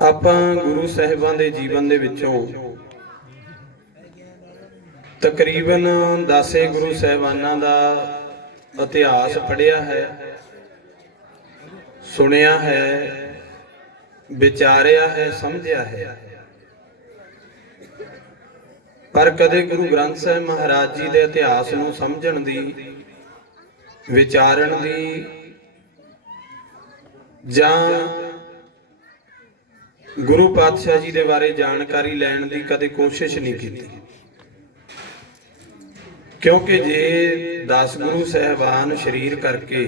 ਆਪਾਂ ਗੁਰੂ ਸਾਹਿਬਾਂ ਦੇ ਜੀਵਨ ਦੇ ਵਿੱਚੋਂ ਤਕਰੀਬਨ 10 ਗੁਰੂ ਸਾਹਿਬਾਨਾਂ ਦਾ ਇਤਿਹਾਸ ਪੜ੍ਹਿਆ ਹੈ, ਸੁਣਿਆ ਹੈ, ਵਿਚਾਰਿਆ ਹੈ, ਸਮਝਿਆ ਹੈ। ਪਰ ਕਦੇ ਗੁਰੂ ਗ੍ਰੰਥ ਸਾਹਿਬ ਮਹਾਰਾਜ ਜੀ ਦੇ ਇਤਿਹਾਸ ਨੂੰ ਸਮਝਣ ਦੀ, ਵਿਚਾਰਨ ਦੀ ਜਾਂ ਗੁਰੂ ਪਾਤਸ਼ਾਹ ਜੀ ਦੇ ਬਾਰੇ ਜਾਣਕਾਰੀ ਲੈਣ ਦੀ ਕਦੇ ਕੋਸ਼ਿਸ਼ ਨਹੀਂ ਕੀਤੀ। ਕਿਉਂਕਿ ਜੇ 10 ਗੁਰੂ ਸਾਹਿਬਾਨ ਸ਼ਰੀਰ ਕਰਕੇ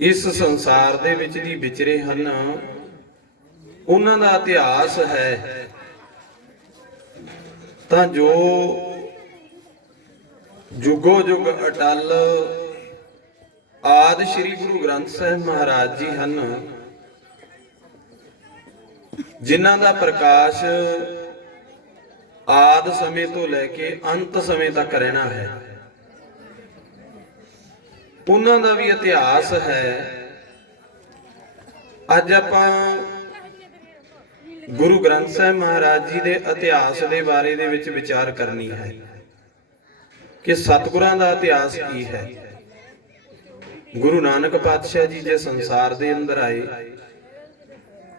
ਇਸ ਸੰਸਾਰ ਦੇ ਵਿੱਚ ਦੀ ਵਿਚਰੇ ਹਨ, ਉਹਨਾਂ ਦਾ ਇਤਿਹਾਸ ਹੈ, ਤਾਂ ਜੋ ਜੁਗੋ ਜੁਗ ਅਟਲ ਆਦਿ ਸ਼੍ਰੀ ਗੁਰੂ ਗ੍ਰੰਥ ਸਾਹਿਬ ਮਹਾਰਾਜ ਜੀ ਹਨ, ਜਿਨ੍ਹਾਂ ਦਾ ਪ੍ਰਕਾਸ਼ ਆਦਿ ਸਮੇਂ ਤੋਂ ਲੈ ਕੇ ਅੰਤ ਸਮੇਂ ਤੱਕ ਰਹਿਣਾ ਹੈ। ਉਹਨਾਂ ਦਾ ਵੀ ਇਤਿਹਾਸ ਹੈ। ਅੱਜ ਆਪਾਂ ਗੁਰੂ ਗ੍ਰੰਥ ਸਾਹਿਬ ਮਹਾਰਾਜ ਜੀ ਦੇ ਇਤਿਹਾਸ ਦੇ ਬਾਰੇ ਦੇ ਵਿੱਚ ਵਿਚਾਰ ਕਰਨੀ ਹੈ ਕਿ ਸਤਿਗੁਰਾਂ ਦਾ ਇਤਿਹਾਸ ਕੀ ਹੈ। ਗੁਰੂ ਨਾਨਕ ਪਾਤਸ਼ਾਹ ਜੀ ਜੇ ਸੰਸਾਰ ਦੇ ਅੰਦਰ ਆਏ,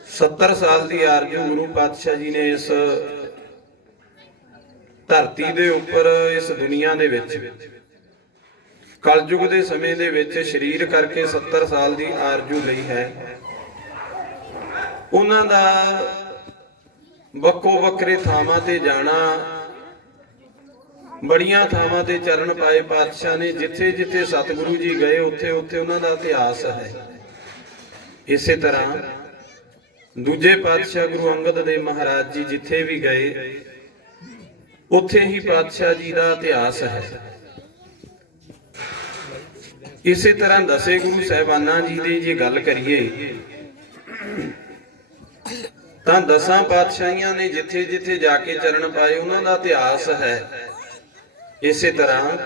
70 ਸਾਲ ਦੀ ਆਰਜੂ ਗੁਰੂ ਪਾਤਸ਼ਾਹ ਜੀ ਨੇ ਇਸ ਧਰਤੀ ਦੇ ਉੱਪਰ, ਇਸ ਦੁਨੀਆ ਦੇ ਵਿੱਚ ਕਲਯੁਗ ਦੇ ਸਮੇਂ ਦੇ ਵਿੱਚ ਸ਼ਰੀਰ ਕਰਕੇ 70 ਸਾਲ ਦੀ ਆਰਜੂ ਲਈ ਹੈ। ਉਹਨਾਂ ਦਾ ਵੱਖੋ ਵੱਖਰੇ ਥਾਵਾਂ ਤੇ ਜਾਣਾ, ਬੜੀਆਂ ਥਾਵਾਂ ਤੇ ਚਰਨ ਪਾਏ ਪਾਤਸ਼ਾਹ ਨੇ। ਜਿੱਥੇ ਜਿੱਥੇ ਸਤਿਗੁਰੂ ਜੀ ਗਏ, ਉੱਥੇ ਉੱਥੇ ਉਹਨਾਂ ਦਾ ਇਤਿਹਾਸ ਹੈ। ਇਸੇ ਤਰ੍ਹਾਂ ਦੂਜੇ ਪਾਤਸ਼ਾਹ ਗੁਰੂ ਅੰਗਦ ਦੇਵ ਮਹਾਰਾਜ ਜੀ ਜਿੱਥੇ ਵੀ ਗਏ, ਉੱਥੇ ਹੀ ਪਾਤਸ਼ਾਹ ਜੀ ਦਾ ਇਤਿਹਾਸ ਹੈ। ਇਸੇ ਤਰ੍ਹਾਂ 10 ਗੁਰੂ ਸਾਹਿਬਾਨਾਂ ਜੀ ਦੀ ਜੇ ਗੱਲ ਕਰੀਏ ਤਾਂ 10 ਪਾਤਸ਼ਾਹੀਆਂ ਨੇ ਜਿੱਥੇ ਜਿੱਥੇ ਜਾ ਕੇ ਚਰਨ ਪਾਏ, ਉਹਨਾਂ ਦਾ ਇਤਿਹਾਸ ਹੈ। ਇਸੇ ਤਰ੍ਹਾਂ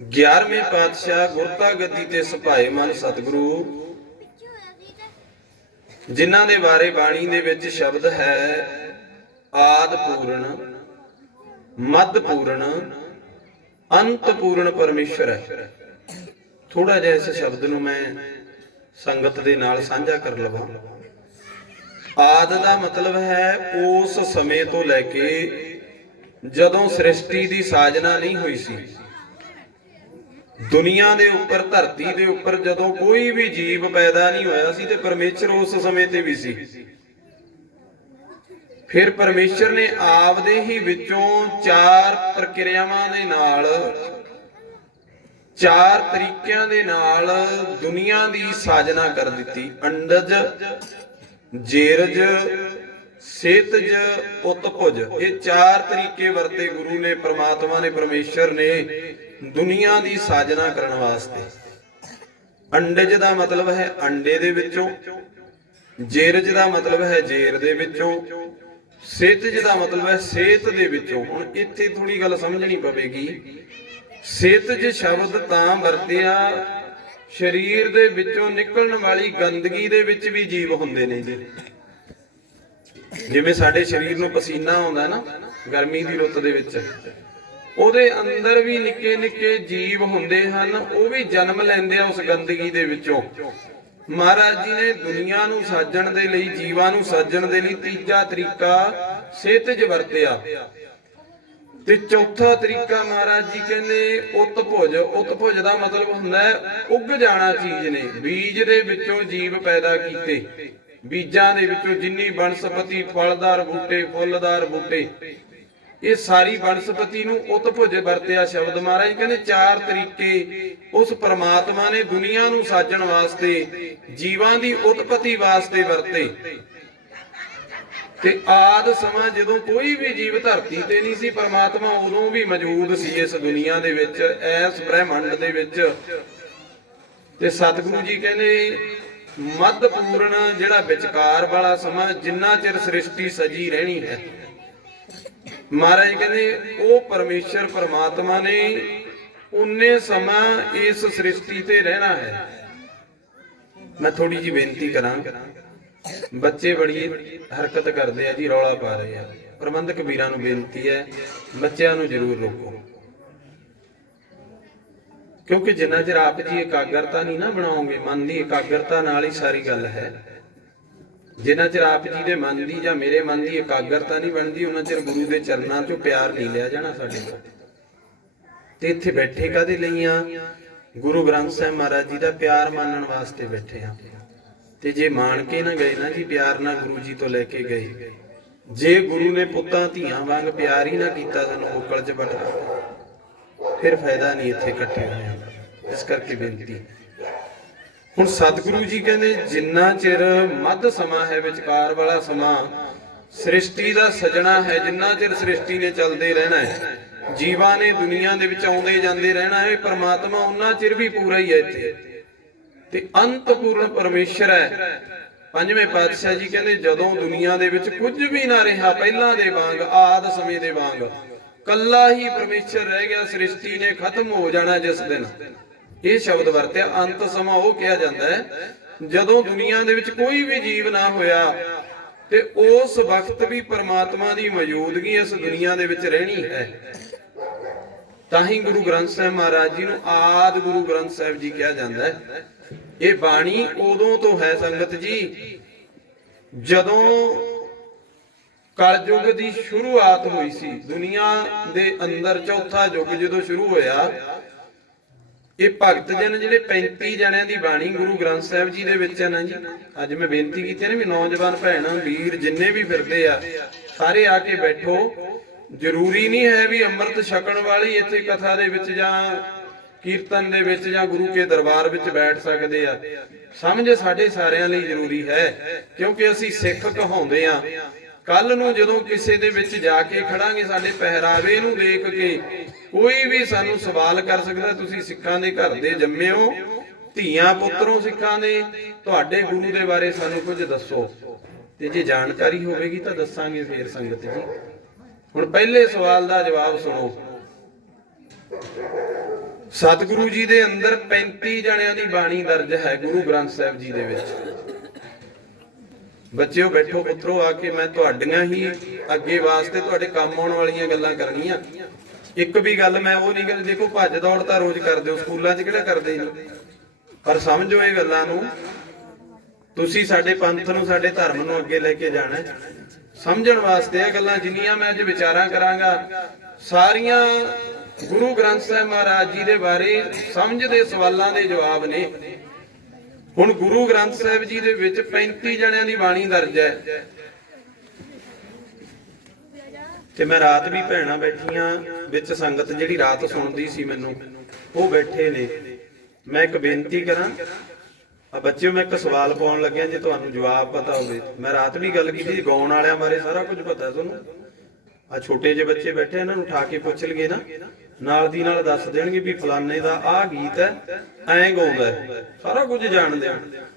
11ਵੇਂ ਪਾਤਸ਼ਾਹ ਗੁਰਤਾ ਗੱਦੀ ਤੇ ਸੁਭਾਏ ਮਨ ਸਤਿਗੁਰੂ, ਜਿਨ੍ਹਾਂ ਦੇ ਬਾਰੇ ਬਾਣੀ ਦੇ ਵਿੱਚ ਸ਼ਬਦ ਹੈ ਆਦਿ ਪੂਰਨ, ਮੱਧ ਪੂਰਨ, ਅੰਤ ਪੂਰਨ ਪਰਮੇਸ਼ਰ ਹੈ। ਥੋੜਾ ਜਿਹਾ ਇਸ ਸ਼ਬਦ ਨੂੰ ਮੈਂ ਸੰਗਤ ਦੇ ਨਾਲ ਸਾਂਝਾ ਕਰ ਲਵਾਂ। ਆਦਿ ਦਾ ਮਤਲਬ ਹੈ ਉਸ ਸਮੇਂ ਤੋਂ ਲੈ ਕੇ ਜਦੋਂ ਸ੍ਰਿਸ਼ਟੀ ਦੀ ਸਾਜਨਾ ਨਹੀਂ ਹੋਈ ਸੀ, ਦੁਨੀਆ ਦੇ ਉੱਪਰ, ਧਰਤੀ ਦੇ ਉੱਪਰ ਜਦੋਂ ਕੋਈ ਵੀ ਜੀਵ ਪੈਦਾ ਨਹੀਂ ਹੋਇਆ ਸੀ, ਤੇ ਪਰਮੇਸ਼ਰ ਉਸ ਸਮੇਂ ਤੇ ਵੀ ਸੀ। ਫਿਰ ਪਰਮੇਸ਼ਰ ਨੇ ਆਪਦੇ ਹੀ ਵਿੱਚੋਂ 4 ਪ੍ਰਕਿਰਿਆਵਾਂ ਦੇ ਨਾਲ, 4 ਤਰੀਕਿਆਂ ਦੇ ਨਾਲ ਦੁਨੀਆ ਦੀ ਸਾਜਨਾ ਕਰ ਦਿੱਤੀ। ਅੰਡਜ, ਜੇਰਜ, ਸੇਤਜ, ਉਤਪੁਜ, ਇਹ 4 ਤਰੀਕੇ ਵਰਤੇ ਗੁਰੂ ਨੇ, ਪ੍ਰਮਾਤਮਾ ਨੇ, ਪਰਮੇਸ਼ਰ ਨੇ ਦੁਨੀਆ ਦੀ ਸਾਜਨਾ ਕਰਨ ਵਾਸਤੇ। ਅੰਡਜ ਦਾ ਮਤਲਬ ਹੈ ਅੰਡੇ ਦੇ ਵਿੱਚੋਂ, ਜੇਰਜ ਦਾ ਮਤਲਬ ਹੈ ਜੇਰ ਦੇ ਵਿੱਚੋਂ, ਸੇਤਜ ਦਾ ਮਤਲਬ ਹੈ ਸੇਤ ਦੇ ਵਿੱਚੋਂ। ਹੁਣ ਇੱਥੇ ਥੋੜੀ ਗੱਲ ਸਮਝਣੀ ਪਵੇਗੀ। ਸੇਤਜ ਸ਼ਬਦ ਤਾਂ ਵਰਤਿਆ ਸਰੀਰ ਦੇ ਵਿੱਚੋਂ ਨਿਕਲਣ ਵਾਲੀ ਗੰਦਗੀ ਦੇ ਵਿੱਚ ਵੀ ਜੀਵ ਹੁੰਦੇ ਨੇ ਜੀ। ਜਿਵੇਂ ਸਾਡੇ ਸਰੀਰ ਨੂੰ ਪਸੀਨਾ ਆਉਂਦਾ ਨਾ ਗਰਮੀ ਦੀ ਰੁੱਤ ਦੇ ਵਿੱਚ, ਉਹਦੇ ਅੰਦਰ ਵੀ ਨਿੱਕੇ ਨਿੱਕੇ ਜੀਵ ਹੁੰਦੇ ਹਨ, ਉਹ ਵੀ ਜਨਮ ਲੈਂਦੇ ਆ ਉਸ ਗੰਦਗੀ ਦੇ ਵਿੱਚੋਂ। ਮਹਾਰਾਜ ਜੀ ਨੇ ਦੁਨੀਆ ਨੂੰ ਸਾਜਣ ਦੇ ਲਈ, ਜੀਵਾਂ ਨੂੰ ਸਾਜਣ ਦੇ ਲਈ ਤੀਜਾ ਤਰੀਕਾ ਸੇਤਜ ਵਰਤਿਆ, ਤੇ ਚੌਥਾ ਤਰੀਕਾ ਮਹਾਰਾਜ ਜੀ ਕਹਿੰਦੇ ਉਤਪੁਜ। ਉਤਪੁਜ ਦਾ ਮਤਲਬ ਹੁੰਦਾ ਹੈ ਉੱਗ ਜਾਣਾ ਚੀਜ਼ ਨੇ। ਬੀਜ ਦੇ ਵਿੱਚੋਂ ਜੀਵ ਪੈਦਾ ਕੀਤੇ, ਬੀਜਾਂ ਦੇ ਵਿੱਚੋਂ ਜਿੰਨੀ ਬਨਸਪਤੀ, ਫਲਦਾਰ ਬੂਟੇ, ਫੁੱਲਦਾਰ ਬੂਟੇ, ਇਹ ਸਾਰੀ ਬਨਸਪਤੀ ਨੂੰ ਉਤਪੁਜ ਵਰਤਿਆ ਸ਼ਬਦ। ਮਹਾਰਾਜ ਕਹਿੰਦੇ 4 ਤਰੀਕੇ ਉਸ ਪਰਮਾਤਮਾ ਨੇ ਦੁਨੀਆ ਨੂੰ ਸਾਜਣ ਵਾਸਤੇ, ਜੀਵਾਂ ਦੀ ਉਤਪਤੀ ਵਾਸਤੇ ਵਰਤੇ। ਤੇ ਆਦ ਸਮਾਂ ਜਦੋਂ ਕੋਈ ਵੀ ਜੀਵ ਧਰਤੀ ਤੇ ਨਹੀਂ ਸੀ, ਪਰਮਾਤਮਾ ਉਦੋਂ ਵੀ ਮੌਜੂਦ ਸੀ ਇਸ ਦੁਨੀਆ ਦੇ ਵਿੱਚ, ਇਸ ਬ੍ਰਹਿਮੰਡ ਦੇ ਵਿੱਚ। ਤੇ ਸਤਿਗੁਰੂ ਜੀ ਕਹਿੰਦੇ ਮੱਧ ਪੂਰਨ, ਜਿਹੜਾ ਵਿਚਕਾਰ ਵਾਲਾ ਸਮਾਂ, ਜਿੰਨਾ ਚਿਰ ਸ੍ਰਿਸ਼ਟੀ ਸਜੀ ਰਹਿਣੀ ਹੈ, ਮਹਾਰਾਜ ਕਹਿੰਦੇ ਉਹ ਪਰਮੇਸ਼ਰ ਪਰਮਾਤਮਾ ਨੇ ਉਨੇ ਸਮਾਂ ਇਸ ਸ੍ਰਿਸ਼ਟੀ ਤੇ ਰਹਿਣਾ ਹੈ। मैं थोड़ी जी बेनती करा, बच्चे बड़ी हरकत करते हैं जी, रौला पा रहे हैं। प्रबंधक वीरां नूं बेनती है, बच्चों नूं जरूर रोको, क्योंकि जिन्ना चिर आप जी एकाग्रता नहीं ना बनाओगे, मन की एकाग्रता नाल ही सारी गल है। जिन्ना चिर आप जी दे मन की या मेरे मन की एकाग्रता नहीं बनती, उन्ना चिर गुरु के चरणों चों प्यार नहीं लिया जाना साडे कोल। ते इत्थे बैठे काहदे लई आ? गुरु ग्रंथ साहिब महाराज जी का प्यार मानण वास्ते बैठे आ। ते जे मान के ना गए ना जी, प्यार ना गुरु जी तो लेके गए, जे गुरु ने पुत्तां धीआं वांग प्यार ही ना कीता सानूं ओकल च बटरा, फिर फायदा नहीं इत्थे इकट्ठे होए। इस करके बेनती हुण सतगुरु जी कहंदे जिन्ना चिर मध समा है, विचकार वाला समा सृष्टि का सजना है, जिन्ना चिर सृष्टि ने चलते रहना है, जीवां ने दुनिया दे विच आउंदे जांदे रहना है, परमात्मा उन्ना चिर भी पूरा ही है इत्थे ते अंतपूर्ण परमेश्वर है। पंजवें पातशाह जी कहंदे जदों दुनिया दे विच कुछ भी ना रहा, पहलां दे वांग आद समय दे वांग कल्ला ही परमेश्वर रह गया, सृष्टि ने खत्म हो जाना जिस दिन। ये शब्द वरत्या अंत समा वो कहा जाता है जदों दुनिया दे विच कोई भी जीव ना होया, ते उस वक्त भी परमात्मा की मौजूदगी इस दुनिया दे विच रहनी है। ताही गुरु ग्रंथ साहिब महाराज जी नूं आदि गुरु ग्रंथ साहिब जी कहा जाता है। ये बाणी उदों तो है संगत जी जदों कलयुग की शुरुआत हुई सी, दुनिया दे अंदर चौथा युग जो शुरू होया। ये भगत जन जिहड़े 35 जणियां दी बाणी गुरु ग्रंथ साहिब जी दे विच है ना जी। अज मैं बेनती की ना भी नौजवान भैन वीर जिन्ने भी फिरदे आ सारे आके बैठो। जरूरी नहीं है भी अमृत छकण वाली इत्थे कथा दे विच जां कीर्तन दे विच जां गुरु के दरबार विच बैठ सकदे आ। समझ साडे सारिਆਂ ਲਈ ਜ਼ਰੂਰੀ है, क्योंकि ਅਸੀਂ सिख कहाउंदे आ। कल नूं जदों किसे दे विच जाके खड़ांगे, साडे पहरावे नूं देख के कोई भी सानू सवाल कर सकदा, तुसीं सिखां दे घर दे जम्मे हो, धीआं पुत्रों सिखां दे, तुहाडे गुरु दे बारे सानू कुछ दसो। ते जे जानकारी होवेगी तां दसांगे फेर संगत जी। हुण पहले सवाल दा जवाब सुणो। सतगुरु जी दे अंदर 35 जणियां दी बाणी दर्ज है गुरु ग्रंथ साहिब जी दे विच। बच्चों बैठो पुत्रो, आके मैं तुहाडियां ही अगे वास्ते तुहाडे काम आउण वालीआं गल्लां करनीआं। एक भी गल मैं वो नहीं कहंदी, देखो भज दौड़ तां रोज करदे हो, स्कूलां 'च किहड़ा करदे नहीं, पर समझो ये गल्लां नूं तुसीं साडे पंथ नूं साडे धर्म नूं अगे लैके जाना है। समझण वास्ते ये गल्लां जिन्नियां मैं अज विचारां करांगा सारियां गुरु ग्रंथ साहिब महाराज जी दे बारे समझ दे सवालां दे जवाब ने। हुण गुरु ग्रंथ साहिब जी दे विच 35 जणियां दी बाणी दर्ज है। ते मैं रात भी भैणां बैठियां विच संगत जिहड़ी रात सुणदी सी मैनूं वो बैठे ने। मैं एक बेनती करां बच्चों, मैं एक सवाल पाउण लग्या, जे तुहानूं जवाब पता होवे। मैं रात भी गल कीती, गाउण वालिआं बारे सारा कुछ पता तुहानूं। आ छोटे जे बच्चे बैठे इन्हां नूं उठा के पुੱਛ लईए ना, नाल दी नाल दस देणगे भी फलाने दा आ गीत है, ऐ गाउंदा है, सारा कुछ जाणदे आ।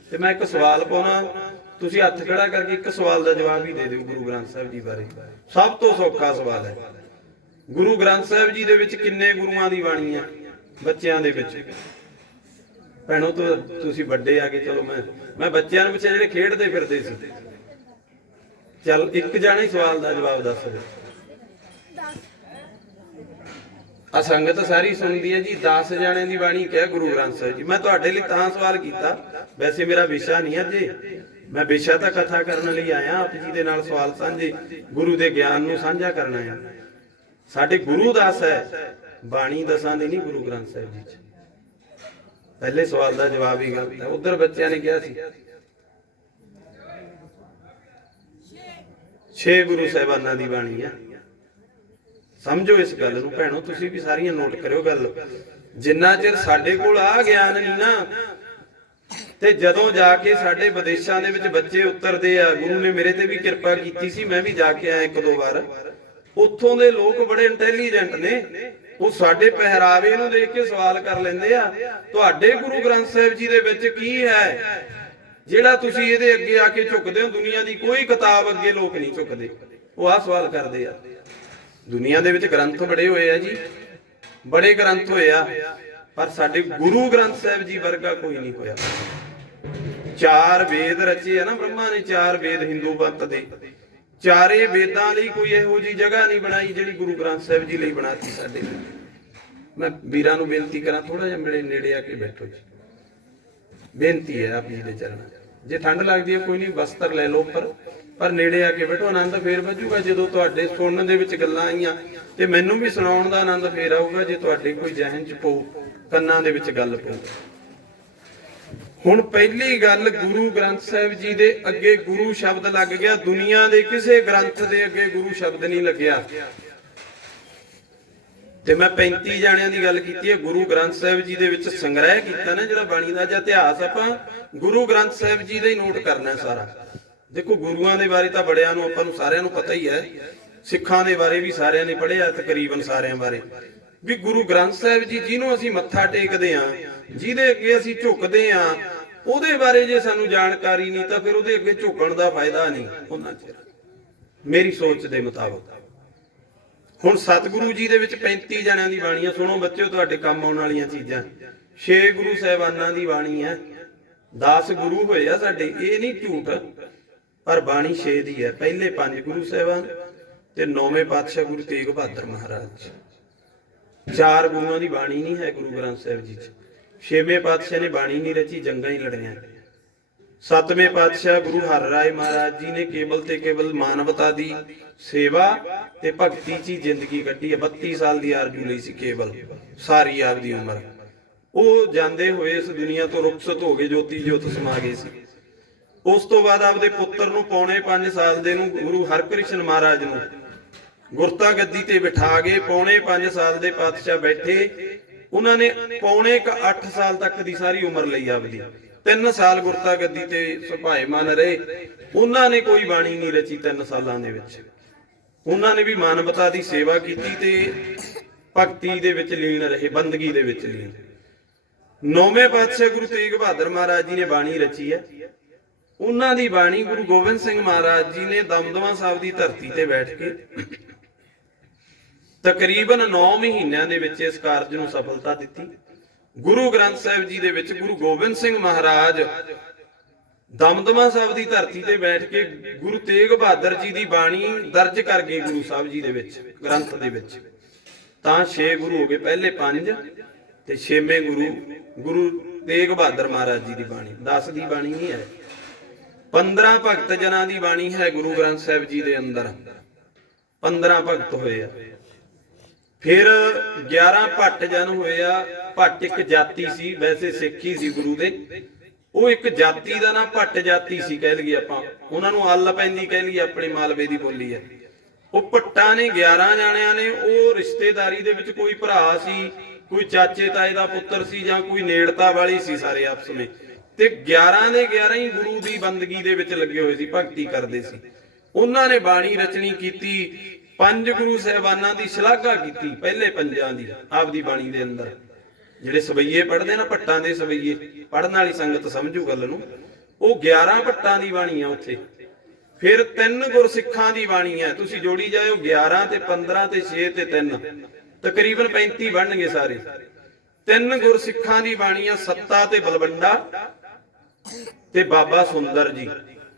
ते मैं एक सवाल पाउणा, तुसीं हत्थ खड़ा करके एक सवाल दा जवाब ही दे दिओ गुरु ग्रंथ साहिब जी बारे। सब तो सौखा सवाल है, गुरु ग्रंथ साहिब जी दे विच किन्ने गुरुआं दी बाणी है बच्चिआं दे विच? भैणों तो तुसीं वड्डे आ के चलो, मैं बच्चिआं नूं पिछे जिहड़े खेडदे फिरदे सी, चल एक जाणे ही सवाल दा जवाब दस दे। आ संगत सारी सुनदी है जी, 10 जाने की बाणी क्या गुरु ग्रंथ साहिब जी। मैं तुहाडे लई तां सवाल कीता, वैसे मेरा विशा नहीं है जी, मैं विशा तां कथा करन लई आया, आप जी दे नाल सवाल साझे गुरु दे ज्ञान नूं साझा करना है। साडे गुरु दास है, बाणी दसां दी नहीं गुरु ग्रंथ साहिब जी च। पहले सवाल का जवाब ही गलत है। उधर बच्चों ने कहा सी 6 गुरु साहिबाना दी बाणी है। समझो इस गल नूं भैणों, तुसीं भी सारियां नोट करियो गल। जिन्ना चिर साडे कोल आ ज्ञान नहीं ना, ते जदों जाके साडे विदेशां दे विच बच्चे उतरदे आ, गुरु ने मेरे ते भी किरपा कीती सी, मैं भी जाके आया 1-2 बार। उत्थों दे लोग बड़े इंटैलीजेंट ने, वो साडे पहरावे नूं देख के सवाल कर लैंदे आ, तुहाडे गुरु ग्रंथ साहिब जी दे विच की है ਜਿਹੜਾ ਤੁਸੀਂ ਇਹਦੇ ਅੱਗੇ ਆ ਕੇ ਝੁਕਦੇ ਹੋ। ਦੁਨੀਆ ਦੀ ਕੋਈ ਕਿਤਾਬ ਅੱਗੇ ਲੋਕ ਨਹੀਂ ਝੁਕਦੇ, ਉਹ ਆ ਸਵਾਲ ਕਰਦੇ ਆ। ਦੁਨੀਆ ਦੇ ਵਿੱਚ ਗ੍ਰੰਥ ਬੜੇ ਹੋਏ ਆ ਜੀ, ਬੜੇ ਗ੍ਰੰਥ ਹੋਏ ਆ, ਪਰ ਸਾਡੇ ਗੁਰੂ ਗ੍ਰੰਥ ਸਾਹਿਬ ਜੀ ਵਰਗਾ ਕੋਈ ਨਹੀਂ ਹੋਇਆ। ਚਾਰ ਵੇਦ ਰਚੇ ਆ ਨਾ ਬ੍ਰਹਮਾ ਨੇ, ਚਾਰ ਵੇਦ ਹਿੰਦੂ ਪੰਥ ਦੇ। ਚਾਰੇ ਵੇਦਾਂ ਲਈ ਕੋਈ ਇਹੋ ਜਿਹੀ ਜਗ੍ਹਾ ਨਹੀਂ ਬਣਾਈ ਜਿਹੜੀ ਗੁਰੂ ਗ੍ਰੰਥ ਸਾਹਿਬ ਜੀ ਲਈ ਬਣਾਤੀ ਸਾਡੇ। ਮੈਂ ਵੀਰਾਂ ਨੂੰ ਬੇਨਤੀ ਕਰਾਂ, ਥੋੜਾ ਜਿਹਾ ਮੇਰੇ ਨੇੜੇ ਆ ਕੇ ਬੈਠੋ ਜੀ, ਬੇਨਤੀ ਹੈ ਆਪ ਜੀ ਦੇ ਚਰਨਾਂ 'ਚ। ਜੇ ਠੰਡ ਲੱਗਦੀ ਹੈ ਕੋਈ ਨਹੀਂ, ਵਸਤਰ ਲੈ ਲਓ ਉੱਪਰ, ਪਰ ਨੇੜੇ ਆ ਕੇ ਬੈਠੋ। ਆਨੰਦ ਫੇਰ ਵੱਜੂਗਾ ਜਦੋਂ ਤੁਹਾਡੇ ਸੁਣਨ ਦੇ ਵਿੱਚ ਗੱਲਾਂ ਆਈਆਂ, ਤੇ ਮੈਨੂੰ ਵੀ ਸੁਣਾਉਣ ਦਾ ਆਨੰਦ ਫੇਰ ਆਊਗਾ ਜੇ ਤੁਹਾਡੇ ਕੋਈ ਜ਼ਿਹਨ 'ਚ ਪਊ, ਕੰਨਾਂ ਦੇ ਵਿੱਚ ਗੱਲ ਪਊ। ਹੁਣ ਪਹਿਲੀ ਗੱਲ, ਗੁਰੂ ਗ੍ਰੰਥ ਸਾਹਿਬ ਜੀ ਦੇ ਅੱਗੇ ਗੁਰੂ ਸ਼ਬਦ ਲੱਗ ਗਿਆ। ਦੁਨੀਆ ਦੇ ਕਿਸੇ ਗ੍ਰੰਥ ਦੇ ਅੱਗੇ ਗੁਰੂ ਸ਼ਬਦ ਨਹੀਂ ਲੱਗਿਆ। ਤੇ ਮੈਂ 35 ਜਾਣਿਆਂ ਦੀ ਗੱਲ ਕੀਤੀ ਹੈ। ਗੁਰੂ ਗ੍ਰੰਥ ਸਾਹਿਬ ਜੀ ਦੇ ਵਿੱਚ ਸੰਗ੍ਰਹਿ ਕੀਤਾ ਨਾ ਜਿਹੜਾ ਬਾਣੀ ਦਾ ਜਾਂ ਇਤਿਹਾਸ, ਆਪਾਂ ਗੁਰੂ ਗ੍ਰੰਥ ਸਾਹਿਬ ਜੀ ਦਾ ਹੀ ਨੋਟ ਕਰਨਾ ਸਾਰਾ। ਦੇਖੋ ਗੁਰੂਆਂ ਦੇ ਬਾਰੇ ਤਾਂ ਬੜਿਆਂ ਨੂੰ, ਆਪਾਂ ਨੂੰ ਸਾਰਿਆਂ ਨੂੰ ਪਤਾ ਹੀ ਹੈ। ਸਿੱਖਾਂ ਦੇ ਬਾਰੇ ਵੀ ਸਾਰਿਆਂ ਨੇ ਪੜ੍ਹਿਆ, ਤਕਰੀਬਨ ਸਾਰਿਆਂ ਬਾਰੇ ਵੀ। ਗੁਰੂ ਗ੍ਰੰਥ ਸਾਹਿਬ ਜੀ ਜਿਹਨੂੰ ਅਸੀਂ ਮੱਥਾ ਟੇਕਦੇ ਆਂ, ਜਿਹਦੇ ਅੱਗੇ ਅਸੀਂ ਝੁਕਦੇ ਆਂ, ਉਹਦੇ ਬਾਰੇ ਜੇ ਸਾਨੂੰ ਜਾਣਕਾਰੀ ਨਹੀਂ ਤਾਂ ਫਿਰ ਉਹਦੇ ਅੱਗੇ ਝੁਕਣ ਦਾ ਫਾਇਦਾ ਨਹੀਂ ਉਹਨਾਂ ਚਿਰ, ਮੇਰੀ ਸੋਚ ਦੇ ਮੁਤਾਬਕ। ਹੁਣ ਸਤਿਗੁਰੂ ਜੀ ਦੇ ਵਿੱਚ 35 ਜਣਿਆਂ ਦੀ ਬਾਣੀ ਆ। ਸੁਣੋ ਬੱਚਿਓ, ਤੁਹਾਡੇ ਕੰਮ ਆਉਣ ਵਾਲੀਆਂ ਚੀਜ਼ਾਂ। 6 ਗੁਰੂ ਸਾਹਿਬਾਨਾਂ ਦੀ ਬਾਣੀ ਹੈ। 10 ਗੁਰੂ ਹੋਏ ਆ ਸਾਡੇ, ਇਹ ਨਹੀਂ ਝੂਠ, ਪਰ ਬਾਣੀ 6 ਦੀ ਹੈ। ਪਹਿਲੇ 5 ਗੁਰੂ ਸਾਹਿਬਾਨ ਤੇ 9ਵੇਂ ਪਾਤਸ਼ਾਹ ਗੁਰੂ ਤੇਗ ਬਹਾਦਰ ਮਹਾਰਾਜ। 4 ਗੁਰੂਆਂ ਦੀ ਬਾਣੀ ਨਹੀਂ ਹੈ ਗੁਰੂ ਗ੍ਰੰਥ ਸਾਹਿਬ ਜੀ 'ਚ। 6ਵੇਂ ਪਾਤਸ਼ਾਹ ਨੇ ਬਾਣੀ ਨਹੀਂ ਰਚੀ, ਜੰਗਾਂ ਹੀ ਲੜੀਆਂ। 7ਵੇਂ ਪਾਤਸ਼ਾਹ ਗੁਰੂ ਹਰਿ ਰਾਏ ਮਹਾਰਾਜ ਜੀ ਨੇ ਕੇਵਲ ਤੇ ਕੇਵਲ ਮਾਨਵਤਾ ਦੀ ਸੇਵਾ ਤੇ ਭਗਤੀ 'ਚ ਹੀ ਜ਼ਿੰਦਗੀ ਕੱਢੀ ਹੈ। 32 ਸਾਲ ਦੀ ਆਰਜੂ ਲਈ ਸੀ ਕੇਵਲ, ਸਾਰੀ ਆਪਦੀ ਉਮਰ। ਉਹ ਜਾਂਦੇ ਹੋਏ ਇਸ ਦੁਨੀਆ ਤੋਂ ਰੁਖਸਤ ਹੋ ਗਏ, ਜੋਤੀ ਜੋਤ ਸਮਾ ਗਏ ਸੀ। ਉਸ ਤੋਂ ਬਾਅਦ ਆਪਦੇ ਪੁੱਤਰ ਨੂੰ ਪੌਣੇ 5 ਸਾਲ ਦੇ ਨੂੰ ਗੁਰੂ ਹਰਕ੍ਰਿਸ਼ਨ ਮਹਾਰਾਜ ਨੂੰ ਗੁਰਤਾ ਗੱਦੀ ਤੇ ਬਿਠਾ ਕੇ ਪੌਣੇ 5 ਸਾਲ ਦੇ ਪਾਤਸ਼ਾਹ ਬੈਠੇ। ਉਹਨਾਂ ਨੇ ਪੌਣੇ 8 ਸਾਲ ਤੱਕ ਦੀ ਸਾਰੀ ਉਮਰ ਲਈ ਆਪਦੀ। 3 ਸਾਲ ਗੁਰਤਾ ਗੱਦੀ ਤੇ ਸੁਭਾਏਮਾਨ ਰਹੇ। ਉਹਨਾਂ ਨੇ ਕੋਈ ਬਾਣੀ ਨਹੀਂ ਰਚੀ 3 ਸਾਲਾਂ ਦੇ ਵਿੱਚ। ਉਹਨਾਂ ਨੇ ਵੀ ਮਾਨਵਤਾ ਦੀ ਸੇਵਾ ਕੀਤੀ ਤੇ ਭਗਤੀ ਦੇ ਵਿੱਚ ਲੀਨ ਰਹੇ, ਬੰਦਗੀ ਦੇ ਵਿੱਚ ਲੀਨ। 9ਵੇਂ ਪਾਤਸ਼ਾਹ ਗੁਰੂ ਤੇਗ ਬਹਾਦਰ ਮਹਾਰਾਜ ਜੀ ਨੇ ਬਾਣੀ ਰਚੀ ਹੈ। ਉਹਨਾਂ ਦੀ ਬਾਣੀ ਗੁਰੂ ਗੋਬਿੰਦ ਸਿੰਘ ਮਹਾਰਾਜ ਜੀ ਨੇ ਦਮਦਮਾ ਸਾਹਿਬ ਦੀ ਧਰਤੀ ਤੇ ਬੈਠ ਕੇ ਤਕਰੀਬਨ 9 ਮਹੀਨਿਆਂ ਦੇ ਵਿੱਚ ਇਸ ਕਾਰਜ ਨੂੰ ਸਫਲਤਾ ਦਿੱਤੀ। ਗੁਰੂ ਗ੍ਰੰਥ ਸਾਹਿਬ ਜੀ ਦੇ ਵਿੱਚ ਗੁਰੂ ਗੋਬਿੰਦ ਸਿੰਘ ਮਹਾਰਾਜ ਦਮਦਮਾ ਸਾਹਿਬ ਦੀ ਧਰਤੀ ਤੇ ਬੈਠ ਕੇ ਗੁਰੂ ਤੇਗ ਬਹਾਦਰ ਜੀ ਦੀ ਬਾਣੀ ਦਰਜ ਕਰ ਗਏ ਗੁਰੂ ਸਾਹਿਬ ਜੀ ਦੇ ਵਿੱਚ, ਗ੍ਰੰਥ ਦੇ ਵਿੱਚ। ਤਾਂ 6 ਗੁਰੂ ਹੋ ਗਏ, ਪਹਿਲੇ 5 ਤੇ 6ਵੇਂ ਗੁਰੂ ਤੇਗ ਬਹਾਦਰ ਮਹਾਰਾਜ ਜੀ ਦੀ ਬਾਣੀ। 10 ਦੀ ਬਾਣੀ ਨਹੀਂ ਹੈ। 15 ਭਗਤ ਜਨਾਂ ਦੀ ਬਾਣੀ ਹੈ ਗੁਰੂ ਗ੍ਰੰਥ ਸਾਹਿਬ ਜੀ ਦੇ ਅੰਦਰ। 15 ਭਗਤ ਹੋਏ ਆ। ਫਿਰ 11 ਭੱਟ ਜਨ ਹੋਏ ਆ। ਭੱਟ ਇੱਕ ਜਾਤੀ ਸੀ, ਵੈਸੇ ਸਿੱਖ ਹੀ ਸੀ ਗੁਰੂ ਦੇ। ਉਹ ਇੱਕ ਜਾਤੀ ਦਾ ਨਾ ਭੱਟ ਜਾਤੀ ਸੀ ਕਹਿ ਲਈਏ ਆਪਾਂ, ਉਹਨਾਂ ਨੂੰ ਅੱਲ ਪੈਂਦੀ ਕਹਿ ਲਈਏ, ਆਪਣੀ ਮਾਲਵੇ ਦੀ ਬੋਲੀ ਹੈ। ਉਹ ਭੱਟਾਂ ਨੇ 11 ਜਾਣਿਆਂ ਨੇ, ਉਹ ਰਿਸ਼ਤੇਦਾਰੀ ਦੇ ਵਿੱਚ ਕੋਈ ਭਰਾ ਸੀ, ਕੋਈ ਚਾਚੇ ਤਾਏ ਦਾ ਪੁੱਤਰ ਸੀ, ਜਾਂ ਕੋਈ ਨੇੜਤਾ ਵਾਲੀ ਸੀ, ਸਾਰੇ ਆਪਸ ਵਿੱਚ। ਤੇ 11 ਦੇ 11 ਹੀ ਗੁਰੂ ਦੀ ਬੰਦਗੀ ਦੇ ਵਿੱਚ ਲੱਗੇ ਹੋਏ ਸੀ, ਭਗਤੀ ਕਰਦੇ ਸੀ। ਉਹਨਾਂ ਨੇ ਬਾਣੀ ਰਚਨੀ ਕੀਤੀ। 5 ਗੁਰੂ ਸਾਹਿਬਾਨਾਂ ਦੀ ਸ਼ਲਾਘਾ ਕੀਤੀ, ਪਹਿਲੇ 5 ਦੀ ਆਪਦੀ ਬਾਣੀ ਦੇ ਅੰਦਰ। ਜਿਹੜੇ ਸਵਈਏ ਪੜ੍ਹਦੇ ਨਾ, ਭੱਟਾਂ ਦੇ ਸਵਈਏ, ਪੜ੍ਹਨ ਵਾਲੀ ਸੰਗਤ ਸਮਝੂ ਗੱਲ ਨੂੰ। ਉਹ 11 ਭੱਟਾਂ ਦੀ ਬਾਣੀ ਆ ਉੱਥੇ। ਫਿਰ 3 ਗੁਰਸਿੱਖਾਂ ਦੀ ਬਾਣੀ ਹੈ। ਤੁਸੀਂ ਜੋੜੀ ਜਾਇਓ, 11 ਤੇ 15 ਤੇ 6 ਤੇ 3, ਤਕਰੀਬਨ 35 ਬਣਨਗੇ ਸਾਰੇ। 3 ਗੁਰਸਿੱਖਾਂ ਦੀ ਬਾਣੀ ਆ, ਸੱਤਾ ਤੇ ਬਲਵੰਡਾ ਤੇ ਬਾਬਾ ਸੁੰਦਰ ਜੀ।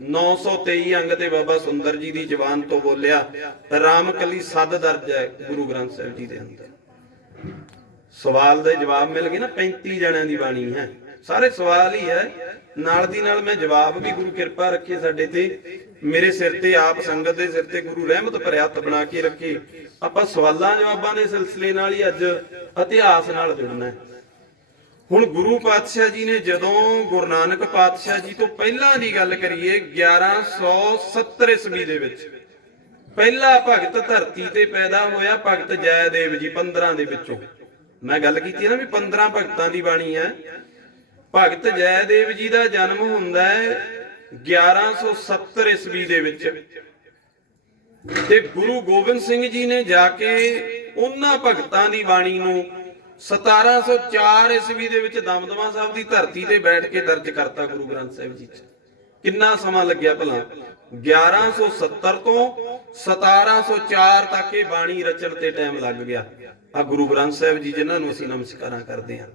923 ਅੰਗ ਤੇ ਬਾਬਾ ਸੁੰਦਰ ਜੀ ਦੀ ਜ਼ੁਬਾਨ ਤੋਂ ਬੋਲਿਆ। ਰਾਮਕਲੀ ਸਦ ਦਰਜ ਹੈ ਗੁਰੂ ਗ੍ਰੰਥ ਸਾਹਿਬ ਜੀ ਦੇ ਅੰਦਰ। ਸਵਾਲ ਦੇ ਜਵਾਬ ਮਿਲ ਗਏ ਨਾ। 35 ਜਣਿਆਂ ਦੀ ਬਾਣੀ ਹੈ, ਸਾਰੇ ਸਵਾਲ ਹੀ ਹੈ। ਨਾਲ ਦੀ ਨਾਲ ਮੈਂ ਜਵਾਬ ਵੀ, ਗੁਰੂ ਕਿਰਪਾ ਰੱਖੇ ਸਾਡੇ ਤੇ, ਮੇਰੇ ਸਿਰ ਤੇ, ਆਪ ਸੰਗਤ ਦੇ ਸਿਰ ਤੇ ਗੁਰੂ ਰਹਿਮਤ ਭਰਿਆ ਹੱਥ ਬਣਾ ਕੇ ਰੱਖੇ। ਆਪਾਂ ਸਵਾਲਾਂ ਜਵਾਬਾਂ ਦੇ ਸਿਲਸਿਲੇ ਨਾਲ ਹੀ ਅੱਜ ਇਤਿਹਾਸ ਨਾਲ ਜੁੜਨਾ ਹੈ। ਹੁਣ ਗੁਰੂ ਪਾਤਸ਼ਾਹ ਜੀ ਨੇ ਜਦੋਂ ਗੁਰੂ ਨਾਨਕ ਪਾਤਸ਼ਾਹ ਜੀ ਤੋਂ ਪਹਿਲਾਂ ਦੀ ਗੱਲ ਕਰੀਏ, 1170 ਈਸਵੀ ਦੇ ਵਿੱਚ ਪਹਿਲਾ ਭਗਤ ਧਰਤੀ ਤੇ ਪੈਦਾ ਹੋਇਆ, ਭਗਤ ਜੈਦੇਵ ਜੀ। 15 ਦੇ ਵਿੱਚੋਂ ਮੈਂ ਗੱਲ ਕੀਤੀ ਨਾ ਵੀ 15 ਭਗਤਾਂ ਦੀ ਬਾਣੀ ਹੈ। ਭਗਤ ਜੈਦੇਵ ਜੀ ਦਾ ਜਨਮ ਹੁੰਦਾ ਹੈ 1170 ਈਸਵੀ ਦੇ ਵਿੱਚ। ਤੇ ਗੁਰੂ ਗੋਬਿੰਦ ਸਿੰਘ ਜੀ ਨੇ ਜਾ ਕੇ ਉਹਨਾਂ ਭਗਤਾਂ ਦੀ ਬਾਣੀ ਨੂੰ 1704 ਈਸਵੀ ਦੇ ਵਿੱਚ ਦਮਦਮਾ ਸਾਹਿਬ ਦੀ ਧਰਤੀ ਤੇ ਬੈਠ ਕੇ ਦਰਜ ਕਰਤਾ ਗੁਰੂ ਗ੍ਰੰਥ ਸਾਹਿਬ ਜੀ 'ਚ। ਕਿੰਨਾ ਸਮਾਂ ਲੱਗਿਆ ਭਲਾ? 1170 ਤੋਂ 1704 ਤੱਕ ਇਹ ਬਾਣੀ ਰਚਣ ਤੇ ਟਾਈਮ ਲੱਗ ਗਿਆ। ਆ ਗੁਰੂ ਗ੍ਰੰਥ ਸਾਹਿਬ ਜੀ ਜਿਨ੍ਹਾਂ ਨੂੰ ਅਸੀਂ ਨਮਸਕਾਰਾਂ ਕਰਦੇ ਹਾਂ।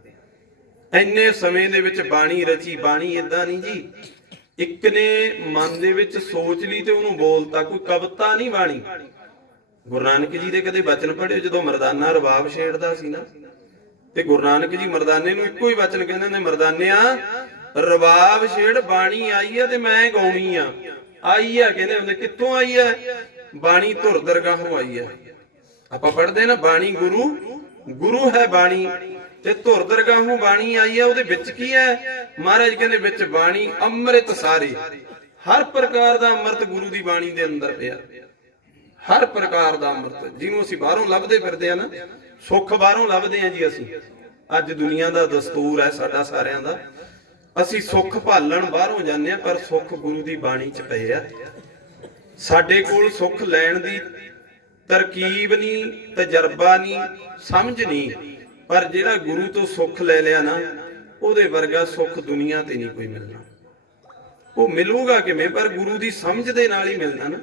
ਇੰਨੇ ਸਮੇਂ ਦੇ ਵਿੱਚ ਬਾਣੀ ਰਚੀ। ਬਾਣੀ ਏਦਾਂ ਨਹੀਂ ਜੀ ਇੱਕ ਨੇ ਮਨ ਦੇ ਵਿੱਚ ਸੋਚ ਲਈ ਤੇ ਉਹਨੂੰ ਬੋਲਤਾ, ਕੋਈ ਕਵਿਤਾ ਨਹੀਂ ਬਾਣੀ। ਗੁਰੂ ਨਾਨਕ ਜੀ ਦੇ ਕਦੇ ਬਚਨ ਪੜ੍ਹਿਓ ਜਦੋਂ ਮਰਦਾਨਾ ਰਬਾਬ ਛੇੜਦਾ ਸੀ ਨਾ, ਤੇ ਗੁਰੂ ਨਾਨਕ ਜੀ ਮਰਦਾਨੇ ਨੂੰ ਇੱਕੋ ਹੀ ਬਚਨ ਕਹਿੰਦੇ ਨੇ, ਮਰਦਾਨਿਆ ਰਬਾਬ ਛੇੜ, ਬਾਣੀ ਆਈ ਆ ਤੇ ਮੈਂ ਗਾਉਣੀ ਆ। ਆਈ ਆ ਕਹਿੰਦੇ ਹੁੰਦੇ, ਕਿੱਥੋਂ ਆਈ ਆ? ਬਾਣੀ ਧੁਰ ਦਰਗਾਹੋਂ ਆਈ ਆ। ਆਪਾਂ ਪੜ੍ਹਦੇ ਨਾ ਬਾਣੀ ਗੁਰੂ, ਗੁਰੂ ਹੈ ਬਾਣੀ, ਤੇ ਧੁਰ ਦਰਗਾਹੋਂ ਬਾਣੀ ਆਈ ਆ। ਉਹਦੇ ਵਿੱਚ ਕੀ ਹੈ? ਮਹਾਰਾਜ ਕਹਿੰਦੇ ਵਿੱਚ ਬਾਣੀ ਅੰਮ੍ਰਿਤ ਸਾਰੇ, ਹਰ ਪ੍ਰਕਾਰ ਦਾ ਅੰਮ੍ਰਿਤ ਗੁਰੂ ਦੀ ਬਾਣੀ ਦੇ ਅੰਦਰ ਪਿਆ। ਹਰ ਪ੍ਰਕਾਰ ਦਾ ਅੰਮ੍ਰਿਤ, ਜਿਹਨੂੰ ਅਸੀਂ ਬਾਹਰੋਂ ਲੱਭਦੇ ਫਿਰਦੇ ਆ ਨਾ, ਸੁੱਖ ਬਾਹਰੋਂ ਲੱਭਦੇ ਆ ਜੀ। ਅਸੀਂ ਅੱਜ ਦੁਨੀਆ ਦਾ ਦਸਤੂਰ ਹੈ ਸਾਡਾ ਸਾਰਿਆਂ ਦਾ, ਅਸੀਂ ਸੁੱਖ ਭਾਲਣ ਬਾਹਰੋਂ ਜਾਂਦੇ ਆ, ਪਰ ਸੁੱਖ ਗੁਰੂ ਦੀ ਬਾਣੀ 'ਚ ਪਏ ਆ। ਸਾਡੇ ਕੋਲ ਸੁੱਖ ਲੈਣ ਦੀ ਤਰਕੀਬ ਨਹੀਂ, ਤਜਰਬਾ ਨਹੀਂ, ਸਮਝ ਨਹੀਂ, ਪਰ ਜਿਹੜਾ ਗੁਰੂ ਤੋਂ ਸੁੱਖ ਲੈ ਲਿਆ ਨਾ, ਉਹਦੇ ਵਰਗਾ ਸੁੱਖ ਦੁਨੀਆ ਤੇ ਨਹੀਂ ਕੋਈ ਮਿਲਣਾ। ਉਹ ਮਿਲੂਗਾ ਕਿਵੇਂ? ਪਰ ਗੁਰੂ ਦੀ ਸਮਝ ਦੇ ਨਾਲ ਹੀ ਮਿਲਣਾ ਨਾ।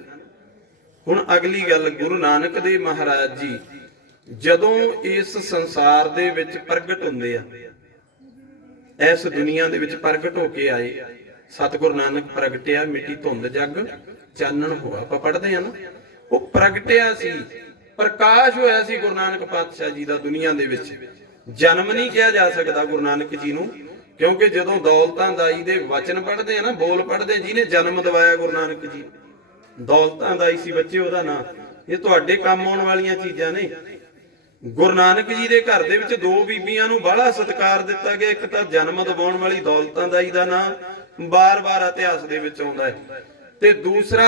ਹੁਣ ਅਗਲੀ ਗੱਲ, ਗੁਰੂ ਨਾਨਕ ਦੇਵ ਮਹਾਰਾਜ ਜੀ ਜਦੋਂ ਇਸ ਸੰਸਾਰ ਦੇ ਵਿੱਚ ਪ੍ਰਗਟ ਹੁੰਦੇ ਆ, ਇਸ ਦੁਨੀਆ ਦੇ ਵਿੱਚ ਪ੍ਰਗਟ ਹੋ ਕੇ ਆਏ, ਸਤਿਗੁਰੂ ਨਾਨਕ ਪ੍ਰਗਟਿਆ, ਮਿੱਟੀ ਧੁੰਦ ਜਗ ਚਾਨਣ ਹੋਆ। ਆਪਾਂ ਪੜ੍ਹਦੇ ਆ ਨਾ, ਉਹ ਪ੍ਰਗਟਿਆ ਸੀ, ਪ੍ਰਕਾਸ਼ ਹੋਇਆ ਸੀ ਗੁਰੂ ਨਾਨਕ ਪਾਤਸ਼ਾਹ ਜੀ ਦਾ ਦੁਨੀਆ ਦੇ ਵਿੱਚ। ਜਨਮ ਨਹੀਂ ਕਿਹਾ ਜਾ ਸਕਦਾ ਗੁਰੂ ਨਾਨਕ ਜੀ ਨੂੰ, ਕਿਉਂਕਿ ਜਦੋਂ ਦੌਲਤਾਂ ਦਾਈ ਦੇ ਵਚਨ ਪੜ੍ਹਦੇ ਆ ਨਾ, ਬੋਲ ਪੜ੍ਹਦੇ, ਜਿਹਨੇ ਜਨਮ ਦਿਵਾਇਆ ਗੁਰੂ ਨਾਨਕ ਜੀ, ਦੌਲਤਾਂ ਦਾਈ ਸੀ ਬੱਚੇ ਉਹਦਾ ਨਾਂ। ਇਹ ਤੁਹਾਡੇ ਕੰਮ ਆਉਣ ਵਾਲੀਆਂ ਚੀਜ਼ਾਂ ਨੇ। ਗੁਰੂ ਨਾਨਕ ਜੀ ਦੇ ਘਰ ਦੇ ਵਿੱਚ ਦੋ ਬੀਬੀਆਂ ਨੂੰ ਬੜਾ ਸਤਿਕਾਰ ਦਿੱਤਾ ਗਿਆ। ਇੱਕ ਤਾਂ ਜਨਮ ਦਿਵਾਉਣ ਵਾਲੀ ਦੌਲਤਾਂ ਦਾਈ ਦਾ ਨਾਂ ਬਾਰ-ਬਾਰ ਇਤਿਹਾਸ ਦੇ ਵਿੱਚ ਆਉਂਦਾ ਹੈ, ਤੇ ਦੂਸਰਾ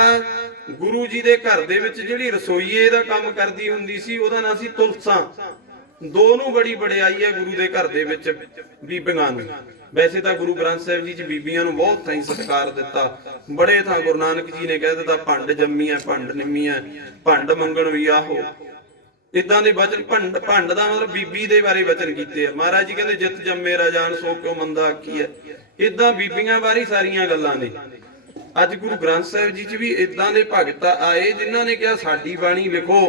ਗੁਰੂ ਜੀ ਦੇ ਘਰ ਦੇ ਵਿੱਚ ਜਿਹੜੀ ਰਸੋਈਏ ਦਾ ਕੰਮ ਕਰਦੀ ਹੁੰਦੀ ਸੀ, ਉਹਦਾ ਨਾਂ ਸੀ ਤੁਲਸਾਂ। ਦੋਨੋਂ ਬੜੀ ਵਡਿਆਈ ਹੈ ਗੁਰੂ ਦੇ ਘਰ ਦੇ ਵਿੱਚ ਬੀਬੀਆਂ ਨੂੰ। ਵੈਸੇ ਤਾਂ ਗੁਰੂ ਗ੍ਰੰਥ ਸਾਹਿਬ ਜੀ 'ਚ ਬੀਬੀਆਂ ਨੂੰ ਬਹੁਤ ਥਾਈਂ ਸਤਿਕਾਰ ਦਿੱਤਾ। ਬੜੇ ਥਾਂ ਗੁਰੂ ਨਾਨਕ ਜੀ ਨੇ ਕਹਿ ਦਿੱਤਾ, ਭੰਡ ਜੰਮੀ ਹੈ, ਭੰਡ ਨਿੰਮੀ ਹੈ, ਭੰਡ ਮੰਗਣ ਵੀ ਆਹੋ। ਇਦਾਂ ਦੇ ਵਚਨ, ਭੰਡ ਦਾ ਮਤਲਬ ਬੀਬੀ ਦੇ ਬਾਰੇ ਵਚਨ ਕੀਤੇ ਆ। ਮਹਾਰਾਜ ਜੀ ਕਹਿੰਦੇ, ਜਿਤ ਜੰਮੇ ਰਾਜਾਨ ਸੋ ਕਿਉ ਮੰਦਾ ਆਖੀ ਹੈ। ਇਦਾਂ ਬੀਬੀਆਂ ਬਾਰੇ ਸਾਰੀਆਂ ਗੱਲਾਂ ਨੇ। ਅੱਜ ਗੁਰੂ ਗ੍ਰੰਥ ਸਾਹਿਬ ਜੀ 'ਚ ਵੀ ਇਦਾਂ ਦੇ ਭਗਤ ਆਏ ਜਿਨ੍ਹਾਂ ਨੇ ਕਿਹਾ ਸਾਡੀ ਬਾਣੀ ਲਿਖੋ।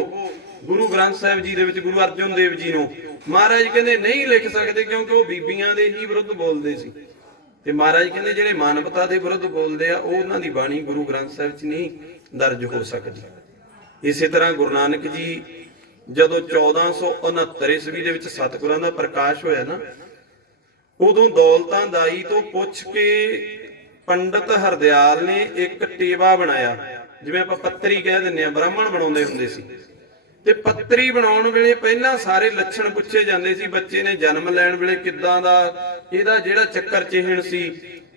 ਗੁਰੂ ਗ੍ਰੰਥ ਸਾਹਿਬ ਜੀ ਦੇ ਵਿੱਚ ਗੁਰੂ ਅਰਜਨ ਦੇਵ ਜੀ ਨੂੰ ਮਹਾਰਾਜ ਕਹਿੰਦੇ ਨਹੀਂ ਲਿਖ ਸਕਦੇ, ਕਿਉਂਕਿ ਉਹ ਬੀਬੀਆਂ ਦੇ ਹੀ ਵਿਰੁੱਧ ਬੋਲਦੇ ਸੀ। ਤੇ ਮਹਾਰਾਜ ਕਹਿੰਦੇ ਜਿਹੜੇ ਮਾਨਵਤਾ ਦੇ ਵਿਰੁੱਧ ਬੋਲਦੇ ਆ, ਉਹ ਉਹਨਾਂ ਦੀ ਬਾਣੀ ਗੁਰੂ ਗ੍ਰੰਥ ਸਾਹਿਬ 'ਚ ਨਹੀਂ ਦਰਜ ਹੋ ਸਕਦੀ। ਇਸੇ ਤਰ੍ਹਾਂ ਗੁਰੂ ਨਾਨਕ ਜੀ ਜਦੋਂ 1469 ਈਸਵੀ ਦੇ ਵਿੱਚ ਸਤਿਗੁਰਾਂ ਦਾ ਪ੍ਰਕਾਸ਼ ਹੋਇਆ ਨਾ, ਉਦੋਂ ਦੌਲਤਾਂ ਦਾਈ ਤੋਂ ਪੁੱਛ ਕੇ ਪੰਡਤ ਹਰਦਿਆਲ ਨੇ ਇੱਕ ਟੇਵਾ ਬਣਾਇਆ। ਜਿਵੇਂ ਆਪਾਂ ਪੱਤਰੀ ਕਹਿ ਦਿੰਦੇ ਆ, ਬ੍ਰਾਹਮਣ ਬਣਾਉਂਦੇ ਹੁੰਦੇ ਸੀ। ਤੇ ਪੱਤਰੀ ਬਣਾਉਣ ਵੇਲੇ ਪਹਿਲਾਂ ਸਾਰੇ ਲੱਛਣ ਪੁੱਛੇ ਜਾਂਦੇ ਸੀ। ਬੱਚੇ ਨੇ ਜਨਮ ਲੈਣ ਵੇਲੇ ਕਿੱਦਾਂ ਦਾ, ਇਹਦਾ ਜਿਹੜਾ ਚੱਕਰ ਚਿਹਨ ਸੀ,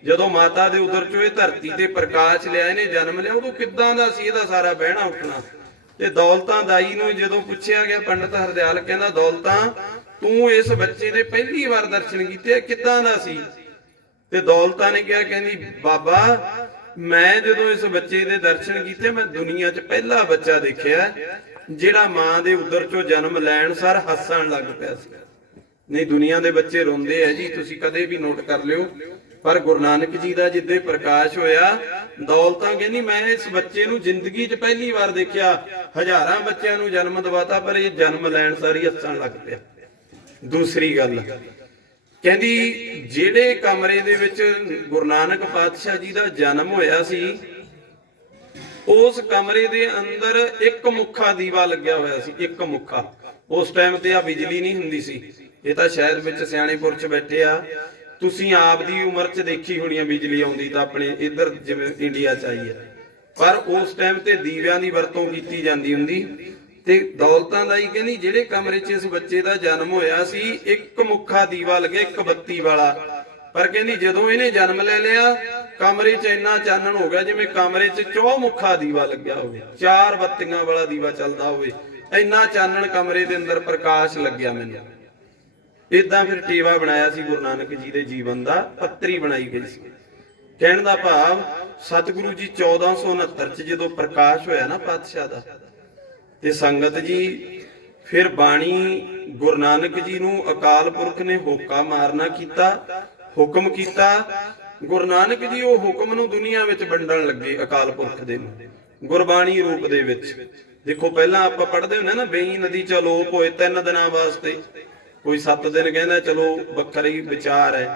ਜਦੋਂ ਮਾਤਾ ਦੇ ਉਦਰ ਚੋਂ ਇਹ ਧਰਤੀ ਤੇ ਪ੍ਰਕਾਸ਼ ਲਿਆ, ਇਹਨੇ ਜਨਮ ਲਿਆ, ਉਦੋਂ ਕਿੱਦਾਂ ਦਾ ਸੀ ਇਹਦਾ ਸਾਰਾ ਬਹਿਣਾ ਉੱਠਣਾ। ਤੇ ਦੌਲਤਾਂ ਦਾਈ ਨੂੰ ਜਦੋਂ ਪੁੱਛਿਆ ਗਿਆ, ਪੰਡਤ ਹਰਦਿਆਲ ਕਹਿੰਦਾ, ਦੌਲਤਾਂ ਤੂੰ ਇਸ ਬੱਚੇ ਦੇ ਪਹਿਲੀ ਵਾਰ ਦਰਸ਼ਨ ਕੀਤੇ, ਕਿੱਦਾਂ ਦਾ ਸੀ? ਤੇ ਦੌਲਤਾਂ ਨੇ ਕਿਹਾ, ਕਹਿੰਦੀ ਬਾਬਾ ਮੈਂ ਜਦੋਂ ਇਸ ਬੱਚੇ ਦੇ ਦਰਸ਼ਨ ਕੀਤੇ, ਮੈਂ ਦੁਨੀਆ 'ਚ ਪਹਿਲਾ ਬੱਚਾ ਦੇਖਿਆ ਜਿਹੜਾ ਮਾਂ ਦੇ ਉਦਰ ਚੋਂ ਜਨਮ ਲੈਣ ਸਾਰ ਹੱਸਣ ਲੱਗ ਪਿਆ ਸੀ। ਨਹੀਂ, ਦੁਨੀਆ ਦੇ ਬੱਚੇ ਰੋਂਦੇ ਆ ਜੀ, ਤੁਸੀਂ ਕਦੇ ਵੀ ਨੋਟ ਕਰ ਲਿਓ। ਪਰ ਗੁਰੂ ਨਾਨਕ ਜੀ ਦਾ ਜਿੱਦੇ ਪ੍ਰਕਾਸ਼ ਹੋਇਆ, ਦੌਲਤਾਂ ਕਹਿੰਦੀ ਮੈਂ ਇਸ ਬੱਚੇ ਨੂੰ ਜ਼ਿੰਦਗੀ 'ਚ ਪਹਿਲੀ ਵਾਰ ਦੇਖਿਆ। ਹਜ਼ਾਰਾਂ ਬੱਚਿਆਂ ਨੂੰ ਜਨਮ ਦਿਵਾਤਾ, ਪਰ ਇਹ ਜਨਮ ਲੈਣ ਸਾਰੀ ਹੱਸਣ ਲੱਗ ਪਿਆ। ਦੂਸਰੀ ਗੱਲ ਕਹਿੰਦੀ, ਜਿਹੜੇ ਕਮਰੇ ਦੇ ਵਿੱਚ ਗੁਰੂ ਨਾਨਕ ਪਾਤਸ਼ਾਹ ਜੀ ਦਾ ਜਨਮ ਹੋਇਆ ਸੀ, ਉਸ ਕਮਰੇ ਦੇ ਅੰਦਰ ਇੱਕ ਮੁੱਖਾ ਦੀਵਾ ਲੱਗਿਆ ਹੋਇਆ ਸੀ। ਇੱਕ ਮੁੱਖਾ। ਉਸ ਟਾਈਮ ਤੇ ਆ ਬਿਜਲੀ ਨਹੀਂ ਹੁੰਦੀ ਸੀ। ਇਹ ਤਾਂ ਸ਼ਹਿਰ ਵਿੱਚ ਸਿਆਣੇ ਪੁਰਸ਼ ਬੈਠੇ ਆ, ਤੁਸੀਂ ਆਪ ਦੀ ਉਮਰ 'ਚ ਦੇਖੀ ਹੋਣੀ ਆ ਬਿਜਲੀ ਆਉਂਦੀ ਤਾਂ ਆਪਣੇ ਇੱਧਰ ਜਿਵੇਂ ਇੰਡੀਆ 'ਚ ਆਈ ਹੈ। ਪਰ ਉਸ ਟਾਈਮ ਤੇ ਦੀਵਿਆਂ ਦੀ ਵਰਤੋਂ ਕੀਤੀ ਜਾਂਦੀ ਹੁੰਦੀ। ਤੇ ਦੌਲਤਾਂ ਦਾਈ ਕਹਿੰਦੀ ਜਿਹੜੇ ਕਮਰੇ 'ਚ ਇਸ ਬੱਚੇ ਦਾ ਜਨਮ ਹੋਇਆ ਸੀ, ਇੱਕ ਮੁੱਖਾ ਦੀਵਾ ਲੱਗਿਆ, ਇੱਕ ਬੱਤੀ ਵਾਲਾ। ਪਰ ਕਹਿੰਦੀ ਜਦੋਂ ਇਹਨੇ ਜਨਮ ਲੈ ਲਿਆ, ਕਮਰੇ 'ਚ ਇੰਨਾ ਚਾਨਣ ਹੋ ਗਿਆ ਜਿਵੇਂ ਕਮਰੇ 'ਚ ਚੌਮੁੱਖਾ ਦੀਵਾ ਲੱਗਿਆ ਹੋਵੇ, 4 ਬੱਤੀਆਂ ਵਾਲਾ ਦੀਵਾ ਚੱਲਦਾ ਹੋਵੇ। ਇੰਨਾ ਚਾਨਣ ਕਮਰੇ ਦੇ ਅੰਦਰ ਪ੍ਰਕਾਸ਼ ਲੱਗਿਆ ਮੈਨੂੰ। ਇਦਾਂ ਫਿਰ ਟੇਵਾ ਬਣਾਇਆ ਸੀ ਗੁਰੂ ਨਾਨਕ ਜੀ ਦੇ ਜੀਵਨ ਦਾ, ਪੱਤਰੀ ਬਣਾਈ ਗਈ ਸੀ। ਕਹਿਣ ਦਾ ਭਾਵ, ਸਤਿਗੁਰੂ ਜੀ 1469 'ਚ ਜਦੋਂ ਪ੍ਰਕਾਸ਼ ਹੋਇਆ ਨਾ ਪਾਤਸ਼ਾਹ ਦਾ, ਤੇ ਸੰਗਤ ਜੀ ਫਿਰ ਬਾਣੀ ਗੁਰੂ ਨਾਨਕ ਜੀ ਨੂੰ ਅਕਾਲ ਪੁਰਖ ਨੇ ਹੋਕਾ ਮਾਰਨਾ ਕੀਤਾ, ਹੁਕਮ ਕੀਤਾ। ਗੁਰੂ ਨਾਨਕ ਜੀ ਉਹ ਹੁਕਮ ਨੂੰ ਦੁਨੀਆ ਵਿੱਚ ਵੰਡਣ ਲੱਗੇ, ਅਕਾਲ ਪੁਰਖ ਦੇ ਗੁਰਬਾਣੀ ਰੂਪ ਦੇ ਵਿੱਚ। ਦੇਖੋ ਪਹਿਲਾਂ ਆਪਾਂ ਪੜ੍ਹਦੇ ਹੁੰਦੇ ਨਾ, ਬੇਈ ਨਦੀ ਚ ਅਲੋਪ ਹੋਏ 3 ਦਿਨਾਂ ਵਾਸਤੇ, ਕੋਈ 7 ਦਿਨ ਕਹਿੰਦਾ ਚਲੋ ਵੱਖਰੀ ਵਿਚਾਰ ਹੈ,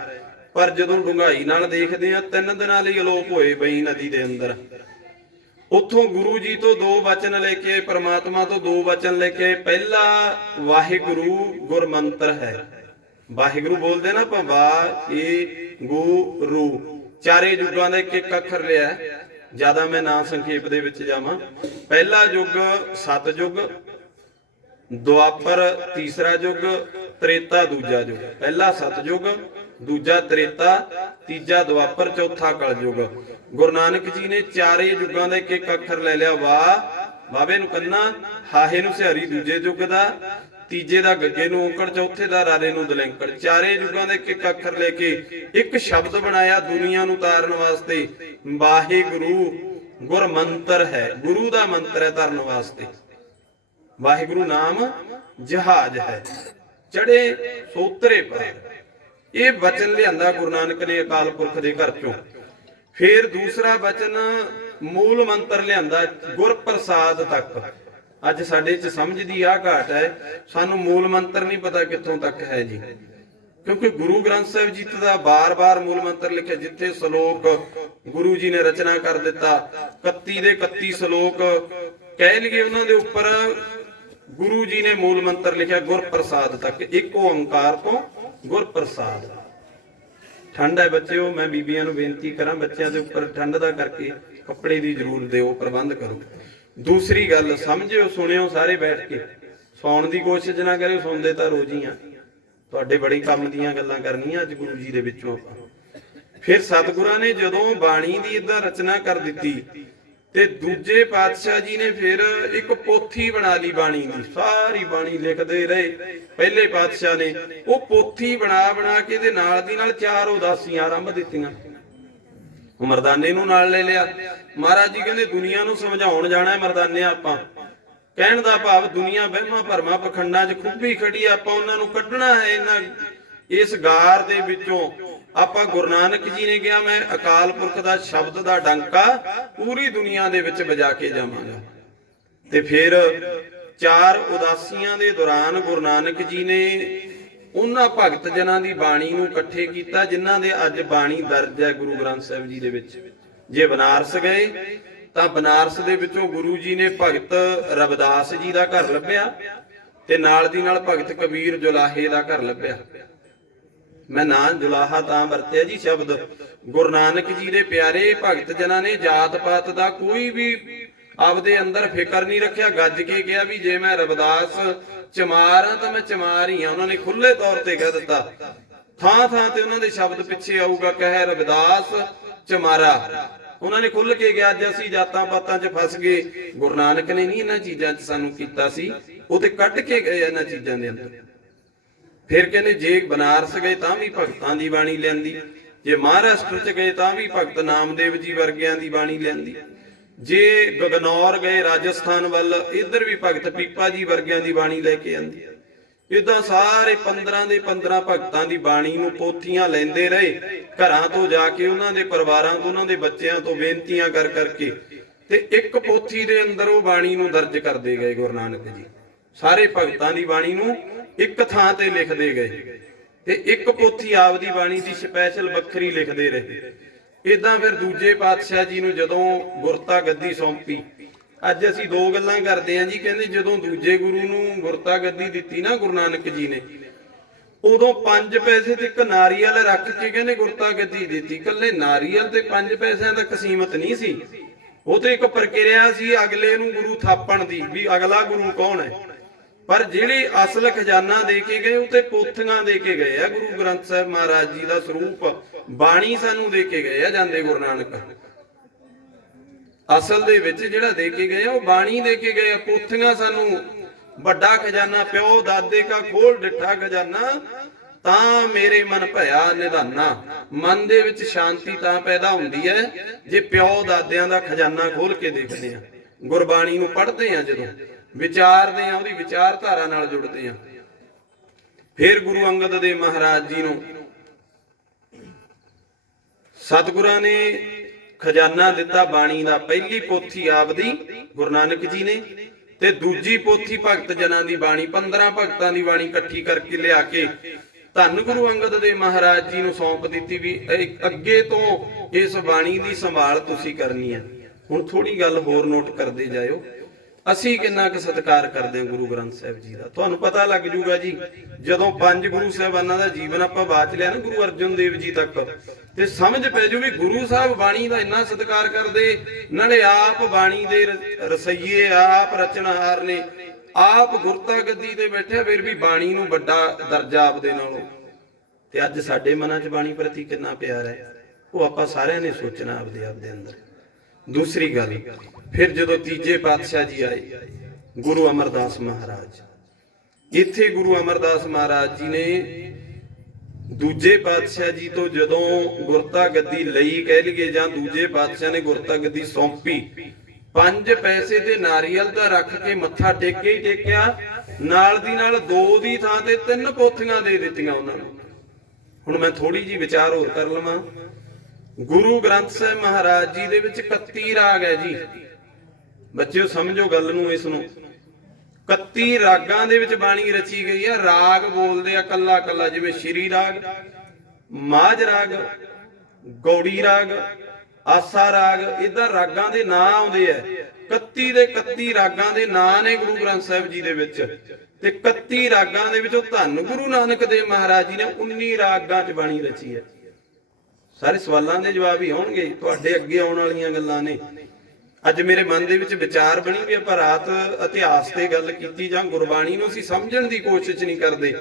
ਪਰ ਜਦੋਂ ਡੂੰਘਾਈ ਨਾਲ ਦੇਖਦੇ ਆ 3 ਦਿਨਾਂ ਲਈ ਅਲੋਪ ਹੋਏ ਬਈ ਨਦੀ ਦੇ ਅੰਦਰ। ਉੱਥੋਂ ਗੁਰੂ ਜੀ ਤੋਂ 2 ਵਚਨ ਲੈ ਕੇ, ਪ੍ਰਮਾਤਮਾ ਤੋਂ 2 ਵਚਨ ਲੈ ਕੇ, ਪਹਿਲਾ ਵਾਹਿਗੁਰੂ ਗੁਰਮੰਤਰ ਹੈ। ਵਾਹਿਗੁਰੂ ਬੋਲਦੇ ਨਾ ਆਪਾਂ, ਵਾਹਿਗੁਰੂ, ਚਾਰੇ ਯੁੱਗਾਂ ਦਾ ਇੱਕ ਇੱਕ ਅੱਖਰ ਲਿਆ। ਜਿਆਦਾ ਮੈਂ ਨਾ ਸੰਖੇਪ ਦੇ ਵਿੱਚ ਜਾਵਾਂ। ਪਹਿਲਾ ਯੁੱਗ ਸਤਯੁੱਗ, ਦੁਆਪਰ ਤੀਸਰਾ ਯੁੱਗ, ਤ੍ਰੇਤਾ ਦੂਜਾ ਯੁੱਗ। ਪਹਿਲਾ ਸਤਯੁੱਗ, ਦੂਜਾ ਤ੍ਰੇਤਾ, ਤੀਜਾ ਦੁਆਪਰ, ਚੌਥਾ ਕਲਯੁੱਗ। ਗੁਰੂ ਨਾਨਕ ਜੀ ਨੇ ਚਾਰੇ ਯੁੱਗਾਂ ਦਾ ਇੱਕ ਇੱਕ ਅੱਖਰ ਲੈ ਲਿਆ। ਵਾਵੇ ਨੂੰ ਕੰਨਾ, ਹਾਹੇ ਨੂੰ ਸਿਹਾਰੀ ਦੂਜੇ ਯੁੱਗ ਦਾ, ਤੀਜੇ ਦਾ ਗੱਗੇ ਨੂੰ ਔਂਕੜ, ਚੌਥੇ ਦਾ ਰਾਰੇ ਨੂੰ ਦਲੈਂਕੜ। ਚਾਰੇ ਯੁੱਗਾਂ ਦਾ ਇੱਕ ਇੱਕ ਅੱਖਰ ਲੈ ਕੇ ਇੱਕ ਸ਼ਬਦ ਬਣਾਇਆ ਦੁਨੀਆ ਨੂੰ ਤਾਰਨ ਵਾਸਤੇ। ਵਾਹਿਗੁਰੂ ਗੁਰਮੰਤਰ ਹੈ, ਗੁਰੂ ਦਾ ਮੰਤਰ ਹੈ ਤਰਨ ਵਾਸਤੇ। ਵਾਹਿਗੁਰੂ ਨਾਮ ਜਹਾਜ਼ ਹੈ, ਚੜੇ ਸੋਤਰੇ ਪਰ। ਇਹ ਵਚਨ ਲਿਆਂਦਾ ਗੁਰੂ ਨਾਨਕ ਨੇ ਅਕਾਲ ਪੁਰਖ ਦੇ ਘਰ ਚੋਂ। ਫਿਰ ਦੂਸਰਾ ਵਚਨ ਮੂਲ ਮੰਤਰ ਲਿਆਂਦਾ ਗੁਰ ਪ੍ਰਸਾਦ ਤੱਕ। ਅੱਜ ਸਾਡੇ ਚ ਸਮਝ ਦੀ ਆ ਘਾਟ ਹੈ, ਸਾਨੂੰ ਮੂਲ ਮੰਤਰ ਨਹੀਂ ਪਤਾ ਕਿੱਥੋਂ ਤੱਕ ਹੈ ਜੀ। ਕਿਉਂਕਿ ਗੁਰੂ ਗ੍ਰੰਥ ਸਾਹਿਬ ਜੀ ਦਾ ਬਾਰ-ਬਾਰ ਮੂਲ ਮੰਤਰ ਲਿਖਿਆ। ਜਿੱਥੇ ਸ਼ਲੋਕ ਗੁਰੂ ਜੀ ਨੇ ਰਚਨਾ ਕਰ ਦਿੱਤਾ, 31 ਦੇ 31 ਸ਼ਲੋਕ ਕਹਿ ਲਈਏ, ਉਹਨਾਂ ਦੇ ਉੱਪਰ ਗੁਰੂ ਜੀ ਨੇ ਮੂਲ ਮੰਤਰ ਲਿਖਿਆ ਗੁਰ ਪ੍ਰਸਾਦ ਤੱਕ। ਇੱਕ ਓੰਕਾਰ ਤੋਂ ਗੁਰ ਪ੍ਰਸਾਦ। ਠੰਡ ਹੈ ਬੱਚਿਓ, ਮੈਂ ਬੀਬੀਆਂ ਨੂੰ ਬੇਨਤੀ ਕਰਾਂ, ਬੱਚਿਆਂ ਦੇ ਉੱਪਰ ਠੰਡ ਦਾ ਕਰਕੇ ਕੱਪੜੇ ਦੀ ਜ਼ਰੂਰ ਦਿਓ, ਪ੍ਰਬੰਧ ਕਰੋ। ਦੂਸਰੀ ਗੱਲ ਸਮਝਿਓ, ਸੁਣਿਓ ਸਾਰੇ ਬੈਠ ਕੇ, ਸੌਣ ਦੀ ਕੋਸ਼ਿਸ਼ ਨਾ ਕਰਿਓ, ਸੌਂਦੇ ਤਾਂ ਰੋਜ਼ ਹੀ ਆ। ਤੁਹਾਡੇ ਬੜੀ ਕੰਮ ਦੀਆਂ ਗੱਲਾਂ ਕਰਨੀਆਂ ਅੱਜ ਗੁਰੂ ਜੀ ਦੇ ਵਿੱਚੋਂ ਆਪਾਂ। ਫਿਰ ਸਤਿਗੁਰਾਂ ਨੇ ਜਦੋਂ ਬਾਣੀ ਦੀ ਇਦਾਂ ਰਚਨਾ ਕਰ ਦਿੱਤੀ ਤੇ ਦੂਜੇ ਪਾਤਸ਼ਾਹ ਜੀ ਨੇ ਫਿਰ ਇੱਕ ਪੋਥੀ ਬਣਾ ਲਈ ਬਾਣੀ ਦੀ। ਸਾਰੀ ਬਾਣੀ ਲਿਖਦੇ ਰਹੇ ਪਹਿਲੇ ਪਾਤਸ਼ਾਹ ਨੇ। ਉਹ ਪੋਥੀ ਬਣਾ ਕੇ ਦੇ ਨਾਲ ਦੀ ਨਾਲ 4 ਉਦਾਸੀਆਂ ਆਰੰਭ ਦਿੱਤੀਆਂ। ਮਰਦਾਨੇ ਨੂੰ ਨਾਲ ਲੈ ਲਿਆ। ਮਹਾਰਾਜ ਜੀ ਕਹਿੰਦੇ ਦੁਨੀਆ ਨੂੰ ਸਮਝਾਉਣ ਜਾਣਾ ਮਰਦਾਨੇ ਆਪਾਂ। ਕਹਿਣ ਦਾ ਭਾਵ ਦੁਨੀਆ ਵਹਿਮਾਂ ਭਰਮਾਂ ਪਖੰਡਾਂ 'ਚ ਖੁੱਭੀ ਖੜੀ, ਆਪਾਂ ਉਹਨਾਂ ਨੂੰ ਕੱਢਣਾ ਹੈ ਇਹਨਾਂ ਇਸ ਗਾਰ ਦੇ ਵਿੱਚੋਂ। ਆਪਾਂ ਗੁਰੂ ਨਾਨਕ ਜੀ ਨੇ ਕਿਹਾ ਮੈਂ ਅਕਾਲ ਪੁਰਖ ਦਾ ਸ਼ਬਦ ਦਾ ਡੰਕਾ ਪੂਰੀ ਦੁਨੀਆ ਦੇ ਵਿੱਚ ਵਜਾ ਕੇ ਜਾਵਾਂਗਾ। ਤੇ ਫਿਰ 4 ਉਦਾਸੀਆਂ ਦੇ ਦੌਰਾਨ ਗੁਰੂ ਨਾਨਕ ਜੀ ਨੇ ਉਹਨਾਂ ਭਗਤ ਜਨਾਂ ਦੀ ਬਾਣੀ ਨੂੰ ਇਕੱਠੇ ਕੀਤਾ ਜਿਨ੍ਹਾਂ ਦੇ ਅੱਜ ਬਾਣੀ ਦਰਜ ਹੈ ਗੁਰੂ ਗ੍ਰੰਥ ਸਾਹਿਬ ਜੀ ਦੇ ਵਿੱਚ। ਜੇ ਬਨਾਰਸ ਗਏ ਤਾਂ ਬਨਾਰਸ ਦੇ ਵਿੱਚੋਂ ਗੁਰੂ ਜੀ ਨੇ ਭਗਤ ਰਵਿਦਾਸ ਜੀ ਦਾ ਘਰ ਲੱਭਿਆ ਤੇ ਨਾਲ ਦੀ ਨਾਲ ਭਗਤ ਕਬੀਰ ਜੁਲਾਹੇ ਦਾ ਘਰ ਲੱਭਿਆ। ਮੈਂ ਨਾਂ ਜੁਲਾਹਾ ਤਾਂ ਵਰਤਿਆ ਜੀ ਸ਼ਬਦ। ਗੁਰੂ ਨਾਨਕ ਜੀ ਦੇ ਪਿਆਰੇ ਭਗਤ ਜਨਾਂ ਨੇ ਜਾਤ ਪਾਤ ਦਾ ਕੋਈ ਵੀ ਆਪਦੇ ਅੰਦਰ ਫਿਕਰ ਨਹੀਂ ਰੱਖਿਆ। ਗੱਜ ਕੇ ਕਿਹਾ ਵੀ ਜੇ ਮੈਂ ਰਵਿਦਾਸ ਚਮਾਰ ਹਾਂ ਤਾਂ ਮੈਂ ਚਮਾਰ ਹੀ ਹਾਂ। ਉਹਨਾਂ ਨੇ ਖੁੱਲੇ ਤੌਰ ਤੇ ਕਹਿ ਦਿੱਤਾ। ਥਾਂ ਥਾਂ ਤੇ ਉਹਨਾਂ ਦੇ ਸ਼ਬਦ ਪਿੱਛੇ ਆਊਗਾ, ਕਹੇ ਰਵਿਦਾਸ ਚਮਾਰਾ। ਉਹਨਾਂ ਨੇ ਖੁੱਲ ਕੇ ਕਿਹਾ ਅੱਜ ਅਸੀਂ ਜਾਤਾਂ ਪਾਤਾਂ 'ਚ ਫਸ ਗਏ। ਗੁਰੂ ਨਾਨਕ ਨੇ ਨਹੀਂ ਇਹਨਾਂ ਚੀਜ਼ਾਂ 'ਚ ਸਾਨੂੰ ਕੀਤਾ ਸੀ, ਉਹ ਤੇ ਕੱਢ ਕੇ ਗਏ ਇਹਨਾਂ ਚੀਜ਼ਾਂ ਦੇ ਅੰਦਰ। ਫਿਰ ਕਹਿੰਦੇ ਜੇ ਬਨਾਰਸ ਗਏ ਤਾਂ ਵੀ ਭਗਤਾਂ ਦੀ ਬਾਣੀ ਲਿਆਂਦੀ, ਜੇ ਮਹਾਰਾਸ਼ਟਰ 'ਚ ਗਏ ਤਾਂ ਵੀ ਭਗਤ ਨਾਮਦੇਵ ਜੀ ਵਰਗਿਆਂ ਦੀ ਬਾਣੀ ਲਿਆਂਦੀ, ਜੇ ਗਗਨੌਰ ਗਏ ਰਾਜਸਥਾਨ ਵੱਲ ਇੱਧਰ ਵੀ ਭਗਤ ਪੀਪਾ ਜੀ ਵਰਗਿਆਂ ਦੀ ਬਾਣੀ ਲੈ ਕੇ ਆਂਦੀ। ਇਦਾਂ ਸਾਰੇ 15 ਦੇ 15 ਭਗਤਾਂ ਦੀ ਬਾਣੀ ਨੂੰ ਪੋਥੀਆਂ ਲੈਂਦੇ ਰਹੇ, ਘਰਾਂ ਤੋਂ ਜਾ ਕੇ ਉਹਨਾਂ ਦੇ ਪਰਿਵਾਰਾਂ ਤੋਂ ਉਹਨਾਂ ਦੇ ਬੱਚਿਆਂ ਤੋਂ ਬੇਨਤੀਆਂ ਕਰ ਕਰਕੇ ਤੇ ਇੱਕ ਪੋਥੀ ਦੇ ਅੰਦਰ ਉਹ ਬਾਣੀ ਨੂੰ ਦਰਜ ਕਰਦੇ ਗਏ ਗੁਰੂ ਨਾਨਕ ਜੀ। ਸਾਰੇ ਭਗਤਾਂ ਦੀ ਬਾਣੀ ਨੂੰ ਇੱਕ ਥਾਂ ਤੇ ਲਿਖਦੇ ਗਏ ਤੇ ਇੱਕ ਪੋਥੀ ਆਪਦੀ ਬਾਣੀ ਦੀ ਸਪੈਸ਼ਲ ਵੱਖਰੀ ਲਿਖਦੇ ਰਹੇ। ਇਦਾਂ ਫਿਰ ਦੂਜੇ ਪਾਤਸ਼ਾਹ ਜੀ ਨੂੰ ਜਦੋਂ ਗੁਰਤਾ ਗੱਦੀ ਸੌਂਪੀ, ਅੱਜ ਅਸੀਂ 2 ਗੱਲਾਂ ਕਰਦੇ ਆਂ ਜੀ। ਕਹਿੰਦੇ ਜਦੋਂ ਦੂਜੇ ਗੁਰੂ ਨੂੰ ਗੁਰਤਾ ਗੱਦੀ ਦਿੱਤੀ ਨਾ ਗੁਰੂ ਨਾਨਕ ਜੀ ਨੇ, ਉਦੋਂ 5 ਪੈਸੇ ਤੇ ਇੱਕ ਨਾਰੀਅਲ ਰੱਖ ਕੇ ਕਹਿੰਦੇ ਗੁਰਤਾ ਗੱਦੀ ਦਿੱਤੀ। ਇਕੱਲੇ ਨਾਰੀਅਲ ਤੇ 5 ਪੈਸਿਆਂ ਤੱਕ ਸੀਮਤ ਨਹੀਂ ਸੀ, ਉਹ ਤੇ ਇੱਕ ਪ੍ਰਕਿਰਿਆ ਸੀ ਅਗਲੇ ਨੂੰ ਗੁਰੂ ਥਾਪਣ ਦੀ, ਵੀ ਅਗਲਾ ਗੁਰੂ ਕੌਣ ਹੈ। ਪਰ ਜਿਹੜੀ ਅਸਲ ਖਜ਼ਾਨਾ ਦੇ ਕੇ ਗਏ ਉਹ ਤੇ ਪੋਥੀਆਂ ਦੇ ਕੇ ਗਏ ਆ। ਗੁਰੂ ਗ੍ਰੰਥ ਸਾਹਿਬ ਮਹਾਰਾਜ ਜੀ ਦਾ ਸਰੂਪ ਬਾਣੀ ਸਾਨੂੰ ਦੇ ਕੇ ਗਏ ਆ ਜਾਂਦੇ ਗੁਰੂ ਨਾਨਕ। ਅਸਲ ਦੇ ਵਿੱਚ ਜਿਹੜਾ ਦੇ ਕੇ ਗਏ ਆ ਉਹ ਬਾਣੀ ਦੇ ਕੇ ਗਏ ਆ। ਪੋਥੀਆਂ ਸਾਨੂੰ ਵੱਡਾ ਖਜ਼ਾਨਾ, ਪਿਓ ਦਾਦੇ ਕਾ ਖੋਲ ਡਿੱਠਾ ਖਜ਼ਾਨਾ ਤਾਂ ਮੇਰੇ ਮਨ ਭਇਆ ਨਿਧਾਨਾ। ਮਨ ਦੇ ਵਿੱਚ ਸ਼ਾਂਤੀ ਤਾਂ ਪੈਦਾ ਹੁੰਦੀ ਹੈ ਜੇ ਪਿਓ ਦਾਦਿਆਂ ਦਾ ਖਜ਼ਾਨਾ ਖੋਲ ਕੇ ਦੇਖਦੇ ਆ, ਗੁਰਬਾਣੀ ਨੂੰ ਪੜ੍ਹਦੇ ਆ, ਜਦੋਂ ਵਿਚਾਰਦੇ ਆ, ਉਹਦੀ ਵਿਚਾਰਧਾਰਾ ਨਾਲ ਜੁੜਦੇ ਆ। ਫਿਰ ਗੁਰੂ ਅੰਗਦ ਦੇਵ ਮਹਾਰਾਜ ਜੀ ਨੂੰ ਸਤਿਗੁਰਾਂ ਨੇ ਖਜ਼ਾਨਾ ਦਿੱਤਾ ਬਾਣੀ ਦਾ। ਪਹਿਲੀ ਪੋਥੀ ਆਪਦੀ ਗੁਰੂ ਨਾਨਕ ਜੀ ਨੇ ਤੇ ਦੂਜੀ ਪੋਥੀ ਭਗਤ ਜਨਾਂ ਦੀ ਬਾਣੀ 15 ਭਗਤਾਂ ਦੀ ਬਾਣੀ ਇਕੱਠੀ ਕਰਕੇ ਲਿਆ ਕੇ ਧੰਨ ਗੁਰੂ ਅੰਗਦ ਦੇਵ ਮਹਾਰਾਜ ਜੀ ਨੂੰ ਸੌਂਪ ਦਿੱਤੀ ਵੀ ਅੱਗੇ ਤੋਂ ਇਸ ਬਾਣੀ ਦੀ ਸੰਭਾਲ ਤੁਸੀਂ ਕਰਨੀ ਹੈ। ਹੁਣ ਥੋੜੀ ਗੱਲ ਹੋਰ ਨੋਟ ਕਰਦੇ ਜਾਇਓ, ਅਸੀਂ ਕਿੰਨਾ ਕੁ ਸਤਿਕਾਰ ਕਰਦੇ ਹਾਂ ਗੁਰੂ ਗ੍ਰੰਥ ਸਾਹਿਬ ਜੀ ਦਾ। ਤੁਹਾਨੂੰ ਪਤਾ ਲੱਗ ਜੂਗਾ ਜੀ ਜਦੋਂ 5 ਗੁਰੂ ਸਾਹਿਬਾਨਾਂ ਦਾ ਜੀਵਨ ਆਪਾਂ ਬਾਚ ਲਿਆ ਨਾ ਗੁਰੂ ਅਰਜਨ ਦੇਵ ਜੀ ਤੱਕ, ਤੇ ਸਮਝ ਪੈ ਜੂ ਵੀ ਗੁਰੂ ਸਾਹਿਬ ਬਾਣੀ ਦਾ ਇੰਨਾ ਸਤਿਕਾਰ ਕਰਦੇ, ਨਾਲੇ ਆਪ ਬਾਣੀ ਦੇ ਰਸਈਏ, ਆਪ ਰਚਨਹਾਰ ਨੇ, ਆਪ ਗੁਰਤਾ ਗੱਦੀ ਤੇ ਬੈਠੇ, ਫਿਰ ਵੀ ਬਾਣੀ ਨੂੰ ਵੱਡਾ ਦਰਜਾ ਆਪਦੇ ਨਾਲੋਂ। ਤੇ ਅੱਜ ਸਾਡੇ ਮਨਾਂ 'ਚ ਬਾਣੀ ਪ੍ਰਤੀ ਕਿੰਨਾ ਪਿਆਰ ਹੈ, ਉਹ ਆਪਾਂ ਸਾਰਿਆਂ ਨੇ ਸੋਚਣਾ ਆਪਦੇ ਆਪ ਦੇ ਅੰਦਰ। ਦੂਸਰੀ ਗੱਲ, ਫਿਰ ਜਦੋਂ ਤੀਜੇ ਪਾਤਸ਼ਾਹ ਜੀ ਆਏ ਗੁਰੂ ਅਮਰਦਾਸ ਮਹਾਰਾਜ, ਇੱਥੇ ਗੁਰੂ ਅਮਰਦਾਸ ਮਹਾਰਾਜ ਜੀ ਨੇ ਦੂਜੇ ਪਾਤਸ਼ਾਹ ਜੀ ਤੋਂ ਜਦੋਂ ਗੁਰਤਾ ਗੱਦੀ ਲਈ ਕਹਿ ਲਈਏ, ਜਾਂ ਦੂਜੇ ਪਾਤਸ਼ਾਹ ਨੇ ਗੁਰਤਾ ਗੱਦੀ ਸੌਂਪੀ, 5 ਪੈਸੇ ਤੇ ਨਾਰੀਅਲ ਦਾ ਰੱਖ ਕੇ ਮੱਥਾ ਟੇਕੇ ਹੀ ਟੇਕਿਆ, ਨਾਲ ਦੀ ਨਾਲ 2 ਦੀ ਥਾਂ ਤੇ 3 ਪੋਥੀਆਂ ਦੇ ਦਿੱਤੀਆਂ ਉਹਨਾਂ ਨੂੰ। ਹੁਣ ਮੈਂ ਥੋੜੀ ਜੀ ਵਿਚਾਰ ਹੋਰ ਕਰ ਲਵਾਂ। ਗੁਰੂ ਗ੍ਰੰਥ ਸਾਹਿਬ ਮਹਾਰਾਜ ਜੀ ਦੇ ਵਿੱਚ 31 ਰਾਗ ਹੈ ਜੀ, ਬੱਚਿਓ ਸਮਝੋ ਗੱਲ ਨੂੰ, ਇਸ ਨੂੰ 31 ਰਾਗਾਂ ਦੇ ਵਿੱਚ ਬਾਣੀ ਰਚੀ ਗਈ ਹੈ। ਰਾਗ ਬੋਲਦੇ ਆ ਕੱਲਾ ਕੱਲਾ, ਜਿਵੇਂ ਸ਼੍ਰੀ ਰਾਗ, ਮਾਝ ਰਾਗ, ਗੌੜੀ ਰਾਗ, ਆਸਾ ਰਾਗ, ਇਦਾਂ ਰਾਗਾਂ ਦੇ ਨਾਂ ਆਉਂਦੇ ਆ। 31 ਦੇ 31 ਰਾਗਾਂ ਦੇ ਨਾਂ ਨੇ ਗੁਰੂ ਗ੍ਰੰਥ ਸਾਹਿਬ ਜੀ ਦੇ ਵਿੱਚ, ਤੇ 31 ਰਾਗਾਂ ਦੇ ਵਿੱਚੋਂ ਧੰਨ ਗੁਰੂ ਨਾਨਕ ਦੇਵ ਮਹਾਰਾਜ ਜੀ ਨੇ 19 ਰਾਗਾਂ 'ਚ ਬਾਣੀ ਰਚੀ ਹੈ। ਸਾਰੇ ਸਵਾਲਾਂ ਦੇ ਜਵਾਬ ਹੀ ਆਉਣਗੇ, ਤੁਹਾਡੇ ਅੱਗੇ ਆਉਣ ਵਾਲੀਆਂ ਗੱਲਾਂ ਨੇ। ਅੱਜ ਮੇਰੇ ਮਨ ਦੇ ਵਿੱਚ ਵਿਚਾਰ ਬਣੀ ਵੀ ਆਪਾਂ ਰਾਤ ਇਤਿਹਾਸ ਤੇ ਗੱਲ ਕੀਤੀ, ਜਾਂ ਗੁਰਬਾਣੀ ਨੂੰ ਅਸੀਂ ਸਮਝਣ ਦੀ ਕੋਸ਼ਿਸ਼ ਨਹੀਂ ਕਰਦੇ,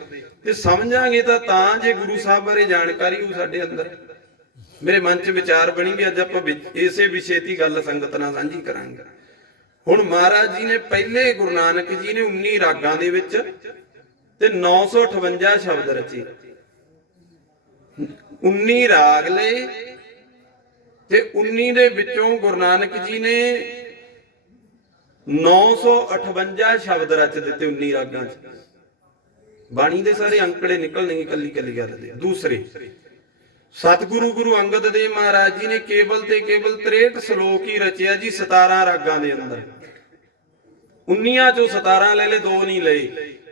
ਤੇ ਸਮਝਾਂਗੇ ਤਾਂ ਜੇ ਗੁਰੂ ਸਾਹਿਬ ਬਾਰੇ ਜਾਣਕਾਰੀ ਹੋ ਸਾਡੇ ਅੰਦਰ। ਮੇਰੇ ਮਨ 'ਚ ਵਿਚਾਰ ਬਣੀ ਵੀ ਅੱਜ ਆਪਾਂ ਇਸੇ ਵਿਸ਼ੇ ਦੀ ਗੱਲ ਸੰਗਤ ਨਾਲ ਸਾਂਝੀ ਕਰਾਂਗੇ। ਹੁਣ ਮਹਾਰਾਜ ਜੀ ਨੇ ਪਹਿਲੇ ਗੁਰੂ ਨਾਨਕ ਜੀ ਨੇ 19 ਰਾਗਾਂ ਦੇ ਵਿੱਚ ਤੇ 958 ਸ਼ਬਦ ਰਚੇ। 19 ਰਾਗ ਲਏ ਤੇ 19 ਦੇ ਵਿੱਚੋਂ ਗੁਰੂ ਨਾਨਕ ਜੀ ਨੇ 958 ਸ਼ਬਦ ਰਚ ਦਿੱਤੇ 19 ਰਾਗਾਂ 'ਚ। ਬਾਣੀ ਦੇ ਸਾਰੇ ਅੰਕੜੇ ਨਿਕਲਣਗੇ ਕੱਲੀ ਕੱਲੀ ਗੱਲ ਦੇ। ਦੂਸਰੇ, ਸਤਿਗੁਰੂ ਗੁਰੂ ਅੰਗਦ ਦੇਵ ਮਹਾਰਾਜ ਜੀ ਨੇ ਕੇਵਲ ਤੇ ਕੇਵਲ 63 ਸ਼ਲੋਕ ਹੀ ਰਚਿਆ ਜੀ 17 ਰਾਗਾਂ ਦੇ ਅੰਦਰ। 19 ਚੋਂ 17 ਲੈ ਲਏ, 2 ਨਹੀਂ ਲਏ।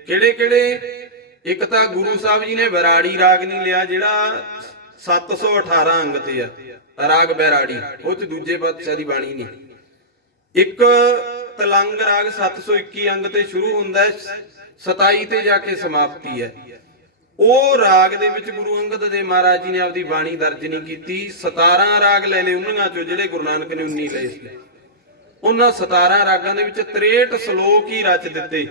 ਕਿਹੜੇ ਕਿਹੜੇ? ਇੱਕ ਤਾਂ ਗੁਰੂ ਸਾਹਿਬ ਜੀ ਨੇ ਬੈਰਾੜੀ ਰਾਗ ਨਹੀਂ ਲਿਆ, ਜਿਹੜਾ 718 ਅੰਗ ਤੇ ਆ, ਰਾਗ ਬੈਰਾੜੀ, ਉਹ ਚ ਦੂਜੇ ਪਾਤਸ਼ਾਹ ਦੀ ਬਾਣੀ ਨਹੀਂ। ਇੱਕ ਤਲੰਗ ਰਾਗ 721 ਅੰਗ ਤੇ ਸ਼ੁਰੂ ਹੁੰਦਾ ਹੈ, 27 ਤੇ ਜਾ ਕੇ ਸਮਾਪਤੀ ਹੈ। ਉਹ ਰਾਗ ਦੇ ਵਿੱਚ ਗੁਰੂ ਅੰਗਦ ਦੇਵ ਮਹਾਰਾਜ ਜੀ ਨੇ ਆਪਦੀ ਬਾਣੀ ਦਰਜ ਨਹੀਂ ਕੀਤੀ। 17 ਰਾਗ ਲੈ ਲਏ ਉਹਨਾਂ ਚੋਂ, ਜਿਹੜੇ ਗੁਰੂ ਨਾਨਕ ਨੇ 19 ਲਏ ਸੀ। ਉਹਨਾਂ 17 ਰਾਗਾਂ ਦੇ ਵਿੱਚ 63 ਸ਼ਲੋਕ ਹੀ ਰਚ ਦਿੱਤੇ।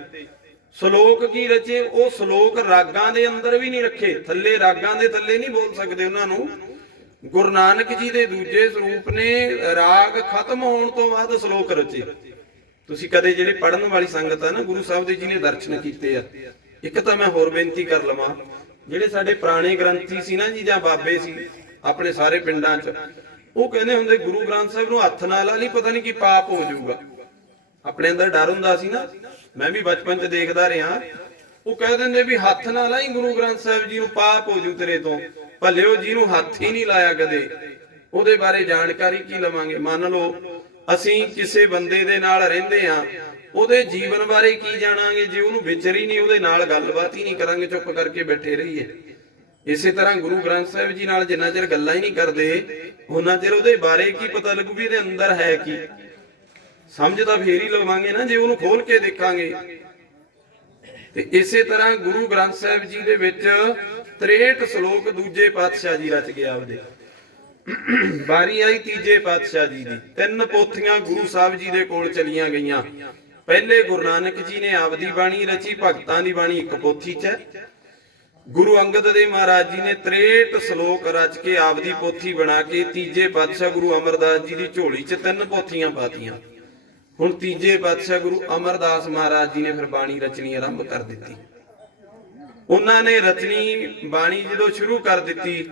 ਸ਼ਲੋਕ ਕੀ ਰਚੇ? ਉਹ ਸ਼ਲੋਕ ਰਾਗਾਂ ਦੇ ਅੰਦਰ ਵੀ ਨਹੀਂ ਰੱਖੇ, ਥੱਲੇ ਰਾਗਾਂ ਦੇ ਥੱਲੇ ਨਹੀਂ ਬੋਲ ਸਕਦੇ ਉਹਨਾਂ ਨੂੰ। ਗੁਰੂ ਨਾਨਕ ਜੀ ਦੇ ਦੂਜੇ ਸਰੂਪ ਨੇ ਰਾਗ ਖਤਮ ਹੋਣ ਤੋਂ ਬਾਅਦ ਸ਼ਲੋਕ ਰਚੇ। ਤੁਸੀਂ ਕਦੇ ਜਿਹੜੇ ਪੜਨ ਵਾਲੀ ਸੰਗਤ ਆ ਨਾ, ਗੁਰੂ ਸਾਹਿਬ ਦੇ ਜੀ ਨੇ ਦਰਸ਼ਨ ਕੀਤੇ ਆ। ਇੱਕ ਤਾਂ ਮੈਂ ਹੋਰ ਬੇਨਤੀ ਕਰ ਲਵਾਂ, ਜਿਹੜੇ ਸਾਡੇ ਪੁਰਾਣੇ ਗ੍ਰੰਥੀ ਸੀ ਨਾ ਜੀ, ਜਾਂ ਬਾਬੇ ਸੀ ਆਪਣੇ ਸਾਰੇ ਪਿੰਡਾਂ 'ਚ, ਉਹ ਕਹਿੰਦੇ ਹੁੰਦੇ ਗੁਰੂ ਗ੍ਰੰਥ ਸਾਹਿਬ ਨੂੰ ਹੱਥ ਨਾਲ ਲਾ ਲਈ, ਪਤਾ ਨਹੀਂ ਕੀ ਪਾਪ ਹੋ ਜਾਊਗਾ। ਆਪਣੇ ਅੰਦਰ ਡਰ ਹੁੰਦਾ ਸੀ ਨਾ, ਮੈਂ ਵੀ ਬਚਪਨ 'ਚ ਦੇਖਦਾ ਰਿਹਾ। ਉਹ ਕਹਿ ਦਿੰਦੇ ਵੀ ਹੱਥ ਨਾਲ ਲਾਈ ਗੁਰੂ ਗ੍ਰੰਥ ਸਾਹਿਬ ਜੀ ਨੂੰ, ਪਾਪ ਹੋ ਜੂ ਤੇਰੇ ਤੋਂ। ਭਲਿਓ ਜਿਹਨੂੰ ਹੱਥ ਹੀ ਨਹੀਂ ਲਾਇਆ ਕਦੇ, ਉਹਦੇ ਬਾਰੇ ਜਾਣਕਾਰੀ ਕੀ ਲਵਾਂਗੇ? ਮੰਨ ਲਓ ਅਸੀਂ ਕਿਸੇ ਬੰਦੇ ਦੇ ਨਾਲ ਰਹਿੰਦੇ ਆ, ਉਹਦੇ ਜੀਵਨ ਬਾਰੇ ਕੀ ਜਾਣਾਂਗੇ ਜੇ ਉਹਨੂੰ ਵਿਚਰ ਹੀ ਨਹੀਂ, ਉਹਦੇ ਨਾਲ ਗੱਲਬਾਤ ਹੀ ਨਹੀਂ ਕਰਾਂਗੇ, ਚੁੱਪ ਕਰਕੇ ਬੈਠੇ ਰਹੀਏ। ਇਸੇ ਤਰ੍ਹਾਂ ਗੁਰੂ ਗ੍ਰੰਥ ਸਾਹਿਬ ਜੀ ਨਾਲ ਜਿੰਨਾ ਚਿਰ ਗੱਲਾਂ ਹੀ ਨਹੀਂ ਕਰਦੇ, ਉਹਨਾਂ ਚਿਰ ਉਹਦੇ ਬਾਰੇ ਕੀ ਪਤਾ ਲੱਗੂ ਵੀ ਇਹਦੇ ਅੰਦਰ ਹੈ ਕੀ। ਸਮਝ ਤਾਂ ਫੇਰ ਹੀ ਲਵਾਂਗੇ ਨਾ ਜੇ ਉਹਨੂੰ ਖੋਲ ਕੇ ਦੇਖਾਂਗੇ। ਤੇ ਇਸੇ ਤਰ੍ਹਾਂ ਗੁਰੂ ਗ੍ਰੰਥ ਸਾਹਿਬ ਜੀ ਦੇ ਵਿੱਚ 63 ਸ਼ਲੋਕ ਦੂਜੇ ਪਾਤਸ਼ਾਹ ਜੀ ਰਚ ਗਿਆ ਆਪਦੇ। ਵਾਰੀ ਆਈ ਤੀਜੇ ਪਾਤਸ਼ਾਹ ਜੀ ਦੀ। 3 ਪੋਥੀਆਂ ਗੁਰੂ ਸਾਹਿਬ ਜੀ ਦੇ ਕੋਲ ਚਲੀਆਂ ਗਈਆਂ। ਪਹਿਲੇ ਗੁਰੂ ਨਾਨਕ ਜੀ ਨੇ ਆਪਦੀ ਬਾਣੀ ਰਚੀ, ਭਗਤਾਂ ਦੀ ਬਾਣੀ ਇੱਕ ਪੋਥੀ 'ਚ ਹੈ। ਗੁਰੂ ਅੰਗਦ ਦੇਵ ਮਹਾਰਾਜ ਜੀ ਨੇ 63 ਸ਼ਲੋਕ ਰਚ ਕੇ ਆਪਦੀ ਪੋਥੀ ਬਣਾ ਕੇ ਤੀਜੇ ਪਾਤਸ਼ਾਹ ਗੁਰੂ ਅਮਰਦਾਸ ਜੀ ਦੀ ਝੋਲੀ 'ਚ 3 ਪੋਥੀਆਂ ਪਾਤੀਆਂ। ਹੁਣ ਤੀਜੇ ਪਾਤਸ਼ਾਹ ਗੁਰੂ ਅਮਰਦਾਸ ਮਹਾਰਾਜ ਜੀ ਨੇ ਫਿਰ ਬਾਣੀ ਰਚਣੀ ਆਰੰਭ ਕਰ ਦਿੱਤੀ। ਉਹਨਾਂ ਨੇ ਰਚਣੀ ਬਾਣੀ ਜਦੋਂ ਸ਼ੁਰੂ ਕਰ ਦਿੱਤੀ,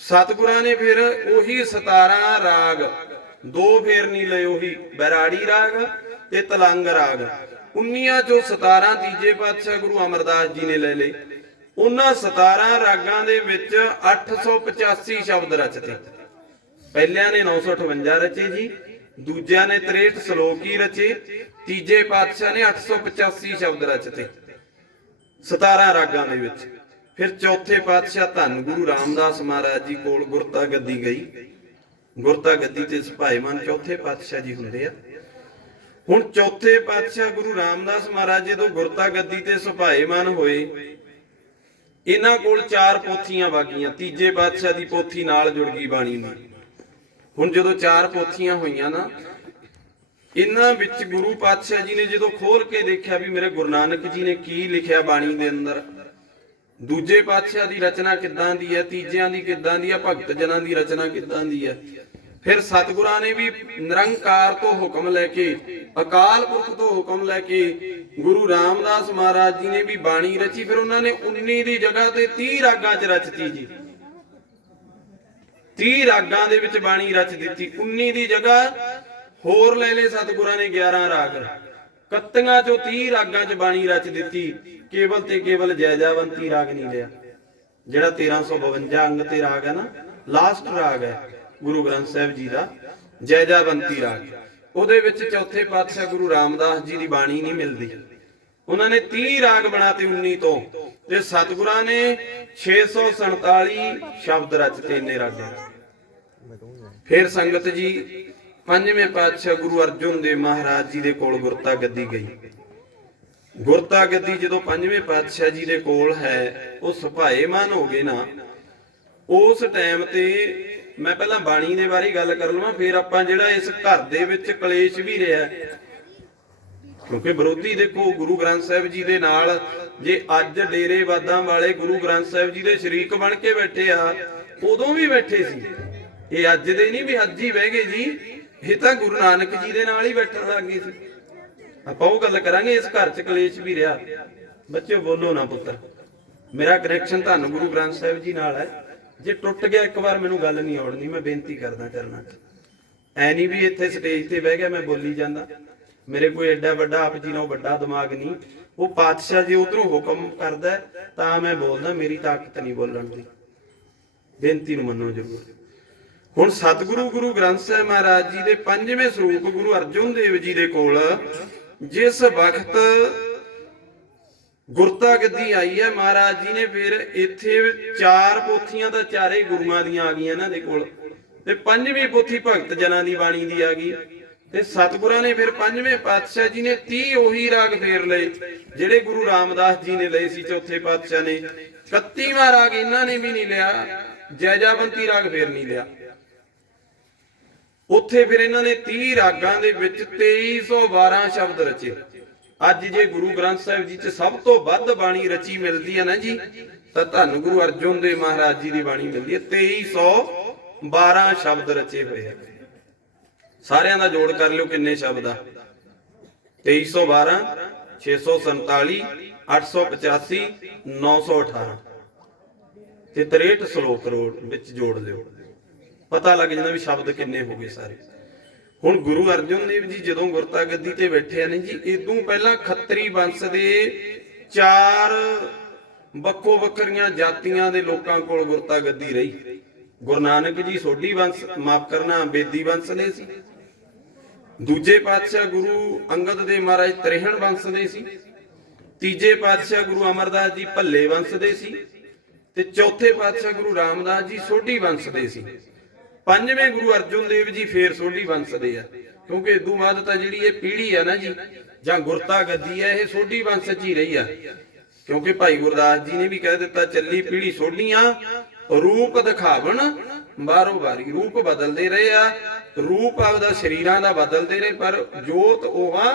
ਸਤਿਗੁਰਾਂ ਨੇ ਫਿਰ ਉਹੀ 17 ਰਾਗ 2 ਫੇਰ ਨਹੀਂ ਲਏ, ਉਹੀ ਬੈਰਾੜੀ ਰਾਗ ਤੇ ਤਲੰਗ ਰਾਗ। 19 ਚੋਂ 17 ਤੀਜੇ ਪਾਤਸ਼ਾਹ ਗੁਰੂ ਅਮਰਦਾਸ ਜੀ ਨੇ ਲੈ ਲਏ। ਉਹਨਾਂ 17 ਰਾਗਾਂ ਦੇ ਵਿੱਚ 885 ਸ਼ਬਦ ਰਚਤੇ। ਪਹਿਲਿਆਂ ਨੇ 958 ਰਚੇ ਜੀ, ਦੂਜਿਆਂ ਨੇ 63 ਸ਼ਲੋਕ ਹੀ ਰਚੇ, ਤੀਜੇ ਪਾਤਸ਼ਾਹ ਨੇ 885 ਸ਼ਬਦ ਰਚਤੇ 17 ਰਾਗਾਂ ਦੇ ਵਿੱਚ। ਫਿਰ ਚੌਥੇ ਪਾਤਸ਼ਾਹ ਧੰਨ ਗੁਰੂ ਰਾਮਦਾਸ ਮਹਾਰਾਜ ਜੀ ਕੋਲ ਗੁਰਤਾ ਗੱਦੀ ਗਈ। ਗੁਰਤਾ ਗੱਦੀ ਤੇ ਸੁਭਾਏਮਾਨ ਚੌਥੇ ਪਾਤਸ਼ਾਹ ਜੀ ਹੁੰਦੇ ਆ। ਹੁਣ ਚੌਥੇ ਪਾਤਸ਼ਾਹ ਗੁਰੂ ਰਾਮਦਾਸ ਮਹਾਰਾਜ ਜਦੋਂ ਗੁਰਤਾ ਗੱਦੀ ਤੇ ਸੁਭਾਏਮਾਨ ਹੋਏ, ਇਹਨਾਂ ਕੋਲ 4 ਪੋਥੀਆਂ ਵਾਗੀਆਂ। ਤੀਜੇ ਪਾਤਸ਼ਾਹ ਦੀ ਪੋਥੀ ਨਾਲ ਜੁੜ ਗਈ ਬਾਣੀ ਦੀ। ਹੁਣ ਜਦੋਂ 4 ਪੋਥੀਆਂ ਹੋਈਆਂ ਨਾ, ਇਹਨਾਂ ਵਿੱਚ ਗੁਰੂ ਪਾਤਸ਼ਾਹ ਜੀ ਨੇ ਜਦੋਂ ਖੋਲ ਕੇ ਦੇਖਿਆ ਵੀ ਮੇਰੇ ਗੁਰੂ ਨਾਨਕ ਜੀ ਨੇ ਕੀ ਲਿਖਿਆ ਬਾਣੀ ਦੇ ਅੰਦਰ, ਦੂਜੇ ਪਾਤਸ਼ਾਹ ਦੀ ਰਚਨਾ ਕਿੱਦਾਂ ਦੀ ਹੈ, ਤੀਜਿਆਂ ਦੀ ਕਿੱਦਾਂ ਦੀ ਹੈ, ਭਗਤ ਜਨਾਂ ਦੀ ਰਚਨਾ ਕਿੱਦਾਂ ਦੀ ਹੈ। ਫਿਰ ਸਤਿਗੁਰਾਂ ਨੇ ਵੀ ਨਿਰੰਕਾਰ ਤੋਂ ਹੁਕਮ ਲੈ ਕੇ, ਅਕਾਲ ਪੁਰਖ ਤੋਂ ਹੁਕਮ ਲੈ ਕੇ ਗੁਰੂ ਰਾਮਦਾਸ ਮਹਾਰਾਜ ਜੀ ਨੇ ਵੀ ਬਾਣੀ ਰਚੀ। ਫਿਰ ਉਹਨਾਂ ਨੇ 19 ਦੀ ਜਗ੍ਹਾ ਤੇ 30 ਰਾਗਾਂ 'ਚ ਰਚਤੀ ਜੀ। 30 ਰਾਗਾਂ ਦੇ ਵਿੱਚ ਬਾਣੀ ਰਚ ਦਿੱਤੀ। 19 ਦੀ ਜਗ੍ਹਾ ਹੋਰ ਲੈ ਲਏ ਸਤਿਗੁਰਾਂ ਨੇ 11 ਰਾਗ। 31 ਚੋਂ 30 ਰਾਗਾਂ 'ਚ ਬਾਣੀ ਰਚ ਦਿੱਤੀ। ਕੇਵਲ ਤੇ ਕੇਵਲ ਜੈਜਾਵੰਤੀ ਰਾਗ ਨਹੀਂ ਲਿਆ, ਜਿਹੜਾ 1352 ਅੰਗ ਤੇ ਰਾਗ ਹੈ ਨਾ, ਲਾਸਟ ਰਾਗ ਹੈ ਗੁਰੂ ਗ੍ਰੰਥ ਸਾਹਿਬ ਜੀ ਦਾ, ਜੈਜਾਵੰਤੀ ਰਾਗ। ਉਹਦੇ ਵਿੱਚ ਚੌਥੇ ਪਾਤਸ਼ਾਹ ਗੁਰੂ ਰਾਮਦਾਸ ਜੀ ਦੀ ਬਾਣੀ ਨਹੀਂ ਮਿਲਦੀ। ਉਹਨਾਂ ਨੇ 30 ਰਾਗ ਬਣਾਤੇ 19 ਤੋਂ, ਤੇ ਸਤਿਗੁਰਾਂ ਨੇ 647 ਸ਼ਬਦ ਰਚਤੇ ਇੰਨੇ ਰਾਗਾਂ। ਫਿਰ ਸੰਗਤ ਜੀ ਪੰਜਵੇਂ ਪਾਤਸ਼ਾਹ ਗੁਰੂ ਅਰਜਨ ਦੇਵ ਮਹਾਰਾਜ ਜੀ ਦੇ ਕੋਲ ਗੁਰਤਾ ਗੱਦੀ ਗਈ। ਗੁਰਤਾ ਗੱਦੀ ਜਦੋਂ ਪੰਜਵੇਂ ਪਾਤਸ਼ਾਹ ਜੀ ਦੇ ਕੋਲ ਹੈ, ਉਹ ਸੁਭਾਏਮਾਨ ਹੋ ਗਏ ਨਾ, ਉਸ ਟਾਈਮ ਤੇ ਮੈਂ ਪਹਿਲਾਂ ਬਾਣੀ ਦੇ ਬਾਰੇ ਗੱਲ ਕਰ ਲਵਾਂ, ਫਿਰ ਆਪਾਂ ਜਿਹੜਾ ਇਸ ਘਰ ਦੇ ਵਿੱਚ ਕਲੇਸ਼ ਵੀ ਰਿਹਾ, ਕਿਉਂਕਿ ਵਿਰੋਧੀ ਦੇਖੋ ਗੁਰੂ ਗ੍ਰੰਥ ਸਾਹਿਬ ਜੀ ਦੇ ਨਾਲ, ਜੇ ਅੱਜ ਡੇਰੇਵਾਦਾਂ ਵਾਲੇ ਗੁਰੂ ਗ੍ਰੰਥ ਸਾਹਿਬ ਜੀ ਦੇ ਸ਼ਰੀਕ ਬਣ ਕੇ ਬੈਠੇ ਆ, ਉਦੋਂ ਵੀ ਬੈਠੇ ਸੀ। ਇਹ ਅੱਜ ਦੇ ਨਹੀਂ ਵੀ ਅੱਜ ਹੀ ਬਹਿ ਗਏ ਜੀ, ਇਹ ਤਾਂ ਗੁਰੂ ਨਾਨਕ ਜੀ ਦੇ ਨਾਲ ਹੀ ਬੈਠਣ ਲੱਗ ਗਏ ਸੀ। ਆਪਾਂ ਉਹ ਗੱਲ ਕਰਾਂਗੇ। ਇਸ ਘਰ 'ਚ ਕਲੇਸ਼ ਵੀ ਰਿਹਾ। ਬੱਚਿਓ ਬੋਲੋ ਨਾ ਪੁੱਤਰ, ਮੇਰਾ ਕਨੈਕਸ਼ਨ ਧੰਨ ਗੁਰੂ ਗ੍ਰੰਥ ਸਾਹਿਬ ਜੀ ਨਾਲ ਹੈ। ਜੇ ਟੁੱਟ ਗਿਆ ਇੱਕ ਵਾਰ ਮੈਨੂੰ ਗੱਲ ਨਹੀਂ ਆਉਣੀ, ਮੈਂ ਬੇਨਤੀ ਕਰਦਾ ਚਰਨਾਂ 'ਚ। ਐ ਨਹੀਂ ਵੀ ਇੱਥੇ ਸਟੇਜ ਤੇ ਬਹਿ ਗਿਆ ਮੈਂ ਬੋਲੀ ਜਾਂਦਾ, ਮੇਰੇ ਕੋਈ ਐਡਾ ਵੱਡਾ ਆਪ ਜੀ ਨਾਲ ਵੱਡਾ ਦਿਮਾਗ ਨਹੀਂ। ਉਹ ਪਾਤਸ਼ਾਹ ਜੀ ਉਧਰੋਂ ਹੁਕਮ ਕਰਦਾ ਤਾਂ ਮੈਂ ਬੋਲਦਾ, ਮੇਰੀ ਤਾਕਤ ਨਹੀਂ ਬੋਲਣ ਦੀ। ਬੇਨਤੀ ਨੂੰ ਮੰਨੋ ਜ਼ਰੂਰ। ਹੁਣ ਸਤਿਗੁਰੂ ਗੁਰੂ ਗ੍ਰੰਥ ਸਾਹਿਬ ਮਹਾਰਾਜ ਜੀ ਦੇ ਪੰਜਵੇਂ ਸਰੂਪ ਗੁਰੂ ਅਰਜਨ ਦੇਵ ਜੀ ਦੇ ਕੋਲ ਜਿਸ ਵਕਤ ਗੁਰਤਾ ਗੱਦੀ ਆਈ ਹੈ, ਮਹਾਰਾਜ ਜੀ ਨੇ ਫਿਰ ਇੱਥੇ 4 ਪੋਥੀਆਂ ਦਾ ਚਾਰੇ ਗੁਰੂਆਂ ਦੀਆਂ ਆ ਗਈਆਂ ਇਹਨਾਂ ਦੇ ਕੋਲ, ਤੇ ਪੰਜਵੀਂ ਪੋਥੀ ਭਗਤ ਜਨਾਂ ਦੀ ਬਾਣੀ ਦੀ ਆ ਗਈ। ਤੇ ਸਤਿਗੁਰਾਂ ਨੇ ਫਿਰ ਪੰਜਵੇਂ ਪਾਤਸ਼ਾਹ ਜੀ ਨੇ 30 ਉਹੀ ਰਾਗ ਫੇਰ ਲਏ ਜਿਹੜੇ ਗੁਰੂ ਰਾਮਦਾਸ ਜੀ ਨੇ ਲਏ ਸੀ ਚੌਥੇ ਪਾਤਸ਼ਾਹ ਨੇ। 31ਵਾਂ ਰਾਗ ਇਹਨਾਂ ਨੇ ਵੀ ਨਹੀਂ ਲਿਆ, ਜੈਜਾਵੰਤੀ ਰਾਗ ਫੇਰ ਨਹੀਂ ਲਿਆ। ਉੱਥੇ ਫਿਰ ਇਹਨਾਂ ਨੇ 30 ਰਾਗਾਂ ਦੇ ਵਿੱਚ 2312 ਸ਼ਬਦ ਰਚੇ। ਅੱਜ ਜੇ ਗੁਰੂ ਗ੍ਰੰਥ ਸਾਹਿਬ ਜੀ 'ਚ ਸਭ ਤੋਂ ਵੱਧ ਬਾਣੀ ਰਚੀ ਮਿਲਦੀ ਹੈ ਨਾ ਜੀ, ਤਾਂ ਧੰਨ ਗੁਰੂ ਅਰਜਨ ਦੇਵ ਮਹਾਰਾਜ ਜੀ ਦੀ ਬਾਣੀ ਮਿਲਦੀ ਹੈ। 2312 ਸ਼ਬਦ ਰਚੇ ਹੋਏ ਆ। ਸਾਰਿਆਂ ਦਾ ਜੋੜ ਕਰ ਲਿਓ ਕਿੰਨੇ ਸ਼ਬਦ ਆ। 2312, 647, 885, 918 ਤੇ 63 ਸ਼ਲੋਕ ਵਿੱਚ ਜੋੜ ਲਿਓ, ਪਤਾ ਲੱਗ ਜਾਂਦਾ ਵੀ ਸ਼ਬਦ ਕਿੰਨੇ ਹੋ ਗਏ ਸਾਰੇ। ਹੁਣ ਗੁਰੂ ਅਰਜਨ ਦੇਵ ਜੀ ਜਦੋਂ ਗੁਰਤਾ ਗੱਦੀ ਤੇ ਬੈਠੇ ਨੇ ਜੀ, ਇਦੋਂ ਪਹਿਲਾਂ ਖੱਤਰੀ ਵੰਸ਼ ਦੇ 4 ਵੱਖੋ ਵੱਖਰੀਆਂ ਜਾਤੀਆਂ ਦੇ ਲੋਕਾਂ ਕੋਲ ਗੁਰਤਾ ਗੱਦੀ ਰਹੀ। ਗੁਰੂ ਨਾਨਕ ਜੀ ਸੋਢੀ ਵੰਸ਼, ਮਾਫ ਕਰਨਾ, ਬੇਦੀ ਵੰਸ਼ ਦੇ ਸੀ। ਦੂਜੇ ਪਾਤਸ਼ਾਹ ਗੁਰੂ ਅੰਗਦ ਦੇਵ ਮਹਾਰਾਜ 63 ਵੰਸ਼ ਦੇ ਸੀ। ਤੀਜੇ ਪਾਤਸ਼ਾਹ ਗੁਰੂ ਅਮਰਦਾਸ ਜੀ ਭੱਲੇ ਵੰਸ਼ ਦੇ ਸੀ, ਤੇ ਚੌਥੇ ਪਾਤਸ਼ਾਹ ਗੁਰੂ ਰਾਮਦਾਸ ਜੀ ਸੋਢੀ ਵੰਸ਼ ਦੇ ਸੀ। ਪੰਜਵੇਂ ਗੁਰੂ ਅਰਜਨ ਦੇਵ ਜੀ ਫੇਰ ਸੋਢੀ ਵੰਸ਼ ਦੇ ਆ, ਕਿਉਂਕਿ ਇਦੋਂ ਬਾਅਦ ਤਾਂ ਜਿਹੜੀ ਇਹ ਪੀੜ੍ਹੀ ਹੈ ਨਾ ਜੀ, ਜਾਂ ਗੁਰਤਾ ਗੱਦੀ ਹੈ, ਇਹ ਸੋਢੀ ਵੰਸ਼ 'ਚ ਹੀ ਰਹੀ ਆ। ਕਿਉਂਕਿ ਭਾਈ ਗੁਰਦਾਸ ਜੀ ਨੇ ਵੀ ਕਹਿ ਦਿੱਤਾ, ਚੱਲੀ ਪੀੜ੍ਹੀ ਸੋਢੀਆਂ ਰੂਪ ਦਿਖਾਵਣ ਬਾਰੋ ਬਾਰੀ। ਰੂਪ ਬਦਲਦੇ ਰਹੇ ਆ, ਰੂਪ ਆਪਦਾ ਸ਼ਰੀਰਾਂ ਦਾ ਬਦਲਦੇ ਰਹੇ, ਪਰ ਜੋਤ ਉਹ ਆ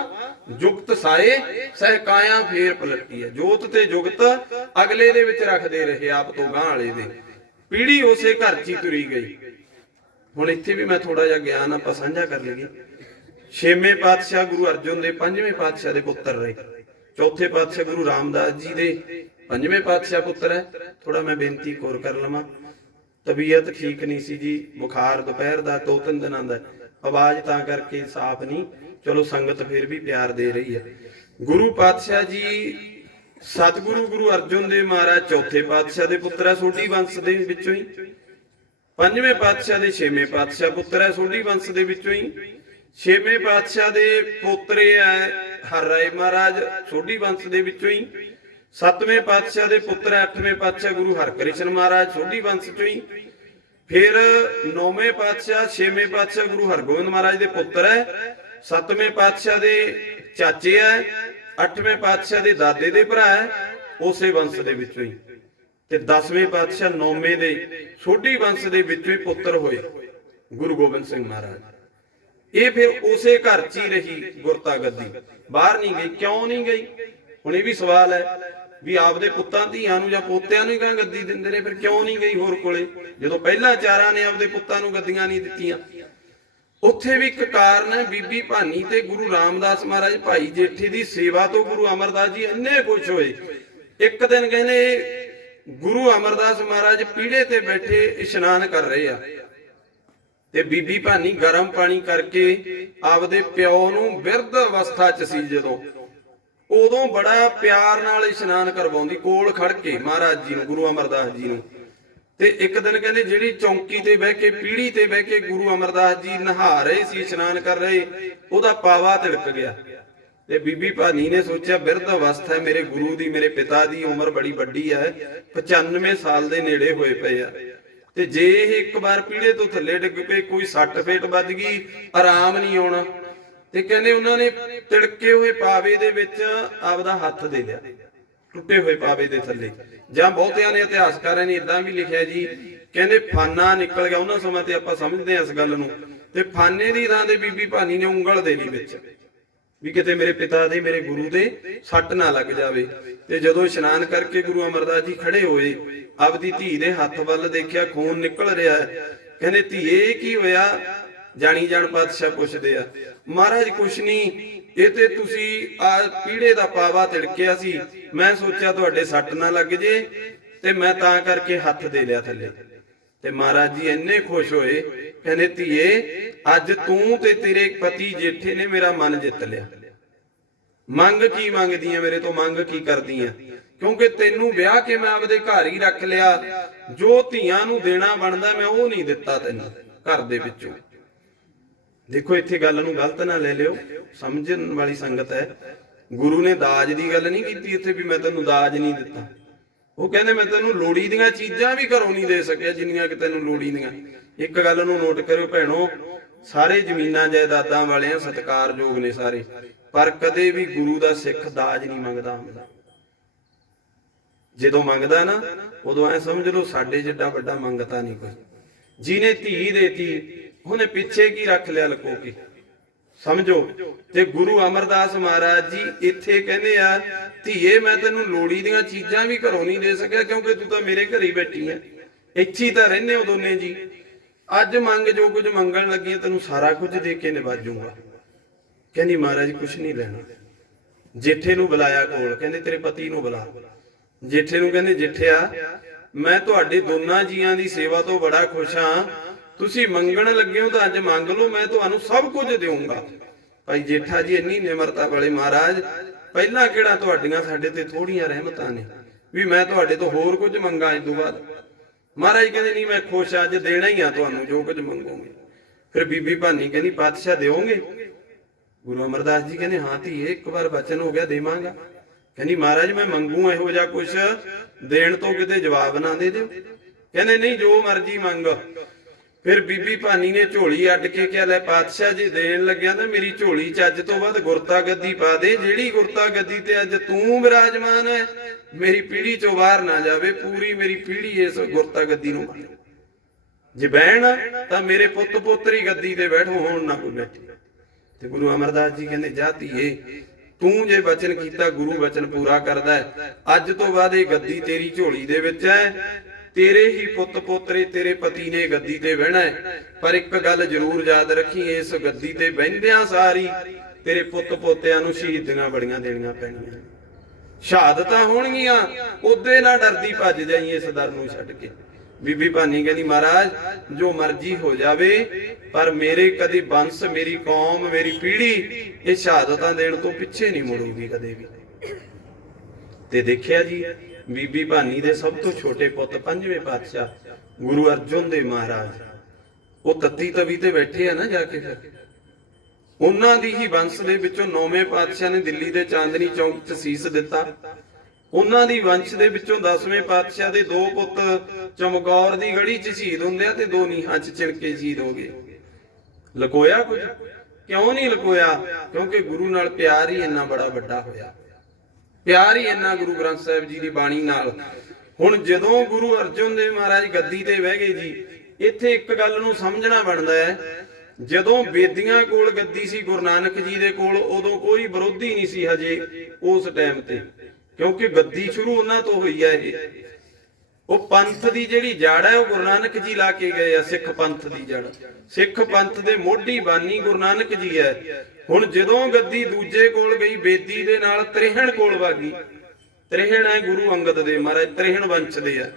ਜੁਗਤ ਸਾਏ ਸਹਿ ਕਾਇਆ ਫੇਰ ਪਲਟੀ ਹੈ। ਜੋਤ ਤੇ ਜੁਗਤ ਅਗਲੇ ਦੇ ਵਿੱਚ ਰੱਖਦੇ ਰਹੇ, ਆਪ ਤੋਂ ਗਾਂ ਵਾਲੇ ਦੇ। ਪੀੜ੍ਹੀ ਉਸੇ ਘਰ 'ਚ ਹੀ ਤੁਰੀ ਗਈ। ਹੁਣ ਇੱਥੇ ਵੀ ਮੈਂ ਥੋੜਾ ਜਿਹਾ ਗਿਆਨ ਆਪਾਂ ਸਾਂਝਾ ਕਰ ਲਈਏ। 6ਵੇਂ ਪਾਤਸ਼ਾਹ ਗੁਰੂ ਅਰਜਨ ਦੇ 5ਵੇਂ ਪਾਤਸ਼ਾਹ ਦੇ ਪੁੱਤਰ ਰਹੇ। ਚੌਥੇ ਪਾਤਸ਼ਾਹ ਗੁਰੂ ਰਾਮਦਾਸ ਜੀ ਦੇ 5ਵੇਂ ਪਾਤਸ਼ਾਹ ਪੁੱਤਰ ਹੈ। ਥੋੜਾ ਮੈਂ ਬੇਨਤੀ ਹੋਰ ਕਰ ਲਵਾਂ, ਤਬੀਅਤ ਠੀਕ ਨਹੀਂ ਸੀ ਜੀ, ਬੁਖਾਰ ਦੁਪਹਿਰ ਦਾ 2-3 ਦਿਨਾਂ ਦਾ, ਆਵਾਜ਼ ਤਾਂ ਕਰਕੇ ਸਾਫ਼ ਨਹੀਂ। ਚਲੋ ਸੰਗਤ ਫਿਰ ਵੀ ਪਿਆਰ ਦੇ ਰਹੀ ਹੈ। ਗੁਰੂ ਪਾਤਸ਼ਾਹ ਜੀ ਸਤਿਗੁਰੂ ਗੁਰੂ ਅਰਜਨ ਦੇਵ ਮਹਾਰਾਜ ਚੌਥੇ ਪਾਤਸ਼ਾਹ ਦੇ ਪੁੱਤਰ ਹੈ, ਸੋਢੀ ਵੰਸ਼ ਦੇ ਵਿੱਚੋਂ ਹੀ। 5ਵੇਂ ਪਾਤਸ਼ਾਹ ਦੇ 6ਵੇਂ ਪਾਤਸ਼ਾਹ ਪੁੱਤਰ ਹੈ, ਸੋਢੀ ਵੰਸ਼ ਦੇ ਵਿੱਚੋਂ ਹੀ। ਛੇਵੇਂ ਪਾਤਸ਼ਾਹ ਦੇ ਪੋਤਰੇ ਹੈ ਹਰ ਰਾਏ ਮਹਾਰਾਜ ਸੋਢੀ ਵੰਸ਼ ਦੇ ਵਿੱਚੋਂ ਹੀ। ਸੱਤਵੇਂ ਪਾਤਸ਼ਾਹ ਦੇ ਪੁੱਤਰ ਹੈ ਅੱਠਵੇਂ ਪਾਤਸ਼ਾਹ ਗੁਰੂ ਹਰਕ੍ਰਿਸ਼ਨ ਮਹਾਰਾਜ ਸੋਢੀ ਵੰਸ਼ ਚੋਂ ਹੀ। ਫਿਰ ਨੌਵੇਂ ਪਾਤਸ਼ਾਹ ਛੇਵੇਂ ਪਾਤਸ਼ਾਹ ਗੁਰੂ ਹਰਗੋਬਿੰਦ ਮਹਾਰਾਜ ਦੇ ਪੁੱਤਰ ਹੈ। ਸੱਤਵੇਂ ਪਾਤਸ਼ਾਹ ਦੇ ਚਾਚੇ ਹੈ। ਅੱਠਵੇਂ ਪਾਤਸ਼ਾਹ ਦੇ ਦਾਦੇ ਦੇ ਭਰਾ ਹੈ, ਉਸੇ ਵੰਸ਼ ਦੇ ਵਿੱਚੋਂ ਹੀ। ਤੇ 10ਵੇਂ ਪਾਤਸ਼ਾਹ ਨੌਵੇਂ ਦੇ ਸੋਢੀ ਵੰਸ਼ ਦੇ ਵਿੱਚੋਂ ਹੀ ਪੁੱਤਰ ਹੋਏ ਗੁਰੂ ਗੋਬਿੰਦ ਸਿੰਘ ਮਹਾਰਾਜ। ਇਹ ਫਿਰ ਉਸੇ ਘਰ 'ਚ ਹੀ ਰਹੀ ਗੁਰਤਾ ਗੱਦੀ, ਬਾਹਰ ਨਹੀਂ ਗਈ। ਕਿਉਂ ਨਹੀਂ ਗਈ? ਹੁਣ ਇਹ ਵੀ ਸਵਾਲ ਹੈ ਵੀ ਆਪਦੇ ਪੁੱਤਾਂ ਧੀਆਂ ਨੂੰ ਜਾਂ ਪੋਤਿਆਂ ਨੂੰ ਹੀ ਕਾਂ ਗੱਦੀ ਦਿੰਦੇ ਨੇ, ਫਿਰ ਕਿਉਂ ਨਹੀਂ ਗਈ ਹੋਰ ਕੋਲੇ, ਜਦੋਂ ਪਹਿਲਾਂ ਚਾਰਾਂ ਨੇ ਆਪਦੇ ਪੁੱਤਾਂ ਨੂੰ ਗੱਦੀਆਂ ਨਹੀਂ ਦਿੱਤੀਆਂ। ਉੱਥੇ ਵੀ ਇੱਕ ਕਾਰਨ ਹੈ, ਬੀਬੀ ਭਾਨੀ ਤੇ ਗੁਰੂ ਰਾਮਦਾਸ ਮਹਾਰਾਜ ਭਾਈ ਜੇਠੇ ਦੀ ਸੇਵਾ ਤੋਂ ਗੁਰੂ ਅਮਰਦਾਸ ਜੀ ਇੰਨੇ ਖੁਸ਼ ਹੋਏ। ਇੱਕ ਦਿਨ ਕਹਿੰਦੇ ਗੁਰੂ ਅਮਰਦਾਸ ਮਹਾਰਾਜ ਪੀੜੇ ਤੇ ਬੈਠੇ ਇਸ਼ਨਾਨ ਕਰ ਰਹੇ ਆ, ਤੇ ਬੀਬੀ ਭਾਨੀ ਗਰਮ ਪਾਣੀ ਕਰਕੇ ਆਪਦੇ ਪਿਓ ਨੂੰ ਬਿਰਧ ਅਵਸਥਾ 'ਚ ਸੀ ਜਦੋਂ, ਉਦੋਂ ਬੜਾ ਪਿਆਰ ਨਾਲ ਇਸ਼ਨਾਨ ਕਰਵਾਉਂਦੀ ਕੋਲ ਖੜ ਕੇ ਮਹਾਰਾਜ ਜੀ ਨੂੰ, ਗੁਰੂ ਅਮਰਦਾਸ ਜੀ ਨੂੰ। ਤੇ ਇੱਕ ਦਿਨ ਕਹਿੰਦੇ ਜਿਹੜੀ ਚੌਂਕੀ ਤੇ ਬਹਿ ਕੇ ਪੀੜੀ ਤੇ ਬਹਿ ਕੇ ਗੁਰੂ ਅਮਰਦਾਸ ਜੀ ਨਹਾ ਰਹੇ ਸੀ, ਇਸ਼ਨਾਨ ਕਰ ਰਹੇ, ਉਹਦਾ ਪਾਵਾ ਤਿਲਕ ਗਿਆ। ਤੇ ਬੀਬੀ ਭਾਨੀ ਨੇ ਸੋਚਿਆ ਬਿਰਧ ਅਵਸਥਾ ਹੈ ਮੇਰੇ ਗੁਰੂ ਦੀ, ਮੇਰੇ ਪਿਤਾ ਦੀ ਉਮਰ ਬੜੀ ਵੱਡੀ ਹੈ, 95 ਸਾਲ ਦੇ ਨੇੜੇ ਹੋਏ ਪਏ ਆ, ਤੇ ਜੇ ਇਹ ਇੱਕ ਵਾਰ ਪੀੜੇ ਤੋਂ ਥੱਲੇ ਡਿੱਗ ਪਏ, ਕੋਈ ਸੱਟ ਫੇਟ ਵੱਜ ਗਈ, ਆਰਾਮ ਨਹੀਂ ਆਉਣਾ। ਤੇ ਕਹਿੰਦੇ ਉਹਨਾਂ ਨੇ ਤਿੜਕੇ ਹੋਏ ਪਾਵੇ ਦੇ ਵਿੱਚ ਆਪਦਾ ਹੱਥ ਦੇ ਲਿਆ, ਟੁੱਟੇ ਹੋਏ ਪਾਵੇ ਦੇ ਥੱਲੇ। ਜਾਂ ਬਹੁਤਿਆਂ ਨੇ ਇਤਿਹਾਸਕਾਰਾਂ ਨੇ ਇਦਾਂ ਵੀ ਲਿਖਿਆ ਜੀ, ਕਹਿੰਦੇ ਫਾਨਾ ਨਿਕਲ ਗਿਆ। ਉਹਨਾਂ ਸਮਾਂ ਤੇ ਆਪਾਂ ਸਮਝਦੇ ਹਾਂ ਇਸ ਗੱਲ ਨੂੰ, ਤੇ ਫਾਨੇ ਦੀ ਥਾਂ ਤੇ ਬੀਬੀ ਭਾਨੀ ਨੇ ਉਂਗਲ ਦੇ ਲਈ ਵਿੱਚ, ਵੀ ਕਿਤੇ ਮੇਰੇ ਪਿਤਾ ਦੇ ਮੇਰੇ ਗੁਰੂ ਦੇ ਸੱਟ ਨਾ ਲੱਗ ਜਾਵੇ। ਤੇ ਜਦੋਂ ਇਸ਼ਨਾਨ ਕਰਕੇ ਗੁਰੂ ਅਮਰਦਾਸ ਜੀ ਖੜੇ ਹੋਏ, ਆਪਦੀ ਧੀ ਦੇ ਹੱਥ ਵੱਲ ਦੇਖਿਆ, ਖੂਨ ਨਿਕਲ ਰਿਹਾ ਹੈ। ਕਹਿੰਦੇ ਧੀਏ ਕੀ ਹੋਇਆ? ਜਾਣੀ ਜਾਣ ਪਾਤਸ਼ਾਹ ਪੁੱਛਦੇ ਆ। ਮਹਾਰਾਜ ਕੁਛ ਨਹੀਂ, ਇਹ ਤੇ ਤੁਸੀਂ ਆ ਪੀੜੇ ਦਾ ਪਾਵਾ ਤਿੜਕਿਆ ਸੀ, ਮੈਂ ਸੋਚਿਆ ਤੁਹਾਡੇ ਸੱਟ ਨਾ ਲੱਗ ਜੇ, ਤੇ ਮੈਂ ਤਾਂ ਕਰਕੇ ਹੱਥ ਦੇ ਲਿਆ ਥੱਲੇ। ਤੇ ਮਹਾਰਾਜ ਜੀ ਇੰਨੇ ਖੁਸ਼ ਹੋਏ, ਕਹਿੰਦੇ ਧੀਏ ਅੱਜ ਤੂੰ ਤੇ ਤੇਰੇ ਪਤੀ ਜੇਠੇ ਨੇ ਮੇਰਾ ਮਨ ਜਿੱਤ ਲਿਆ। ਮੰਗ ਕੀ ਮੰਗਦੀ ਆ ਮੇਰੇ ਤੋਂ, ਮੰਗ ਕੀ ਕਰਦੀ ਆ? ਕਿਉਂਕਿ ਤੈਨੂੰ ਵਿਆਹ ਕੇ ਮੈਂ ਆਪਦੇ ਘਰ ਹੀ ਰੱਖ ਲਿਆ, ਜੋ ਧੀਆਂ ਨੂੰ ਦੇਣਾ ਬਣਦਾ ਮੈਂ ਉਹ ਨਹੀਂ ਦਿੱਤਾ ਤੈਨੂੰ ਘਰ ਦੇ ਵਿੱਚੋਂ। ਦੇਖੋ ਇੱਥੇ ਗੱਲ ਨੂੰ ਗਲਤ ਨਾ ਲੈ ਲਿਓ, ਸਮਝਣ ਵਾਲੀ ਸੰਗਤ ਹੈ। ਗੁਰੂ ਨੇ ਦਾਜ ਦੀ ਗੱਲ ਨਹੀਂ ਕੀਤੀ ਇੱਥੇ ਵੀ ਮੈਂ ਤੈਨੂੰ ਦਾਜ ਨਹੀਂ ਦਿੱਤਾ। ਉਹ ਕਹਿੰਦੇ ਮੈਂ ਤੈਨੂੰ ਲੋੜੀ ਦੀਆਂ ਚੀਜ਼ਾਂ ਵੀ ਘਰੋਂ ਨਹੀਂ ਦੇ ਸਕਿਆ ਜਿੰਨੀਆਂ ਕਿ ਤੈਨੂੰ ਲੋੜੀ ਦੀਆਂ। ਇੱਕ ਗੱਲ ਨੂੰ ਨੋਟ ਕਰਿਓ ਭੈਣੋ, ਸਾਰੇ ਜ਼ਮੀਨਾਂ ਜਾਇਦਾਦਾਂ ਵਾਲੇ ਆ, ਸਤਿਕਾਰਯੋਗ ਨੇ ਸਾਰੇ, ਪਰ ਕਦੇ ਵੀ ਗੁਰੂ ਦਾ ਸਿੱਖ ਦਾਜ ਨਹੀਂ ਮੰਗਦਾ ਹੁੰਦਾ। ਜਦੋਂ ਮੰਗਦਾ ਨਾ ਉਦੋਂ ਐ ਸਮਝ ਲਓ ਸਾਡੇ ਜਿੱਡਾ ਵੱਡਾ ਮੰਗਤਾ ਨਹੀਂ ਕੋਈ। ਜਿਹਨੇ ਧੀ ਦੇਤੀ ਉਹਨੇ ਪਿੱਛੇ ਕੀ ਰੱਖ ਲਿਆ ਲੁਕੋ ਕੇ, ਸਮਝੋ। ਤੇ ਗੁਰੂ ਅਮਰਦਾਸ ਮਹਾਰਾਜ ਜੀ ਇੱਥੇ ਕਹਿੰਦੇ ਆ ਧੀਏ ਮੈਂ ਤੈਨੂੰ ਲੋੜੀ ਦੀਆਂ ਚੀਜ਼ਾਂ ਵੀ ਘਰੋਂ ਨਹੀਂ ਦੇ ਸਕਿਆ, ਕਿਉਂਕਿ ਤੂੰ ਤਾਂ ਮੇਰੇ ਘਰ ਹੀ ਬੈਠੀ ਆ, ਇੱਥੇ ਹੀ ਤਾਂ ਰਹਿੰਦੇ ਹੋ ਦੋਨੇ ਜੀ। ਅੱਜ ਮੰਗ ਜੋ ਕੁਝ ਮੰਗਣ ਲੱਗੀ ਤੈਨੂੰ ਸਾਰਾ ਕੁਝ ਦੇ ਕੇ ਨਿਵਾਜੂਗਾ। ਕਹਿੰਦੀ ਮਹਾਰਾਜ ਕੁਝ ਨਹੀਂ ਲੈਣਾ। ਜੇਠੇ ਨੂੰ ਬੁਲਾਇਆ ਕੋਲ, ਕਹਿੰਦੇ ਤੇਰੇ ਪਤੀ ਨੂੰ ਬੁਲਾ। ਜੇਠੇ ਨੂੰ ਕਹਿੰਦੇ ਜੇਠਿਆ ਮੈਂ ਤੁਹਾਡੇ ਦੋਨਾਂ ਜੀਆਂ ਦੀ ਸੇਵਾ ਤੋਂ ਬੜਾ ਖੁਸ਼ ਹਾਂ, ਤੁਸੀਂ ਮੰਗਣ ਲੱਗੇ ਹੋ ਤਾਂ ਅੱਜ ਮੰਗ ਲਓ, ਮੈਂ ਤੁਹਾਨੂੰ ਸਭ ਕੁਝ ਦੇਵਾਂਗਾ। ਭਾਈ ਜੇਠਾ ਜੀ ਇੰਨੀ ਨਿਮਰਤਾ ਵਾਲੇ ਮਹਾਰਾਜ, ਪਹਿਲਾਂ ਕਿਹੜਾ ਤੁਹਾਡੀਆਂ ਸਾਡੇ ਤੇ ਥੋੜੀਆਂ ਰਹਿਮਤਾਂ ਨੇ ਵੀ ਮੈਂ ਤੁਹਾਡੇ ਤੋਂ ਹੋਰ ਕੁਝ ਮੰਗਾ ਇਸ ਤੋਂ ਬਾਅਦ। ਮਹਾਰਾਜ ਕਹਿੰਦੇ ਨਹੀਂ ਮੈਂ ਖੁਸ਼ ਅੱਜ ਦੇਣਾ ਹੀ ਆ ਤੁਹਾਨੂੰ ਜੋ ਕੁਝ ਮੰਗੋਗੇ। ਫਿਰ ਬੀਬੀ ਭਾਨੀ ਕਹਿੰਦੀ ਪਾਤਸ਼ਾਹ ਦਿਓਗੇ? ਗੁਰੂ ਅਮਰਦਾਸ ਜੀ ਕਹਿੰਦੇ ਹਾਂ ਧੀਏ ਇੱਕ ਵਾਰ ਬਚਨ ਹੋ ਗਿਆ ਦੇਵਾਂਗਾ। ਕਹਿੰਦੀ ਮਹਾਰਾਜ ਮੈਂ ਮੰਗੂ ਇਹੋ ਜਿਹਾ ਕੁਛ ਦੇਣ ਤੋਂ ਕਿਤੇ ਜਵਾਬ ਨਾ ਦੇ ਦਿਓ। ਕਹਿੰਦੇ ਨਹੀਂ ਜੋ ਮਰਜ਼ੀ ਮੰਗ। ਫਿਰ ਬੀਬੀ ਭਾਨੀ ਨੇ ਝੋਲੀ ਅੱਡ ਕੇ ਕਿਹਾ ਲੈ ਪਾਤਸ਼ਾਹ ਜੀ ਦੇਣ ਲੱਗਿਆ ਤਾਂ ਮੇਰੀ ਝੋਲੀ ਚ ਅੱਜ ਤੋਂ ਬਾਅਦ ਗੁਰਤਾ ਗੱਦੀ ਪਾ ਦੇ, ਜਿਹੜੀ ਗੁਰਤਾ ਗੱਦੀ ਤੇ ਅੱਜ ਤੂੰ ਵਿਰਾਜਮਾਨ ਹੈ ਮੇਰੀ ਪੀੜੀ ਚੋਂ ਬਾਹਰ ਨਾ ਜਾਵੇ, ਪੂਰੀ ਮੇਰੀ ਪੀੜੀ ਇਸ ਗੁਰਤਾ ਗੱਦੀ ਨੂੰ ਬਣੇ। ਜੇ ਬਹਿਣ ਤਾਂ ਮੇਰੇ ਪੁੱਤ ਪੋਤਰੀ ਗੱਦੀ ਤੇ ਬੈਠੋ, ਹੁਣ ਨਾ ਕੋਈ ਬੈਠੇ। ਤੇ ਗੁਰੂ ਅਮਰਦਾਸ ਜੀ ਕਹਿੰਦੇ ਜਾ ਧੀਏ ਤੂੰ ਜੇ ਬਚਨ ਕੀਤਾ ਗੁਰੂ ਬਚਨ ਪੂਰਾ ਕਰਦਾ ਹੈ। ਅੱਜ ਤੋਂ ਬਾਅਦ ਇਹ ਗੱਦੀ ਤੇਰੀ ਝੋਲੀ ਦੇ ਵਿੱਚ ਹੈ, ਤੇਰੇ ਹੀ ਪੁੱਤ ਪੋਤਰੇ ਤੇਰੇ ਪਤੀ ਨੇ ਗੱਦੀ ਤੇ ਬਹਿਣਾ ਹੈ। ਪਰ ਇੱਕ ਗੱਲ ਜ਼ਰੂਰ ਯਾਦ ਰੱਖੀ, ਇਸ ਗੱਦੀ ਤੇ ਬਹਿੰਦਿਆਂ ਸਾਰੀ ਤੇਰੇ ਪੁੱਤ ਪੋਤਿਆਂ ਨੂੰ ਸ਼ਹੀਦੀਆਂ ਬੜੀਆਂ ਦੇਣੀਆਂ ਪੈਣੀਆਂ, ਸ਼ਹਾਦਤਾਂ ਹੋਣਗੀਆਂ, ਉਹਦੇ ਨਾਲ ਡਰਦੀ ਭੱਜ ਜਾਈ ਇਸ ਦਰ ਨੂੰ ਛੱਡ ਕੇ। ਬੀਬੀ ਭਾਨੀ ਕਹਿੰਦੀ ਮਹਾਰਾਜ ਜੋ ਮਰਜ਼ੀ ਹੋ ਜਾਵੇ ਪਰ ਮੇਰੇ ਕਦੀ ਬੰਸ ਮੇਰੀ ਕੌਮ ਮੇਰੀ ਪੀੜੀ ਇਹ ਸ਼ਹਾਦਤਾਂ ਦੇਣ ਤੋਂ ਪਿੱਛੇ ਨਹੀਂ ਮੁੜੂਗੀ ਕਦੇ ਵੀ। ਤੇ ਦੇਖਿਆ ਜੀ ਬੀਬੀ ਭਾਨੀ ਦੇ ਸਭ ਤੋਂ ਛੋਟੇ ਪੁੱਤ ਪੰਜਵੇਂ ਪਾਤਸ਼ਾਹ ਗੁਰੂ ਅਰਜਨ ਦੇਵ ਮਹਾਰਾਜ, ਉਹ ਤੱਤੀ ਤਵੀ ਤੇ ਬੈਠੇ ਆ ਨਾ ਜਾ ਕੇ, ਫਿਰ ਉਹਨਾਂ ਦੀ ਹੀ ਵੰਸ਼ ਦੇ ਵਿੱਚੋਂ 9ਵੇਂ ਪਾਤਸ਼ਾਹ ਨੇ ਦਿੱਲੀ ਦੇ ਚਾਂਦਨੀ ਚੌਂਕ 'ਚ ਸੀਸ ਦਿੱਤਾ। ਉਹਨਾਂ ਦੀ ਵੰਸ਼ ਦੇ ਵਿੱਚੋਂ 10ਵੇਂ ਪਾਤਸ਼ਾਹ ਦੇ 2 ਪੁੱਤ ਚਮਕੌਰ ਦੀ ਗੜੀ 'ਚ ਸ਼ਹੀਦ ਹੁੰਦੇ ਆ ਤੇ 2 ਨੀਹਾਂ 'ਚ ਚਿਣਕੇ ਸ਼ਹੀਦ ਹੋ ਗਏ। ਲਕੋਇਆ ਕੁਝ? ਕਿਉਂ ਨਹੀਂ ਲਕੋਇਆ? ਕਿਉਂਕਿ ਗੁਰੂ ਨਾਲ ਪਿਆਰ ਹੀ ਇੰਨਾ ਬੜਾ ਵੱਡਾ ਹੋਇਆ, ਪਿਆਰ ਹੀ ਇੰਨਾ ਗੁਰੂ ਗ੍ਰੰਥ ਸਾਹਿਬ ਜੀ ਦੀ ਬਾਣੀ ਨਾਲ। ਹੁਣ ਜਦੋਂ ਗੁਰੂ ਅਰਜਨ ਦੇਵ ਮਹਾਰਾਜ ਗੱਦੀ ਤੇ ਬਹਿ ਗਏ ਜੀ, ਇੱਥੇ ਇੱਕ ਗੱਲ ਨੂੰ ਸਮਝਣਾ ਬਣਦਾ ਹੈ, ਜਦੋਂ ਬੇਦੀਆਂ ਕੋਲ ਗੱਦੀ ਸੀ ਗੁਰੂ ਨਾਨਕ ਜੀ ਦੇ ਕੋਲ, ਉਦੋਂ ਕੋਈ ਵਿਰੋਧੀ ਨਹੀਂ ਸੀ ਹਜੇ ਉਸ ਟਾਈਮ ਤੇ, ਕਿਉਂਕਿ ਗੱਦੀ ਸ਼ੁਰੂ ਉਹਨਾਂ ਤੋਂ ਹੋਈ ਹੈ। ਇਹ ਉਹ ਪੰਥ ਦੀ ਜਿਹੜੀ ਜੜ ਹੈ ਉਹ ਗੁਰੂ ਨਾਨਕ ਜੀ ਲਾ ਕੇ ਗਏ ਆ। ਸਿੱਖ ਪੰਥ ਦੀ ਜੜ, ਸਿੱਖ ਪੰਥ ਦੇ ਮੋਢੀ ਬਾਨੀ ਗੁਰੂ ਨਾਨਕ ਜੀ ਹੈ। ਹੁਣ ਜਦੋਂ ਗੱਦੀ ਦੂਜੇ ਕੋਲ ਗਈ, ਬੇਦੀ ਦੇ ਨਾਲ ਤ੍ਰਿਹਣ ਕੋਲ ਵਾਗੀ। ਤ੍ਰਿਹਣ ਹੈ ਗੁਰੂ ਅੰਗਦ ਦੇ ਮਹਾਰਾਜ, ਤ੍ਰਿਹਣ ਵੰਸ਼ ਦੇ ਆ।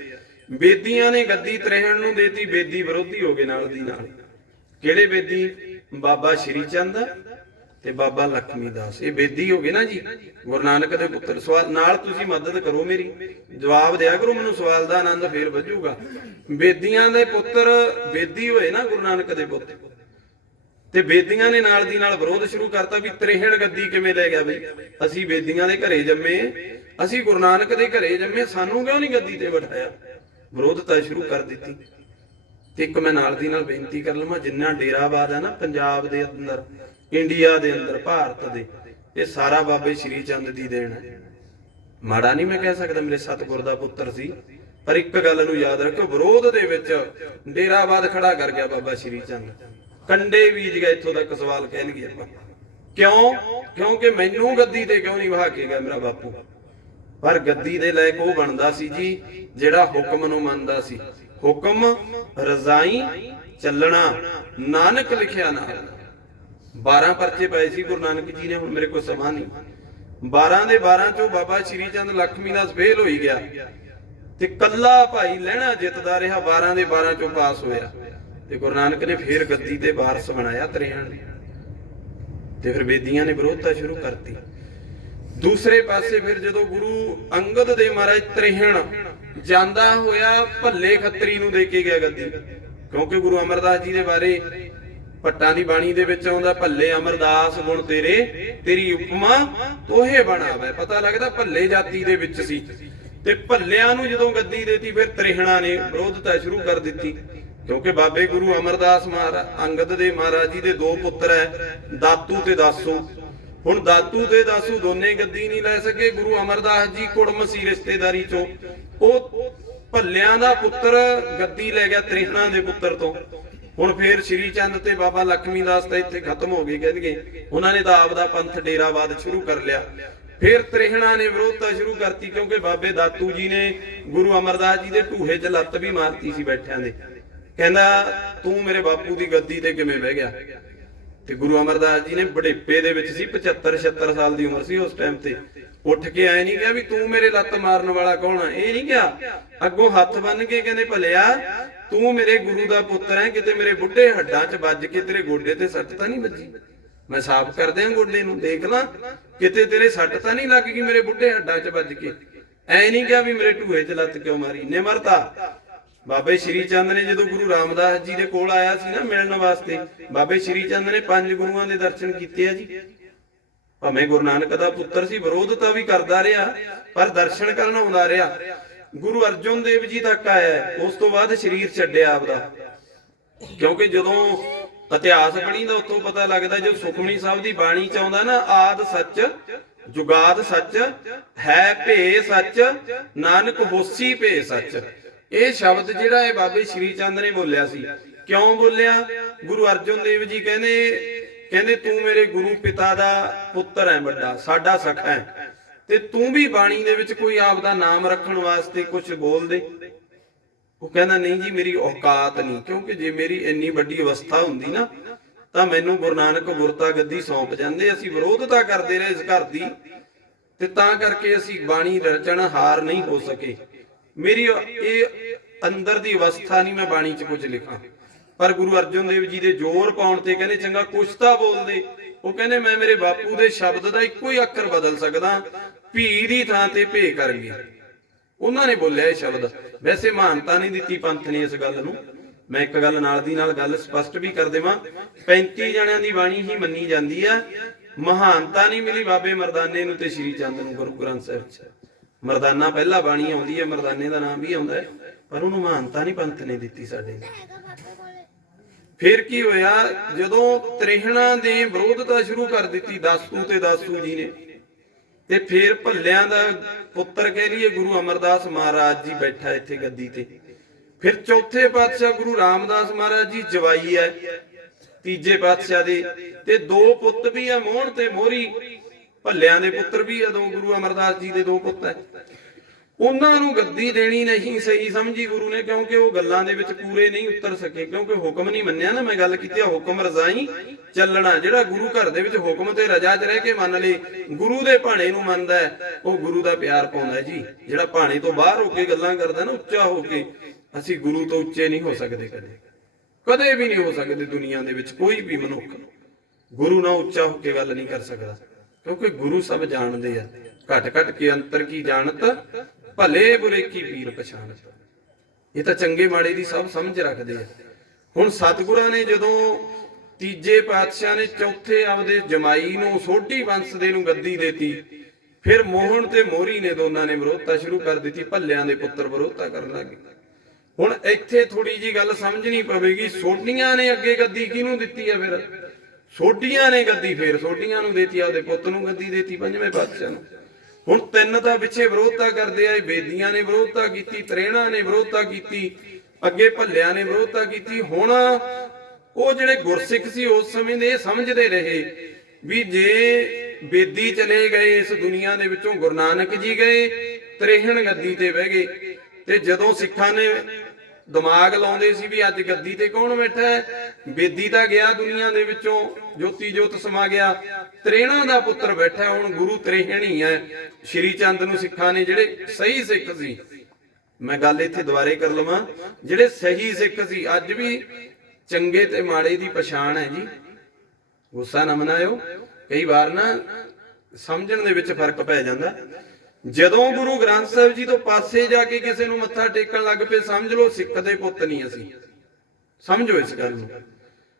ਬੇਦੀਆਂ ਨੇ ਗੱਦੀ ਤ੍ਰਿਹਣ ਨੂੰ ਦੇਤੀ, ਬੇਦੀ ਵਿਰੋਧੀ ਹੋ ਗਏ ਨਾਲ ਦੀ ਨਾਲ। ਕਿਹੜੇ ਬੇਦੀ? ਬਾਬਾ ਸ਼੍ਰੀ ਚੰਦ ਤੇ ਬਾਬਾ ਲਖਮੀ ਦਾਸ, ਇਹ ਬੇਦੀ ਹੋ ਗਏ ਨਾ ਜੀ, ਗੁਰੂ ਨਾਨਕ ਦੇ ਪੁੱਤਰ। ਸਵਾਲ ਨਾਲ ਤੁਸੀਂ ਮਦਦ ਕਰੋ ਮੇਰੀ, ਜਵਾਬ ਦਿਆ ਕਰੋ ਮੈਨੂੰ, ਸਵਾਲ ਦਾ ਆਨੰਦ ਫੇਰ ਵੱਜੂਗਾ। ਬੇਦੀਆਂ ਦੇ ਪੁੱਤਰ ਬੇਦੀ ਹੋਏ ਨਾ ਗੁਰੂ ਨਾਨਕ ਦੇ ਪੁੱਤ, ਤੇ ਬੇਦੀਆਂ ਨੇ ਨਾਲ ਦੀ ਨਾਲ ਵਿਰੋਧ ਸ਼ੁਰੂ ਕਰਤਾ ਵੀ ਤ੍ਰਿਹਣ ਗੱਦੀ ਕਿਵੇਂ ਲੈ ਗਿਆ ਬਈ? ਅਸੀਂ ਬੇਦੀਆਂ ਦੇ ਘਰੇ ਜੰਮੇ, ਅਸੀਂ ਗੁਰੂ ਨਾਨਕ ਦੇ ਘਰੇ ਜੰਮੇ, ਸਾਨੂੰ ਕਿਉਂ ਨਹੀਂ ਗੱਦੀ ਤੇ ਬਿਠਾਇਆ? ਵਿਰੋਧਤਾ ਸ਼ੁਰੂ ਕਰ ਦਿੱਤੀ। ਤੇ ਇੱਕ ਮੈਂ ਨਾਲ ਦੀ ਨਾਲ ਬੇਨਤੀ ਕਰ ਲਵਾਂ, ਜਿੰਨਾ ਡੇਰਾਬਾਦ ਹੈ ਨਾ ਪੰਜਾਬ ਦੇ ਅੰਦਰ, ਇੰਡੀਆ ਦੇ ਅੰਦਰ, ਭਾਰਤ ਦੇ, ਇਹ ਸਾਰਾ ਬਾਬੇ ਸ਼੍ਰੀ ਚੰਦ ਦੀ ਦੇਣ ਹੈ। ਮਾੜਾ ਨਹੀਂ ਮੈਂ ਕਹਿ ਸਕਦਾ, ਮੇਰੇ ਸਤਿਗੁਰ ਦਾ ਪੁੱਤਰ ਸੀ, ਪਰ ਇੱਕ ਗੱਲ ਨੂੰ ਯਾਦ ਰੱਖਿਓ, ਵਿਰੋਧ ਦੇ ਵਿੱਚ ਡੇਰਾਬਾਦ ਖੜਾ ਕਰ ਗਿਆ ਬਾਬਾ ਸ਼੍ਰੀ ਚੰਦ, ਕੰਡੇ ਬੀਜ ਗਿਆ। ਇੱਥੋਂ ਤੱਕ ਸਵਾਲ ਕਹਿ ਲਈਏ ਆਪਾਂ, ਕਿਉਂ? ਕਿਉਂਕਿ ਮੈਨੂੰ ਗੱਦੀ ਤੇ ਕਿਉਂ ਨਹੀਂ ਵਹਾ ਕੇ ਗਿਆ ਮੇਰਾ ਬਾਪੂ? ਪਰ ਗੱਦੀ ਦੇ ਲਾਇਕ ਉਹ ਬਣਦਾ ਸੀ ਜੀ ਜਿਹੜਾ ਹੁਕਮ ਨੂੰ ਮੰਨਦਾ ਸੀ। ਹੁਕਮ ਰਜ਼ਾਈ ਚੱਲਣਾ, ਨਾਨਕ ਲਿਖਿਆ ਨਾਲ। 12 ਪਰਚੇ ਪਏ ਸੀ ਗੁਰੂ ਨਾਨਕ ਜੀ ਨੇ, ਹੁਣ ਮੇਰੇ ਕੋਲ ਸਮਾਂ ਨਹੀਂ। 12 ਦੇ 12 ਚੋਂ ਬਾਬਾ ਸ਼੍ਰੀ ਚੰਦ ਲਖਮੀ ਦਾਸ ਫੇਲ ਹੋਈ ਗਿਆ ਤੇ ਕੱਲਾ ਭਾਈ ਲਹਿਣਾ ਜਿੱਤਦਾ ਰਿਹਾ, 12 ਦੇ 12 ਚੋਂ ਪਾਸ ਹੋਇਆ। ਤੇ ਗੁਰੂ ਨਾਨਕ ਨੇ ਫੇਰ ਗੱਦੀ ਤੇ ਵਾਰਸ ਬਣਾਇਆ ਤ੍ਰਿਹਣ, ਤੇ ਫਿਰ ਬੇਦੀਆਂ ਨੇ ਵਿਰੋਧਤਾ ਸ਼ੁਰੂ ਕਰਤੀ। ਦੂਸਰੇ ਪਾਸੇ ਫਿਰ ਜਦੋਂ ਗੁਰੂ ਅੰਗਦ ਦੇਵ ਮਹਾਰਾਜ ਤ੍ਰਿਹਣ ਜਾਂਦਾ ਹੋਇਆ ਭੱਲੇ ਖੱਤਰੀ ਨੂੰ ਦੇ ਕੇ ਗਿਆ ਗੱਦੀ, ਕਿਉਂਕਿ ਗੁਰੂ ਅਮਰਦਾਸ ਜੀ ਦੇ ਬਾਰੇ ਭੱਟਾਂ ਦੀ ਬਾਣੀ ਦੇ ਵਿੱਚ ਆਉਂਦਾ, ਭੱਲੇ ਅਮਰਦਾਸ ਗੁਣ ਤੇਰੇ, ਤੇਰੀ ਉਪਮਾ ਤੋਹੇ ਬਣਾਵੇ। ਪਤਾ ਲੱਗਦਾ ਭੱਲੇ ਜਾਤੀ ਦੇ ਵਿੱਚ ਸੀ। ਤੇ ਭੱਲਿਆਂ ਨੂੰ ਜਦੋਂ ਗੱਦੀ ਦੇਤੀ, ਫਿਰ ਤ੍ਰਿਹਣਾ ਨੇ ਵਿਰੋਧਤਾ ਸ਼ੁਰੂ ਕਰ ਦਿੱਤੀ, ਕਿਉਂਕਿ ਬਾਬੇ ਗੁਰੂ ਅਮਰਦਾਸ ਮਹਾਰਾਜ ਅੰਗਦ ਦੇ ਮਹਾਰਾਜ ਜੀ ਦੇ 2 ਪੁੱਤਰ ਹੈ, ਦਾਤੂ ਤੇ ਦਾਸੂ। ਹੁਣ ਦਾਤੂ ਤੇ ਦਾਸੂ ਦੋਨੇ ਗੱਦੀ ਨਹੀਂ ਲੈ ਸਕੇ। ਗੁਰੂ ਅਮਰਦਾਸ ਜੀ ਕੁੜਮ ਸੀ ਰਿਸ਼ਤੇਦਾਰੀ ਚੋਂ, ਉਹ ਭੱਲਿਆਂ ਦਾ ਪੁੱਤਰ ਗੱਦੀ ਲੈ ਗਿਆ ਤ੍ਰਿਹਣਾ ਦੇ ਪੁੱਤਰ ਤੋਂ। ਹੁਣ ਫੇਰ ਸ਼੍ਰੀ ਚੰਦ ਤੇ ਬਾਬਾ ਲਖਮੀ ਦਾਸ ਤਾਂ ਇੱਥੇ ਖਤਮ ਹੋ ਗਏ, ਕਹਿੰਦੇ ਉਹਨਾਂ ਨੇ ਤਾਂ ਆਪਦਾ ਪੰਥ ਡੇਰਾਬਾਦ ਸ਼ੁਰੂ ਕਰ ਲਿਆ। ਫਿਰ ਤ੍ਰਿਹਣਾ ਨੇ ਵਿਰੋਧਤਾ ਸ਼ੁਰੂ ਕਰਤੀ, ਕਿਉਂਕਿ ਬਾਬੇ ਦਾਤੂ ਜੀ ਨੇ ਗੁਰੂ ਅਮਰਦਾਸ ਜੀ ਦੇ ਢੂਹੇ 'ਚ ਲੱਤ ਵੀ ਮਾਰਤੀ ਸੀ ਬੈਠਿਆਂ ਦੇ। ਕਹਿੰਦਾ ਤੂੰ ਮੇਰੇ ਬਾਪੂ ਦੀ ਗੱਦੀ ਤੇ ਕਿਵੇਂ ਬਹਿ ਗਿਆ? ਤੇ ਗੁਰੂ ਅਮਰਦਾਸ ਜੀ ਨੇ ਬੁਢੇਪੇ ਦੇ ਵਿੱਚ ਸੀ, 75-76 ਸਾਲ ਦੀ ਉਮਰ ਸੀ ਉਸ ਟਾਈਮ ਤੇ, ਉੱਠ ਕੇ ਆਏ ਨਹੀਂ ਕਿਹਾ ਵੀ ਤੂੰ ਮੇਰੇ ਲੱਤ ਮਾਰਨ ਵਾਲਾ ਕੌਣ ਆ, ਇਹ ਨਹੀਂ ਕਿਹਾ। ਅੱਗੋਂ ਹੱਥ ਬੰਨ ਕੇ ਕਹਿੰਦੇ ਭਲਿਆ ਤੂੰ ਮੇਰੇ ਗੁਰੂ ਦਾ ਪੁੱਤਰ ਹੈ, ਕਿਤੇ ਮੇਰੇ ਬੁੱਢੇ ਹੱਡਾਂ 'ਚ ਵੱਜ ਕੇ ਤੇਰੇ ਗੋਡੇ ਤੇ ਸੱਟ ਤਾਂ ਨਹੀਂ ਵੱਜੀ? ਮੈਂ ਸਾਫ਼ ਕਰ ਦਿਆਂ ਗੋਡੇ ਨੂੰ, ਦੇਖ ਲਾਂ ਕਿਤੇ ਤੇਰੇ ਸੱਟ ਤਾਂ ਨਹੀਂ ਲੱਗ ਗਈ ਮੇਰੇ ਬੁੱਢੇ ਹੱਡਾਂ 'ਚ ਵੱਜ ਕੇ। ਐ ਨਹੀਂ ਕਿਹਾ ਵੀ ਮੇਰੇ ਢੂਹੇ 'ਚ ਲੱਤ ਕਿਉਂ ਮਾਰੀ। ਨਿਮਰਤਾ। ਬਾਬੇ ਸ਼੍ਰੀ ਚੰਦ ਨੇ ਜਦੋਂ ਗੁਰੂ ਰਾਮਦਾਸ ਜੀ ਦੇ ਕੋਲ ਆਇਆ ਸੀ ਨਾ ਮਿਲਣ ਵਾਸਤੇ, ਬਾਬੇ ਸ਼੍ਰੀ ਚੰਦ ਨੇ 5 ਗੁਰੂਆਂ ਦੇ ਦਰਸ਼ਨ ਕੀਤੇ ਆ ਜੀ। ਭਾਵੇਂ ਗੁਰੂ ਨਾਨਕ ਦਾ ਪੁੱਤਰ ਸੀ, ਵਿਰੋਧਤਾ ਵੀ ਕਰਦਾ ਰਿਹਾ, ਪਰ ਦਰਸ਼ਨ ਕਰਨ ਆਉਂਦਾ ਰਿਹਾ। ਗੁਰੂ ਅਰਜਨ ਦੇਵ ਜੀ ਤੱਕ ਆਇਆ, ਉਸ ਤੋਂ ਬਾਅਦ ਸਰੀਰ ਛੱਡਿਆ ਆਪਦਾ, ਕਿਉਂਕਿ ਜਦੋਂ ਇਤਿਹਾਸ ਪੜ੍ਹੀਦਾ ਉੱਥੋਂ ਪਤਾ ਲੱਗਦਾ, ਜੋ ਸੁਖਮਨੀ ਸਾਹਿਬ ਦੀ ਬਾਣੀ ਚ ਆਉਂਦਾ ਨਾ, ਆਦ ਸੱਚ ਜੁਗਾਦ ਸੱਚ ਹੈ ਭੇ ਸੱਚ ਨਾਨਕ ਹੋਸੀ ਭੇ ਸੱਚ। ਇਹ ਸ਼ਬਦ ਜਿਹੜਾ ਹੈ ਬਾਬੇ ਸ਼੍ਰੀ ਚੰਦ ਨੇ ਬੋਲਿਆ ਸੀ। ਕਿਉਂ ਬੋਲਿਆ? ਗੁਰੂ ਅਰਜਨ ਦੇਵ ਜੀ ਕਹਿੰਦੇ ਤੂੰ ਮੇਰੇ ਗੁਰੂ ਪਿਤਾ ਦਾ ਪੁੱਤਰ ਹੈ, ਵੱਡਾ ਸਾਡਾ ਸਖਾ ਹੈ, ਤੇ ਤੂੰ ਵੀ ਬਾਣੀ ਦੇ ਵਿੱਚ ਕੋਈ ਆਪ ਦਾ ਨਾਮ ਰੱਖਣ ਵਾਸਤੇ ਕੁਝ ਬੋਲ ਦੇ। ਉਹ ਕਹਿੰਦਾ ਨਹੀਂ ਜੀ ਮੇਰੀ ਔਕਾਤ ਨਹੀਂ, ਕਿਉਂਕਿ ਜੇ ਮੇਰੀ ਇੰਨੀ ਵੱਡੀ ਅਵਸਥਾ ਹੁੰਦੀ ਨਾ ਤਾਂ ਮੈਨੂੰ ਗੁਰੂ ਨਾਨਕ ਗੁਰਤਾ ਗੱਦੀ ਸੌਂਪ ਜਾਂਦੇ। ਅਸੀਂ ਵਿਰੋਧਤਾ ਕਰਦੇ ਰਹੇ ਇਸ ਘਰ ਦੀ, ਤੇ ਤਾਂ ਕਰਕੇ ਅਸੀਂ ਬਾਣੀ ਰਚਣ ਹਾਰ ਨਹੀਂ ਹੋ ਸਕੇ। ਮੇਰੀ ਇਹ ਅੰਦਰ ਦੀ ਅਵਸਥਾ ਨਹੀਂ ਮੈਂ ਬਾਣੀ 'ਚ ਕੁਝ ਲਿਖਾਂ। ਪਰ ਗੁਰੂ ਅਰਜਨ ਦੇਵ ਜੀ ਦੇ ਜ਼ੋਰ ਪਾਉਣ ਤੇ ਕਹਿੰਦੇ ਚੰਗਾ ਕੁਛ ਤਾਂ ਬੋਲਦੇ। ਉਹ ਕਹਿੰਦੇ ਮੈਂ ਮੇਰੇ ਬਾਪੂ ਦੇ ਸ਼ਬਦ ਦਾ ਇੱਕੋ ਹੀ ਅੱਖਰ ਬਦਲ ਸਕਦਾ, ਭੀ ਦੀ ਥਾਂ ਤੇ ਭੇ ਕਰ ਗਏ। ਉਹਨਾਂ ਨੇ ਬੋਲਿਆ ਇਹ ਸ਼ਬਦ। ਵੈਸੇ ਮਾਨਤਾ ਨਹੀਂ ਦਿੱਤੀ ਪੰਥ ਨੇ ਇਸ ਗੱਲ ਨੂੰ ਮੈਂ ਇੱਕ ਗੱਲ ਨਾਲ ਦੀ ਨਾਲ ਗੱਲ ਸਪਸ਼ਟ ਵੀ ਕਰ ਦੇਵਾਂ, 35 ਜਣਿਆਂ ਦੀ ਬਾਣੀ ਹੀ ਮੰਨੀ ਜਾਂਦੀ ਆ। ਮਹਾਨਤਾ ਨਹੀਂ ਮਿਲੀ ਬਾਬੇ ਮਰਦਾਨੇ ਨੂੰ ਤੇ ਸ਼੍ਰੀ ਚੰਦ ਨੂੰ ਗੁਰੂ ਗ੍ਰੰਥ ਸਾਹਿਬ 'ਚ। ਮਰਦਾਨਾ ਪਹਿਲਾਂ ਬਾਣੀ ਆਉਂਦੀ ਹੈ, ਮਰਦਾਨੇ ਦਾ ਨਾਮ ਵੀ ਆਉਂਦਾ ਹੈ, ਪਰ ਉਹਨੂੰ ਮਹਾਨਤਾ ਨਹੀਂ ਪੰਥ ਨੇ ਦਿੱਤੀ ਸਾਡੇ। ਫਿਰ ਕੀ ਹੋਇਆ, ਜਦੋਂ ਤ੍ਰਿਹਣਾ ਦੇ ਵਿਰੋਧਤਾ ਸ਼ੁਰੂ ਕਰ ਦਿੱਤੀ ਦਾਸੂ ਤੇ ਦਾਸੂ ਜੀ ਨੇ, ਤੇ ਫਿਰ ਭੱਲਿਆਂ ਦਾ ਪੁੱਤਰ ਕਹਿ ਲਈਏ ਗੁਰੂ ਅਮਰਦਾਸ ਮਹਾਰਾਜ ਜੀ ਬੈਠਾ ਇੱਥੇ ਗੱਦੀ ਤੇ। ਫਿਰ ਚੌਥੇ ਪਾਤਸ਼ਾਹ ਗੁਰੂ ਰਾਮਦਾਸ ਮਹਾਰਾਜ ਜੀ ਜਵਾਈ ਹੈ ਤੀਜੇ ਪਾਤਸ਼ਾਹ ਦੇ, ਤੇ ਦੋ ਪੁੱਤ ਵੀ ਆ, ਮੋਹਣ ਤੇ ਮੋਹਰੀ। ਭੱਲਿਆਂ ਦੇ ਪੁੱਤਰ ਵੀ ਆ ਦੋ, ਗੁਰੂ ਅਮਰਦਾਸ ਜੀ ਦੇ ਦੋ ਪੁੱਤ ਹੈ। ਉਹਨਾਂ ਨੂੰ ਗੱਦੀ ਦੇਣੀ ਨਹੀਂ ਸਹੀ ਸਮਝੀ ਗੁਰੂ ਨੇ, ਕਿਉਂਕਿ ਉਹ ਗੱਲਾਂ ਦੇ ਵਿੱਚ ਪੂਰੇ ਨਹੀਂ ਉਤਰ ਸਕੇ, ਕਿਉਂਕਿ ਹੁਕਮ ਨਹੀਂ ਮੰਨਿਆ ਨਾ। ਮੈਂ ਗੱਲ ਕੀਤੀ ਹੁਕਮ ਰਜ਼ਾਈ ਚੱਲਣਾ, ਜਿਹੜਾ ਗੁਰੂ ਘਰ ਦੇ ਵਿੱਚ ਹੁਕਮ ਤੇ ਰਜਾ 'ਚ ਰਹਿ ਕੇ ਮੰਨ ਲੇ, ਗੁਰੂ ਦੇ ਭਾਣੇ ਨੂੰ ਮੰਨਦਾ ਹੈ, ਉਹ ਗੁਰੂ ਦਾ ਪਿਆਰ ਪਾਉਂਦਾ ਜੀ। ਜਿਹੜਾ ਭਾਣੇ ਤੋਂ ਬਾਹਰ ਹੋ ਕੇ ਗੱਲਾਂ ਕਰਦਾ ਨਾ, ਉੱਚਾ ਹੋ ਕੇ, ਅਸੀਂ ਗੁਰੂ ਤੋਂ ਉੱਚੇ ਨਹੀਂ ਹੋ ਸਕਦੇ, ਕਦੇ ਕਦੇ ਵੀ ਨਹੀਂ ਹੋ ਸਕਦੇ। ਦੁਨੀਆ ਦੇ ਵਿੱਚ ਕੋਈ ਵੀ ਮਨੁੱਖ ਗੁਰੂ ਨਾਲ ਉੱਚਾ ਹੋ ਕੇ ਗੱਲ ਨਹੀਂ ਕਰ ਸਕਦਾ, ਕਿਉਂਕਿ ਗੁਰੂ ਸਭ ਜਾਣਦੇ ਆ। ਘਟ ਘਟ ਕੇ ਅੰਤਰ ਕੀ ਜਾਣਤ, ਭਲੇ ਬੁਰੇ ਕੀ ਪੀਰ ਪਛਾਣਤ। ਇਹ ਤਾਂ ਚੰਗੇ ਮਾੜੇ ਦੀ ਸਭ ਸਮਝ ਰੱਖਦੇ ਆ। ਹੁਣ ਸਤਿਗੁਰਾਂ ਨੇ ਜਦੋਂ ਤੀਜੇ ਪਾਤਸ਼ਾਹ ਨੇ ਚੌਥੇ ਆਪਦੇ ਜਮਾਈ ਨੂੰ ਸੋਢੀ ਵੰਸ਼ ਦੇ ਨੂੰ ਗੱਦੀ ਦੇਤੀ, ਫਿਰ ਮੋਹਣ ਤੇ ਮੋਹਰੀ ਨੇ ਦੋਨਾਂ ਨੇ ਵਿਰੋਧਤਾ ਸ਼ੁਰੂ ਕਰ ਦਿੱਤੀ। ਭੱਲਿਆਂ ਦੇ ਪੁੱਤਰ ਵਿਰੋਧਤਾ ਕਰਨ ਲੱਗੇ। ਹੁਣ ਇੱਥੇ ਥੋੜੀ ਜੀ ਗੱਲ ਸਮਝਣੀ ਪਵੇਗੀ, ਸੋਢੀਆਂ ਨੇ ਅੱਗੇ ਗੱਦੀ ਕਿਹਨੂੰ ਦਿੱਤੀ ਆ? ਫਿਰ ਸੋਢੀਆਂ ਨੇ ਗੱਦੀ ਫਿਰ ਸੋਢੀਆਂ ਨੂੰ ਦੇਤੀ, ਆਪਦੇ ਪੁੱਤ ਨੂੰ ਗੱਦੀ ਦੇਤੀ ਪੰਜਵੇਂ ਪਾਤਸ਼ਾਹ ਨੂੰ। ਹੁਣ ਤਿੰਨ ਤਾਂ ਪਿੱਛੇ ਵਿਰੋਧਤਾ ਕਰਦੇ ਆਏ, ਬੇਦੀਆਂ ਨੇ ਵਿਰੋਧਤਾ ਕੀਤੀ, ਤ੍ਰੇਣਾ ਨੇ ਵਿਰੋਧਤਾ ਕੀਤੀ, ਅੱਗੇ ਭੱਲਿਆਂ ਨੇ ਵਿਰੋਧਤਾ ਕੀਤੀ। ਹੁਣ ਉਹ ਜਿਹੜੇ ਗੁਰਸਿੱਖ ਸੀ ਉਸ ਸਮੇਂ ਦੇ ਸਮਝਦੇ ਰਹੇ ਵੀ ਜੇ ਬੇਦੀ ਚਲੇ ਗਏ ਇਸ ਦੁਨੀਆ ਦੇ ਵਿੱਚੋਂ, ਗੁਰੂ ਨਾਨਕ ਜੀ ਗਏ, ਤ੍ਰੇਹਣ ਗੱਦੀ ਤੇ ਬਹਿ ਗਏ। ਤੇ ਜਦੋਂ ਸਿੱਖਾਂ ਨੇ ਦਿਮਾਗ ਲਾਉਂਦੇ ਸੀ ਵੀ ਅੱਜ ਗੱਦੀ ਤੇ ਕੌਣ ਬੈਠਾ ਹੈ, ਬੇਦੀ ਤਾਂ ਗਿਆ ਦੁਨੀਆ ਦੇ ਵਿੱਚੋਂ, ਜੋਤੀ ਜੋਤ ਸਮਾ ਗਿਆ, ਤ੍ਰੇਣਾ ਦਾ ਪੁੱਤਰ ਬੈਠਾ। ਹੁਣ ਗੁਰੂ ਤ੍ਰੇਹਣ ਹੀ ਹੈ। ਸ਼੍ਰੀ ਚੰਦ ਨੂੰ ਸਿੱਖਾਂ ਨੇ, ਜਿਹੜੇ ਸਹੀ ਸਿੱਖ ਸੀ, ਮੈਂ ਗੱਲ ਇੱਥੇ ਦੁਬਾਰੇ ਕਰ ਲਵਾਂ, ਜਿਹੜੇ ਸਹੀ ਸਿੱਖ ਸੀ, ਅੱਜ ਵੀ ਚੰਗੇ ਤੇ ਮਾੜੇ ਦੀ ਪਛਾਣ ਹੈ ਜੀ। ਗੁੱਸਾ ਨਾ ਮਨਾਇਓ, ਕਈ ਵਾਰ ਨਾ ਸਮਝਣ ਦੇ ਵਿੱਚ ਫਰਕ ਪੈ ਜਾਂਦਾ। ਜਦੋਂ ਗੁਰੂ ਗ੍ਰੰਥ ਸਾਹਿਬ ਜੀ ਤੋਂ ਪਾਸੇ ਜਾ ਕੇ ਕਿਸੇ ਨੂੰ ਮੱਥਾ ਟੇਕਣ ਲੱਗ ਪਏ, ਸਮਝ ਲਓ ਸਿੱਖ ਦੇ ਪੁੱਤ ਨਹੀਂ ਅਸੀਂ। ਸਮਝੋ ਇਸ ਗੱਲ ਨੂੰ।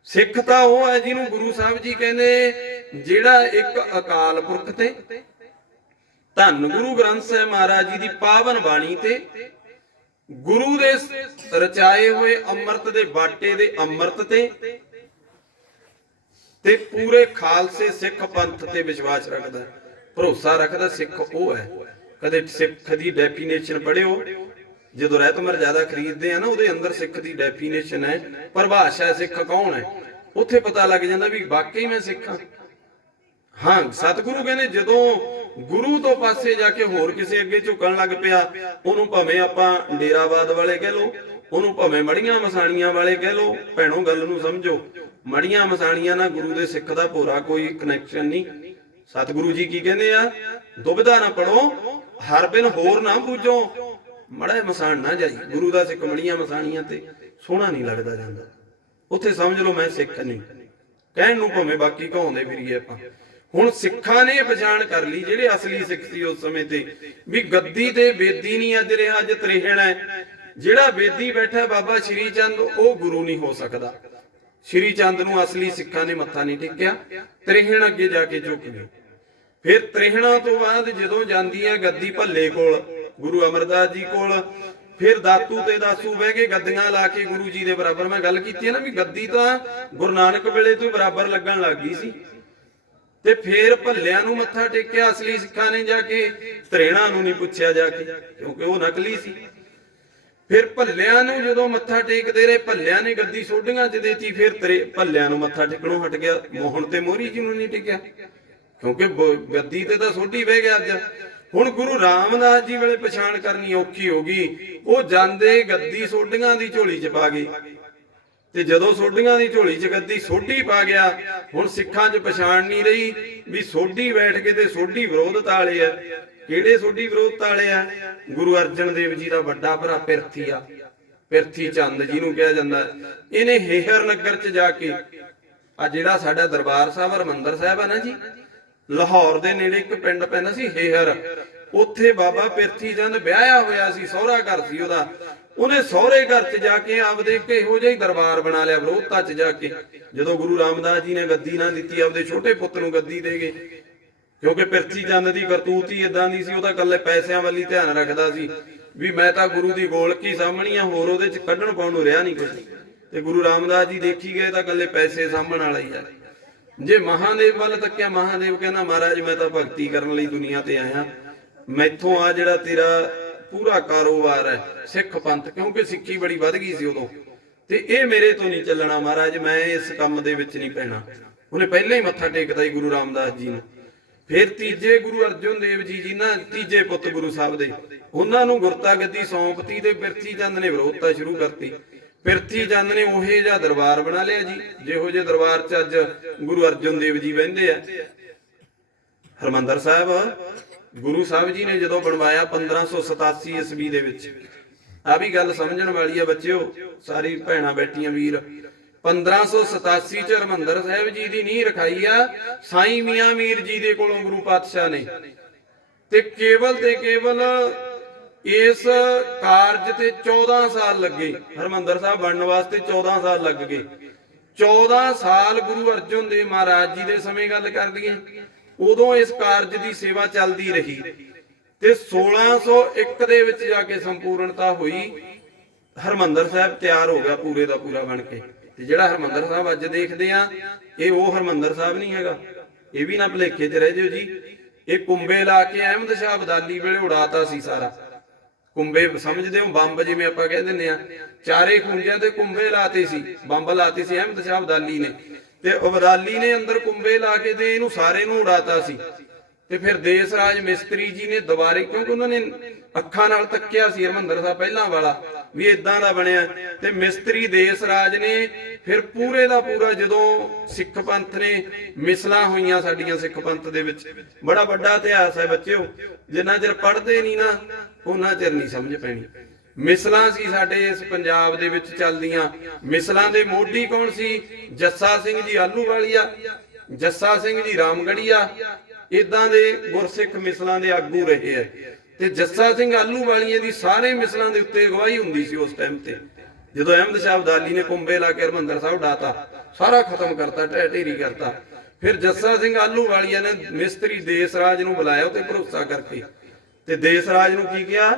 ਸਿੱਖ ਤਾਂ ਉਹ ਹੈ ਜਿਹਨੂੰ ਗੁਰੂ ਸਾਹਿਬ ਜੀ ਕਹਿੰਦੇ, ਜਿਹੜਾ ਇੱਕ ਅਕਾਲ ਪੁਰਖ ਤੇ, ਧੰਨ ਗੁਰੂ ਗ੍ਰੰਥ ਸਾਹਿਬ ਮਹਾਰਾਜ ਜੀ ਦੀ ਪਾਵਨ ਬਾਣੀ ਤੇ, ਗੁਰੂ ਦੇ ਰਚਾਏ ਹੋਏ ਅੰਮ੍ਰਿਤ ਦੇ ਬਾਟੇ ਦੇ ਅੰਮ੍ਰਿਤ ਤੇ ਪੂਰੇ ਖਾਲਸੇ ਸਿੱਖ ਪੰਥ ਤੇ ਵਿਸ਼ਵਾਸ ਰੱਖਦਾ, ਭਰੋਸਾ ਰੱਖਦਾ। ਸਿੱਖ ਉਹ ਹੈ। ਕਦੇ ਸਿੱਖ ਦੀ ਡੈਫੀਨੇਸ਼ਨ ਪੜ੍ਹਿਓ, ਜਦੋਂ ਰਹਿਤ ਮਰਜ਼ਾਦਾ ਖਰੀਦਦੇ ਆ ਨਾ, ਉਹਦੇ ਅੰਦਰ ਸਿੱਖ ਦੀ ਡੈਫੀਨੇਸ਼ਨ ਹੈ, ਪਰਿਭਾਸ਼ਾ ਸਿੱਖ ਕੌਣ ਹੈ, ਉੱਥੇ ਪਤਾ ਲੱਗ ਜਾਂਦਾ ਵੀ ਵਾਕਈ ਮੈਂ ਸਿੱਖ ਹਾਂ। ਹਾਂ, ਸਤਿਗੁਰੂ ਕਹਿੰਦੇ ਜਦੋਂ ਗੁਰੂ ਤੋਂ ਪਾਸੇ ਜਾ ਕੇ ਹੋਰ ਕਿਸੇ ਅੱਗੇ ਝੁਕਣ ਲੱਗ ਪਿਆ, ਉਹਨੂੰ ਭਾਵੇਂ ਆਪਾਂ ਡੇਰਾਵਾਦ ਵਾਲੇ ਕਹਿ ਲਓ, ਉਹਨੂੰ ਭਾਵੇਂ ਮੜੀਆਂ ਮਸਾਣੀਆਂ ਵਾਲੇ ਕਹਿ ਲਓ, ਭੈਣੋ ਗੱਲ ਨੂੰ ਸਮਝੋ, ਮੜੀਆਂ ਮਸਾਣੀਆਂ ਨਾਲ ਗੁਰੂ ਦੇ ਸਿੱਖ ਦਾ ਭੋਰਾ ਕੋਈ ਕਨੈਕਸ਼ਨ ਨਹੀਂ। ਸਤਿਗੁਰੂ ਜੀ ਕੀ ਕਹਿੰਦੇ ਆ, ਦੁਬਿਧਾ ਨਾ ਪੜੋ, ਹਰ ਬਿਨ ਹੋਰ ਨਾ ਬੂਝੋ, ਮੜਾ ਮਸਾਣ ਨਾ ਜਾਈ। ਗੁਰੂ ਦਾ ਸਿੱਖ ਮੜੀਆਂ ਮਸਾਣੀਆਂ ਤੇ ਸੋਹਣਾ ਨਹੀਂ ਲੱਗਦਾ ਜਾਂਦਾ, ਉੱਥੇ ਸਮਝ ਲਓ ਮੈਂ ਸਿੱਖ ਨਹੀਂ। ਕਹਿਣ ਨੂੰ ਭਾਵੇਂ ਬਾਕੀ ਕਹਾਉਂਦੇ ਫਿਰੀਏ ਆਪਾਂ। ਹੁਣ ਸਿੱਖਾਂ ਨੇ ਪਛਾਣ ਕਰ ਲਈ, ਜਿਹੜੇ ਅਸਲੀ ਸਿੱਖ ਸੀ ਉਸ ਸਮੇਂ ਤੇ, ਵੀ ਗੱਦੀ ਤੇ ਬੇਦੀ ਨਹੀਂ ਅੱਜ ਰਿਹਾ, ਅੱਜ ਤ੍ਰੇਹਣ ਹੈ। ਜਿਹੜਾ ਬੇਦੀ ਬੈਠਾ ਬਾਬਾ ਸ਼੍ਰੀ ਚੰਦ, ਉਹ ਗੁਰੂ ਨਹੀਂ ਹੋ ਸਕਦਾ। ਸ਼੍ਰੀ ਚੰਦ ਨੂੰ ਅਸਲੀ ਸਿੱਖਾਂ ਨੇ ਮੱਥਾ ਨਹੀਂ ਟੇਕਿਆ, ਤ੍ਰੇਹਣ ਅੱਗੇ ਜਾ ਕੇ ਝੁਕ ਗਏ। ਫਿਰ ਤ੍ਰੇਹਣਾ ਤੋਂ ਬਾਅਦ ਜਦੋਂ ਜਾਂਦੀ ਹੈ ਗੱਦੀ ਭੱਲੇ ਕੋਲ, ਗੁਰੂ ਅਮਰਦਾਸ ਜੀ ਕੋਲ, ਫਿਰ ਦਾਤੂ ਤੇ ਦਾਸੂ ਬਹਿ ਕੇ ਗੱਦੀਆਂ ਲਾ ਕੇ ਗੁਰੂ ਜੀ ਦੇ ਬਰਾਬਰ। ਮੈਂ ਗੱਲ ਕੀਤੀ ਹੈ ਨਾ ਵੀ ਗੱਦੀ ਤਾਂ ਗੁਰੂ ਨਾਨਕ ਵੇਲੇ ਤੋਂ ਬਰਾਬਰ ਲੱਗਣ ਲੱਗ ਗਈ ਸੀ। ਤੇ ਫਿਰ ਭੱਲਿਆਂ ਨੂੰ ਮੱਥਾ ਟੇਕਿਆ ਅਸਲੀ ਸਿੱਖਾਂ ਨੇ ਜਾ ਕੇ, ਤ੍ਰੇਹਣਾ ਨੂੰ ਨਹੀਂ ਪੁੱਛਿਆ ਜਾ ਕੇ, ਕਿਉਂਕਿ ਉਹ ਨਕਲੀ ਸੀ। ਫਿਰ ਭੱਲਿਆਂ ਨੂੰ ਜਦੋਂ ਮੱਥਾ ਟੇਕਦੇ ਰਹੇ, ਭੱਲਿਆਂ ਨੇ ਗੱਦੀ ਸੋਢੀਆਂ 'ਚ ਦੇਤੀ, ਫਿਰ ਭੱਲਿਆਂ ਨੂੰ ਮੱਥਾ ਟੇਕਣੋਂ ਹਟ ਗਿਆ, ਮੋਹਣ ਤੇ ਮੋਹਰੀ ਜੀ ਨੂੰ ਨਹੀਂ ਟੇਕਿਆ, ਕਿਉਂਕਿ ਗੱਦੀ ਤੇ ਤਾਂ ਸੋਢੀ ਬਹਿ ਗਿਆ ਅੱਜ। ਹੁਣ ਗੁਰੂ ਰਾਮਦਾਸ ਜੀ ਵੇਲੇ ਪਛਾਣ ਕਰਨੀ ਔਖੀ ਹੋ ਗਈ। ਉਹ ਜਾਂਦੇ ਗੱਦੀ ਸੋਢੀਆਂ ਦੀ ਝੋਲੀ 'ਚ ਪਾ ਗਏ, ਤੇ ਜਦੋਂ ਸੋਢੀਆਂ ਦੀ ਝੋਲੀ 'ਚ ਗੱਦੀ ਸੋਢੀ ਪਾ ਗਿਆ, ਹੁਣ ਸਿੱਖਾਂ 'ਚ ਪਛਾਣ ਨਹੀਂ ਰਹੀ ਵੀ ਸੋਢੀ ਬੈਠ ਕੇ ਤੇ ਸੋਢੀ ਵਿਰੋਧਤਾ ਵਾਲੇ ਆ। ਕਿਹੜੇ ਸੋਢੀ ਵਿਰੋਧਤਾ ਵਾਲੇ ਆ? ਗੁਰੂ ਅਰਜਨ ਦੇਵ ਜੀ ਦਾ ਵੱਡਾ ਭਰਾ ਪਿਰਥੀ ਆ, ਪਿਰਥੀ ਚੰਦ ਜਿਹਨੂੰ ਕਿਹਾ ਜਾਂਦਾ। ਇਹਨੇ ਹੇਹਰ ਨਗਰ 'ਚ ਜਾ ਕੇ, ਆ ਜਿਹੜਾ ਸਾਡਾ ਦਰਬਾਰ ਸਾਹਿਬ ਹਰਿਮੰਦਰ ਸਾਹਿਬ ਆ ਨਾ ਜੀ, ਲਾਹੌਰ ਦੇ ਨੇੜੇ ਇੱਕ ਪਿੰਡ ਪੈਂਦਾ ਸੀ ਹੇਹਰ, ਉੱਥੇ ਬਾਬਾ ਪਿਰਥੀ ਚੰਦ ਵਿਆਹਿਆ ਹੋਇਆ ਸੀ, ਸਹੁਰਾ ਘਰ ਸੀ ਉਹਦਾ। ਉਹਨੇ ਸਹੁਰੇ ਘਰ 'ਚ ਜਾ ਕੇ ਆਪਦੇ ਇੱਕ ਇਹੋ ਜਿਹਾ ਹੀ ਦਰਬਾਰ ਬਣਾ ਲਿਆ ਵਿਰੋਧਤਾ 'ਚ ਜਾ ਕੇ। ਜਦੋਂ ਗੁਰੂ ਰਾਮਦਾਸ ਜੀ ਨੇ ਗੱਦੀ ਨਾ ਦਿੱਤੀ, ਆਪਦੇ ਛੋਟੇ ਪੁੱਤ ਨੂੰ ਗੱਦੀ ਦੇ ਗਏ, ਕਿਉਂਕਿ ਪਿਰਥੀ ਚੰਦ ਦੀ ਕਰਤੂਤ ਹੀ ਇਦਾਂ ਦੀ ਸੀ, ਉਹਦਾ ਇਕੱਲੇ ਪੈਸਿਆਂ ਵੱਲ ਹੀ ਧਿਆਨ ਰੱਖਦਾ ਸੀ ਵੀ ਮੈਂ ਤਾਂ ਗੁਰੂ ਦੀ ਗੋਲਕੀ ਸਾਹਮਣੀ ਆ, ਹੋਰ ਉਹਦੇ 'ਚ ਕੱਢਣ ਪਾਉਣ ਨੂੰ ਰਿਹਾ ਨਹੀਂ ਕੁਝ। ਤੇ ਗੁਰੂ ਰਾਮਦਾਸ ਜੀ ਦੇਖੀ ਗਏ ਤਾਂ ਇਕੱਲੇ ਪੈਸੇ ਸਾਂਭਣ ਵਾਲਾ ਹੀ ਆ। ਜੇ ਮਹਾਦੇਵ ਵੱਲ ਤੱਕਿਆ, ਮਹਾਦੇਵ ਕਹਿੰਦਾ ਮਹਾਰਾਜ ਮੈਂ ਤਾਂ ਭਗਤੀ ਕਰਨ ਲਈ ਦੁਨੀਆ ਤੇ ਆਇਆ, ਮੈਥੋਂ ਆ ਜਿਹੜਾ ਤੇਰਾ ਪੂਰਾ ਕਾਰੋਬਾਰ ਹੈ ਸਿੱਖ ਪੰਥ, ਕਿਉਂਕਿ ਸਿੱਖੀ ਬੜੀ ਵੱਧ ਗਈ ਸੀ ਉਦੋਂ, ਤੇ ਇਹ ਮੇਰੇ ਤੋਂ ਨਹੀਂ ਚੱਲਣਾ ਮਹਾਰਾਜ, ਮੈਂ ਇਸ ਕੰਮ ਦੇ ਵਿੱਚ ਨਹੀਂ ਪੈਣਾ। ਉਹਨੇ ਪਹਿਲਾਂ ਹੀ ਮੱਥਾ ਟੇਕਦਾ ਸੀ ਗੁਰੂ ਰਾਮਦਾਸ ਜੀ ਨੂੰ। ਫਿਰ ਤੀਜੇ ਗੁਰੂ ਅਰਜਨ ਦੇਵ ਜੀ ਨਾ, ਤੀਜੇ ਪੁੱਤ ਗੁਰੂ ਸਾਹਿਬ ਦੇ, ਉਹਨਾਂ ਨੂੰ ਗੁਰਤਾ ਗੱਦੀ ਸੌਂਪਤੀ ਤੇ ਪਿਰਥੀ ਚੰਦ ਨੇ ਵਿਰੋਧਤਾ ਸ਼ੁਰੂ ਕਰਤੀ। ਪਿਰਥੀ ਚੰਦ ਨੇ ਉਹੇ ਜਿਹਾ ਦਰਬਾਰ ਬਣਾ ਲਿਆ ਜੀ, ਜਿਹੋ ਜਿਹੇ ਦਰਬਾਰ 'ਚ ਅੱਜ ਗੁਰੂ ਅਰਜਨ ਦੇਵ ਜੀ ਬਹਿੰਦੇ ਆ। ਹਰਿਮੰਦਰ ਸਾਹਿਬ ਗੁਰੂ ਸਾਹਿਬ ਜੀ ਨੇ ਜਦੋਂ ਬਣਵਾਇਆ 1587 ਈਸਵੀ ਦੇ ਵਿੱਚ, ਆ ਵੀ ਗੱਲ ਸਮਝਣ ਵਾਲੀ ਆ ਬੱਚਿਓ, ਸਾਰੀ ਭੈਣਾਂ ਬੈਠੀਆਂ ਵੀਰ, 1587 ਚ ਹਰਿਮੰਦਰ ਸਾਹਿਬ ਜੀ ਦੀ ਨੀਂਹ ਰਖਾਈ ਆ ਸਾਈਂ ਮੀਆਂ ਮੀਰ ਜੀ ਦੇ ਕੋਲੋਂ ਗੁਰੂ ਪਾਤਸ਼ਾਹ ਨੇ। ਤੇ ਕੇਵਲ ਇਸ ਕਾਰਜ ਤੇ 14 ਸਾਲ ਲੱਗੇ, ਹਰਿਮੰਦਰ ਸਾਹਿਬ ਬਣਨ ਵਾਸਤੇ 14 ਸਾਲ ਲੱਗ ਗਏ। 14 ਸਾਲ ਗੁਰੂ ਅਰਜਨ ਦੇਵ ਮਹਾਰਾਜ ਜੀ ਦੇ ਸਮੇਂ ਗੱਲ ਕਰ ਲਈਏ, ਉਦੋਂ ਇਸ ਕਾਰਜ ਦੀ ਸੇਵਾ ਚੱਲਦੀ ਰਹੀ ਤੇ 1601 ਦੇ ਵਿੱਚ ਜਾ ਕੇ ਸੰਪੂਰਨਤਾ ਹੋਈ। ਹਰਿਮੰਦਰ ਸਾਹਿਬ ਤਿਆਰ ਹੋ ਗਿਆ ਪੂਰੇ ਦਾ ਪੂਰਾ ਬਣ ਕੇ। ਤੇ ਜਿਹੜਾ ਹਰਿਮੰਦਰ ਸਾਹਿਬ ਅੱਜ ਦੇਖਦੇ ਆ, ਇਹ ਉਹ ਹਰਿਮੰਦਰ ਸਾਹਿਬ ਨਹੀਂ ਹੈਗਾ, ਇਹ ਵੀ ਨਾ ਭੁਲੇਖੇ 'ਚ ਰਹਿ ਜਿਓ ਜੀ। ਇਹ ਕੁੰਬੇ ਲਾ ਕੇ ਅਹਿਮਦ ਸ਼ਾਹ ਅਬਦਾਲੀ ਵੇਲੇ ਉਡਾਤਾ ਸੀ ਸਾਰਾ। ਕੁੰਬੇ ਸਮਝਦੇ ਹੋ, ਬੰਬ ਜਿਵੇਂ ਆਪਾਂ ਕਹਿ ਦਿੰਦੇ ਆ, ਚਾਰੇ ਖੂੰਜਿਆਂ ਤੇ ਕੁੰਬੇ ਲਾਤੇ ਸੀ, ਬੰਬ ਲਾਤੇ ਸੀ ਅਹਿਮਦ ਸ਼ਾਹ ਅਬਦਾਲੀ ਨੇ। ਤੇ ਅਬਦਾਲੀ ਨੇ ਅੰਦਰ ਕੁੰਬੇ ਲਾ ਕੇ ਤੇ ਇਹਨੂੰ ਸਾਰੇ ਨੂੰ ਉਡਾਤਾ ਸੀ। ਤੇ ਫਿਰ ਦੇਸ ਰਾਜ ਮਿਸਤਰੀ ਜੀ ਨੇ ਦੁਬਾਰੇ, ਕਿਉਂਕਿ ਉਹਨਾਂ ਨੇ ਅੱਖਾਂ ਨਾਲ ਤੱਕਿਆ ਸੀ ਹਰਿਮੰਦਰ ਸਾਹਿਬ ਪਹਿਲਾਂ ਵਾਲਾ ਵੀ ਇਦਾਂ ਦਾ ਬਣਿਆ, ਤੇ ਮਿਸਤਰੀ ਦੇਸ ਰਾਜ ਨੇ ਫਿਰ ਪੂਰੇ ਦਾ ਪੂਰਾ, ਜਦੋਂ ਸਿੱਖ ਪੰਥ ਨੇ ਮਿਸਲਾਂ ਹੋਈਆਂ ਸਾਡੀਆਂ ਸਿੱਖ ਪੰਥ ਦੇ ਵਿੱਚ, ਬੜਾ ਵੱਡਾ ਇਤਿਹਾਸ ਹੈ ਬੱਚਿਓ, ਜਿੰਨਾ ਚਿਰ ਪੜ੍ਹਦੇ ਨਹੀਂ ਨਾ ਉਹਨਾਂ ਚਿਰ ਨਹੀਂ ਸਮਝ ਪੈਣੀ। ਮਿਸਲਾਂ ਸੀ ਸਾਡੇ ਇਸ ਪੰਜਾਬ ਦੇ ਵਿੱਚ ਚੱਲਦੀਆਂ। ਮਿਸਲਾਂ ਦੇ ਮੋਢੀ ਕੌਣ ਸੀ? ਜੱਸਾ ਸਿੰਘ ਜੀ ਆਹਲੂਵਾਲੀਆ, ਜੱਸਾ ਸਿੰਘ ਜੀ ਰਾਮਗੜੀਆ, ਇਦਾਂ ਦੇ ਗੁਰਸਿੱਖ ਮਿਸਲਾਂ ਦੇ ਆਗੂ ਰਹੇ ਆ। ਤੇ ਜੱਸਾ ਸਿੰਘ ਆਹਲੂਵਾਲੀਏ ਦੀ ਸਾਰੇ ਮਿਸਲਾਂ ਦੇ ਉੱਤੇ ਅਗਵਾਈ ਹੁੰਦੀ ਸੀ ਉਸ ਟਾਈਮ ਤੇ, ਜਦੋਂ ਅਹਿਮਦ ਸ਼ਾਹ ਅਬਦਾਲੀ ਨੇ ਕੁੰਬੇ ਲਾ ਕੇ ਹਰਿਮੰਦਰ ਸਾਹਿਬ ਢਾਤਾ, ਸਾਰਾ ਖਤਮ ਕਰਤਾ, ਢਹਿ ਢੇਰੀ ਕਰਤਾ। ਫਿਰ ਜੱਸਾ ਸਿੰਘ ਆਹਲੂਵਾਲੀਆ ਨੇ ਮਿਸਤਰੀ ਦੇਸ ਰਾਜ ਨੂੰ ਬੁਲਾਇਆ ਉੱਤੇ ਭਰੋਸਾ ਕਰਕੇ, ਤੇ ਦੇਸ ਰਾਜ ਨੂੰ ਕੀ ਕਿਹਾ?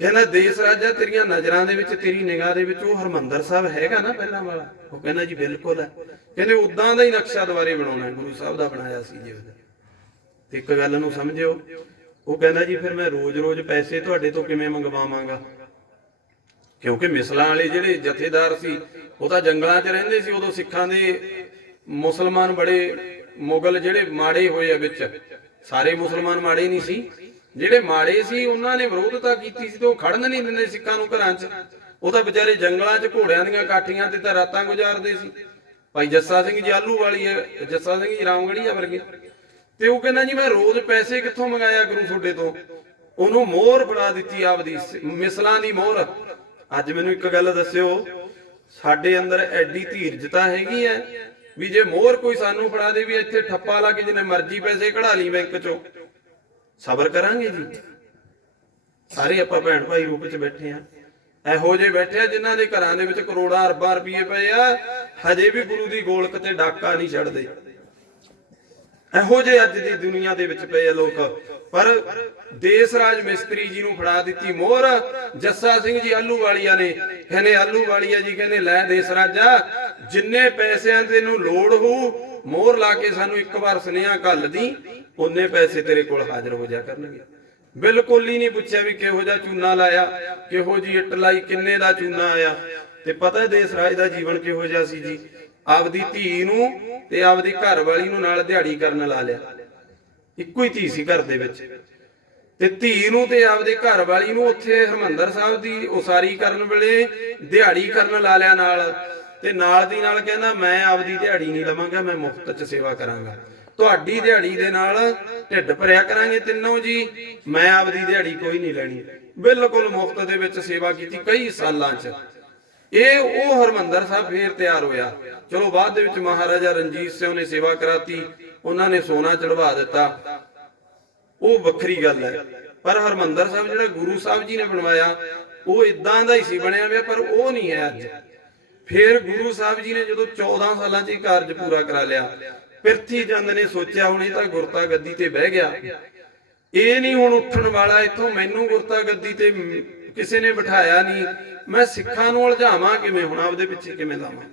ਕਹਿੰਦਾ ਦੇਸ ਰਾਜਾ ਤੇਰੀਆਂ ਨਜ਼ਰਾਂ ਦੇ ਵਿੱਚ, ਤੇਰੀ ਨਿਗਾਹ ਦੇ ਵਿੱਚ ਉਹ ਹਰਿਮੰਦਰ ਸਾਹਿਬ ਹੈਗਾ ਨਾ ਪਹਿਲਾਂ ਵਾਲਾ? ਉਹ ਕਹਿੰਦਾ ਜੀ ਬਿਲਕੁਲ ਹੈ। ਕਹਿੰਦੇ ਉਦਾਂ ਦਾ ਹੀ ਨਕਸ਼ਾ ਦੁਬਾਰੇ ਬਣਾਉਣਾ, ਗੁਰੂ ਸਾਹਿਬ ਦਾ ਬਣਾਇਆ ਸੀ ਜੀ। ਤੇ ਇੱਕ ਗੱਲ ਨੂੰ ਸਮਝਿਓ, ਉਹ ਕਹਿੰਦਾ ਜੀ ਫਿਰ ਮੈਂ ਰੋਜ਼-ਰੋਜ਼ ਪੈਸੇ ਤੁਹਾਡੇ ਤੋਂ ਕਿਵੇਂ ਮੰਗਵਾਵਾਂਗਾ? ਕਿਉਂਕਿ ਮਿਸਲਾਂ ਵਾਲੇ ਜਿਹੜੇ ਜਥੇਦਾਰ ਸੀ ਉਹ ਤਾਂ ਜੰਗਲਾਂ 'ਚ ਰਹਿੰਦੇ ਸੀ ਉਦੋਂ। ਸਿੱਖਾਂ ਦੇ ਮੁਸਲਮਾਨ ਬੜੇ, ਮੁਗਲ ਜਿਹੜੇ ਮਾੜੇ ਹੋਏ ਆ ਵਿੱਚ, ਸਾਰੇ ਮੁਸਲਮਾਨ ਮਾੜੇ ਨਹੀਂ ਸੀ, ਜਿਹੜੇ ਮਾੜੇ ਸੀ ਉਹਨਾਂ ਨੇ ਵਿਰੋਧਤਾ ਕੀਤੀ ਸੀ ਤੇ ਉਹ ਖੜਨ ਨਹੀਂ ਦਿੰਦੇ ਸਿੱਖਾਂ ਨੂੰ ਘਰਾਂ 'ਚ। ਉਹ ਤਾਂ ਵਿਚਾਰੇ ਜੰਗਲਾਂ 'ਚ ਘੋੜਿਆਂ ਦੀਆਂ ਕਾਠੀਆਂ ਤੇ ਤਾਂ ਰਾਤਾਂ ਗੁਜ਼ਾਰਦੇ ਸੀ। ਭਾਈ ਜੱਸਾ ਸਿੰਘ ਜੀ ਆਹਲੂਵਾਲੀਆ, ਜੱਸਾ ਸਿੰਘ ਜੀ ਰਾਮਗੜੀਆ ਵਰਗੇ। ਤੇ ਉਹ ਕਹਿੰਦਾ ਜੀ ਮੈਂ ਰੋਜ਼ ਪੈਸੇ ਕਿੱਥੋਂ ਮੰਗਾਇਆ ਕਰੂ ਤੁਹਾਡੇ ਤੋਂ? ਉਹਨੂੰ ਮੋਹਰ ਫੜਾ ਦਿੱਤੀ ਆਪਦੀ, ਮਿਸਲਾਂ ਦੀ ਮੋਹਰ। ਅੱਜ ਮੈਨੂੰ ਇੱਕ ਗੱਲ ਦੱਸਿਓ, ਸਾਡੇ ਅੰਦਰ ਐਡੀ ਧੀਰਜਤਾ ਹੈਗੀ ਹੈ ਵੀ ਜੇ ਮੋਹਰ ਕੋਈ ਸਾਨੂੰ ਫੜਾ ਦੇ ਵੀ ਇੱਥੇ ਠੱਪਾ ਲਾ ਕੇ ਜਿੰਨੇ ਮਰਜ਼ੀ ਪੈਸੇ ਕਢਾ ਲਈ ਬੈਂਕ 'ਚੋਂ, ਸਬਰ ਕਰਾਂਗੇ ਜੀ? ਸਾਰੇ ਆਪਾਂ ਭੈਣ ਭਾਈ ਰੂਪ 'ਚ ਬੈਠੇ ਆ, ਇਹੋ ਜਿਹੇ ਬੈਠੇ ਆ ਜਿਨ੍ਹਾਂ ਦੇ ਘਰਾਂ ਦੇ ਵਿੱਚ ਕਰੋੜਾਂ ਅਰਬਾਂ ਰੁਪਏ ਪਏ ਆ, ਹਜੇ ਵੀ ਗੁਰੂ ਦੀ ਗੋਲਕ ਤੇ ਡਾਕਾ ਨਹੀਂ ਛੱਡਦੇ। ਇਹੋ ਜਿਹੇ ਅੱਜ ਦੀ ਦੁਨੀਆ ਦੇ ਵਿੱਚ ਪਏ ਆ ਲੋਕ। ਪਰ ਦੇਸ ਰਾਜ ਮਿਸਤਰੀ ਜੀ ਨੂੰ ਫੜਾ ਦਿੱਤੀ ਮੋਹਰ ਜੱਸਾ ਸਿੰਘ ਜੀ ਆਹਲੂਵਾਲੀਆ ਨੇ। ਕਹਿੰਦੇ ਆਹਲੂਵਾਲੀਆ ਜੀ ਕਹਿੰਦੇ ਲੈ ਦੇਸ ਰਾਜਾ, ਜਿੰਨੇ ਪੈਸਿਆਂ ਤੈਨੂੰ ਲੋੜ ਹੋਊ ਮੋਹਰ ਲਾ ਕੇ ਸਾਨੂੰ ਇੱਕ ਵਾਰ ਸੁਨੇਹਾ ਘੱਲ ਦੀ, ਉਹਨੇ ਪੈਸੇ ਤੇਰੇ ਕੋਲ ਹਾਜ਼ਰ ਹੋ ਜਾ ਕਰਨਗੇ। ਬਿਲਕੁਲ ਹੀ ਨਹੀਂ ਪੁੱਛਿਆ ਵੀ ਕਿਹੋ ਜਿਹਾ ਚੂਨਾ ਲਾਇਆ, ਕਿਹੋ ਜੀ ਇੱਟ ਲਾਈ, ਕਿੰਨੇ ਦਾ ਚੂਨਾ ਆਇਆ। ਤੇ ਪਤਾ ਦੇਸ ਰਾਜ ਦਾ ਜੀਵਨ ਕਿਹੋ ਜਿਹਾ ਸੀ ਜੀ? ਆਪਦੀ ਧੀ ਨੂੰ ਤੇ ਆਪਦੀ ਘਰ ਵਾਲੀ ਨੂੰ ਨਾਲ ਦਿਹਾੜੀ ਕਰਨ ਲਾ ਲਿਆ। ਇੱਕੋ ਹੀ ਧੀ ਸੀ ਘਰ ਦੇ ਵਿੱਚ, ਤੇ ਧੀ ਨੂੰ ਤੇ ਆਪਦੇ ਘਰ ਵਾਲੀ ਨੂੰ ਉੱਥੇ ਹਰਿਮੰਦਰ ਸਾਹਿਬ ਦੀ ਉਸਾਰੀ ਕਰਨ ਵੇਲੇ ਦਿਹਾੜੀ ਕਰਨ ਲਾ ਲਿਆ ਨਾਲ। ਤੇ ਨਾਲ ਦੀ ਨਾਲ ਕਹਿੰਦਾ ਮੈਂ ਆਪਦੀ ਦਿਹਾੜੀ ਨਹੀਂ ਲਵਾਂਗਾ, ਮੈਂ ਮੁਫਤ 'ਚ ਸੇਵਾ ਕਰਾਂਗਾ, ਤੁਹਾਡੀ ਦਿਹਾੜੀ ਦੇ ਨਾਲ ਢਿੱਡ ਭਰਿਆ ਕਰਾਂਗੇ ਤਿੰਨੋਂ ਜੀ, ਮੈਂ ਆਪਦੀ ਦਿਹਾੜੀ ਕੋਈ ਨਹੀਂ ਲੈਣੀ। ਬਿਲਕੁਲ ਮੁਫਤ ਦੇ ਵਿੱਚ ਸੇਵਾ ਕੀਤੀ ਕਈ ਸਾਲਾਂ 'ਚ। ਇਹ ਉਹ ਹਰਿਮੰਦਰ ਸਾਹਿਬ ਫੇਰ ਤਿਆਰ ਹੋਇਆ। ਚਲੋ ਬਾਅਦ ਦੇ ਵਿੱਚ ਮਹਾਰਾਜਾ ਰਣਜੀਤ ਸਿੰਘ ਨੇ ਸੇਵਾ ਕਰਾਤੀ, ਉਹਨਾਂ ਨੇ ਸੋਨਾ ਚੜਵਾ ਦਿੱਤਾ, ਉਹ ਵੱਖਰੀ ਗੱਲ ਹੈ। ਪਰ ਹਰਿਮੰਦਰ ਸਾਹਿਬ ਜਿਹੜਾ ਗੁਰੂ ਸਾਹਿਬ ਜੀ ਨੇ ਬਣਵਾਇਆ, ਉਹ ਇਦਾਂ ਦਾ ਹੀ ਸੀ ਬਣਿਆ ਹੋਇਆ, ਪਰ ਉਹ ਨਹੀਂ ਹੈ ਅੱਜ। ਫਿਰ ਗੁਰੂ ਸਾਹਿਬ ਜੀ ਨੇ ਜਦੋਂ 14 ਸਾਲਾਂ 'ਚ ਇਹ ਕਾਰਜ ਪੂਰਾ ਕਰਾ ਲਿਆ, ਪ੍ਰਿਥੀ ਚੰਦ ਨੇ ਸੋਚਿਆ ਹੁਣ ਇਹ ਤਾਂ ਗੁਰਤਾ ਗੱਦੀ ਤੇ ਬਹਿ ਗਿਆ, ਇਹ ਨਹੀਂ ਹੁਣ ਉੱਠਣ ਵਾਲਾ ਇੱਥੋਂ, ਮੈਨੂੰ ਗੁਰਤਾ ਗੱਦੀ ਤੇ ਕਿਸੇ ਨੇ ਬਿਠਾਇਆ ਨਹੀਂ, ਮੈਂ ਸਿੱਖਾਂ ਨੂੰ ਉਲਝਾਵਾਂ ਕਿਵੇਂ, ਹੁਣ ਆਪਦੇ ਪਿੱਛੇ ਕਿਵੇਂ ਲਾਵਾਂ।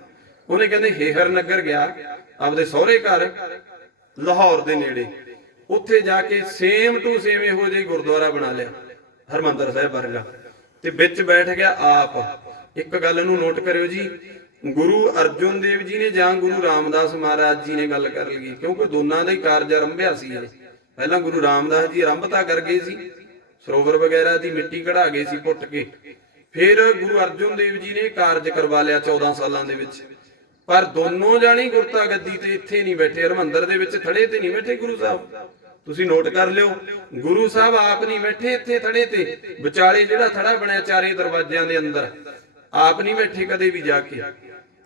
ਉਹਨੇ ਕਹਿੰਦੇ ਹੇਹਰ ਨਗਰ ਗਿਆ, ਆਪਦੇ ਸਹੁਰੇ ਘਰ ਲਾਹੌਰ ਦੇ ਨੇੜੇ, ਉੱਥੇ ਜਾ ਕੇ ਸੇਮ ਟੂ ਸੇਮ ਇਹੋ ਜਿਹਾ ਗੁਰਦੁਆਰਾ ਬਣਾ ਲਿਆ ਹਰਮੰਦਰ ਸਾਹਿਬ ਵਰਗਾ, ਤੇ ਵਿੱਚ ਬੈਠ ਗਿਆ ਆਪ। ਇੱਕ ਗੱਲ ਨੂੰ ਨੋਟ ਕਰਿਓ ਜੀ, ਗੁਰੂ ਅਰਜਨ ਦੇਵ ਜੀ ਨੇ ਜਾਂ ਗੁਰੂ ਰਾਮਦਾਸ ਮਹਾਰਾਜ ਜੀ ਨੇ ਗੱਲ ਕਰ ਲਈ, ਕਿਉਂਕਿ ਦੋਨਾਂ ਦਾ ਹੀ ਕਾਰਜ ਆਰੰਭਿਆ ਸੀ। ਪਹਿਲਾਂ ਗੁਰੂ ਰਾਮਦਾਸ ਜੀ ਆਰੰਭਤਾ ਕਰ ਗਏ ਸੀ, ਸਰੋਵਰ ਵਗੈਰਾ ਦੀ ਮਿੱਟੀ ਕਢਾ ਗਏ ਸੀ ਪੁੱਟ ਕੇ, ਫਿਰ ਗੁਰੂ ਅਰਜਨ ਦੇਵ ਜੀ ਨੇ ਕਾਰਜ ਕਰਵਾ ਲਿਆ 14 ਸਾਲਾਂ ਦੇ ਵਿੱਚ। ਪਰ ਦੋਨੋਂ ਜਾਣੀ ਗੁਰਤਾ ਗੱਦੀ ਤੇ ਇੱਥੇ ਨਹੀਂ ਬੈਠੇ, ਹਰਮੰਦਰ ਦੇ ਵਿੱਚ ਥੜੇ ਤੇ ਨਹੀਂ ਬੈਠੇ ਗੁਰੂ ਸਾਹਿਬ, ਤੁਸੀਂ ਨੋਟ ਕਰ ਲਿਓ। ਗੁਰੂ ਸਾਹਿਬ ਆਪ ਨਹੀਂ ਬੈਠੇ ਇੱਥੇ ਥੜੇ ਤੇ, ਵਿਚਾਲੇ ਜਿਹੜਾ ਥੜਾ ਬਣਿਆ ਚਾਰੇ ਦਰਵਾਜ਼ਿਆਂ ਦੇ ਅੰਦਰ, ਆਪ ਨਹੀਂ ਬੈਠੇ ਕਦੇ ਵੀ ਜਾ ਕੇ।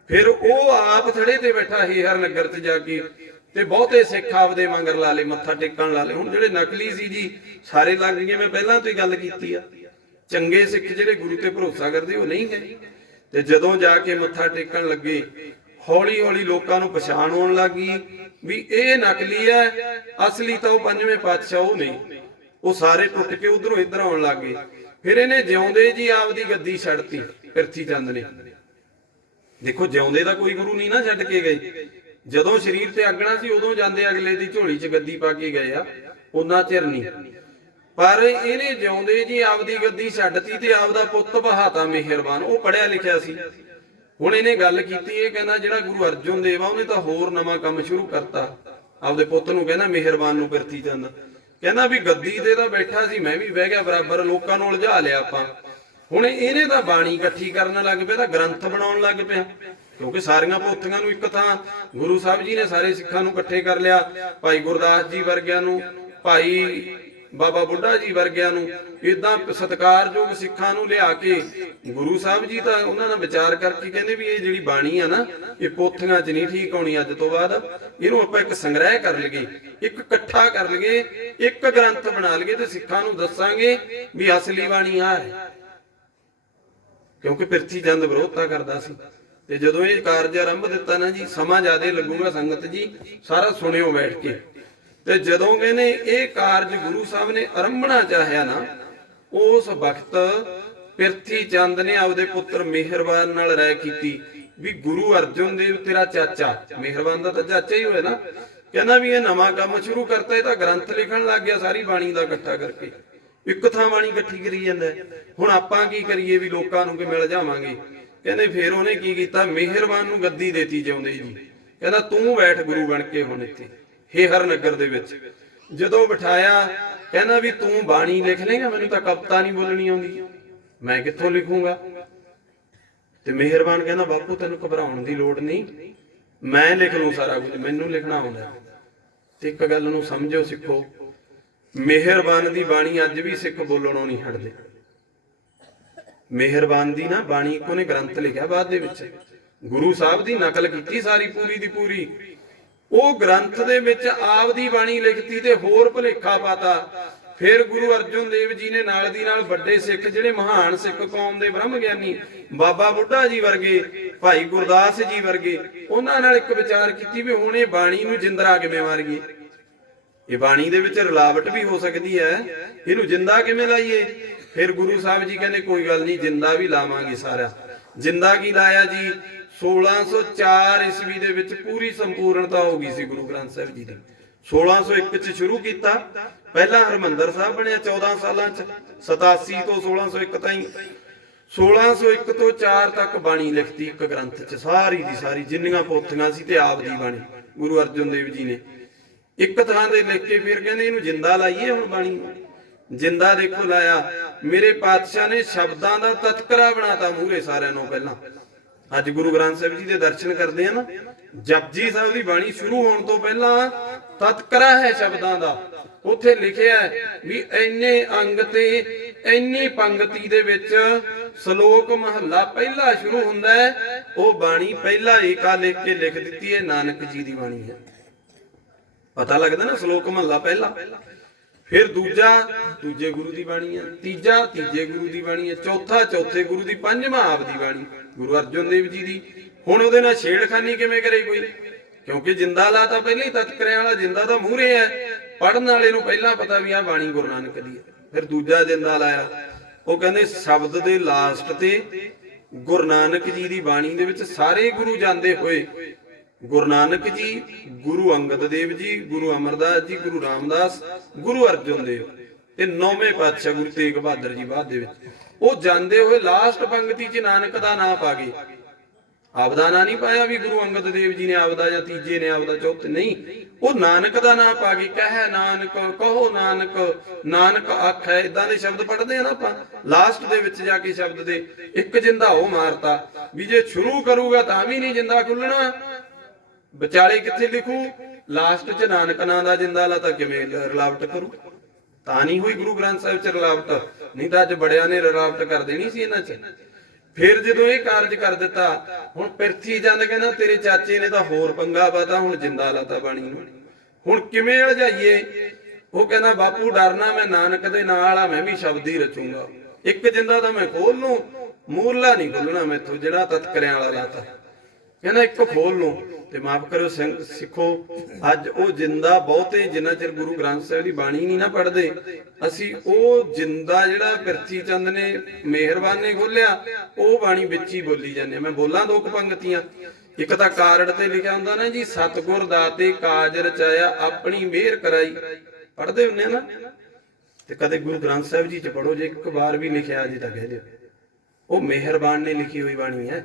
ਫਿਰ ਉਹ ਆਪ ਥੜੇ ਤੇ ਬੈਠਾ ਹੇਹਰ ਨਗਰ ਤੇ ਜਾ ਕੇ, ਤੇ ਬਹੁਤੇ ਸਿੱਖ ਆਪਦੇ ਮੰਗਰ ਲਾ ਲਏ, ਮੱਥਾ ਟੇਕਣ ਲਾ ਲਏ। ਹੁਣ ਜਿਹੜੇ ਨਕਲੀ ਸੀ ਜੀ ਸਾਰੇ ਲੱਗ ਗਏ, ਮੈਂ ਪਹਿਲਾਂ ਤੋਂ ਹੀ ਗੱਲ ਕੀਤੀ ਆ, ਚੰਗੇ ਸਿੱਖ ਜਿਹੜੇ ਗੁਰੂ ਤੇ ਭਰੋਸਾ ਕਰਦੇ ਉਹ ਨਹੀਂ ਗਏ। ਤੇ ਜਦੋਂ ਜਾ ਕੇ ਮੱਥਾ ਟੇਕਣ ਲੱਗੇ, ਹੌਲੀ ਹੌਲੀ ਲੋਕਾਂ ਨੂੰ ਪਛਾਣ ਹੋਣ ਲੱਗੀ ਵੀ ਇਹ ਨਕਲੀ ਹੈ, ਅਸਲੀ ਤਾਂ ਉਹ ਪੰਜਵੇਂ ਪਾਤਸ਼ਾਹ ਉਹ ਨਹੀਂ। ਉਹ ਸਾਰੇ ਟੁੱਟ ਕੇ ਉਧਰੋਂ ਇੱਧਰ ਆਉਣ ਲੱਗ ਗਏ। ਫਿਰ ਇਹਨੇ ਜਿਉਂਦੇ ਜੀ ਆਪਦੀ ਗੱਦੀ ਛੱਡਤੀ ਪ੍ਰਿਥੀ ਚੰਦ ਨੇ। ਦੇਖੋ ਜਿਉਂਦੇ ਦਾ ਕੋਈ ਗੁਰੂ ਨਹੀਂ ਨਾ ਛੱਡ ਕੇ ਗਏ, ਜਦੋਂ ਸਰੀਰ ਤੇ ਅੱਗਣਾ ਸੀ ਉਦੋਂ ਜਾਂਦੇ ਅਗਲੇ ਦੀ ਝੋਲੀ 'ਚ ਗੱਦੀ ਪਾ ਕੇ ਗਏ ਆ, ਉਹਨਾਂ ਚਿਰ ਨਹੀਂ। ਪਰ ਇਹਨੇ ਜਿਉਂਦੇ ਜੀ ਆਪਦੀ ਗੱਦੀ ਛੱਡਤੀ ਤੇ ਆਪਦਾ ਪੁੱਤ ਬਹਾਤਾ ਮਿਹਰਬਾਨ, ਉਹ ਪੜਿਆ ਲਿਖਿਆ ਸੀ। ਹੁਣ ਇਹਨੇ ਗੱਲ ਕੀਤੀ, ਇਹ ਕਹਿੰਦਾ ਜਿਹੜਾ ਗੁਰੂ ਅਰਜਨ ਦੇਵ ਆ ਉਹਨੇ ਤਾਂ ਹੋਰ ਨਵਾਂ ਕੰਮ ਸ਼ੁਰੂ ਕਰਤਾ, ਆਪਦੇ ਪੁੱਤ ਨੂੰ ਕਹਿੰਦਾ ਮਿਹਰਬਾਨ ਨੂੰ ਪ੍ਰਿਥੀ ਚੰਦ ਕਹਿੰਦਾ ਵੀ ਗੱਦੀ ਤੇ ਤਾਂ ਬੈਠਾ ਸੀ, ਮੈਂ ਵੀ ਬਹਿ ਗਿਆ ਬਰਾਬਰ, ਲੋਕਾਂ ਨੂੰ ਉਲਝਾ ਲਿਆ ਆਪਾਂ। ਹੁਣ ਇਹਨੇ ਤਾਂ ਬਾਣੀ ਇਕੱਠੀ ਕਰਨ ਲੱਗ ਪਿਆ, ਤਾਂ ਗ੍ਰੰਥ ਬਣਾਉਣ ਲੱਗ ਪਿਆ, ਕਿਉਂਕਿ ਸਾਰੀਆਂ ਪੋਥੀਆਂ ਨੂੰ ਇੱਕ ਥਾਂ ਗੁਰੂ ਸਾਹਿਬ ਜੀ ਨੇ ਸਾਰੇ ਸਿੱਖਾਂ ਨੂੰ ਇਕੱਠੇ ਕਰ ਲਿਆ, ਭਾਈ ਗੁਰਦਾਸ ਜੀ ਵਰਗਿਆਂ ਨੂੰ, ਭਾਈ ਬਾਬਾ ਬੁੱਢਾ ਜੀ ਵਰਗਿਆਂ ਨੂੰ, ਇਦਾਂ ਸਤਿਕਾਰਯੋਗ ਸਿੱਖਾਂ ਨੂੰ ਲਿਆ ਕੇ ਗੁਰੂ ਸਾਹਿਬ ਜੀ ਤਾਂ ਉਹਨਾਂ ਨਾਲ ਵਿਚਾਰ ਕਰਕੇ ਕਹਿੰਦੇ ਵੀ ਇਹ ਜਿਹੜੀ ਬਾਣੀ ਆ ਨਾ, ਇਹ ਪੋਥੀਆਂ 'ਚ ਨਹੀਂ ਠੀਕ ਹੋਣੀ, ਅੱਜ ਤੋਂ ਬਾਅਦ ਇਹਨੂੰ ਆਪਾਂ ਇੱਕ ਸੰਗ੍ਰਹਿ ਕਰ ਲਈਏ, ਇੱਕ ਇਕੱਠਾ ਕਰ ਲਈਏ, ਇੱਕ ਗ੍ਰੰਥ ਬਣਾ ਲਈਏ ਤੇ ਸਿੱਖਾਂ ਨੂੰ ਦੱਸਾਂਗੇ ਵੀ ਅਸਲੀ ਬਾਣੀ ਆ ਹੈ। ਕਿਉਂਕਿ ਪ੍ਰਿਥੀ ਚੰਦ ਵਿਰੋਧਤਾ ਕਰਦਾ ਸੀ। ਤੇ ਜਦੋਂ ਇਹ ਕਾਰਜ ਆਰੰਭ ਦਿੱਤਾ ਨਾ ਜੀ, ਸਮਾਂ ਜ਼ਿਆਦਾ ਲੱਗੂਗਾ ਸੰਗਤ ਜੀ, ਸਾਰਾ ਸੁਣਿਓ ਬੈਠ ਕੇ। ਤੇ ਜਦੋਂ ਕਹਿੰਦੇ ਇਹ ਕਾਰਜ ਗੁਰੂ ਸਾਹਿਬ ਨੇ ਆਰੰਭਣਾ ਚਾਹਿਆ ਨਾ, ਉਸ ਵਕਤ ਪ੍ਰਿਥੀ ਚੰਦ ਨੇ ਆਪਦੇ ਪੁੱਤਰ ਮਿਹਰਬਾਨ ਨਾਲ ਰਾਏ ਕੀਤੀ ਵੀ ਗੁਰੂ ਅਰਜਨ ਦੇਵ ਤੇਰਾ ਚਾਚਾ, ਮਿਹਰਬਾਨ ਦਾ ਤਾਂ ਚਾਚਾ ਹੀ ਹੋਇਆ ਨਾ, ਕਹਿੰਦਾ ਵੀ ਇਹ ਨਵਾਂ ਕੰਮ ਸ਼ੁਰੂ ਕਰਤਾ, ਇਹ ਤਾਂ ਗ੍ਰੰਥ ਲਿਖਣ ਲੱਗ ਗਿਆ ਸਾਰੀ ਬਾਣੀ ਦਾ ਇਕੱਠਾ ਕਰਕੇ, ਇੱਕ ਥਾਂ ਬਾਣੀ ਇਕੱਠੀ ਕਰੀ ਜਾਂਦਾ। ਹੁਣ ਆਪਾਂ ਕੀ ਕਰੀਏ ਵੀ ਲੋਕਾਂ ਨੂੰ ਕਿ ਮਿਲ ਜਾਵਾਂਗੇ। ਕਹਿੰਦੇ ਫਿਰ ਉਹਨੇ ਕੀ ਕੀਤਾ, ਮਿਹਰਬਾਨ ਨੂੰ ਗੱਦੀ ਦੇਤੀ ਜਿਉਂਦੇ ਜੀ, ਕਹਿੰਦਾ ਤੂੰ ਬੈਠ ਗੁਰੂ ਬਣ ਕੇ ਹੁਣ ਇੱਥੇ ਹੇਹਰ ਨਗਰ ਦੇ ਵਿੱਚ। ਜਦੋਂ ਬਿਠਾਇਆ ਕਹਿੰਦਾ ਵੀ ਤੂੰ ਬਾਣੀ ਲਿਖ ਲੇਗਾ, ਮੈਨੂੰ ਤਾਂ ਕਵਿਤਾ ਨਹੀਂ ਬੋਲਣੀ ਆਉਂਦੀ, ਮੈਂ ਕਿੱਥੋਂ ਲਿਖੂੰਗਾ। ਤੇ ਮਿਹਰਬਾਨ ਕਹਿੰਦਾ ਬਾਪੂ ਤੈਨੂੰ ਘਬਰਾਉਣ ਦੀ ਲੋੜ ਨਹੀਂ, ਮੈਂ ਲਿਖ ਲੂੰ ਸਾਰਾ ਕੁਝ, ਮੈਨੂੰ ਲਿਖਣਾ ਆਉਂਦਾ। ਤੇ ਇੱਕ ਗੱਲ ਨੂੰ ਸਮਝੋ ਸਿੱਖੋ, ਮਿਹਰਬਾਨ ਦੀ ਬਾਣੀ ਅੱਜ ਵੀ ਸਿੱਖ ਬੋਲਣੋਂ ਨਹੀਂ ਹਟਦੇ। ਮਿਹਰਬਾਨ ਦੀ ਨਾ ਬਾਣੀ ਕੋਨੇ ਗ੍ਰੰਥ ਲਿਖਿਆ ਬਾਅਦ ਦੇ ਵਿੱਚ, ਗੁਰੂ ਸਾਹਿਬ ਦੀ ਨਕਲ ਕੀਤੀ ਸਾਰੀ ਪੂਰੀ ਦੀ ਪੂਰੀ, ਉਹ ਗ੍ਰੰਥ ਦੇ ਵਿੱਚ ਆਪ ਦੀ ਬਾਣੀ ਲਿਖਤੀ ਤੇ ਹੋਰ ਭੁਲੇਖਾ ਪਾਤਾ। ਫਿਰ ਗੁਰੂ ਅਰਜਨ ਦੇਵ ਜੀ ਨੇ ਨਾਲ ਦੀ ਨਾਲ ਵੱਡੇ ਸਿੱਖ ਜਿਹੜੇ ਮਹਾਨ ਸਿੱਖ ਕੌਮ ਦੇ ਬ੍ਰਹਮ ਗਿਆਨੀ ਬਾਬਾ ਬੁੱਢਾ ਜੀ ਵਰਗੇ, ਭਾਈ ਗੁਰਦਾਸ ਜੀ ਵਰਗੇ, ਉਹਨਾਂ ਨਾਲ ਇੱਕ ਵਿਚਾਰ ਕੀਤੀ ਵੀ ਹੁਣ ਇਹ ਬਾਣੀ ਨੂੰ ਜਿੰਦਰਾ ਕਿਵੇਂ ਮਾਰੀਏ, ਇਹ ਬਾਣੀ ਦੇ ਵਿੱਚ ਰਲਾਵਟ ਵੀ ਹੋ ਸਕਦੀ ਹੈ, ਇਹਨੂੰ ਜਿੰਦਾ ਕਿਵੇਂ ਲਾਈਏ। ਫਿਰ ਗੁਰੂ ਸਾਹਿਬ ਜੀ ਕਹਿੰਦੇ ਕੋਈ ਗੱਲ ਨਹੀਂ, ਜਿੰਦਾ ਵੀ ਲਾਵਾਂਗੇ ਸਾਰਾ। ਜਿੰਦਾ ਕੀ ਲਾਇਆ ਜੀ, 1604 ਈਸਵੀ ਦੇ ਵਿੱਚ ਪੂਰੀ ਸੰਪੂਰਨਤਾ ਹੋ ਗਈ ਸੀ ਗੁਰੂ ਗ੍ਰੰਥ ਸਾਹਿਬ ਜੀ ਦੀ। 1601 ਚ ਸ਼ੁਰੂ ਕੀਤਾ, ਪਹਿਲਾਂ ਹਰਮੰਦਰ ਸਾਹਿਬ ਬਣਿਆ 14 ਸਾਲਾਂ ਚ, 87 ਤੋਂ 1601 ਤਾਈਂ। 1601 ਤੋਂ 4 ਤੱਕ ਬਾਣੀ ਲਿਖਤੀ ਇੱਕ ਗ੍ਰੰਥ ਚ, ਸਾਰੀ ਦੀ ਸਾਰੀ ਜਿੰਨੀਆਂ ਪੋਥੀਆਂ ਸੀ ਤੇ ਆਪ ਦੀ ਬਾਣੀ ਗੁਰੂ ਅਰਜਨ ਦੇਵ ਜੀ ਨੇ ਇੱਕ ਥਾਂ ਦੇ ਲਿਖ ਕੇ। ਫਿਰ ਕਹਿੰਦੇ ਇਹਨੂੰ ਜਿੰਦਾ ਲਾਈਏ ਹੁਣ ਬਾਣੀ ਨੂੰ। ਜਿੰਦਾ ਦੇਖੋ ਲਾਇਆ, ਮੇਰੇ ਪਾਤਸ਼ਾਹ ਨੇ ਸ਼ਬਦਾਂ ਦਾ ਤਤਕਰਾ ਬਣਾਤਾ ਮੂਹਰੇ ਸਾਰਿਆਂ ਨੂੰ। ਪਹਿਲਾਂ ਅੱਜ ਗੁਰੂ ਗ੍ਰੰਥ ਸਾਹਿਬ ਜੀ ਦੇ ਦਰਸ਼ਨ ਕਰਦੇ ਆ ਨਾ, ਜਪਜੀ ਸਾਹਿਬ ਦੀ ਬਾਣੀ ਸ਼ੁਰੂ ਹੋਣ ਤੋਂ ਪਹਿਲਾਂ ਤਤਕਰਾ ਹੈ ਸ਼ਬਦਾਂ ਦਾ। ਉੱਥੇ ਲਿਖਿਆ ਵੀ ਇੰਨੇ ਅੰਗ ਤੇ ਇੰਨੀ ਪੰਗਤੀ ਦੇ ਵਿੱਚ ਸ਼ਲੋਕ ਮਹੱਲਾ ਪਹਿਲਾ ਸ਼ੁਰੂ ਹੁੰਦਾ ਹੈ। ਉਹ ਬਾਣੀ ਪਹਿਲਾ ਏਕਾ ਲਿਖ ਕੇ ਲਿਖ ਦਿੱਤੀ ਹੈ, ਨਾਨਕ ਜੀ ਦੀ ਬਾਣੀ ਹੈ। ਪਤਾ ਲੱਗਦਾ ਨਾ, ਸ਼ਲੋਕ ਮਹੱਲਾ ਪਹਿਲਾ। ਫਿਰ ਦੂਜਾ ਦੂਜੇ ਗੁਰੂ ਦੀ ਬਾਣੀ ਹੈ, ਤੀਜਾ ਤੀਜੇ ਗੁਰੂ ਦੀ ਬਾਣੀ ਹੈ, ਚੌਥਾ ਚੌਥੇ ਗੁਰੂ ਦੀ, ਪੰਜਵਾਂ ਆਪ ਦੀ ਬਾਣੀ ਗੁਰੂ ਅਰਜਨ ਦੇਵ ਜੀ ਦੀ। ਹੁਣ ਉਹਦੇ ਨਾਲ ਛੇੜਖਾਨੀ ਕਿਵੇਂ ਕਰੇ ਕੋਈ? ਕਿਉਂਕਿ ਜਿੰਦਾ ਲਾ ਤਾਂ ਪਹਿਲਾਂ ਹੀ ਤਤਕਰਿਆਂ ਵਾਲਾ ਜਿੰਦਾ ਤਾਂ ਮੂਹਰੇ ਹੈ, ਪੜਨ ਵਾਲੇ ਨੂੰ ਪਹਿਲਾਂ ਪਤਾ ਵੀ ਆਹ ਬਾਣੀ ਗੁਰੂ ਨਾਨਕ ਦੀ ਹੈ। ਫਿਰ ਦੂਜਾ ਜਿੰਦਾ ਲਾਇਆ, ਉਹ ਕਹਿੰਦੇ ਸ਼ਬਦ ਦੇ ਲਾਸਟ ਤੇ ਗੁਰੂ ਨਾਨਕ ਜੀ ਦੀ ਬਾਣੀ ਦੇ ਵਿੱਚ ਸਾਰੇ ਗੁਰੂ ਜਾਂਦੇ ਹੋਏ ਗੁਰੂ ਨਾਨਕ ਜੀ, ਗੁਰੂ ਅੰਗਦ ਦੇਵ ਜੀ, ਗੁਰੂ ਅਮਰਦਾਸ ਜੀ, ਗੁਰੂ ਰਾਮਦਾਸ, ਗੁਰੂ ਅਰਜਨ ਦੇਵ ਤੇ ਨੌਵੇਂ ਪਾਤਸ਼ਾਹ ਗੁਰੂ ਤੇਗ ਬਹਾਦਰ ਜੀ ਬਾਅਦ ਦੇ ਵਿੱਚ, ਉਹ ਜਾਂਦੇ ਹੋਏ ਲਾਸਟ ਪੰਕਤੀ 'ਚ ਨਾਨਕ ਦਾ ਨਾਮ ਪਾ ਗਏ। ਆਪਦਾ ਨਾਂ ਨਹੀਂ ਪਾਇਆ ਵੀ ਗੁਰੂ ਅੰਗਦ ਦੇਵ ਜੀ ਨੇ ਆਪਦਾ ਜਾਂ ਤੀਜੇ ਨੇ ਆਪਦਾ, ਚੌਥੇ ਨਹੀਂ, ਉਹ ਨਾਨਕ ਦਾ ਨਾਮ ਪਾ ਗਏ। ਕਹਿ ਨਾਨਕ, ਕਹੋ ਨਾਨਕ, ਨਾਨਕ ਆਖੈ, ਇਦਾਂ ਦੇ ਸ਼ਬਦ ਪੜ੍ਹਦੇ ਆ ਨਾ ਆਪਾਂ। ਲਾਸਟ ਦੇ ਵਿੱਚ ਜਾ ਕੇ ਸ਼ਬਦ ਦੇ ਇੱਕ ਜਿੰਦਾ ਉਹ ਮਾਰਤਾ ਵੀ ਜੇ ਸ਼ੁਰੂ ਕਰੂਗਾ ਤਾਂ ਵੀ ਨਹੀਂ ਜਿੰਦਾ ਖੁੱਲਣਾ, ਵਿਚਾਲੇ ਕਿੱਥੇ ਲਿਖੂ? ਲਾਸਟ 'ਚ ਨਾਨਕ ਨਾਂ ਦਾ ਜਿੰਦਾ ਲਾ ਤਾਂ ਕਿਵੇਂ ਰਲਾਵਟ ਕਰੂ? ਤਾਂ ਨਹੀਂ ਹੋਈ ਗੁਰੂ ਗ੍ਰੰਥ ਸਾਹਿਬ 'ਚ ਰਲਾਵਟ, ਨਹੀਂ ਤਾਂ ਅੱਜ ਬੜਿਆਂ ਨੇ ਰਲਾਵਟ ਕਰ ਦੇਣੀ ਸੀ ਇਹਨਾਂ 'ਚ। ਫਿਰ ਜਦੋਂ ਇਹ ਕਾਰਜ ਕਰ ਦਿੱਤਾ, ਹੁਣ ਪਿਰਥੀ ਚੰਦ ਕਹਿੰਦਾ ਤੇਰੇ ਚਾਚੇ ਨੇ ਤਾਂ ਹੋਰ ਪੰਗਾ ਪਾਤਾ, ਹੁਣ ਜਿੰਦਾ ਲਾਤਾ ਬਾਣੀ ਨੂੰ, ਹੁਣ ਕਿਵੇਂ ਅਲਝਾਈਏ? ਉਹ ਕਹਿੰਦਾ ਬਾਪੂ ਡਰਨਾ, ਮੈਂ ਨਾਨਕ ਦੇ ਨਾਲ ਆ, ਮੈਂ ਵੀ ਸ਼ਬਦ ਹੀ ਰਚੂੰਗਾ। ਇੱਕ ਜਿੰਦਾ ਤਾਂ ਮੈਂ ਖੋਲ ਲੂੰ, ਮੂਰਲਾ ਨਹੀਂ ਖੋਲਣਾ ਮੈਥੋਂ ਜਿਹੜਾ ਤਤਕਰਿਆਂ ਵਾਲਾ ਲਾਤਾ। ਕਹਿੰਦਾ ਇੱਕ ਖੋਲ ਲੂੰ। ਤੇ ਮਾਫ ਕਰੋ ਸਿੱਖੋ, ਅੱਜ ਉਹ ਜਿੰਦਾ ਬਹੁਤੇ ਜਿੰਨਾ ਚਿਰ ਗੁਰੂ ਗ੍ਰੰਥ ਸਾਹਿਬ ਦੀ ਬਾਣੀ ਨਹੀਂ ਨਾ ਪੜ੍ਹਦੇ, ਅਸੀਂ ਉਹ ਜਿੰਦਾ ਜਿਹੜਾ ਪਿਰਥੀ ਚੰਦ ਨੇ ਮਿਹਰਬਾਨ ਨੇ ਖੋਲਿਆ, ਉਹ ਬਾਣੀ ਵਿੱਚ ਹੀ ਬੋਲੀ ਜਾਂਦੇ। ਮੈਂ ਬੋਲਾਂ ਦੋ ਕੁ ਪੰਕਤੀਆਂ। ਇੱਕ ਤਾਂ ਕਾਰਡ ਤੇ ਲਿਖਿਆ ਹੁੰਦਾ ਨਾ ਜੀ, ਸਤਿਗੁਰ ਦਾਤੇ ਕਾਜ ਰਚਾਇਆ ਆਪਣੀ ਮਿਹਰ ਕਰਾਈ, ਪੜ੍ਹਦੇ ਹੁੰਦੇ ਆ ਨਾ। ਤੇ ਕਦੇ ਗੁਰੂ ਗ੍ਰੰਥ ਸਾਹਿਬ ਜੀ ਚ ਪੜ੍ਹੋ, ਜੇ ਇੱਕ ਵਾਰ ਵੀ ਲਿਖਿਆ ਜੀ ਤਾਂ ਕਹਿ ਦਿਓ ਉਹ ਮਿਹਰਬਾਨ ਨੇ ਲਿਖੀ ਹੋਈ ਬਾਣੀ ਹੈ।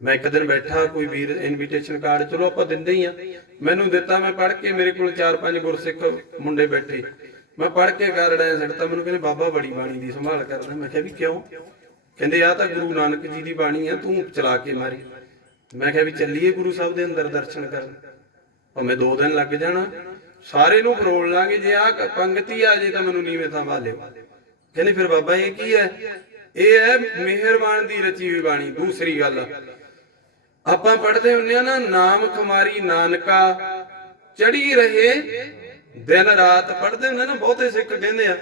ਮੈਂ ਇੱਕ ਦਿਨ ਬੈਠਾ, ਕੋਈ ਵੀਰ ਇਨਵੀਟੇਸ਼ਨ ਕਾਰਡ ਚਲੋ ਆਪਾਂ ਦਿੰਦੇ ਹੀ ਆ, ਮੈਨੂੰ ਦਿੱਤਾ, ਮੈਂ ਪੜ੍ਹ ਕੇ, ਮੇਰੇ ਕੋਲ 4-5 ਗੁਰਸਿੱਖ ਮੁੰਡੇ ਬੈਠੇ, ਮੈਂ ਪੜ੍ਹ ਕੇ ਕਾਰਡ ਐ ਸਿੱਟਤਾ, ਮੈਨੂੰ ਕਹਿੰਦੇ ਬਾਬਾ ਬੜੀ ਬਾਣੀ ਦੀ ਸੰਭਾਲ ਕਰਦਾ। ਮੈਂ ਕਿਹਾ ਵੀ ਕਿਉਂ? ਕਹਿੰਦੇ ਆ ਤਾਂ ਗੁਰੂ ਨਾਨਕ ਜੀ ਦੀ ਬਾਣੀ ਆ, ਤੂੰ ਚਲਾ ਕੇ ਮਾਰੀ। ਮੈਂ ਕਿਹਾ ਵੀ ਚੱਲੀਏ ਗੁਰੂ ਸਾਹਿਬ ਦੇ ਅੰਦਰ ਦਰਸ਼ਨ ਕਰਨ, ਭਾਵੇਂ 2 ਦਿਨ ਲੱਗ ਜਾਣਾ, ਸਾਰੇ ਨੂੰ ਫਰੋਲ ਲਾਂਗੇ, ਜੇ ਆ ਪੰਗਤੀ ਆ ਜੇ ਤਾਂ ਮੈਨੂੰ ਨੀਵੇਂ ਥਾਂ ਪਾ ਲਿਓ। ਕਹਿੰਦੇ ਫਿਰ ਬਾਬਾ ਇਹ ਕੀ ਹੈ? ਇਹ ਹੈ ਮਿਹਰਬਾਨ ਦੀ ਰਚੀ ਹੋਈ ਬਾਣੀ। ਦੂਸਰੀ ਗੱਲ ਆਪਾਂ ਪੜ੍ਹਦੇ ਹੁੰਦੇ ਆ ਨਾ, ਨਾਮ ਖੁਮਾਰੀ ਨਾਨਕਾ ਚੜੀ ਰਹੇ ਦਿਨ ਰਾਤ, ਪੜ੍ਹਦੇ ਹੁੰਦੇ ਨਾ ਬਹੁਤੇ ਸਿੱਖ ਕਹਿੰਦੇ ਆ।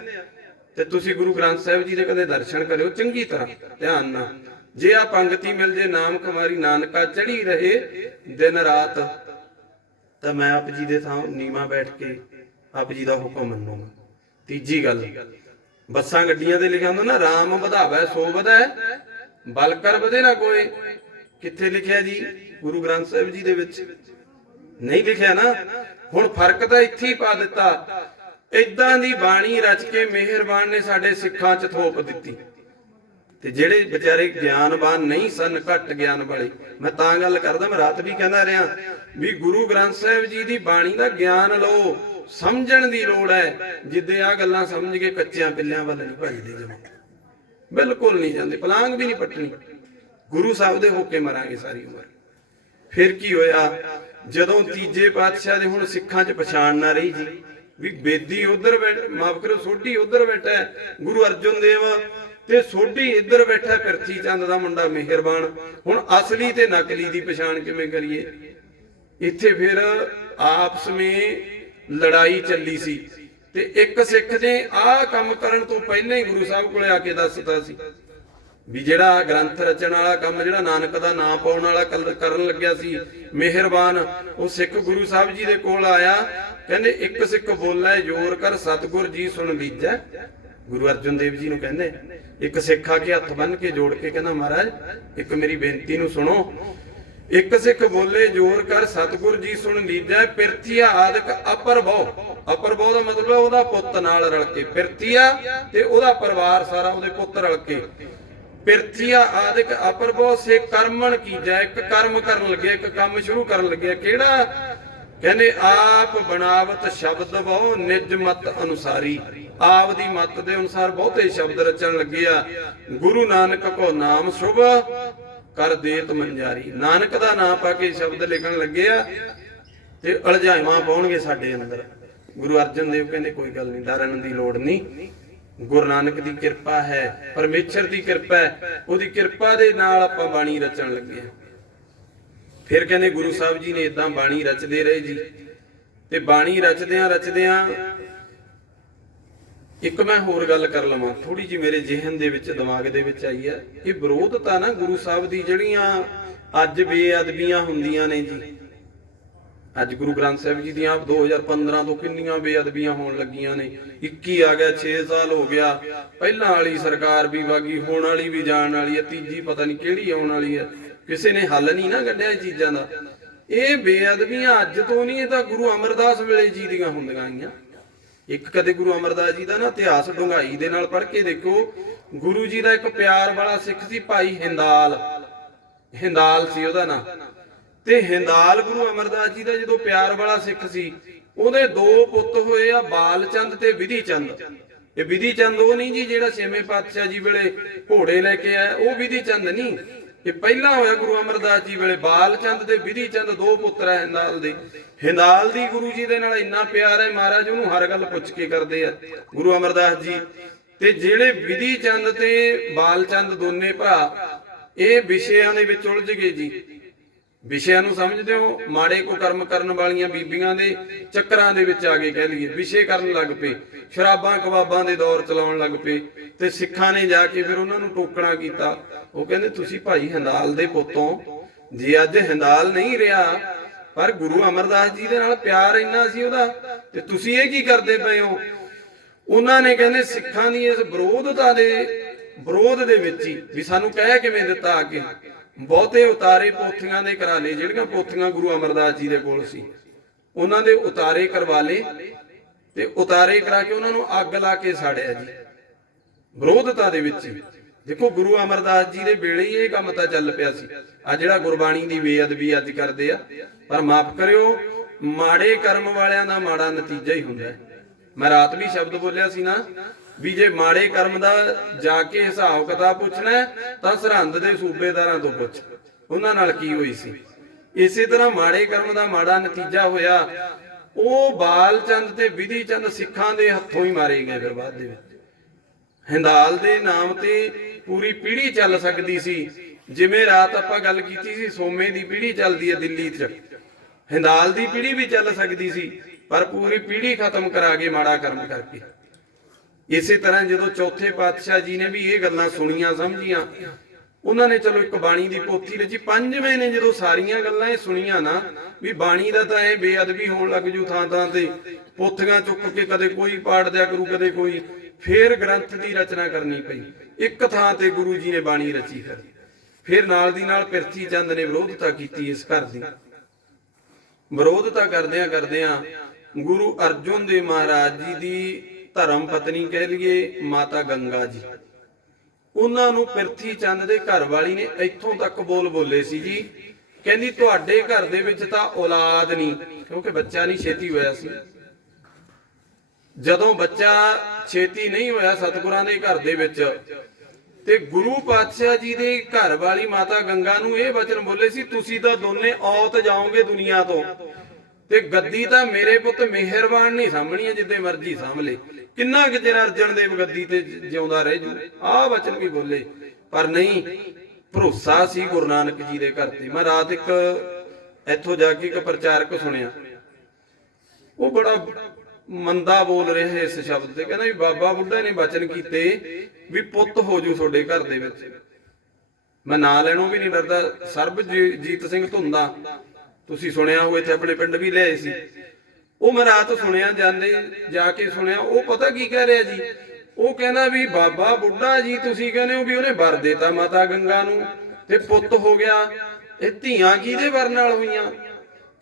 ਤੇ ਤੁਸੀਂ ਗੁਰੂ ਗ੍ਰੰਥ ਸਾਹਿਬ ਜੀ ਦੇ ਕਦੇ ਦਰਸ਼ਨ ਕਰਿਓ ਚੰਗੀ ਤਰ੍ਹਾਂ ਧਿਆਨ ਨਾਲ, ਜੇ ਆ ਪੰਗਤੀ ਮਿਲ ਜੇ ਨਾਮ ਖੁਮਾਰੀ ਨਾਨਕਾ ਚੜੀ ਰਹੇ ਦਿਨ ਰਾਤ, ਤਾਂ ਮੈਂ ਆਪ ਜੀ ਦੇ ਥਾਂ ਨੀਵਾਂ ਬੈਠ ਕੇ ਆਪ ਜੀ ਦਾ ਹੁਕਮ ਮੰਨੂਗਾ। ਤੀਜੀ ਗੱਲ, ਬੱਸਾਂ ਗੱਡੀਆਂ ਤੇ ਲਿਖਿਆ ਹੁੰਦਾ ਨਾ, ਰਾਮ ਵਧਾਵੈ ਸੋ ਵਧੈ ਬਲ ਕਰ ਵਧੇ ਨਾ ਕੋਏ। ਕਿੱਥੇ ਲਿਖਿਆ ਜੀ? ਗੁਰੂ ਗ੍ਰੰਥ ਸਾਹਿਬ ਜੀ ਦੇ ਵਿੱਚ ਨਹੀਂ ਲਿਖਿਆ ਨਾ। ਹੁਣ ਫਰਕ ਤਾਂ ਇੱਥੇ ਹੀ ਪਾ ਦਿੱਤਾ। ਏਦਾਂ ਦੀ ਬਾਣੀ ਰਚ ਕੇ ਮਿਹਰਬਾਨ ਨੇ ਸਾਡੇ ਸਿੱਖਾਂ 'ਚ ਥੋਪ ਦਿੱਤੀ। ਤੇ ਜਿਹੜੇ ਵਿਚਾਰੇ ਗਿਆਨਵਾਨ ਨਹੀਂ ਸਨ, ਘੱਟ ਗਿਆਨ ਵਾਲੇ, ਮੈਂ ਤਾਂ ਗੱਲ ਕਰਦਾ, ਮੈਂ ਰਾਤ ਵੀ ਕਹਿੰਦਾ ਰਿਹਾ ਵੀ ਗੁਰੂ ਗ੍ਰੰਥ ਸਾਹਿਬ ਜੀ ਦੀ ਬਾਣੀ ਦਾ ਗਿਆਨ ਲਓ, ਸਮਝਣ ਦੀ ਲੋੜ ਹੈ। ਜਿੱਦੇ ਆ ਗੱਲਾਂ ਸਮਝ ਕੇ ਕੱਚਿਆਂ ਪਿੱਲਿਆਂ ਵੱਲ ਨਹੀਂ ਭੱਜਦੇ, ਜਮਾ ਬਿਲਕੁਲ ਨਹੀਂ ਜਾਂਦੇ, ਪਲਾਂਗ ਵੀ ਨਹੀਂ ਪੱਟਣੀ, ਗੁਰੂ ਸਾਹਿਬ ਦੇ ਹੋ ਕੇ ਮਰਾਂਗੇ ਸਾਰੀ ਉਮਰ। ਫਿਰ ਕੀ ਹੋਇਆ? ਜਦੋਂ ਤੀਜੇ ਪਾਤਸ਼ਾਹ ਦੇ ਹੁਣ ਸਿੱਖਾਂ 'ਚ ਪਛਾਣ ਨਾ ਰਹੀ ਜੀ, ਵੀ ਬੇਦੀ ਉਧਰ ਬੈਠ, ਮਾਫ ਕਰੋ ਸੋਢੀ ਉਧਰ ਬੈਠਾ ਗੁਰੂ ਅਰਜਨ ਦੇਵ, ਤੇ ਸੋਢੀ ਇੱਧਰ ਬੈਠਾ ਪਿਰਥੀ ਚੰਦ ਦਾ ਮੁੰਡਾ ਮਿਹਰਬਾਨ। ਹੁਣ ਅਸਲੀ ਤੇ ਨਕਲੀ ਦੀ ਪਛਾਣ ਕਿਵੇਂ ਕਰੀਏ? ਇੱਥੇ ਫਿਰ ਆਪਸ ਵਿੱਚ ਲੜਾਈ ਚੱਲੀ ਸੀ, ਤੇ ਇੱਕ ਸਿੱਖ ਨੇ ਆਹ ਕੰਮ ਕਰਨ ਤੋਂ ਪਹਿਲਾਂ ਹੀ ਗੁਰੂ ਸਾਹਿਬ ਕੋਲੇ ਆ ਕੇ ਦੱਸਤਾ ਸੀ ਵੀ ਜਿਹੜਾ ਗ੍ਰੰਥ ਰਚਣ ਵਾਲਾ ਕੰਮ, ਜਿਹੜਾ ਨਾਨਕ ਦਾ ਨਾਮ ਪਾਉਣ ਵਾਲਾ ਕਰਨ ਲੱਗਿਆ ਸੀ ਮਿਹਰਬਾਨ, ਉਹ ਸਿੱਖ ਗੁਰੂ ਸਾਹਿਬ ਜੀ ਦੇ ਕੋਲ ਆਇਆ। ਕਹਿੰਦੇ ਇੱਕ ਸਿੱਖ ਬੋਲਾ ਜੋਰ ਕਰ ਸਤਿਗੁਰ ਜੀ ਸੁਣ ਲੀਜੈ। ਗੁਰੂ ਅਰਜਨ ਦੇਵ ਜੀ ਨੂੰ ਕਹਿੰਦੇ, ਇੱਕ ਸਿੱਖ ਆ ਕੇ ਹੱਥ ਬੰਨ ਕੇ ਜੋੜ ਕੇ ਕਹਿੰਦਾ ਮਹਾਰਾਜ ਇੱਕ ਮੇਰੀ ਬੇਨਤੀ ਨੂੰ ਸੁਣੋ। ਇੱਕ ਸਿੱਖ ਬੋਲੇ ਜੋਰ ਕਰ ਸਤਿਗੁਰ ਜੀ ਸੁਣ ਲੀਜੈ, ਪਿਰਥੀਆ ਆਦਿਕ ਅਪਰ ਬਹੁ। ਅਪਰ ਬਹੁ ਦਾ ਮਤਲਬ ਹੈ ਉਹਦਾ ਪੁੱਤ ਨਾਲ ਰਲ ਕੇ, ਪਿਰਥੀਆ ਤੇ ਉਹਦਾ ਪਰਿਵਾਰ ਸਾਰਾ, ਉਹਦੇ ਪੁੱਤ ਰਲ ਕੇ। ਪਿਰਥੀਆ ਆਦਿਕ ਅਪਰ ਬਹੁ ਸੇ ਕਰਮਣ ਕੀਜੈ, ਇੱਕ ਕਰਮ ਕਰਨ ਲੱਗਿਆ, ਇੱਕ ਕੰਮ ਸ਼ੁਰੂ ਕਰਨ ਲੱਗਿਆ। ਕਿਹੜਾ? ਕਹਿੰਦੇ ਆਪ ਬਣਾਵਤ ਸ਼ਬਦ ਬਹੁ ਨਿਜ ਮਤ ਅਨੁਸਾਰੀ, ਆਪ ਦੀ ਮਤ ਦੇ ਅਨੁਸਾਰ ਬਹੁਤੇ ਸ਼ਬਦ ਰਚਣ ਲੱਗੇ ਆ। ਗੁਰੂ ਨਾਨਕ ਕੋ ਨਾਮ ਸ਼ੁਭ ਕਰ ਦੇਤ ਮੰਜਾਰੀ, ਨਾਨਕ ਦਾ ਨਾਮ ਪਾ ਕੇ ਸ਼ਬਦ ਲਿਖਣ ਲੱਗੇ ਆ, ਤੇ ਅਲਝਾਈਆਂ ਪਾਉਣਗੇ ਸਾਡੇ ਅੰਦਰ। ਗੁਰੂ ਅਰਜਨ ਦੇਵ ਕਹਿੰਦੇ ਕੋਈ ਗੱਲ ਨਹੀਂ, ਡਰਨ ਦੀ ਲੋੜ ਨਹੀਂ, ਗੁਰੂ ਨਾਨਕ ਦੀ ਕਿਰਪਾ ਹੈ, ਪਰਮੇਸ਼ਰ ਦੀ ਕਿਰਪਾ ਹੈ, ਉਹਦੀ ਕਿਰਪਾ ਦੇ ਨਾਲ ਆਪਾਂ ਬਾਣੀ ਰਚਣ ਲੱਗੇ ਆ। ਫਿਰ ਕਹਿੰਦੇ ਗੁਰੂ ਸਾਹਿਬ ਜੀ ਨੇ ਇਦਾਂ ਬਾਣੀ ਰਚਦੇ ਰਹੇ ਜੀ, ਤੇ ਬਾਣੀ ਰਚਦਿਆਂ ਇੱਕ ਮੈਂ ਹੋਰ ਗੱਲ ਕਰ ਲਵਾਂ, ਥੋੜੀ ਜਿਹੀ ਮੇਰੇ ਜ਼ਿਹਨ ਦੇ ਵਿੱਚ ਦਿਮਾਗ ਦੇ ਵਿੱਚ ਆਈ ਹੈ। ਇਹ ਵਿਰੋਧਤਾ ਨਾ ਗੁਰੂ ਸਾਹਿਬ ਦੀ ਜਿਹੜੀਆਂ ਅੱਜ ਬੇਅਦਬੀਆਂ ਹੁੰਦੀਆਂ ਨੇ ਜੀ, ਅੱਜ ਗੁਰੂ ਗ੍ਰੰਥ ਸਾਹਿਬ ਜੀ ਦੀਆਂ 2015 ਤੋਂ ਕਿੰਨੀਆਂ ਬੇਅਦਬੀਆਂ ਹੋਣ ਲੱਗੀਆਂ ਨੇ। 21 ਆ ਗਿਆ, 6 ਸਾਲ ਹੋ ਗਿਆ, ਪਹਿਲਾਂ ਵਾਲੀ ਸਰਕਾਰ ਵੀ ਵਾਗੀ, ਹੋਣ ਵਾਲੀ ਵੀ ਜਾਣ ਵਾਲੀ ਹੈ, ਤੀਜੀ ਪਤਾ ਨਹੀਂ ਕਿਹੜੀ ਆਉਣ ਵਾਲੀ ਹੈ। ਕਿਸੇ ਨੇ ਹੱਲ ਨਹੀਂ ਨਾ ਕੱਢਿਆ ਇਹ ਚੀਜ਼ਾਂ ਦਾ। ਇਹ ਬੇਅਦਬੀਆਂ ਅੱਜ ਤੋਂ ਨਹੀਂ, ਇਹ ਤਾਂ ਗੁਰੂ ਅਮਰਦਾਸ ਵੇਲੇ ਜੀ ਦੀਆਂ ਹੁੰਦੀਆਂ ਆਈਆਂ। ਇੱਕ ਕਦੇ ਗੁਰੂ ਅਮਰਦਾਸ ਜੀ ਦਾ ਨਾ ਇਤਿਹਾਸ ਡੂੰਘਾਈ ਦੇ ਨਾਲ ਪੜ੍ਹ ਕੇ ਦੇਖੋ। ਗੁਰੂ ਜੀ ਦਾ ਇੱਕ ਪਿਆਰ ਵਾਲਾ ਸਿੱਖ ਸੀ ਭਾਈ ਹਿੰਦਾਲ, ਹਿੰਦਾਲ ਸੀ ਉਹਦਾ ਨਾਂ। ਤੇ ਹਿੰਦਾਲ ਗੁਰੂ ਅਮਰਦਾਸ ਜੀ ਦਾ ਜਦੋਂ ਪਿਆਰ ਵਾਲਾ ਸਿੱਖ ਸੀ, ਉਹਦੇ 2 ਪੁੱਤ ਹੋਏ ਆ, ਬਾਲ ਚੰਦ ਤੇ ਵਿਧੀ ਚੰਦ। ਇਹ ਵਿਧੀ ਚੰਦ ਉਹ ਨਹੀਂ ਜੀ ਜਿਹੜਾ 6ਵੇਂ ਪਾਤਸ਼ਾਹ ਜੀ ਵੇਲੇ ਘੋੜੇ ਲੈ ਕੇ ਆਇਆ, ਉਹ ਵਿਧੀ ਚੰਦ ਨਹੀਂ। ਇਹ ਪਹਿਲਾਂ ਹੋਇਆ ਗੁਰੂ ਅਮਰਦਾਸ ਜੀ ਵੇਲੇ। ਬਾਲ ਚੰਦ ਤੇ ਵਿਧੀ ਚੰਦ 2 ਪੁੱਤਰ ਹੈ ਹਿੰਦਾਲ ਦੇ। ਹਿੰਦਾਲ ਦੀ ਗੁਰੂ ਜੀ ਦੇ ਨਾਲ ਇੰਨਾ ਪਿਆਰ ਹੈ, ਮਹਾਰਾਜ ਉਹਨੂੰ ਹਰ ਗੱਲ ਪੁੱਛ ਕੇ ਕਰਦੇ ਆ ਗੁਰੂ ਅਮਰਦਾਸ ਜੀ। ਤੇ ਜਿਹੜੇ ਵਿਧੀ ਚੰਦ ਤੇ ਬਾਲ ਚੰਦ ਦੋਨੇ ਭਰਾ, ਇਹ ਵਿਸ਼ਿਆਂ ਦੇ ਵਿੱਚ ਉਲਝ ਗਏ ਜੀ। ਵਿਸ਼ਿਆਂ ਨੂੰ ਸਮਝਦੇ ਹੋ, ਮਾੜੇ ਕੋ ਕਰਮ ਕਰਨ ਵਾਲੀਆਂ ਬੀਬੀਆਂ ਦੇ ਚੱਕਰਾਂ ਦੇ ਵਿੱਚ ਆ ਗਏ, ਕਹਿ ਲਈਏ ਵਿਸ਼ੇ ਕਰਨ ਲੱਗ ਪਏ, ਸ਼ਰਾਬਾਂ ਕਬਾਬਾਂ ਦੇ ਦੌਰ ਚਲਾਉਣ ਲੱਗ ਪਏ। ਤੇ ਸਿੱਖਾਂ ਨੇ ਜਾ ਕੇ ਫਿਰ ਉਹਨਾਂ ਨੂੰ ਟੋਕਣਾ ਕੀਤਾ। ਉਹ ਕਹਿੰਦੇ ਤੁਸੀਂ ਭਾਈ ਹਿੰਦਾਲ ਦੇ ਪੁੱਤੋਂ, ਜੇ ਅੱਜ ਹਿੰਦਾਲ ਨਹੀਂ ਰਿਹਾ ਪਰ ਗੁਰੂ ਅਮਰਦਾਸ ਜੀ ਦੇ ਨਾਲ ਪਿਆਰ ਇੰਨਾ ਸੀ ਉਹਦਾ, ਤੇ ਤੁਸੀਂ ਇਹ ਕੀ ਕਰਦੇ ਪਏ ਹੋ? ਉਹਨਾਂ ਨੇ ਕਹਿੰਦੇ ਸਿੱਖਾਂ ਦੀ ਇਸ ਵਿਰੋਧਤਾ ਦੇ ਵਿਰੋਧ ਦੇ ਵਿੱਚ ਹੀ ਵੀ ਸਾਨੂੰ ਕਹਿ ਕਿਵੇਂ ਦਿੱਤਾ ਆ ਕੇ, ਬਹੁਤੇ ਉਤਾਰੇ ਪੋਥੀਆਂ ਦੇ ਕਰਾ ਲਏ। ਜਿਹੜੀਆਂ ਪੋਥੀਆਂ ਗੁਰੂ ਅਮਰਦਾਸ ਜੀ ਦੇ ਕੋਲ ਸੀ ਉਹਨਾਂ ਦੇ ਉਤਾਰੇ ਕਰਵਾ ਲਏ, ਤੇ ਉਤਾਰੇ ਕਰਾ ਕੇ ਉਹਨਾਂ ਨੂੰ ਅੱਗ ਲਾ ਕੇ ਸਾੜਿਆ ਜੀ, ਵਿਰੋਧਤਾ ਦੇ ਵਿੱਚ। ਦੇਖੋ ਗੁਰੂ ਅਮਰਦਾਸ ਜੀ ਦੇ ਵੇਲੇ ਹੀ ਇਹ ਕੰਮ ਤਾਂ ਚੱਲ ਪਿਆ ਸੀ। ਆ ਜਿਹੜਾ ਗੁਰਬਾਣੀ ਦੀ ਬੇਅਦਬੀ ਅੱਜ ਕਰਦੇ ਆ, ਪਰ ਮਾਫ ਕਰਿਓ, ਮਾੜੇ ਕਰਮ ਵਾਲਿਆਂ ਦਾ ਮਾੜਾ ਨਤੀਜਾ ਹੀ ਹੁੰਦਾ ਹੈ। ਮੈਂ ਰਾਤ ਵੀ ਸ਼ਬਦ ਬੋਲਿਆ ਸੀ ਨਾ ਵੀ ਜੇ ਮਾੜੇ ਕਰਮ ਦਾ ਜਾ ਕੇ ਹਿਸਾਬ ਕਿਤਾਬ ਪੁੱਛਣਾ ਤਾਂ ਸਰਹੰਦ ਦੇ ਸੂਬੇਦਾਰਾਂ ਤੋਂ ਪੁੱਛ, ਉਹਨਾਂ ਨਾਲ ਕੀ ਹੋਈ ਸੀ। ਇਸੇ ਤਰ੍ਹਾਂ ਮਾੜੇ ਕਰਮ ਦਾ ਮਾੜਾ ਨਤੀਜਾ ਹੋਇਆ। ਉਹ ਬਾਲ ਚੰਦ ਤੇ ਵਿਧੀ ਚੰਦ ਸਿੱਖਾਂ ਦੇ ਹੱਥੋਂ ਹੀ ਮਾਰੇ ਗਏ। ਫਿਰ ਬਾਅਦ ਦੇ ਵਿੱਚ ਹਿੰਦਾਲ ਦੇ ਨਾਮ ਤੇ ਪੂਰੀ ਪੀੜ੍ਹੀ ਚੱਲ ਸਕਦੀ ਸੀ। ਜਿਵੇਂ ਰਾਤ ਆਪਾਂ ਗੱਲ ਕੀਤੀ ਸੀ, ਸੋਮੇ ਦੀ ਪੀੜ੍ਹੀ ਚੱਲਦੀ ਹੈ ਦਿੱਲੀ 'ਚ, ਹਿੰਦਾਲ ਦੀ ਪੀੜ੍ਹੀ ਵੀ ਚੱਲ ਸਕਦੀ ਸੀ, ਪਰ ਪੂਰੀ ਪੀੜ੍ਹੀ ਖਤਮ ਕਰਾ ਕੇ ਮਾੜਾ ਕਰਮ ਕਰਕੇ। ਇਸੇ ਤਰ੍ਹਾਂ ਜਦੋਂ ਚੌਥੇ ਪਾਤਸ਼ਾਹ ਜੀ ਨੇ ਵੀ ਇਹ ਗੱਲਾਂ ਸੁਣੀਆਂ ਸਮਝੀਆਂ, ਉਹਨਾਂ ਨੇ ਚਲੋ ਇੱਕ ਬਾਣੀ ਦੀ ਪੋਥੀ ਰਚੀ। 5ਵੇਂ ਨੇ ਜਦੋਂ ਸਾਰੀਆਂ ਗੱਲਾਂ ਇਹ ਸੁਣੀਆਂ ਨਾ ਵੀ ਬਾਣੀ ਦਾ ਤਾਂ ਇਹ ਬੇਅਦਬੀ ਹੋਣ ਲੱਗ ਜੂ ਥਾਂ ਥਾਂ ਤੇ, ਪੋਥੀਆਂ ਚੁੱਕ ਕੇ ਕਦੇ ਕੋਈ ਪਾੜ ਦਿਆ ਕਰੂ ਕਦੇ ਕੋਈ, ਫੇਰ ਗ੍ਰੰਥ ਦੀ ਰਚਨਾ ਕਰਨੀ ਪਈ। ਇੱਕ ਥਾਂ ਤੇ ਗੁਰੂ ਜੀ ਨੇ ਬਾਣੀ ਰਚੀ। ਫਿਰ ਨਾਲ ਦੀ ਨਾਲ ਪਿਰਥੀ ਚੰਦ ਨੇ ਵਿਰੋਧਤਾ ਕੀਤੀ ਇਸ ਘਰ ਦੀ। ਵਿਰੋਧਤਾ ਕਰਦਿਆਂ ਕਰਦਿਆਂ ਗੁਰੂ ਅਰਜੁਨ ਦੇਵ ਮਹਾਰਾਜ ਜੀ ਦੀ ਧਰਮ ਪਤਨੀ ਕਹਿ ਲਈਏ ਮਾਤਾ ਗੰਗਾ ਜੀ, ਉਹਨਾਂ ਨੂੰ ਪਿਰਥੀ ਚੰਦ ਦੇ ਘਰ ਵਾਲੀ ਨੇ ਇੱਥੋਂ ਤੱਕ ਬੋਲੇ ਸੀ ਜੀ, ਕਹਿੰਦੀ ਤੁਹਾਡੇ ਘਰ ਦੇ ਵਿੱਚ ਤਾਂ ਔਲਾਦ ਨਹੀਂ, ਕਿਉਂਕਿ ਬੱਚਾ ਨਹੀਂ ਛੇਤੀ ਹੋਇਆ ਸੀ। ਜਦੋਂ ਬੱਚਾ ਛੇਤੀ ਨਹੀਂ ਹੋਇਆ ਸਤਿਗੁਰਾਂ ਦੇ ਘਰ ਦੇ ਵਿੱਚ, ਤੇ ਗੁਰੂ ਪਾਤਸ਼ਾਹ ਜੀ ਦੇ ਘਰ ਵਾਲੀ ਮਾਤਾ ਗੰਗਾ ਨੂੰ ਇਹ ਵਚਨ ਬੋਲੇ ਸੀ, ਤੁਸੀਂ ਤਾਂ ਦੋਨੇ ਔਤ ਜਾਓਗੇ ਦੁਨੀਆ ਤੋਂ, ਤੇ ਗੱਦੀ ਤਾਂ ਮੇਰੇ ਪੁੱਤ ਮਿਹਰਬਾਨ ਨਹੀਂ ਸਾਂਭਣੀ ਹੈ, ਜਿੱਦੇ ਮਰਜੀ ਸਾਂਭ ਲੇ, ਕਿੰਨਾ ਕੁ ਚਿਰ ਅਰਜਨ ਦੇਵ ਗੱਦੀ ਤੇ ਜਿਉਂਦਾ ਰਹਿ ਜੂ। ਆਹ ਵਚਨ ਵੀ ਬੋਲੇ, ਪਰ ਨਹੀਂ, ਭਰੋਸਾ ਸੀ ਗੁਰੂ ਨਾਨਕ ਜੀ ਦੇ ਘਰ ਤੇ। ਮੈਂ ਰਾਤ ਇੱਕ ਇੱਥੋਂ ਜਾ ਕੇ ਇੱਕ ਪ੍ਰਚਾਰਕ ਸੁਣਿਆ, ਉਹ ਬੜਾ ਮੰਦਾ ਬੋਲ ਰਿਹਾ ਇਸ ਸ਼ਬਦ ਤੇ, ਕਹਿੰਦਾ ਵੀ ਬਾਬਾ ਬੁੱਢਾ ਨੇ ਵਚਨ ਕੀਤੇ ਵੀ ਪੁੱਤ ਹੋ ਜੂ ਤੁਹਾਡੇ ਘਰ ਦੇ ਵਿੱਚ। ਮੈਂ ਨਾਂ ਲੈਣੋਂ ਵੀ ਨਹੀਂ ਡਰਦਾ, ਸਰਬਜੀਤ ਸਿੰਘ ਧੁੰਦਾ, ਤੁਸੀਂ ਸੁਣਿਆ ਹੋਵੇ, ਇੱਥੇ ਆਪਣੇ ਪਿੰਡ ਵੀ ਲਿਆਏ ਸੀ। ਉਹ ਮੈਂ ਰਾਤ ਸੁਣਿਆ, ਜਾਂਦੇ ਜਾ ਕੇ ਸੁਣਿਆ। ਉਹ ਪਤਾ ਕੀ ਕਹਿ ਰਿਹਾ ਜੀ, ਉਹ ਕਹਿੰਦਾ ਵੀ ਬਾਬਾ ਬੁੱਢਾ ਜੀ ਤੁਸੀਂ ਕਹਿੰਦੇ ਹੋ ਵੀ ਉਹਨੇ ਵਰ ਦੇਤਾ ਮਾਤਾ ਗੰਗਾ ਨੂੰ ਤੇ ਪੁੱਤ ਹੋ ਗਿਆ, ਇਹ ਧੀਆਂ ਕਿਹਦੇ ਵਰ ਨਾਲ ਹੋਈਆਂ?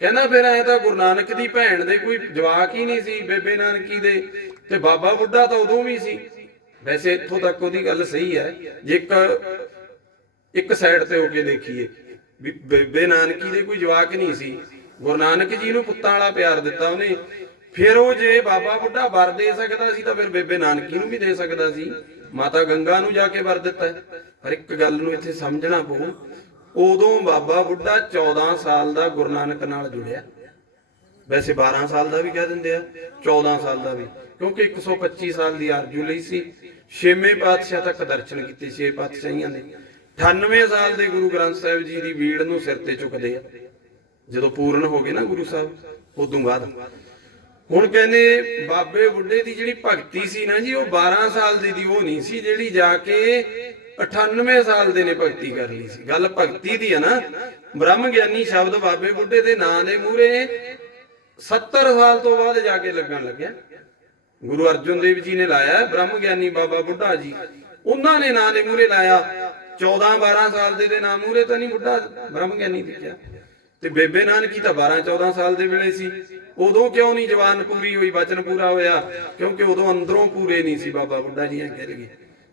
ਕਹਿੰਦਾ ਫਿਰ ਐ ਤਾਂ ਗੁਰੂ ਨਾਨਕ ਦੀ ਭੈਣ ਦੇ ਕੋਈ ਜਵਾਕ ਹੀ ਨਹੀਂ ਸੀ, ਬੇਬੇ ਨਾਨਕੀ ਦੇ, ਤੇ ਬਾਬਾ ਬੁੱਢਾ ਤਾਂ ਉਦੋਂ ਵੀ ਸੀ। ਵੈਸੇ ਇੱਥੋਂ ਤੱਕ ਉਹਦੀ ਗੱਲ ਸਹੀ ਹੈ, ਜੇ ਇੱਕ ਸਾਈਡ ਤੇ ਹੋ ਕੇ ਦੇਖੀਏ ਵੀ ਬੇਬੇ ਨਾਨਕੀ ਦੇ ਕੋਈ ਜਵਾਕ ਨਹੀਂ ਸੀ, ਗੁਰੂ ਨਾਨਕ ਜੀ ਨੂੰ ਪੁੱਤਾਂ ਵਾਲਾ ਪਿਆਰ ਦਿੱਤਾ ਉਹਨੇ। ਫਿਰ ਉਹ ਜੇ ਬਾਬਾ ਬੁੱਢਾ ਵਰ ਦੇ ਸਕਦਾ ਸੀ ਤਾਂ ਫਿਰ ਬੇਬੇ ਨਾਨਕੀ ਨੂੰ ਵੀ ਦੇ ਸਕਦਾ ਸੀ, ਮਾਤਾ ਗੰਗਾ ਨੂੰ ਜਾ ਕੇ ਵਰ ਦਿੱਤਾ। ਪਰ ਇੱਕ ਗੱਲ ਨੂੰ ਇੱਥੇ ਸਮਝਣਾ ਪਊ, ਉਦੋਂ ਬਾਬਾ ਬੁੱਢਾ 14 ਸਾਲ ਦਾ ਗੁਰੂ ਨਾਨਕ ਨਾਲ ਜੁੜਿਆ। ਵੈਸੇ 12 ਸਾਲ ਦਾ ਵੀ ਕਹਿ ਦਿੰਦੇ ਆ, 14 ਸਾਲ ਦਾ ਵੀ, ਕਿਉਂਕਿ 125 ਸਾਲ ਦੀ ਆਰਜੂ ਲਈ ਸੀ। 6ਵੇਂ ਪਾਤਸ਼ਾਹ ਤੱਕ ਦਰਸ਼ਨ ਕੀਤੇ 6 ਪਾਤਸ਼ਾਹੀਆਂ ਦੇ। 98 ਸਾਲ ਦੇ ਗੁਰੂ ਗ੍ਰੰਥ ਸਾਹਿਬ ਜੀ ਦੀ ਬੀੜ ਨੂੰ ਸਿਰ ਤੇ ਚੁੱਕਦੇ ਆ ਜਦੋਂ ਪੂਰਨ ਹੋ ਗਏ ਨਾ ਗੁਰੂ ਸਾਹਿਬ। ਉਦੋਂ ਬਾਅਦ ਹੁਣ ਕਹਿੰਦੇ ਬਾਬੇ ਬੁੱਢੇ ਦੀ ਜਿਹੜੀ ਭਗਤੀ ਸੀ ਨਾ ਜੀ, ਉਹ 12 ਸਾਲ ਦੀ ਉਹ ਨਹੀਂ ਸੀ ਜਿਹੜੀ ਜਾ ਕੇ 98 ਸਾਲ ਦੇ ਨੇ ਭਗਤੀ ਕਰ ਲਈ ਸੀ। ਗੱਲ ਭਗਤੀ ਦੀ ਹੈ ਨਾ। ਬ੍ਰਹਮ ਗਿਆਨੀ ਸ਼ਬਦ ਬਾਬੇ ਬੁੱਢੇ ਦੇ ਨਾਂ ਦੇ ਮੂਹਰੇ 70 ਸਾਲ ਤੋਂ ਬਾਅਦ ਜਾ ਕੇ ਲੱਗਣ ਲੱਗਿਆ। ਗੁਰੂ ਅਰਜਨ ਦੇਵ ਜੀ ਨੇ ਲਾਇਆ ਬ੍ਰਹਮ ਗਿਆਨੀ ਬਾਬਾ ਬੁੱਢਾ ਜੀ, ਉਹਨਾਂ ਨੇ ਨਾਂ ਦੇ ਮੂਹਰੇ ਲਾਇਆ। 14-12 ਸਾਲ ਦੇ ਨਾਂ ਮੂਹਰੇ ਤਾਂ ਨਹੀਂ ਬੁੱਢਾ ਬ੍ਰਹਮ ਗਿਆਨੀ ਲਿਖਿਆ। ਤੇ ਬੇਬੇ ਨਾਨਕੀ ਤਾਂ 12-14 ਸਾਲ ਦੇ ਵੇਲੇ ਸੀ। ਉਦੋਂ ਕਿਉਂ ਨਹੀਂ ਜਵਾਨ ਪੂਰੀ ਹੋਈ, ਬਚਨ ਪੂਰਾ ਹੋਇਆ? ਕਿਉਂਕਿ ਉਦੋਂ ਅੰਦਰੋਂ ਪੂਰੇ ਨਹੀਂ ਸੀ। ਬਾਬਾ ਬੁੱਢਾ ਜੀ ਕਹਿ ਲਗੇ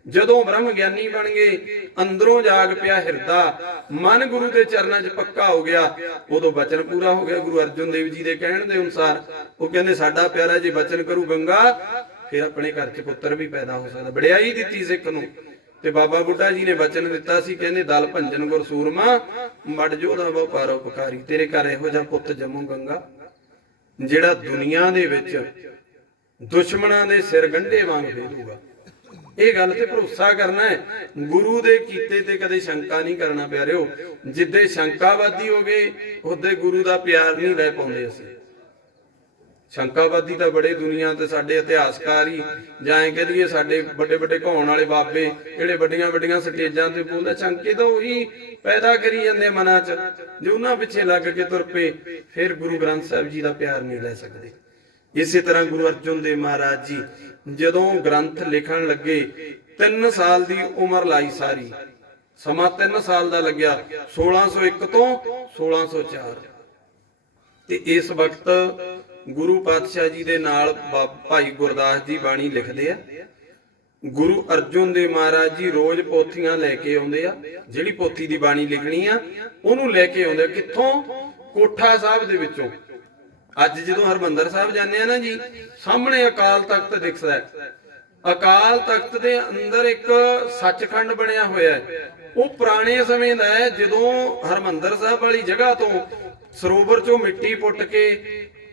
ਜਦੋਂ ਬ੍ਰਹਮ ਗਿਆਨੀ ਬਣ ਗਏ, ਅੰਦਰੋਂ ਜਾਗ ਪਿਆ ਹਿਰਦਾ, ਮਨ ਗੁਰੂ ਦੇ ਚਰਨਾਂ 'ਚ ਪੱਕਾ ਹੋ ਗਿਆ, ਉਦੋਂ ਬਚਨ ਪੂਰਾ ਹੋ ਗਿਆ। ਗੁਰੂ ਅਰਜਨ ਦੇਵ ਜੀ ਦੇ ਕਹਿਣ ਦੇ ਅਨੁਸਾਰ ਉਹ ਕਹਿੰਦੇ ਸਾਡਾ ਪਿਆਰਾ ਜੇ ਬਚਨ ਕਰੂ ਗੰਗਾ, ਫਿਰ ਆਪਣੇ ਘਰ 'ਚ ਪੁੱਤਰ ਵੀ ਪੈਦਾ ਹੋ ਸਕਦਾ। ਵਡਿਆਈ ਦਿੱਤੀ ਸਿੱਖ ਨੂੰ। ਤੇ ਬਾਬਾ ਬੁੱਢਾ ਜੀ ਨੇ ਬਚਨ ਦਿੱਤਾ ਸੀ, ਕਹਿੰਦੇ ਦਲ ਭੰਜਨ ਗੁਰ ਸੂਰਮਾ, ਮੜ ਜੋਧਾ ਬਹੁ ਪਰਉਪਕਾਰੀ। ਤੇਰੇ ਘਰ ਇਹੋ ਜਿਹਾ ਪੁੱਤ ਜੰਮੂ ਗੰਗਾ, ਜਿਹੜਾ ਦੁਨੀਆ ਦੇ ਵਿੱਚ ਦੁਸ਼ਮਣਾਂ ਦੇ ਸਿਰ ਗੰਢੇ ਵਾਂਗ ਫੇਰੂਗਾ। ਇਹ ਗੱਲ ਤੇ ਭਰੋਸਾ ਕਰਨਾ ਹੈ। ਗੁਰੂ ਦੇ ਕੀਤੇ ਤੇ ਕਦੇ ਸ਼ੰਕਾ ਨਹੀਂ ਕਰਨਾ ਪਿਆਰਿਓ। ਜਿੱਦੇ ਸ਼ੰਕਾਵਾਦੀ ਹੋ ਗਏ, ਉਹਦੇ ਗੁਰੂ ਦਾ ਪਿਆਰ ਨਹੀਂ ਲੈ ਪਾਉਂਦੇ ਅਸੀਂ। ਸ਼ੰਕਾਵਾਦੀ ਤਾਂ ਬੜੇ ਦੁਨੀਆ ਤੇ ਸਾਡੇ ਇਤਿਹਾਸਕਾਰ ਹੀ, ਜਾਂ ਐ ਕਹਿ ਲਈਏ ਸਾਡੇ ਵੱਡੇ ਵੱਡੇ ਘਾਉਣ ਵਾਲੇ ਬਾਬੇ ਜਿਹੜੇ ਵੱਡੀਆਂ ਵੱਡੀਆਂ ਸਟੇਜਾਂ ਤੇ ਬੋਲਦੇ, ਸ਼ੰਕੇ ਤਾਂ ਉਹੀ ਪੈਦਾ ਕਰੀ ਜਾਂਦੇ ਮਨਾਂ 'ਚ, ਜੇ ਉਹਨਾਂ ਪਿੱਛੇ ਲੱਗ ਕੇ ਤੁਰ ਪਏ, ਫਿਰ ਗੁਰੂ ਗ੍ਰੰਥ ਸਾਹਿਬ ਜੀ ਦਾ ਪਿਆਰ ਨਹੀਂ ਲੈ ਸਕਦੇ। ਇਸੇ ਤਰ੍ਹਾਂ ਗੁਰੂ ਅਰਜਨ ਦੇਵ ਮਹਾਰਾਜ ਜੀ ਜਦੋਂ ਗ੍ਰੰਥ ਲਿਖਣ ਲੱਗੇ, 3 ਸਾਲ ਦੀ ਉਮਰ ਲਾਈ ਸਾਰੀ। ਸਮਾਂ 3 ਸਾਲ ਦਾ ਲੱਗਿਆ, 1601 ਤੋਂ 1604। ਤੇ ਇਸ ਵਕਤ ਗੁਰੂ ਪਾਤਸ਼ਾਹ ਜੀ ਦੇ ਨਾਲ ਭਾਈ ਗੁਰਦਾਸ ਜੀ ਬਾਣੀ ਲਿਖਦੇ ਆ। ਗੁਰੂ ਅਰਜਨ ਦੇਵ ਮਹਾਰਾਜ ਜੀ ਰੋਜ਼ ਪੋਥੀਆਂ ਲੈ ਕੇ ਆਉਂਦੇ ਆ। ਜਿਹੜੀ ਪੋਥੀ ਦੀ ਬਾਣੀ ਲਿਖਣੀ ਆ ਉਹਨੂੰ ਲੈ ਕੇ ਆਉਂਦੇ। ਕਿੱਥੋਂ? ਕੋਠਾ ਸਾਹਿਬ ਦੇ ਵਿੱਚੋਂ। ਅੱਜ ਜਦੋਂ ਹਰਮੰਦਰ ਸਾਹਿਬ ਜਾਂਦੇ ਆ ਨਾ ਜੀ, ਸਾਹਮਣੇ ਅਕਾਲ ਤਖਤ ਦਿਖਦਾ ਹੈ। ਅਕਾਲ ਤਖਤ ਦੇ ਅੰਦਰ ਇੱਕ ਸੱਚਖੰਡ ਬਣਿਆ ਹੋਇਆ ਹੈ। ਉਹ ਪੁਰਾਣੇ ਸਮੇਂ ਦਾ ਹੈ, ਜਦੋਂ ਹਰਮੰਦਰ ਸਾਹਿਬ ਵਾਲੀ ਜਗ੍ਹਾ ਤੋਂ ਸਰੋਵਰ ਚੋਂ ਮਿੱਟੀ ਪੁੱਟ ਕੇ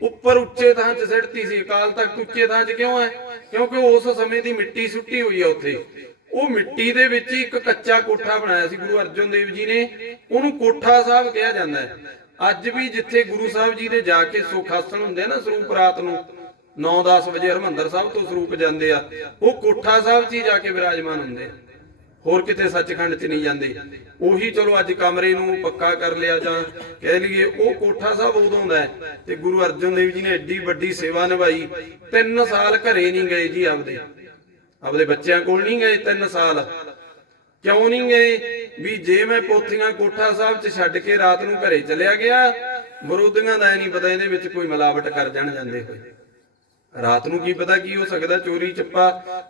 ਉੱਪਰ ਉੱਚੇ ਥਾਂ 'ਚ ਸਿੱਟਤੀ ਸੀ। ਅਕਾਲ ਤਖਤ ਉੱਚੇ ਥਾਂ 'ਚ ਕਿਉਂ ਹੈ? ਕਿਉਂਕਿ ਉਸ ਸਮੇਂ ਦੀ ਮਿੱਟੀ ਸੁੱਟੀ ਹੋਈ ਹੈ ਉੱਥੇ। ਉਹ ਮਿੱਟੀ ਦੇ ਵਿੱਚ ਇੱਕ ਕੱਚਾ ਕੋਠਾ ਬਣਾਇਆ ਸੀ ਗੁਰੂ ਅਰਜਨ ਦੇਵ ਜੀ ਨੇ, ਉਹਨੂੰ ਕੋਠਾ ਸਾਹਿਬ ਕਿਹਾ ਜਾਂਦਾ ਹੈ। ਅੱਜ ਵੀ ਜਿੱਥੇ ਗੁਰੂ ਸਾਹਿਬ ਜੀ ਦੇ ਜਾ ਕੇ ਸੁਖਾਸਣ ਹੁੰਦੇ ਆ ਨਾ, ਸਰੂਪ ਰਾਤ ਨੂੰ 9-10 ਵਜੇ ਹਰਮੰਦਰ ਸਾਹਿਬ ਤੋਂ ਸਰੂਪ ਜਾਂਦੇ ਆ, ਉਹ ਕੋਠਾ ਸਾਹਿਬ 'ਚ ਹੀ ਜਾ ਕੇ ਵਿਰਾਜਮਾਨ ਹੁੰਦੇ ਆ। ਹੋਰ ਕਿਤੇ ਸੱਚਖੰਡ 'ਚ ਨਹੀਂ ਜਾਂਦੇ। ਉਹੀ ਚਲੋ ਅੱਜ ਕਮਰੇ ਨੂੰ ਪੱਕਾ ਕਰ ਲਿਆ, ਜਾਂ ਕਹਿ ਲਈਏ ਉਹ ਕੋਠਾ ਸਾਹਿਬ ਉਦੋਂ ਦਾ ਹੈ। ਤੇ ਗੁਰੂ ਅਰਜਨ ਦੇਵ ਜੀ ਨੇ ਐਡੀ ਵੱਡੀ ਸੇਵਾ ਨਿਭਾਈ। 3 ਸਾਲ ਘਰੇ ਨਹੀਂ ਗਏ ਜੀ, ਆਪਦੇ ਬੱਚਿਆਂ ਕੋਲ ਨਹੀਂ ਗਏ 3 ਸਾਲ। ਕਿਉਂ ਨਹੀਂ ਗਏ? ਵੀ ਜੇ ਮੈਂ ਪੋਥੀਆਂ ਕੋਠਾ ਸਾਹਿਬ 'ਚ ਛੱਡ ਕੇ ਰਾਤ ਨੂੰ ਘਰੇ ਚਲਿਆ ਗਿਆ, ਵਿਰੋਧੀਆਂ ਦਾ ਨਹੀਂ ਪਤਾ ਇਹਦੇ ਵਿੱਚ ਕੋਈ ਮਿਲਾਵਟ ਕਰ ਜਾਣ ਜਾਂਦੇ ਹੋਏ। ਰਾਤ ਨੂੰ ਕੀ ਪਤਾ ਕੀ ਹੋ ਸਕਦਾ, ਚੋਰੀ ਚੱਪਾ।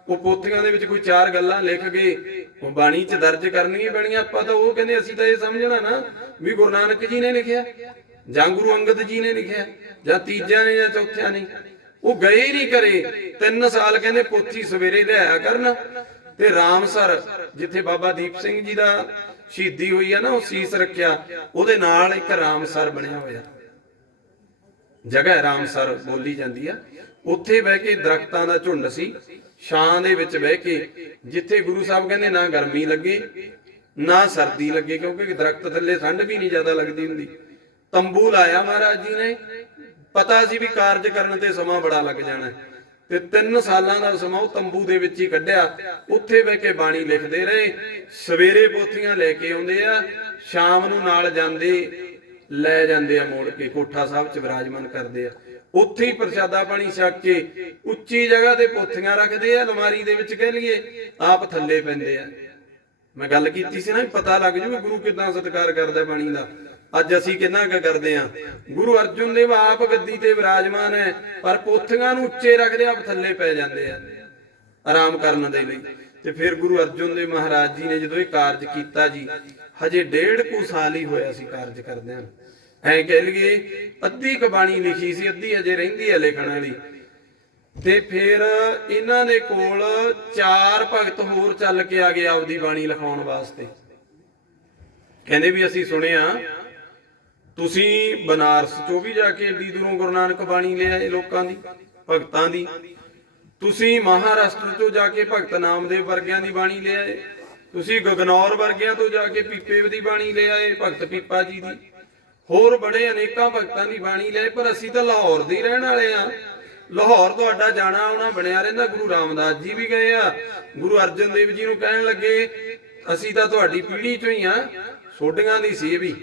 ਉਹ ਪੋਥੀਆਂ ਦੇ ਵਿੱਚ ਕੋਈ 4 ਗੱਲਾਂ ਲਿਖ ਗਏ, ਉਹ ਬਾਣੀ 'ਚ ਦਰਜ ਕਰਨੀਆਂ ਪੈਣੀਆਂ। ਆਪਾਂ ਤਾਂ ਉਹ ਕਹਿੰਦੇ ਅਸੀਂ ਤਾਂ ਇਹ ਸਮਝਣਾ ਨਾ ਵੀ ਗੁਰੂ ਨਾਨਕ ਜੀ ਨੇ ਲਿਖਿਆ, ਜਾਂ ਗੁਰੂ ਅੰਗਦ ਜੀ ਨੇ ਲਿਖਿਆ, ਜਾਂ ਤੀਜਿਆਂ ਨੇ, ਜਾਂ ਚੌਥਿਆਂ ਨੇ। ਉਹ ਗਏ ਨਹੀਂ ਘਰੇ 3 ਸਾਲ। ਕਹਿੰਦੇ ਪੋਥੀ ਸਵੇਰੇ ਲਿਆਇਆ ਕਰਨ। ਤੇ ਰਾਮਸਰ, ਜਿੱਥੇ ਬਾਬਾ ਦੀਪ ਸਿੰਘ ਜੀ ਦਾ ਸ਼ਹੀਦੀ ਹੋਈ ਆ ਨਾ, ਉਹ ਸੀਸ ਰੱਖਿਆ, ਉਹਦੇ ਨਾਲ ਇੱਕ ਰਾਮਸਰ ਬਣਿਆ ਹੋਇਆ ਜਗ੍ਹਾ, ਰਾਮਸਰ ਬੋਲੀ ਜਾਂਦੀ ਆ। ਉੱਥੇ ਬਹਿ ਕੇ ਦਰਖਤਾਂ ਦਾ ਝੁੰਡ ਸੀ, ਛਾਂ ਦੇ ਵਿੱਚ ਬਹਿ ਕੇ, ਜਿੱਥੇ ਗੁਰੂ ਸਾਹਿਬ ਕਹਿੰਦੇ ਨਾ ਗਰਮੀ ਲੱਗੇ ਨਾ ਸਰਦੀ ਲੱਗੇ, ਕਿਉਂਕਿ ਦਰਖਤ ਥੱਲੇ ਠੰਡ ਵੀ ਨਹੀਂ ਜ਼ਿਆਦਾ ਲੱਗਦੀ ਹੁੰਦੀ। ਤੰਬੂ ਲਾਇਆ ਮਹਾਰਾਜ ਜੀ ਨੇ। ਪਤਾ ਸੀ ਵੀ ਕਾਰਜ ਕਰਨ ਤੇ ਸਮਾਂ ਬੜਾ ਲੱਗ ਜਾਣਾ, ਤੇ 3 ਸਾਲਾਂ ਦਾ ਸਮਾਂ ਉਹ ਤੰਬੂ ਦੇ ਵਿੱਚ ਹੀ ਕੱਢਿਆ। ਉੱਥੇ ਬਹਿ ਕੇ ਬਾਣੀ ਲਿਖਦੇ ਰਹੇ। ਸਵੇਰੇ ਪੋਥੀਆਂ ਲੈ ਕੇ ਆਉਂਦੇ ਆ, ਸ਼ਾਮ ਨੂੰ ਨਾਲ ਜਾਂਦੇ, ਲੈ ਜਾਂਦੇ ਆ ਮੋੜ ਕੇ ਕੋਠਾ ਸਾਹਿਬ 'ਚ ਵਿਰਾਜਮਾਨ ਕਰਦੇ ਆ। ਉੱਥੇ ਹੀ ਪ੍ਰਸ਼ਾਦਾ ਪਾਣੀ ਛਕ ਕੇ ਉੱਚੀ ਜਗ੍ਹਾ ਤੇ ਪੋਥੀਆਂ ਰੱਖਦੇ ਆ, ਅਲਮਾਰੀ ਦੇ ਵਿੱਚ ਕਹਿ ਲਈਏ, ਆਪ ਥੱਲੇ ਪੈਂਦੇ ਆ। ਮੈਂ ਗੱਲ ਕੀਤੀ ਸੀ ਨਾ, ਪਤਾ ਲੱਗ ਜੂ ਗੁਰੂ ਕਿੱਦਾਂ ਸਤਿਕਾਰ ਕਰਦਾ ਬਾਣੀ ਦਾ। ਅੱਜ ਅਸੀਂ ਕਿੰਨਾ ਕੁ ਕਰਦੇ ਆ। ਗੁਰੂ ਅਰਜਨ ਦੇਵ ਆਪ ਗੱਦੀ ਤੇ ਵਿਰਾਜਮਾਨ ਹੈ, ਪਰ ਪੋਥੀਆਂ ਨੂੰ ਉੱਚੇ ਰੱਖਦੇ, ਆਪ ਥੱਲੇ ਪੈ ਜਾਂਦੇ ਆ ਆਰਾਮ ਕਰਨ ਦੇ ਲਈ। ਤੇ ਫਿਰ ਗੁਰੂ ਅਰਜਨ ਦੇਵ ਮਹਾਰਾਜ ਜੀ ਨੇ ਜਦੋਂ ਇਹ ਕਾਰਜ ਕੀਤਾ ਜੀ, ਹਜੇ 1.5 ਸਾਲ ਹੀ ਹੋਇਆ ਸੀ ਕਾਰਜ ਕਰਦਿਆਂ। ਐ ਕਹਿ ਲਈਏ ਅੱਧੀ ਕ ਬਾਣੀ ਲਿਖੀ ਸੀ, ਅੱਧੀ ਹਜੇ ਰਹਿੰਦੀ ਹੈ ਲਿਖਣ ਵਾਲੀ। ਤੇ ਫਿਰ ਇਹਨਾਂ ਦੇ ਕੋਲ 4 ਭਗਤ ਹੋਰ ਚੱਲ ਕੇ ਆ ਗਏ ਆਪਦੀ ਬਾਣੀ ਲਿਖਾਉਣ ਵਾਸਤੇ। ਕਹਿੰਦੇ ਵੀ ਅਸੀਂ ਸੁਣਿਆ ਤੁਸੀਂ ਬਨਾਰਸ ਚੋਂ ਵੀ ਜਾ ਕੇ ਏਡੀ ਦੂਰੋਂ ਗੁਰੂ ਨਾਨਕ ਬਾਣੀ ਲੈ ਆਏ ਲੋਕਾਂ ਦੀ, ਭਗਤਾਂ ਦੀ। ਤੁਸੀਂ ਮਹਾਰਾਸ਼ਟਰ ਚੋਂ ਜਾ ਕੇ ਭਗਤ ਨਾਮਦੇਵ ਵਰਗਿਆਂ ਦੀ ਬਾਣੀ ਲੈ ਆਏ। ਤੁਸੀਂ ਗਗਨੌਰ ਵਰਗਿਆਂ ਤੋਂ ਜਾ ਕੇ ਪੀਪੇ ਦੀ ਬਾਣੀ ਲੈ ਆਏ, ਭਗਤ ਪੀਪਾ ਜੀ ਦੀ। ਹੋਰ ਬੜੇ ਅਨੇਕਾਂ ਭਗਤਾਂ ਦੀ ਬਾਣੀ ਲੈ, ਪਰ ਅਸੀਂ ਤਾਂ ਲਾਹੌਰ ਦੇ ਰਹਿਣ ਵਾਲੇ ਆ। ਲਾਹੌਰ ਤੁਹਾਡਾ ਜਾਣਾ ਆਉਣਾ ਬਣਿਆ ਰਹਿੰਦਾ। ਗੁਰੂ ਰਾਮਦਾਸ ਜੀ ਵੀ ਗਏ ਆ, ਗੁਰੂ ਅਰਜਨ ਦੇਵ ਜੀ ਨੂੰ ਕਹਿਣ ਲੱਗੇ ਅਸੀਂ ਤਾਂ ਤੁਹਾਡੀ ਪੀੜ੍ਹੀ ਚੋਂ ਹੀ ਆ, ਸੋਢੀਆਂ ਦੀ ਸੀ ਵੀ।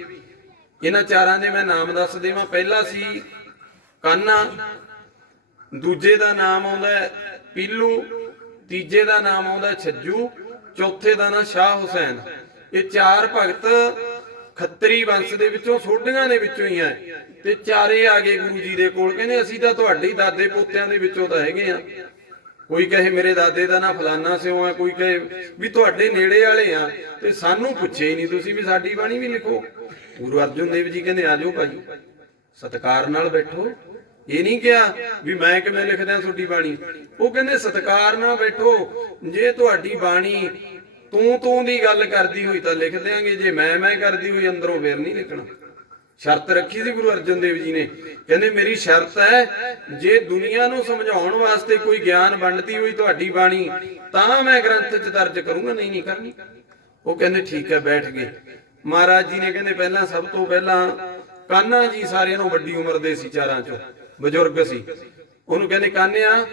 ਇਹਨਾਂ ਚਾਰਾਂ ਦੇ ਮੈਂ ਨਾਮ ਦੱਸ ਦੇਵਾਂ। ਪਹਿਲਾ ਸੀ ਕਾਨਾ, ਦੂਜੇ ਦਾ ਨਾਮ ਆਉਂਦਾ ਪੀਲੂ, ਤੀਜੇ ਦਾ ਨਾਮ ਆਉਂਦਾ ਛੱਜੂ, ਚੌਥੇ ਦਾ ਨਾਮ ਸ਼ਾਹ ਹੁਸੈਨ। ਇਹ ਚਾਰ ਭਗਤ ਖੱਤਰੀ ਵੰਸ਼ ਦੇ ਵਿੱਚੋਂ, ਸੋਢੀਆਂ ਦੇ ਵਿੱਚੋਂ ਹੀ ਆ, ਤੇ ਚਾਰੇ ਆ ਗਏ ਗੁਰੂ ਜੀ ਦੇ ਕੋਲ। ਕਹਿੰਦੇ ਅਸੀਂ ਤਾਂ ਤੁਹਾਡੇ ਦਾਦੇ ਪੋਤਿਆਂ ਦੇ ਵਿੱਚੋਂ ਤਾਂ ਹੈਗੇ ਆ। ਕੋਈ ਕਹੇ ਮੇਰੇ ਦਾਦੇ ਦਾ ਨਾਂ ਫਲਾਨਾ ਸਿਓ ਆ, ਕੋਈ ਕਹੇ ਵੀ ਤੁਹਾਡੇ ਨੇੜੇ ਵਾਲੇ ਆ, ਤੇ ਸਾਨੂੰ ਪੁੱਛੇ ਹੀ ਨਹੀਂ ਤੁਸੀਂ ਵੀ ਸਾਡੀ ਬਾਣੀ ਵੀ ਲਿਖੋ। ਗੁਰੂ ਅਰਜਨ ਦੇਵ ਜੀ ਕਹਿੰਦੇ ਆ ਜਾਓ ਭਾਈ, ਸਤਿਕਾਰ ਨਾਲ ਬੈਠੋ। ਇਹ ਨਹੀਂ ਕਿਹਾ ਵੀ ਮੈਂ ਕਿਵੇਂ ਲਿਖਦਾ ਤੁਹਾਡੀ ਬਾਣੀ। ਉਹ ਕਹਿੰਦੇ ਸਤਿਕਾਰ ਨਾਲ ਬੈਠੋ, ਜੇ ਤੁਹਾਡੀ ਬਾਣੀ ਤੂੰ ਦੀ ਗੱਲ ਕਰਦੀ ਹੋਈ ਤਾਂ ਲਿਖ ਦਿਆਂਗੇ, ਜੇ ਮੈਂ ਕਰਦੀ ਹੋਈ ਅੰਦਰੋਂ ਫੇਰ ਨਹੀਂ ਲਿਖਣਾ। ਸ਼ਰਤ ਰੱਖੀ ਸੀ ਗੁਰੂ ਅਰਜਨ ਦੇਵ ਜੀ ਨੇ, ਕਹਿੰਦੇ ਮੇਰੀ ਸ਼ਰਤ ਹੈ ਜੇ ਦੁਨੀਆ ਨੂੰ ਸਮਝਾਉਣ ਵਾਸਤੇ ਕੋਈ ਗਿਆਨ ਵੰਡਦੀ ਹੋਈ ਤੁਹਾਡੀ ਬਾਣੀ ਤਾਂ ਮੈਂ ਗ੍ਰੰਥ 'ਚ ਦਰਜ ਕਰੂੰਗਾ, ਨਹੀਂ ਕਰਨੀ। ਉਹ ਕਹਿੰਦੇ ਠੀਕ ਹੈ, ਬੈਠ ਗਏ। ਮਹਾਰਾਜ ਜੀ ਨੇ ਕਹਿੰਦੇ ਪਹਿਲਾਂ ਸਭ ਤੋਂ ਪਹਿਲਾਂ ਕਾਨਾ ਜੀ ਸਾਰਿਆਂ ਨੂੰ ਵੱਡੀ ਉਮਰ ਦੇ ਸੀ, ਚਾਰਾਂ ਚੋਂ ਬਜ਼ੁਰਗ ਸੀ। ਉਹਨੂੰ ਕਹਿੰਦੇ ਕਾਨਿਆ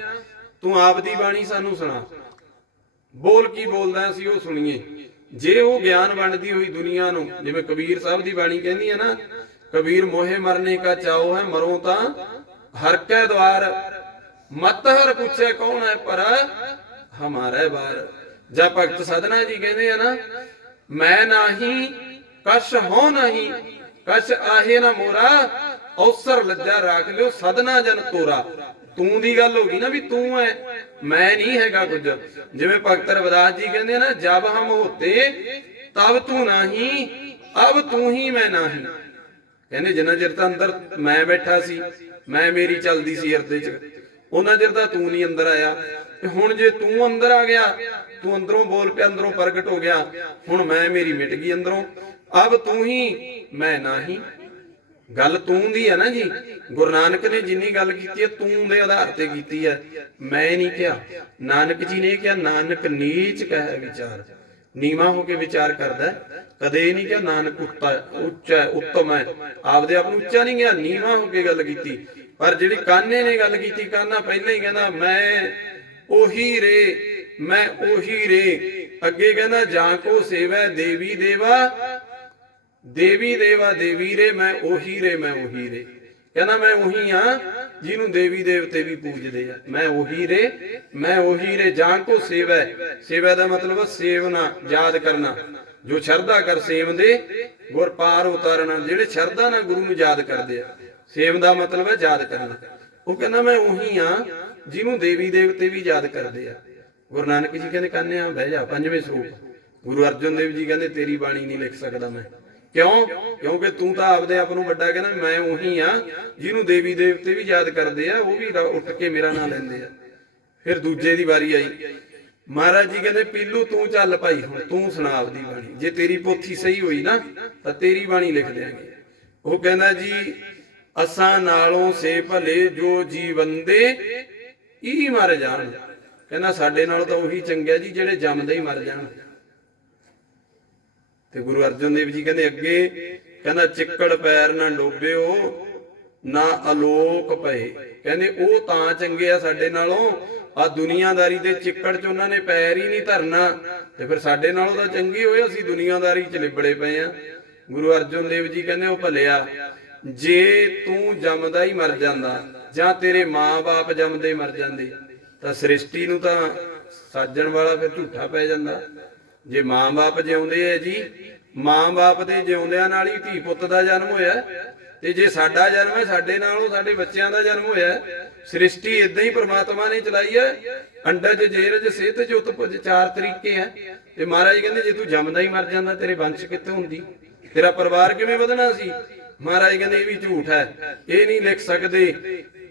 ਤੂੰ ਆਪ ਦੀ ਬਾਣੀ ਸਾਨੂੰ ਸੁਣਾ, ਬੋਲ ਕੀ ਬੋਲਦਾ ਸੀ ਉਹ ਸੁਣੀਏ। ਜੇ ਉਹ ਗਿਆਨ ਵੰਡਦੀ ਹੋਈ ਦੁਨੀਆ ਨੂੰ, ਜਿਵੇਂ ਕਬੀਰ ਸਾਹਿਬ ਦੀ ਬਾਣੀ ਕਹਿੰਦੀ ਹੈ ਨਾ, ਕਬੀਰ ਮੋਹੇ ਮਰਨੇ ਕਾ ਚਾਓ ਹੈ, ਮਰੋ ਤਾਂ ਹਰ ਕੈ ਦਵਾਰ, ਮਤ ਹਰ ਪੁੱਛੇ ਕੌਣ ਹੈ ਪਰ ਹਮਾਰੇ ਬਾਰ। ਜਾਂ ਭਗਤ ਸਾਧਨਾ ਜੀ ਕਹਿੰਦੇ ਆ ਨਾ, ਮੈਂ ਨਾਹੀ ਕਛ ਹੋ ਨਹੀਂ, ਕਛ ਆਹੇ ਨਾ ਮੋਰਾ, ਔਸਰ ਲੱਜਾ ਰਾਖ ਲਿਓ ਸਦਨਾ ਜਨ ਤੋਰਾ। ਤੂੰ ਦੀ ਗੱਲ ਹੋ ਗਈ ਨਾ, ਵੀ ਤੂੰ ਹੈ, ਮੈਂ ਨਹੀਂ ਹੈਗਾ ਕੁਝ। ਜਿਵੇਂ ਭਗਤ ਰਵਿਦਾਸ ਜੀ ਕਹਿੰਦੇ ਨਾ, ਜਬ ਹਮ ਹੋਤੇ ਤਬ ਤੂੰ ਨਹੀਂ, ਅਬ ਤੂੰ ਹੀ ਮੈਂ ਨਹੀਂ। ਕਹਿੰਦੇ ਜਿੰਨਾ ਚਿਰ ਤਾਂ ਅੰਦਰ ਮੈਂ ਬੈਠਾ ਸੀ, ਮੈਂ ਮੇਰੀ ਚੱਲਦੀ ਸੀ ਹਿਰਦੇ 'ਚ, ਉਹਨਾਂ ਚਿਰ ਤਾਂ ਤੂੰ ਨਹੀਂ ਅੰਦਰ ਆਇਆ। ਤੇ ਹੁਣ ਜੇ ਤੂੰ ਅੰਦਰ ਆ ਗਿਆ, ਤੂੰ ਅੰਦਰੋਂ ਬੋਲ ਪਿਆ, ਅੰਦਰੋਂ ਪ੍ਰਗਟ ਹੋ ਗਿਆ, ਹੁਣ ਮੈਂ ਮੇਰੀ ਮਿਟ ਗਈ ਅੰਦਰੋਂ। ਅਬ ਤੂੰ ਹੀ ਮੈਂ ਨਹੀਂ। ਗੱਲ ਤੂੰ ਦੀ ਹੈ ਨਾ ਜੀ। ਗੁਰੂ ਨਾਨਕ ਨੇ ਜਿੰਨੀ ਗੱਲ ਕੀਤੀ ਹੈ ਤੂੰ ਦੇ ਆਧਾਰ ਤੇ ਕੀਤੀ ਹੈ, ਮੈਂ ਨਹੀਂ ਕਿਹਾ। ਨਾਨਕ ਜੀ ਨੇ ਕਿਹਾ ਨਾਨਕ ਨੀਚ ਕਹਿ ਵਿਚਾਰ, ਨੀਵਾਂ ਹੋ ਕੇ ਵਿਚਾਰ ਕਰਦਾ, ਕਦੇ ਨਹੀਂ ਕਿਹਾ ਨਾਨਕ ਉੱਚਾ ਉੱਤਮ ਹੈ। ਆਪਦੇ ਆਪ ਨੂੰ ਉੱਚਾ ਨਹੀਂ ਗਿਆ, ਨੀਵਾਂ ਹੋ ਕੇ ਗੱਲ ਕੀਤੀ। ਪਰ ਜਿਹੜੀ ਕਾਨੇ ਨੇ ਗੱਲ ਕੀਤੀ, ਕਾਨਾ ਪਹਿਲਾਂ ਹੀ ਕਹਿੰਦਾ ਮੈਂ ਉਹੀ ਰੇ, ਮੈਂ ਉਹੀ ਰੇ। ਅੱਗੇ ਕਹਿੰਦਾ ਜਾਂ ਕੋ ਸੇਵੈ ਦੇਵੀ ਦੇਵਾ, ਦੇਵੀ ਦੇਵਾ ਦੇਵੀ ਰੇ, ਮੈਂ ਉਹੀ ਰੇ, ਮੈਂ ਉਹੀ ਰੇ। ਕਹਿੰਦਾ ਮੈਂ ਉਹੀ ਆ ਜਿਹਨੂੰ ਦੇਵੀ ਦੇਵਤੇ ਵੀ ਪੂਜਦੇ ਆ, ਮੈਂ ਉਹੀ ਰੇ, ਮੈਂ ਉਹੀ ਰੇ। ਜਾਂ ਕੋ ਸੇਵੈ, ਸੇਵੈ ਦਾ ਮਤਲਬ ਸੇਵਨਾ, ਯਾਦ ਕਰਨਾ। ਜੋ ਸ਼ਰਧਾ ਕਰ ਸੇਵ ਦੇ ਗੁਰ ਪਾਰ ਉਤਾਰਨਾ। ਜਿਹੜੇ ਸ਼ਰਧਾ ਨਾਲ ਗੁਰੂ ਨੂੰ ਯਾਦ ਕਰਦੇ ਆ, ਸੇਵ ਦਾ ਮਤਲਬ ਹੈ ਯਾਦ ਕਰਨਾ। ਉਹ ਕਹਿੰਦਾ ਮੈਂ ਉਹੀ ਆ ਜਿਹਨੂੰ ਦੇਵੀ ਦੇਵਤੇ ਵੀ ਯਾਦ ਕਰਦੇ ਆ। ਗੁਰੂ ਨਾਨਕ ਜੀ ਕਹਿੰਦੇ ਕਾਨਿਆ ਬਹਿ ਜਾ, ਪੰਜਵੇਂ ਸਰੂਪ। ਗੁਰੂ ਅਰਜਨ ਦੇਵ ਜੀ ਕਹਿੰਦੇ ਤੇਰੀ ਬਾਣੀ ਨਹੀਂ ਲਿਖ ਸਕਦਾ ਮੈਂ। ਕਿਉਂ? ਕਿਉਂਕਿ ਤੂੰ ਤਾਂ ਆਪਦੇ ਆਪ ਨੂੰ ਵੱਡਾ ਕਹਿੰਦਾ, ਮੈਂ ਉਹੀ ਆ ਜਿਹਨੂੰ ਦੇਵੀ ਦੇਵਤੇ ਵੀ ਯਾਦ ਕਰਦੇ ਆ, ਉਹ ਵੀ ਉੱਠ ਕੇ ਮੇਰਾ ਨਾਂ ਲੈਂਦੇ ਆ। ਫਿਰ ਦੂਜੇ ਦੀ ਵਾਰੀ ਆਈ। ਮਹਾਰਾਜ ਜੀ ਕਹਿੰਦੇ ਪੀਲੂ ਤੂੰ ਚੱਲ ਭਾਈ, ਹੁਣ ਤੂੰ ਸੁਣਾ ਆਪਦੀ ਬਾਣੀ। ਜੇ ਤੇਰੀ ਪੋਥੀ ਸਹੀ ਹੋਈ ਨਾ ਤਾਂ ਤੇਰੀ ਬਾਣੀ ਲਿਖ ਦਿਆਂਗੇ। ਉਹ ਕਹਿੰਦਾ ਜੀ ਅਸਾਂ ਨਾਲੋਂ ਸੇ ਭਲੇ ਜੋ ਜੀਵੰਦੇ ਹੀ ਮਰ ਜਾਣ। ਕਹਿੰਦਾ ਸਾਡੇ ਨਾਲ ਤਾਂ ਉਹੀ ਚੰਗਿਆ ਜੀ ਜਿਹੜੇ ਜੰਮਦੇ ਹੀ ਮਰ ਜਾਣ। ਤੇ ਗੁਰੂ ਅਰਜਨ ਦੇਵ ਜੀ ਕਹਿੰਦੇ ਅੱਗੇ, ਕਹਿੰਦਾ ਚਿੱਕੜ ਪੈਰ ਨਾ ਡੋਬਿਓ ਨਾ ਅਲੋਕ ਪਏ। ਕਹਿੰਦੇ ਉਹ ਤਾਂ ਚੰਗੇ ਆ ਸਾਡੇ ਨਾਲੋਂ, ਆ ਦੁਨੀਆਦਾਰੀ ਦੇ ਚਿੱਕੜ 'ਚ ਉਹਨਾਂ ਨੇ ਪੈਰ ਹੀ ਨਹੀਂ ਧਰਨਾ, ਤੇ ਫਿਰ ਸਾਡੇ ਨਾਲੋਂ ਤਾਂ ਚੰਗੇ ਹੋਏ, ਅਸੀਂ ਦੁਨੀਆਦਾਰੀ 'ਚ ਲਿਬੜੇ ਪਏ ਆ। ਗੁਰੂ ਅਰਜਨ ਦੇਵ ਜੀ ਕਹਿੰਦੇ ਉਹ ਭਲਿਆ ਜੇ ਤੂੰ ਜੰਮਦਾ ਹੀ ਮਰ ਜਾਂਦਾ ਜਾਂ ਤੇਰੇ ਮਾਂ-ਬਾਪ ਜੰਮਦੇ ਮਰ ਜਾਂਦੇ ਤਾਂ ਸ੍ਰਿਸ਼ਟੀ ਨੂੰ ਤਾਂ ਸਾਜਣ ਵਾਲਾ ਫਿਰ ਝੂਠਾ ਪੈ ਜਾਂਦਾ। ਜੇ ਮਾਂ-ਬਾਪ ਜਿਉਂਦੇ ਐ ਜੀ, ਮਾਂ-ਬਾਪ ਦੇ ਜਿਉਂਦਿਆਂ ਨਾਲ ਹੀ ਧੀ ਪੁੱਤ ਦਾ ਜਨਮ ਹੋਇਆ, ਤੇ ਜੇ ਸਾਡਾ ਜਨਮ ਹੈ ਸਾਡੇ ਨਾਲੋਂ ਸਾਡੇ ਬੱਚਿਆਂ ਦਾ ਜਨਮ ਹੋਇਆ। ਸ੍ਰਿਸ਼ਟੀ ਇਦਾਂ ਹੀ ਪ੍ਰਮਾਤਮਾ ਨੇ ਚਲਾਈ ਹੈ। ਅੰਡਜ ਜੇਰਜ ਸਿਹਤ ਚ ਉਤਪਜ, ਚਾਰ ਤਰੀਕੇ ਹੈ। ਤੇ ਮਹਾਰਾਜ ਕਹਿੰਦੇ ਜੇ ਤੂੰ ਜੰਮਦਾ ਹੀ ਮਰ ਜਾਂਦਾ ਤੇਰੇ ਵੰਸ਼ ਕਿੱਥੇ ਹੁੰਦੀ, ਤੇਰਾ ਪਰਿਵਾਰ ਕਿਵੇਂ ਵਧਣਾ ਸੀ। ਮਹਾਰਾਜ ਕਹਿੰਦੇ ਇਹ ਵੀ ਝੂਠ ਹੈ, ਇਹ ਨਹੀਂ ਲਿਖ ਸਕਦੇ,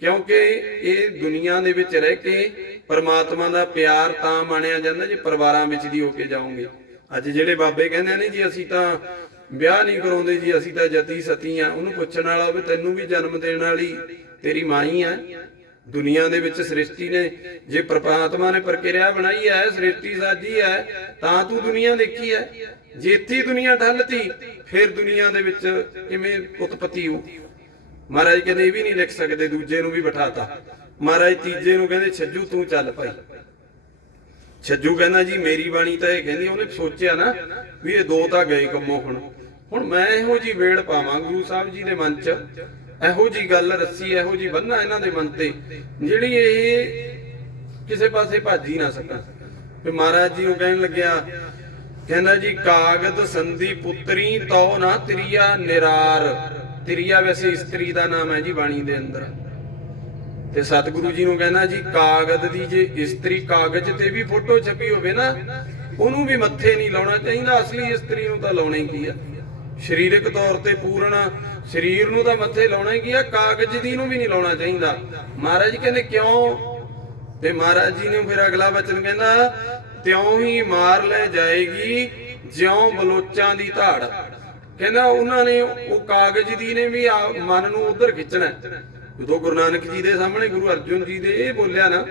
ਕਿਉਂਕਿ ਇਹ ਦੁਨੀਆ ਦੇ ਵਿੱਚ ਰਹਿ ਕੇ ਪਰਮਾਤਮਾ ਦਾ ਪਿਆਰ ਤਾਂ ਮੰਨਿਆ ਜਾਂਦਾ ਜੇ ਪਰਿਵਾਰਾਂ ਵਿੱਚ ਦੀ ਹੋ ਕੇ ਜਾਓਗੇ। ਅੱਜ ਜਿਹੜੇ ਬਾਬੇ ਕਹਿੰਦੇ ਨੇ ਜੀ ਅਸੀਂ ਤਾਂ ਵਿਆਹ ਨਹੀਂ ਕਰਾਉਂਦੇ ਜੀ, ਅਸੀਂ ਤਾਂ ਜਤੀ ਸਤੀ ਆ, ਉਹਨੂੰ ਪੁੱਛਣ ਵਾਲਾ ਹੋਵੇ ਤੈਨੂੰ ਵੀ ਜਨਮ ਦੇਣ ਵਾਲੀ ਤੇਰੀ ਮਾਂ ਹੀ ਆ। ਦੁਨੀਆ ਦੇ ਵਿੱਚ ਸ੍ਰਿਸ਼ਟੀ ਨੇ, ਜੇ ਪਰਮਾਤਮਾ ਨੇ ਪ੍ਰਕਿਰਿਆ ਬਣਾਈ ਹੈ, ਸ੍ਰਿਸ਼ਟੀ ਸਾਜੀ ਹੈ, ਤਾਂ ਤੂੰ ਦੁਨੀਆ ਦੇਖੀ ਹੈ। ਜੇ ਇੱਥੇ ਦੁਨੀਆ ਢਲਤੀ ਫਿਰ ਦੁਨੀਆ ਦੇ ਵਿੱਚ ਕਿਵੇਂ ਉਤਪਤੀ ਹੋ। ਮਹਾਰਾਜ ਕਹਿੰਦੇ ਇਹ ਵੀ ਨਹੀਂ ਲਿਖ ਸਕਦੇ, ਦੂਜੇ ਨੂੰ ਵੀ ਬਿਠਾਤਾ। ਮਹਾਰਾਜ ਤੀਜੇ ਨੂੰ ਕਹਿੰਦੇ ਛੱਜੂ ਤੂੰ ਚੱਲ ਭਾਈ। ਛੱਜੂ ਕਹਿੰਦਾ ਜੀ ਮੇਰੀ ਬਾਣੀ ਤਾਂ ਇਹ ਕਹਿੰਦੀ, ਉਹਨੇ ਸੋਚਿਆ ਨਾ ਵੀ ਇਹ ਦੋ ਤਾਂ ਗਏ ਕੰਮੋਂ, ਹੁਣ ਮੈਂ ਇਹੋ ਜੀ ਵੇੜ ਪਾਵਾਂ ਗੁਰੂ ਸਾਹਿਬ ਜੀ ਦੇ ਮਨ 'ਚ, ਇਹੋ ਜੀ ਗੱਲ ਰੱਸੀ ਇਹੋ ਜੀ ਬੰਨਾ ਇਹਨਾਂ ਦੇ ਮਨ ਤੇ ਜਿਹੜੀ ਇਹ ਕਿਸੇ ਪਾਸੇ ਭੱਜ ਹੀ ਨਾ ਸਕਣ। ਫਿਰ ਮਹਾਰਾਜ ਜੀ ਨੂੰ ਕਹਿਣ ਲੱਗਿਆ, ਕਹਿੰਦਾ ਜੀ ਕਾਗਦ ਸੰਧੀ ਪੁੱਤਰੀ ਤੋ ਨਾ ਤ੍ਰਿਆ ਨਿਰਾਰ। ਤ੍ਰਿਆ ਵੈਸੇ ਇਸਤਰੀ ਦਾ ਨਾਮ ਹੈ ਜੀ ਬਾਣੀ ਦੇ ਅੰਦਰ। ਤੇ ਸਤਿਗੁਰੂ ਜੀ ਨੂੰ ਕਹਿੰਦਾ ਜੀ ਕਾਗਦ ਦੀ ਜੇ ਇਸਤਰੀ ਕਾਗਜ਼ ਤੇ ਵੀ ਫੋਟੋ ਛਪੀ ਹੋਵੇ ਨਾ, ਉਹਨੂੰ ਵੀ ਮੱਥੇ ਨਹੀਂ ਲਾਉਣਾ ਚਾਹੀਦਾ। ਅਸਲੀ ਇਸਤਰੀ ਨੂੰ ਤਾਂ ਲਾਉਣਾ ਹੀ ਕੀ ਆ, ਸਰੀਰਕ ਤੌਰ ਤੇ ਪੂਰਨ ਸਰੀਰ ਨੂੰ ਤਾਂ ਮੱਥੇ ਲਾਉਣਾ ਹੀ ਕੀ ਆ, ਕਾਗਜ਼ ਦੀ ਨੂੰ ਵੀ ਨਹੀਂ ਲਾਉਣਾ ਚਾਹੀਦਾ। ਮਹਾਰਾਜ ਜੀ ਕਹਿੰਦੇ ਕਿਉਂ? ਤੇ ਮਹਾਰਾਜ ਜੀ ਨੇ ਫਿਰ ਅਗਲਾ ਵਚਨ ਕਹਿੰਦਾ, ਤਿਉਂ ਹੀ ਮਾਰ ਲੈ ਜਾਏਗੀ ਜਿਉਂ ਬਲੋਚਾਂ ਦੀ ਧਾੜ। ਕਹਿੰਦਾ ਉਹਨਾਂ ਨੇ ਉਹ ਕਾਗਜ਼ ਦੀ ਨੇ ਵੀ ਮਨ ਨੂੰ ਉਧਰ ਖਿੱਚਣਾ। ਜਦੋਂ ਗੁਰੂ ਨਾਨਕ ਜੀ ਦੇ ਸਾਹਮਣੇ ਗੁਰੂ ਅਰਜਨ ਜੀ ਦੇ ਇਹ ਬੋਲਿਆ ਨਾ,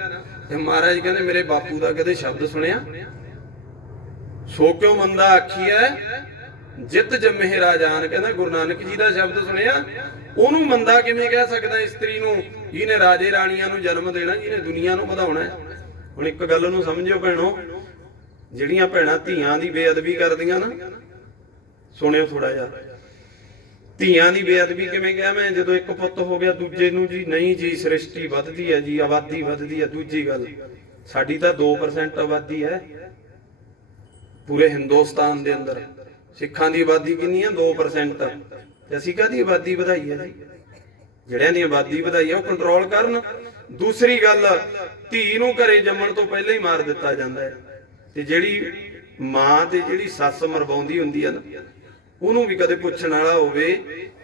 ਤੇ ਮਹਾਰਾਜ ਕਹਿੰਦੇ ਮੇਰੇ ਬਾਪੂ ਦਾ ਕਦੇ ਸ਼ਬਦ ਸੁਣਿਆ? ਸੋ ਕਿਉ ਮੰਦਾ ਆਖੀਐ ਜਿਤ ਜੰਮੇ ਰਾਜਾਨ। ਕਹਿੰਦਾ ਗੁਰੂ ਨਾਨਕ ਜੀ ਦਾ ਸ਼ਬਦ ਸੁਣਿਆ, ਉਹਨੂੰ ਮੰਦਾ ਕਿਵੇਂ ਕਹਿ ਸਕਦਾ ਇਸਤਰੀ ਨੂੰ, ਜਿਹਨੇ ਰਾਜੇ ਰਾਣੀਆਂ ਨੂੰ ਜਨਮ ਦੇਣਾ, ਜਿਹਨੇ ਦੁਨੀਆ ਨੂੰ ਵਧਾਉਣਾ। ਹੁਣ ਇੱਕ ਗੱਲ ਨੂੰ ਸਮਝਿਓ ਭੈਣੋ, ਜਿਹੜੀਆਂ ਭੈਣਾਂ ਧੀਆਂ ਦੀ ਬੇਅਦਬੀ ਕਰਦੀਆਂ ਨਾ, ਸੁਣਿਓ ਥੋੜਾ ਜਿਹਾ। ਧੀਆਂ ਦੀ ਬੇਅਦਬੀ ਕਿਵੇਂ ਕਿਹਾ ਮੈਂ? ਜਦੋਂ ਇੱਕ ਪੁੱਤ ਹੋ ਗਿਆ ਦੂਜੇ ਨੂੰ ਜੀ ਨਹੀਂ ਜੀ, ਸ੍ਰਿਸ਼ਟੀ ਵੱਧਦੀ ਹੈ ਜੀ, ਆਬਾਦੀ ਵੱਧਦੀ ਹੈ। ਦੂਜੀ ਗੱਲ, ਸਾਡੀ ਤਾਂ 2% ਆਬਾਦੀ ਹੈ ਪੂਰੇ ਹਿੰਦੁਸਤਾਨ ਦੇ ਅੰਦਰ। ਸਿੱਖਾਂ ਦੀ ਆਬਾਦੀ ਕਿੰਨੀ ਹੈ? 2%। ਤੇ ਅਸੀਂ ਕਾਹਦੀ ਆਬਾਦੀ ਵਧਾਈ ਹੈ ਜੀ? ਜਿਹੜਿਆਂ ਦੀ ਆਬਾਦੀ ਵਧਾਈ ਹੈ ਉਹ ਕੰਟਰੋਲ ਕਰਨ। ਦੂਸਰੀ ਗੱਲ, ਧੀ ਨੂੰ ਘਰੇ ਜੰਮਣ ਤੋਂ ਪਹਿਲਾਂ ਹੀ ਮਾਰ ਦਿੱਤਾ ਜਾਂਦਾ ਹੈ। ਤੇ ਜਿਹੜੀ ਮਾਂ ਤੇ ਜਿਹੜੀ ਸੱਸ ਮਰਵਾਉਂਦੀ ਹੁੰਦੀ ਆ ਨਾ, ਉਹਨੂੰ ਵੀ ਕਦੇ ਪੁੱਛਣ ਵਾਲਾ ਹੋਵੇ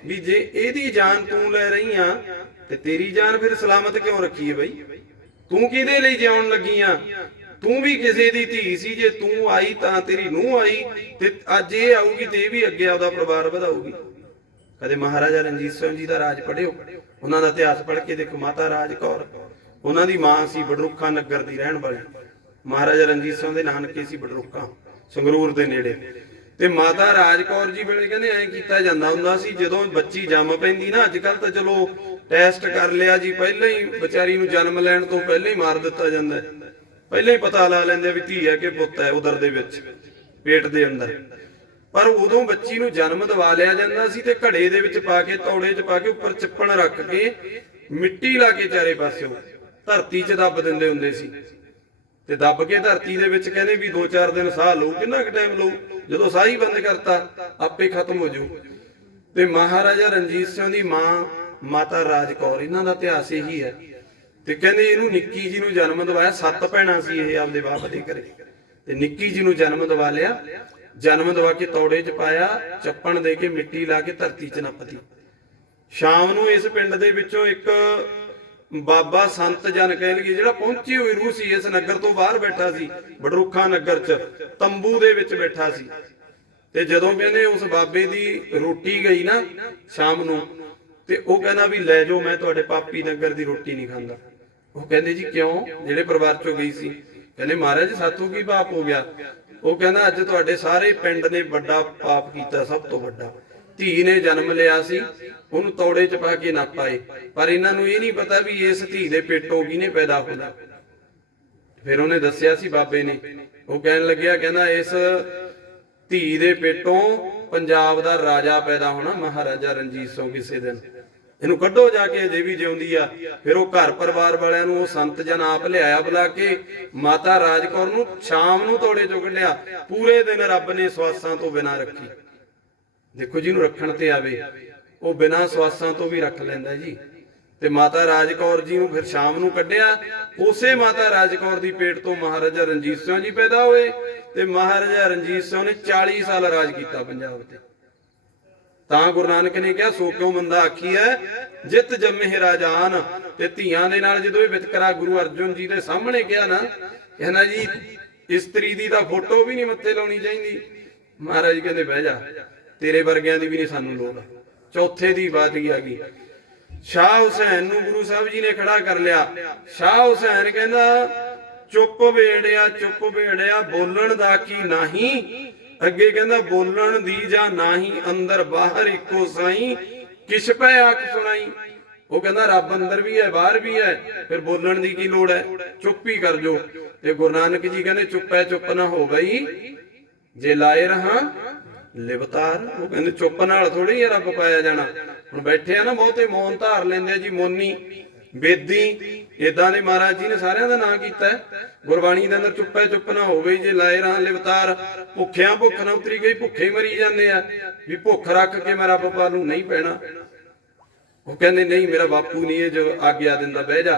ਵੀ ਜੇ ਇਹਦੀ ਜਾਨ ਤੂੰ ਲੈ ਰਹੀ ਆ ਤੇ ਤੇਰੀ ਜਾਨ ਫਿਰ ਸਲਾਮਤ ਕਿਉਂ ਰੱਖੀ ਹੈ ਬਈ? ਤੂੰ ਕਿਹਦੇ ਲਈ ਜਿਉਣ ਲੱਗੀ ਆ? ਤੂੰ ਵੀ ਕਿਸੇ ਦੀ ਧੀ ਸੀ, ਜੇ ਤੂੰ ਆਈ ਤਾਂ ਤੇਰੀ ਨੂੰਹ ਆਈ, ਤੇ ਅੱਜ ਇਹ ਆਊਗੀ ਤੇ ਇਹ ਵੀ ਅੱਗੇ ਆਪਦਾ ਪਰਿਵਾਰ ਵਧਾਊਗੀ। ਕਦੇ ਮਹਾਰਾਜਾ ਰਣਜੀਤ ਸਿੰਘ ਜੀ ਦਾ ਰਾਜ ਪੜ੍ਹਿਓ, ਉਹਨਾਂ ਦਾ ਇਤਿਹਾਸ ਪੜ੍ਹ ਕੇ ਦੇਖੋ। ਮਾਤਾ ਰਾਜ ਕੌਰ ਉਹਨਾਂ ਦੀ ਮਾਂ ਸੀ, ਬਡਰੁੱਖਾ ਨਗਰ ਦੀ ਰਹਿਣ ਵਾਲੀ। ਮਹਾਰਾਜਾ ਰਣਜੀਤ ਸਿੰਘ ਦੇ ਨਾਨਕੇ ਸੀ ਬਡਰੁੱਖਾ, ਸੰਗਰੂਰ ਦੇ ਨੇੜੇ। ਤੇ ਮਾਤਾ ਰਾਜ ਕੌਰ ਜੀ ਵੇਲੇ ਕਹਿੰਦੇ ਐਂ ਕੀਤਾ ਜਾਂਦਾ ਹੁੰਦਾ ਸੀ, ਜਦੋਂ ਬੱਚੀ ਜੰਮ ਪੈਂਦੀ ਨਾ, ਅੱਜ ਕੱਲ ਤਾਂ ਚਲੋ ਟੈਸਟ ਕਰ ਲਿਆ ਜੀ, ਪਹਿਲਾਂ ਹੀ ਵਿਚਾਰੀ ਨੂੰ ਜਨਮ ਲੈਣ ਤੋਂ ਪਹਿਲਾਂ ਹੀ ਮਾਰ ਦਿੱਤਾ ਜਾਂਦਾ, ਪਹਿਲਾਂ ਹੀ ਪਤਾ ਲਾ ਲੈਂਦੇ ਵੀ ਧੀ ਹੈ ਕਿ ਪੁੱਤ ਹੈ ਉਦਰ ਦੇ ਵਿੱਚ, ਪੇਟ ਦੇ ਅੰਦਰ। ਪਰ ਉਦੋਂ ਬੱਚੀ ਨੂੰ ਜਨਮ ਦਿਵਾ ਲਿਆ ਜਾਂਦਾ ਸੀ ਤੇ ਘੜੇ ਦੇ ਵਿੱਚ ਪਾ ਕੇ, ਤੌੜੇ 'ਚ ਪਾ ਕੇ, ਉੱਪਰ ਚੱਪਣ ਰੱਖ ਕੇ, ਮਿੱਟੀ ਲਾ ਕੇ ਚਾਰੇ ਪਾਸਿਓਂ ਧਰਤੀ 'ਚ ਦੱਬ ਦਿੰਦੇ ਹੁੰਦੇ ਸੀ। ਤੇ ਦੱਬ ਕੇ ਧਰਤੀ ਦੇ ਵਿੱਚ ਕਹਿੰਦੇ ਵੀ 2-4 ਦਿਨ ਸਾਹ ਲਊ। ਕਿੰਨਾ ਕੁ ਟਾਈਮ ਲਊ? ਜਦੋਂ ਸਾਹ ਹੀ ਬੰਦ ਕਰਤਾ ਆਪੇ ਖਤਮ ਹੋ ਜਾਊ। ਤੇ ਮਹਾਰਾਜਾ ਰਣਜੀਤ ਸਿੰਘ ਦੀ ਮਾਂ ਮਾਤਾ ਰਾਜ ਕੌਰ, ਇਹਨਾਂ ਦਾ ਇਤਿਹਾਸ ਇਹੀ ਹੈ। ਤੇ ਕਹਿੰਦੇ ਇਹਨੂੰ ਨਿੱਕੀ ਜੀ ਨੂੰ ਜਨਮ ਦਿਵਾਇਆ। 7 ਭੈਣਾਂ ਸੀ ਇਹ ਆਪਦੇ ਬਾਪ ਦੇ ਘਰੇ, ਤੇ ਨਿੱਕੀ ਜੀ ਨੂੰ ਜਨਮ ਦਿਵਾ ਲਿਆ। ਜਨਮ ਦਵਾ ਕੇ ਤੌੜੇ 'ਚ ਪਾਇਆ, ਚੱਪਣ ਦੇ ਕੇ ਮਿੱਟੀ ਲਾ ਕੇ ਧਰਤੀ 'ਚ ਨੱਪਤੀ। ਸ਼ਾਮ ਨੂੰ ਇਸ ਪਿੰਡ ਦੇ ਵਿੱਚੋਂ ਇੱਕ ਬਾਬਾ ਸੰਤ ਜਨ ਕਹਿ ਲਈਏ, ਜਿਹੜਾ ਪਹੁੰਚੀ ਹੋਈ ਰੂਹ ਸੀ, ਇਸ ਨਗਰ ਤੋਂ ਬਾਹਰ ਬੈਠਾ ਸੀ, ਬਡਰੁੱਖਾ ਨਗਰ 'ਚ ਤੰਬੂ ਦੇ ਵਿੱਚ ਬੈਠਾ ਸੀ। ਤੇ ਜਦੋਂ ਕਹਿੰਦੇ ਉਸ ਬਾਬੇ ਦੀ ਰੋਟੀ ਗਈ ਨਾ ਸ਼ਾਮ ਨੂੰ, ਤੇ ਉਹ ਕਹਿੰਦਾ ਵੀ ਲੈ ਜਾਓ, ਮੈਂ ਤੁਹਾਡੇ ਪਾਪੀ ਨਗਰ ਦੀ ਰੋਟੀ ਨਹੀਂ ਖਾਂਦਾ। ਉਹ ਕਹਿੰਦੇ ਜੀ ਕਿਉਂ? ਜਿਹੜੇ ਪਰਿਵਾਰ 'ਚੋਂ ਗਈ ਸੀ। ਕਹਿੰਦੇ ਮਹਾਰਾਜ ਸਾਥੋਂ ਕੀ ਪਾਪ ਹੋ ਗਿਆ? ਉਹ ਕਹਿੰਦਾ ਅੱਜ ਤੁਹਾਡੇ ਸਾਰੇ ਪਿੰਡ ਨੇ ਵੱਡਾ ਪਾਪ ਕੀਤਾ, ਸਭ ਤੋਂ ਵੱਡਾ। ਧੀ ਨੇ ਜਨਮ ਲਿਆ ਸੀ, ਉਹਨੂੰ ਤੌੜੇ 'ਚ ਪਾ ਕੇ ਨੱਪ ਆਏ, ਪਰ ਇਹਨਾਂ ਨੂੰ ਇਹ ਨਹੀਂ ਪਤਾ ਵੀ ਇਸ ਧੀ ਦੇ ਪੇਟੋਂ ਕਿਹਨੇ ਪੈਦਾ ਹੋਣਾ। ਫਿਰ ਉਹਨੇ ਦੱਸਿਆ ਸੀ ਬਾਬੇ ਨੇ। ਉਹ ਕਹਿਣ ਲੱਗਿਆ, ਕਹਿੰਦਾ ਇਸ ਧੀ ਦੇ ਪੇਟੋਂ ਪੰਜਾਬ ਦਾ ਰਾਜਾ ਪੈਦਾ ਹੋਣਾ, ਮਹਾਰਾਜਾ ਰਣਜੀਤ ਸਿੰਘ ਕਿਸੇ ਦਿਨ। ਇਹਨੂੰ ਕੱਢੋ ਜਾ ਕੇ, ਅਜੇ ਵੀ ਜਿਉਂਦੀ ਆ। ਫਿਰ ਉਹ ਘਰ ਪਰਿਵਾਰ ਵਾਲਿਆਂ ਨੂੰ ਉਹ ਸੰਤ ਜਨ ਆਪ ਲਿਆਇਆ ਬੁਲਾ ਕੇ। ਮਾਤਾ ਰਾਜ ਕੌਰ ਨੂੰ ਸ਼ਾਮ ਨੂੰ ਤੌੜੇ 'ਚੋਂ ਕੱਢਿਆ। ਪੂਰੇ ਦਿਨ ਰੱਬ ਨੇ ਸਵਾਸਾਂ ਤੋਂ ਬਿਨਾਂ ਰੱਖੀ। ਦੇਖੋ ਜਿਹਨੂੰ ਰੱਖਣ ਤੇ ਆਵੇ ਉਹ ਬਿਨਾਂ ਸਵਾਸਾਂ ਤੋਂ ਵੀ ਰੱਖ ਲੈਂਦਾ ਜੀ। ਤੇ ਮਾਤਾ ਰਾਜ ਕੌਰ ਜੀ ਨੂੰ ਫਿਰ ਸ਼ਾਮ ਨੂੰ ਕੱਢਿਆ। ਉਸੇ ਮਾਤਾ ਰਾਜ ਕੌਰ ਦੀ ਪੇਟ ਤੋਂ ਮਹਾਰਾਜਾ ਰਣਜੀਤ ਸਿੰਘ ਜੀ ਪੈਦਾ ਹੋਏ। ਤੇ ਮਹਾਰਾਜਾ ਰਣਜੀਤ ਸਿੰਘ ਨੇ 40 ਸਾਲ ਰਾਜ ਕੀਤਾ ਪੰਜਾਬ ਤੇ। ਤਾਂ ਗੁਰੂ ਨਾਨਕ ਨੇ ਕਿਹਾ ਸੋ ਕਿਉ ਮੰਦਾ ਆਖੀਐ ਜਿਤ ਜੰਮੇ ਰਾਜਾਨ। ਤੇ ਧੀਆਂ ਦੇ ਨਾਲ ਜਦੋਂ ਇਹ ਵਿਤਕਰਾ ਗੁਰੂ ਅਰਜਨ ਜੀ ਦੇ ਸਾਹਮਣੇ ਕਿਹਾ ਨਾ, ਕਹਿੰਦਾ ਜੀ ਇਸਤਰੀ ਦੀ ਤਾਂ ਫੋਟੋ ਵੀ ਨਹੀਂ ਮੱਥੇ ਲਾਉਣੀ ਚਾਹੀਦੀ। ਮਹਾਰਾਜ ਕਹਿੰਦੇ ਬਹਿ ਜਾ, ਤੇਰੇ ਵਰਗਿਆਂ ਦੀ ਵੀ ਨਹੀਂ ਸਾਨੂੰ ਲੋੜ। ਚੌਥੇ ਦੀ ਬਾਰੀ ਆ ਗਈ। ਸ਼ਾਹ ਹੁਸੈਨ ਨੂੰ ਗੁਰੂ ਸਾਹਿਬ ਜੀ ਨੇ ਖੜਾ ਕਰ ਲਿਆ। ਸ਼ਾਹ ਹੁਸੈਨ ਕਹਿੰਦਾ ਚੁੱਪ ਵੇੜਿਆ ਬੋਲਣ ਦਾ ਕੀ ਨਹੀਂ। ਅੱਗੇ ਕਹਿੰਦਾ ਬੋਲਣ ਦੀ ਜਾਂ ਨਹੀਂ, ਅੰਦਰ ਬਾਹਰ ਇੱਕੋ ਸਾਈ, ਕਿਛ ਪੈ ਆਖ ਸੁਣਾਈ। ਉਹ ਕਹਿੰਦਾ ਰੱਬ ਅੰਦਰ ਵੀ ਹੈ ਬਾਹਰ ਵੀ ਹੈ, ਫਿਰ ਬੋਲਣ ਦੀ ਕੀ ਲੋੜ ਹੈ, ਚੁੱਪ ਹੀ ਕਰ ਜੋ। ਤੇ ਗੁਰੂ ਨਾਨਕ ਜੀ ਕਹਿੰਦੇ ਚੁੱਪ ਹੈ ਚੁੱਪ ਨਾ ਹੋ ਗਈ ਜੇ ਲਾਏ ਰਹਾ ਲਿਵਤਾਰ। ਉਹ ਕਹਿੰਦੇ ਚੁੱਪ ਨਾਲ ਥੋੜੀ ਰੱਬ ਪਾਇਆ ਜਾਣਾ। ਹੁਣ ਬੈਠੇ ਆ ਨਾ ਬਹੁਤੇ ਮੌਨ ਧਾਰ ਲੈਂਦੇ ਆ ਜੀ, ਮੋਨੀ ਬੇਦੀ ਇਦਾਂ ਦੇ ਮਹਾਰਾਜ ਜੀ ਨੇ ਸਾਰਿਆਂ ਦਾ ਨਾਂ ਕੀਤਾ ਗੁਰਬਾਣੀ ਦੇ ਅੰਦਰ। ਚੁੱਪ ਹੈ ਚੁੱਪ ਨਾ ਹੋ ਗਈ ਜੇ ਲਾਏ ਰਹਾ ਲਿਵਤਾਰ। ਭੁੱਖਿਆਂ ਭੁੱਖ ਨਾ ਉਤਰੀ ਗਈ, ਭੁੱਖੇ ਮਰੀ ਜਾਂਦੇ ਆ ਵੀ ਭੁੱਖ ਰੱਖ ਕੇ ਮੈਂ ਰੱਬ ਪਾਰ ਨੂੰ ਨਹੀਂ ਪੈਣਾ। ਉਹ ਕਹਿੰਦੇ ਨਹੀਂ ਮੇਰਾ ਬਾਪੂ ਨਹੀਂ ਇਹ ਜੋ ਆਗਿਆ ਦਿੰਦਾ ਬਹਿ ਜਾ।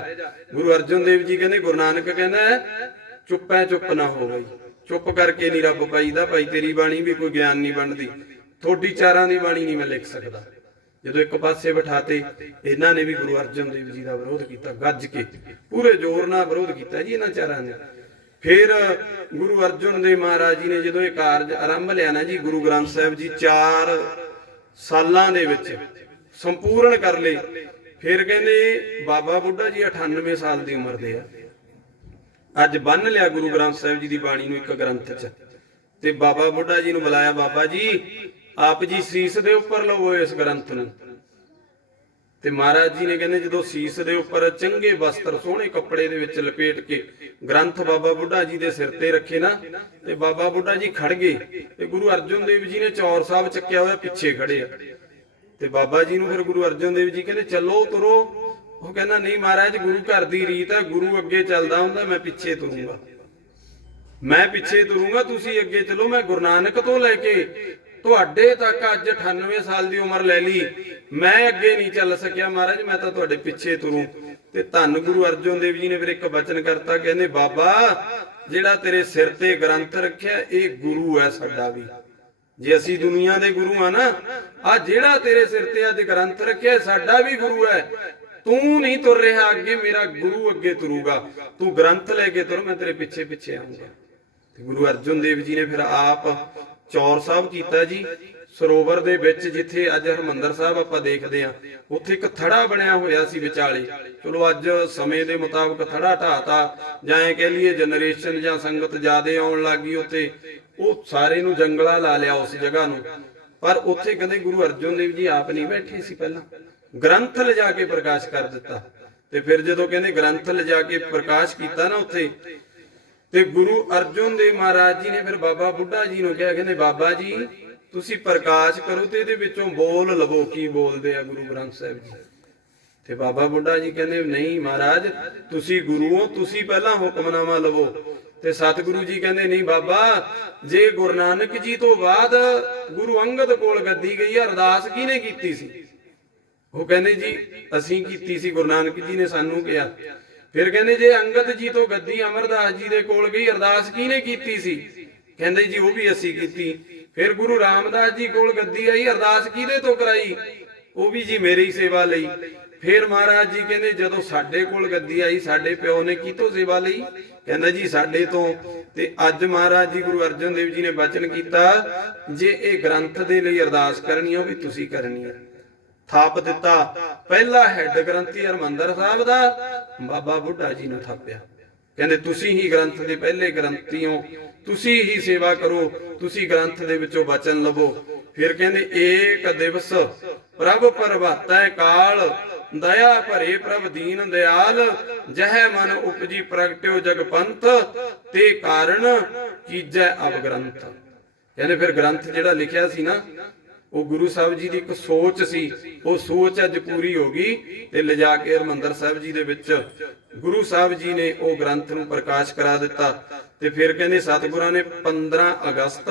ਗੁਰੂ ਅਰਜਨ ਦੇਵ ਜੀ ਕਹਿੰਦੇ ਗੁਰੂ ਨਾਨਕ ਕਹਿੰਦਾ ਚੁੱਪ ਹੈ ਚੁੱਪ ਨਾ ਹੋ ਗਈ। ਚੁੱਪ ਕਰਕੇ ਨਹੀਂ ਰੱਬ ਪਾਈਦਾ ਭਾਈ, ਤੇਰੀ ਬਾਣੀ ਵੀ ਕੋਈ ਗਿਆਨ ਨਹੀਂ ਬਣਦੀ, ਥੋੜੀ ਚਾਰਾਂ ਦੀ ਬਾਣੀ ਨਹੀਂ ਮੈਂ ਲਿਖ ਸਕਦਾ। ਜਦੋਂ ਇੱਕ ਪਾਸੇ ਬਿਠਾਤੇ ਇਹਨਾਂ ਨੇ ਵੀ ਗੁਰੂ ਅਰਜਨ ਦੇਵ ਜੀ ਦਾ ਵਿਰੋਧ ਕੀਤਾ, ਗੱਜ ਕੇ ਪੂਰੇ ਜ਼ੋਰ ਨਾਲ ਵਿਰੋਧ ਕੀਤਾ ਜੀ ਇਹਨਾਂ ਚਾਰਾਂ ਨੇ। ਫਿਰ ਗੁਰੂ ਅਰਜਨ ਦੇਵ ਮਹਾਰਾਜ ਜੀ ਨੇ ਜਦੋਂ ਇਹ ਕਾਰਜ ਆਰੰਭ ਲਿਆ ਨਾ ਜੀ, ਗੁਰੂ ਗ੍ਰੰਥ ਸਾਹਿਬ ਜੀ 4 ਸਾਲਾਂ ਦੇ ਵਿੱਚ ਸੰਪੂਰਨ ਕਰ ਲਏ। ਫਿਰ ਕਹਿੰਦੇ ਬਾਬਾ ਬੁੱਢਾ ਜੀ 98 ਸਾਲ ਦੀ ਉਮਰ ਦੇ ਆ। ਅੱਜ ਬੰਨ ਲਿਆ ਗੁਰੂ ਗ੍ਰੰਥ ਸਾਹਿਬ ਜੀ ਦੀ ਬਾਣੀ ਨੂੰ ਇੱਕ ਗ੍ਰੰਥ 'ਚ, ਤੇ ਬਾਬਾ ਬੁੱਢਾ ਜੀ ਨੂੰ ਬੁਲਾਇਆ, ਬਾਬਾ ਜੀ ਆਪ ਜੀ ਸੀਸ ਦੇ ਉੱਪਰ ਲਵੋ ਇਸ ਗ੍ਰੰਥ ਨੂੰ। ਤੇ ਮਹਾਰਾਜ ਜੀ ਨੇ ਕਹਿੰਦੇ ਜਦੋਂ ਸੀਸ ਦੇ ਉੱਪਰ ਚੰਗੇ ਵਸਤਰ ਸੋਹਣੇ ਕੱਪੜੇ ਦੇ ਵਿੱਚ ਲਪੇਟ ਕੇ ਗ੍ਰੰਥ ਬਾਬਾ ਬੁੱਢਾ ਜੀ ਦੇ ਸਿਰ ਤੇ ਰੱਖੇ ਨਾ, ਤੇ ਬਾਬਾ ਬੁੱਢਾ ਜੀ ਖੜ ਗਏ ਤੇ ਗੁਰੂ ਅਰਜਨ ਦੇਵ ਜੀ ਨੇ ਚੌਰ ਸਾਹਿਬ ਚੱਕਿਆ ਹੋਇਆ ਪਿੱਛੇ ਖੜੇ ਆ। ਤੇ ਬਾਬਾ ਜੀ ਨੂੰ ਫਿਰ ਗੁਰੂ ਅਰਜਨ ਦੇਵ ਜੀ ਕਹਿੰਦੇ ਚਲੋ ਤੁਰੋ। ਉਹ ਕਹਿੰਦਾ ਨਹੀਂ ਮਹਾਰਾਜ ਗੁਰੂ ਘਰ ਦੀ ਰੀਤ ਹੈ, ਗੁਰੂ ਅੱਗੇ ਚੱਲਦਾ ਹੁੰਦਾ, ਮੈਂ ਪਿੱਛੇ ਤੁਰੂੰਗਾ, ਮੈਂ ਪਿੱਛੇ ਤੁਰੂੰਗਾ, ਤੁਸੀਂ ਅੱਗੇ ਚਲੋ। ਮੈਂ ਗੁਰੂ ਨਾਨਕ ਤੋਂ ਲੈ ਕੇ ਤੁਹਾਡੇ ਤੱਕ ਅੱਜ 98 ਸਾਲ ਦੀ ਉਮਰ ਲੈ ਲਈ, ਮੈਂ ਅੱਗੇ ਨਹੀਂ ਚੱਲ ਸਕਿਆ ਮਹਾਰਾਜ, ਮੈਂ ਤਾਂ ਤੁਹਾਡੇ ਪਿੱਛੇ ਤੁਰੂ। ਤੇ ਧੰਨ ਗੁਰੂ ਅਰਜਨ ਦੇਵ ਜੀ ਨੇ ਫਿਰ ਇੱਕ ਬਚਨ ਕਰਤਾ, ਕਹਿੰਦੇ ਬਾਬਾ ਜਿਹੜਾ ਤੇਰੇ ਸਿਰ ਤੇ ਗ੍ਰੰਥ ਰੱਖਿਆ ਇਹ ਗੁਰੂ ਹੈ ਸਾਡਾ ਵੀ। ਜੇ ਅਸੀਂ ਦੁਨੀਆ ਦੇ ਗੁਰੂ ਆ ਨਾ, ਆ ਜਿਹੜਾ ਤੇਰੇ ਸਿਰ ਤੇ ਅੱਜ ਗ੍ਰੰਥ ਰੱਖਿਆ ਸਾਡਾ ਵੀ ਗੁਰੂ ਹੈ। ਤੂੰ ਨਹੀਂ ਤੁਰ ਰਿਹਾ ਅੱਗੇ, ਮੇਰਾ ਗੁਰੂ ਅੱਗੇ ਤੁਰੂਗਾ, ਤੂੰ ਗ੍ਰੰਥ ਲੈ ਕੇ ਤੁਰ, ਮੈਂ ਤੇਰੇ ਪਿੱਛੇ ਪਿੱਛੇ ਆਉਂਗਾ। ਤੇ ਗੁਰੂ ਅਰਜਨ ਦੇਵ ਜੀ ਨੇ ਫਿਰ ਆਪ ਚੌਰ ਸਾਹਿਬ ਕੀਤਾ ਜੀ, ਸਰੋਵਰ ਦੇ ਵਿੱਚ ਜਿੱਥੇ ਅੱਜ ਹਰਮੰਦਰ ਸਾਹਿਬ ਆਪਾਂ ਦੇਖਦੇ ਆ, ਉੱਥੇ ਇੱਕ ਥੜਾ ਬਣਿਆ ਹੋਇਆ ਸੀ ਵਿਚਾਲੇ। ਚਲੋ ਅੱਜ ਸਮੇਂ ਦੇ ਮੁਤਾਬਕ ਥੜਾ ਢਾਤਾ, ਜਾਂ ਇਹ ਕਹਿ ਲਈਏ ਜਨਰੇਸ਼ਨ ਜਾਂ ਸੰਗਤ ਜ਼ਿਆਦੇ ਆਉਣ ਲੱਗੀ ਉੱਥੇ, ਉਹ ਸਾਰੇ ਨੂੰ ਜੰਗਲਾ ਲਾ ਲਿਆ ਉਸ ਜਗ੍ਹਾ ਨੂੰ। ਪਰ ਉੱਥੇ ਕਹਿੰਦੇ ਗੁਰੂ ਅਰਜਨ ਦੇਵ ਜੀ ਆਪ ਨਹੀਂ ਬੈਠੇ ਸੀ, ਪਹਿਲਾਂ ਗ੍ਰੰਥ ਲਿਜਾ ਕੇ ਪ੍ਰਕਾਸ਼ ਕਰ ਦਿੱਤਾ। ਤੇ ਫਿਰ ਜਦੋਂ ਕਹਿੰਦੇ ਗ੍ਰੰਥ ਲਿਜਾ ਕੇ ਪ੍ਰਕਾਸ਼ ਕੀਤਾ ਨਾ ਉੱਥੇ, ਤੇ ਗੁਰੂ ਅਰਜਨ ਦੇਵ ਮਹਾਰਾਜ ਜੀ ਨੇ ਫਿਰ ਬਾਬਾ ਬੁੱਢਾ ਜੀ ਨੂੰ ਕਿਹਾ, ਕਹਿੰਦੇ ਬਾਬਾ ਜੀ ਤੁਸੀਂ ਪ੍ਰਕਾਸ਼ ਕਰੋ ਤੇ ਇਹਦੇ ਵਿੱਚੋਂ ਬੋਲ ਲਵੋ ਕੀ ਬੋਲਦੇ ਆ ਗੁਰੂ ਗ੍ਰੰਥ ਸਾਹਿਬ ਜੀ। ਤੇ ਬਾਬਾ ਬੁੱਢਾ ਜੀ ਕਹਿੰਦੇ ਨਹੀਂ ਮਹਾਰਾਜ ਤੁਸੀਂ ਗੁਰੂ ਹੋ, ਤੁਸੀਂ ਪਹਿਲਾਂ ਹੁਕਮਨਾਮਾ ਲਵੋ। ਤੇ ਸਤਿਗੁਰੂ ਜੀ ਕਹਿੰਦੇ ਨਹੀਂ ਬਾਬਾ, ਜੇ ਗੁਰੂ ਨਾਨਕ ਜੀ ਤੋਂ ਬਾਅਦ ਗੁਰੂ ਅੰਗਦ ਕੋਲ ਗੱਦੀ ਗਈ ਅਰਦਾਸ ਕਿਹਨੇ ਕੀਤੀ ਸੀ? ਉਹ ਕਹਿੰਦੇ ਜੀ ਅਸੀਂ ਕੀਤੀ ਸੀ, ਗੁਰੂ ਨਾਨਕ ਜੀ ਨੇ ਸਾਨੂੰ ਕਿਹਾ। ਫਿਰ ਕਹਿੰਦੇ ਜੇ ਅੰਗਦ ਜੀ ਤੋਂ ਗੱਦੀ ਅਮਰਦਾਸ ਜੀ ਦੇ ਕੋਲ ਗਈ ਅਰਦਾਸ ਕਿਹਨੇ ਕੀਤੀ ਸੀ? ਕਹਿੰਦੇ ਜੀ ਉਹ ਵੀ ਅਸੀਂ ਕੀਤੀ। ਫਿਰ ਗੁਰੂ ਰਾਮਦਾਸ ਜੀ ਕੋਲ ਗੱਦੀ ਆਈ ਅਰਦਾਸ ਕਿਹਦੇ ਤੋਂ ਕਰਾਈ? ਉਹ ਵੀ ਜੀ ਮੇਰੀ ਸੇਵਾ ਲਈ। ਫਿਰ ਮਹਾਰਾਜ ਜੀ ਕਹਿੰਦੇ ਜਦੋਂ ਸਾਡੇ ਕੋਲ ਗੱਦੀ ਆਈ ਸਾਡੇ ਪਿਓ ਨੇ ਕਿਤੋਂ ਸੇਵਾ ਲਈ? ਕਹਿੰਦਾ ਜੀ ਸਾਡੇ ਤੋਂ। ਤੇ ਅੱਜ ਮਹਾਰਾਜ ਜੀ ਗੁਰੂ ਅਰਜਨ ਦੇਵ ਜੀ ਨੇ ਬਚਨ ਕੀਤਾ ਜੇ ਇਹ ਗ੍ਰੰਥ ਦੇ ਲਈ ਅਰਦਾਸ ਕਰਨੀ ਉਹ ਵੀ ਤੁਸੀਂ ਕਰਨੀ ਹੈ। ਥਾਪ ਦਿੱਤਾ ਪਹਿਲਾ ਹੈੱਡ ਗ੍ਰੰਥੀ ਹਰਮੰਦਰ ਸਾਹਿਬ ਦਾ ਬਾਬਾ ਬੁੱਢਾ ਜੀ ਨੂੰ ਥਾਪਿਆ। ਕਹਿੰਦੇ ਤੁਸੀਂ ਹੀ ਗ੍ਰੰਥ ਦੇ ਪਹਿਲੇ ਗ੍ਰੰਥੀ ਹੋ, ਤੁਸੀਂ ਹੀ ਸੇਵਾ ਕਰੋ, ਤੁਸੀਂ ਗ੍ਰੰਥ ਦੇ ਵਿੱਚੋਂ ਬਚਨ ਲਵੋ। ਫਿਰ ਕਹਿੰਦੇ ਏਕ ਦਿਵਸ ਪ੍ਰਭ ਪ੍ਰਭਾਤੈ ਕਾਲ, ਦਇਆ ਭਰੇ ਪ੍ਰਭ ਦੀਨ ਦਿਆਲ, ਜਹ ਮਨ ਉਪਜੀ ਪ੍ਰਗਟਿਓ ਜਗਪੰਥ, ਤੇ ਕਾਰਨ ਕੀਜੈ ਅਬ ਗ੍ਰੰਥ। ਕਹਿੰਦੇ ਫਿਰ ਗ੍ਰੰਥ ਜਿਹੜਾ ਲਿਖਿਆ ਸੀ ਨਾ ਉਹ ਗੁਰੂ ਸਾਹਿਬ ਜੀ ਦੀ ਇੱਕ ਸੋਚ ਸੀ, ਉਹ ਸੋਚ ਅੱਜ ਪੂਰੀ ਹੋ ਗਈ। ਤੇ ਲਿਜਾ ਕੇ ਹਰਮੰਦਰ ਸਾਹਿਬ ਜੀ ਦੇ ਵਿੱਚ ਗੁਰੂ ਸਾਹਿਬ ਜੀ ਨੇ ਉਹ ਗ੍ਰੰਥ ਨੂੰ ਪ੍ਰਕਾਸ਼ ਕਰਾ ਦਿੱਤਾ। ਤੇ ਫਿਰ ਕਹਿੰਦੇ ਸਤਿਗੁਰਾਂ ਨੇ 15 ਅਗਸਤ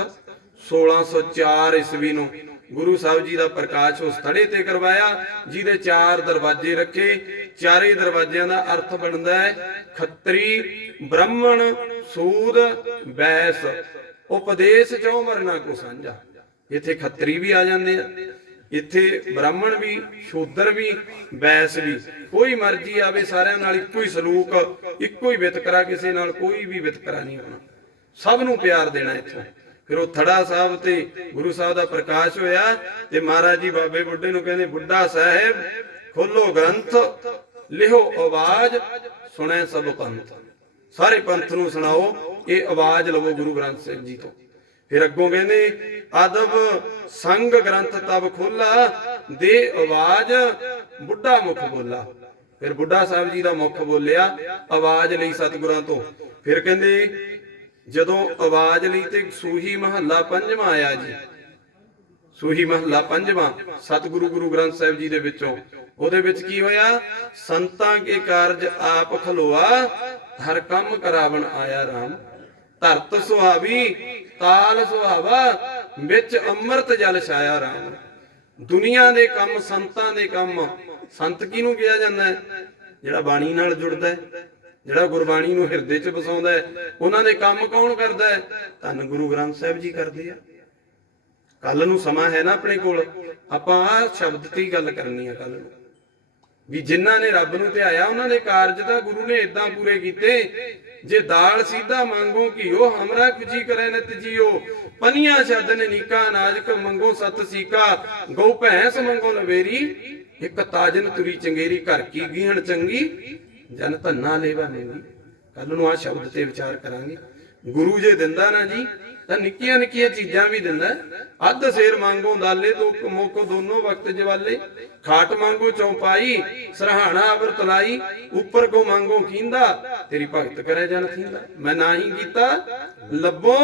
1604 ਈਸਵੀ ਨੂੰ ਗੁਰੂ ਸਾਹਿਬ ਜੀ ਦਾ ਪ੍ਰਕਾਸ਼ ਉਸ ਥੜੇ ਤੇ ਕਰਵਾਇਆ, ਜਿਹਦੇ 4 ਦਰਵਾਜ਼ੇ ਰੱਖੇ। ਚਾਰੇ ਦਰਵਾਜ਼ਿਆਂ ਦਾ ਅਰਥ ਬਣਦਾ ਹੈ ਖੱਤਰੀ, ਬ੍ਰਾਹਮਣ, ਸੂਦ, ਬੈਸ। ਉਪਦੇਸ਼ ਚੋਂ ਵਰਨਾ ਕੋ ਸਾਂਝਾ। ਇੱਥੇ ਖੱਤਰੀ ਵੀ ਆ ਜਾਂਦੇ ਆ, ਇੱਥੇ ਬ੍ਰਾਹਮਣ ਵੀ, ਸ਼ੂਦਰ ਵੀ, ਬੈਸ ਵੀ। ਕੋਈ ਮਰਜ਼ੀ ਆਵੇ, ਸਾਰਿਆਂ ਨਾਲ ਇੱਕੋ ਹੀ ਸਲੂਕ, ਇੱਕੋ ਹੀ ਵਿਤਕਰਾ, ਕਿਸੇ ਨਾਲ ਕੋਈ ਵੀ ਵਿਤਕਰਾ ਨਹੀਂ ਹੋਣਾ, ਸਭ ਨੂੰ ਪਿਆਰ ਦੇਣਾ ਇੱਥੋਂ। ਫਿਰ ਉਹ ਥੜਾ ਸਾਹਿਬ ਤੇ ਗੁਰੂ ਸਾਹਿਬ ਦਾ ਪ੍ਰਕਾਸ਼ ਹੋਇਆ। ਤੇ ਮਹਾਰਾਜ ਜੀ ਬਾਬੇ ਬੁੱਢੇ ਨੂੰ ਕਹਿੰਦੇ ਬੁੱਢਾ ਸਾਹਿਬ ਖੋਲੋ ਗ੍ਰੰਥ, ਲਿਖੋ ਆਵਾਜ਼, ਸੁਣੈ ਸਭ ਪੰਥ। ਸਾਰੇ ਪੰਥ ਨੂੰ ਸੁਣਾਓ, ਇਹ ਆਵਾਜ਼ ਲਵੋ ਗੁਰੂ ਗ੍ਰੰਥ ਸਾਹਿਬ ਜੀ ਤੋਂ। ਫਿਰ ਅੱਗੋਂ ਕਹਿੰਦੇ ਅਦਬ ਸੰਗ ਗ੍ਰੰਥ ਤਬ ਖੋਲਾ, ਦੇ ਆਵਾਜ਼ ਬੁੱਢਾ ਮੁਖ ਬੋਲਾ। ਫਿਰ ਬੁੱਢਾ ਸਾਹਿਬ ਜੀ ਦਾ ਮੁਖ ਬੋਲਿਆ, ਆਵਾਜ਼ ਲਈ ਸਤਿਗੁਰਾਂ ਤੋਂ। ਫਿਰ ਕਹਿੰਦੇ ਜਦੋਂ ਆਵਾਜ਼ ਲਈ ਤੇ ਸੂਹੀ ਮਹੱਲਾ ਪੰਜਵਾਂ ਆਇਆ ਜੀ, ਸੂਹੀ ਮਹੱਲਾ ਪੰਜਵਾਂ ਸਤਿਗੁਰੂ ਗੁਰੂ ਗ੍ਰੰਥ ਸਾਹਿਬ ਜੀ ਦੇ ਵਿੱਚੋਂ, ਉਹਦੇ ਵਿੱਚ ਕੀ ਹੋਇਆ? ਸੰਤਾਂ ਕੇ ਕਾਰਜ ਆਪ ਖਲੋਆ, ਹਰ ਕੰਮ ਕਰਾਵਣ ਆਇਆ ਰਾਮ। ਧਰਤ ਸੁਹਾਵੀ ਤਾਲ ਸੁਹਾਵਾ, ਵਿੱਚ ਅੰਮ੍ਰਿਤ ਜਲ ਛਾਇਆ ਰਾਮ। ਦੁਨੀਆ ਦੇ ਕੰਮ, ਸੰਤਾਂ ਦੇ ਕੰਮ, ਸੰਤ ਕਿਹਨੂੰ ਕਿਹਾ ਜਾਂਦਾ ਹੈ? ਜਿਹੜਾ ਬਾਣੀ ਨਾਲ ਜੁੜਦਾ ਹੈ, ਜਿਹੜਾ ਗੁਰਬਾਣੀ ਨੂੰ ਹਿਰਦੇ 'ਚ ਵਸਾਉਂਦਾ ਹੈ। ਉਹਨਾਂ ਦੇ ਕੰਮ ਕੌਣ ਕਰਦਾ ਹੈ? ਧੰਨ ਗੁਰੂ ਗ੍ਰੰਥ ਸਾਹਿਬ ਜੀ ਕਰਦੇ ਆ। ਕੱਲ ਨੂੰ ਸਮਾਂ ਹੈ ਨਾ ਆਪਣੇ ਕੋਲ, ਆਪਾਂ ਆਹ ਸ਼ਬਦ ਤੇ ਹੀ ਗੱਲ ਕਰਨੀ ਆ ਕੱਲ ਨੂੰ, ਵੀ ਜਿਨ੍ਹਾਂ ਨੇ ਰੱਬ ਨੂੰ ਧਿਆਇਆ ਉਹਨਾਂ ਦੇ ਕਾਰਜ ਤਾਂ ਗੁਰੂ ਨੇ ਇਦਾਂ ਪੂਰੇ ਕੀਤੇ। ਜੇ ਦਾਲ ਸੀਧਾ ਮੰਗੋ ਘਿਓ, ਹਮਰਾ ਕੁਜੀ ਕਰੇ ਨਿਤ ਜੀਓ। ਪਨੀਆਂ ਛੱਦਨ ਨੀਕਾ, ਨਾਜਕ ਮੰਗੋ ਸਤ ਸੀਕਾ। ਗਊ ਭੈਂਸ ਮੰਗੋ ਲਵੇਰੀ, ਇੱਕ ਤਾਜਨ ਤੁਰੀ ਚੰਗੇਰੀ। ਘਰ ਕੀ ਗੀਹਣ ਚੰਗੀ, ਜਨ ਧੰਨਾ ਲੇਵਾ ਮਹਿੰਗੀ। ਕੱਲ ਨੂੰ ਆ ਸ਼ਬਦ ਤੇ ਵਿਚਾਰ ਕਰਾਂਗੇ। ਗੁਰੂ ਜੇ ਦਿੰਦਾ ਨਾ ਜੀ ਤਾਂ ਨਿੱਕੀਆਂ ਨਿੱਕੀਆਂ ਚੀਜ਼ਾਂ ਵੀ ਦਿੰਦਾ। ਅੱਧ ਸੇਰ ਮੰਗੋ ਦਾਲੇ, ਦੋ ਮੋਕੋ ਦੋਨੋਂ ਵਕਤ ਜਵਾਲੇ। ਖਾਟ ਮੰਗੋ ਚੌਪਾਈ, ਸਰਹਾਣਾ ਅਵਰ ਤਲਾਈ। ਉੱਪਰ ਕੋ ਮੰਗੋ ਕੀਂਦਾ, ਤੇਰੀ ਭਗਤ ਕਰੇ ਜਨ ਥੀਂਦਾ। ਮੈਂ ਨਾਹੀ ਕੀਤਾ ਲੱਭੋ,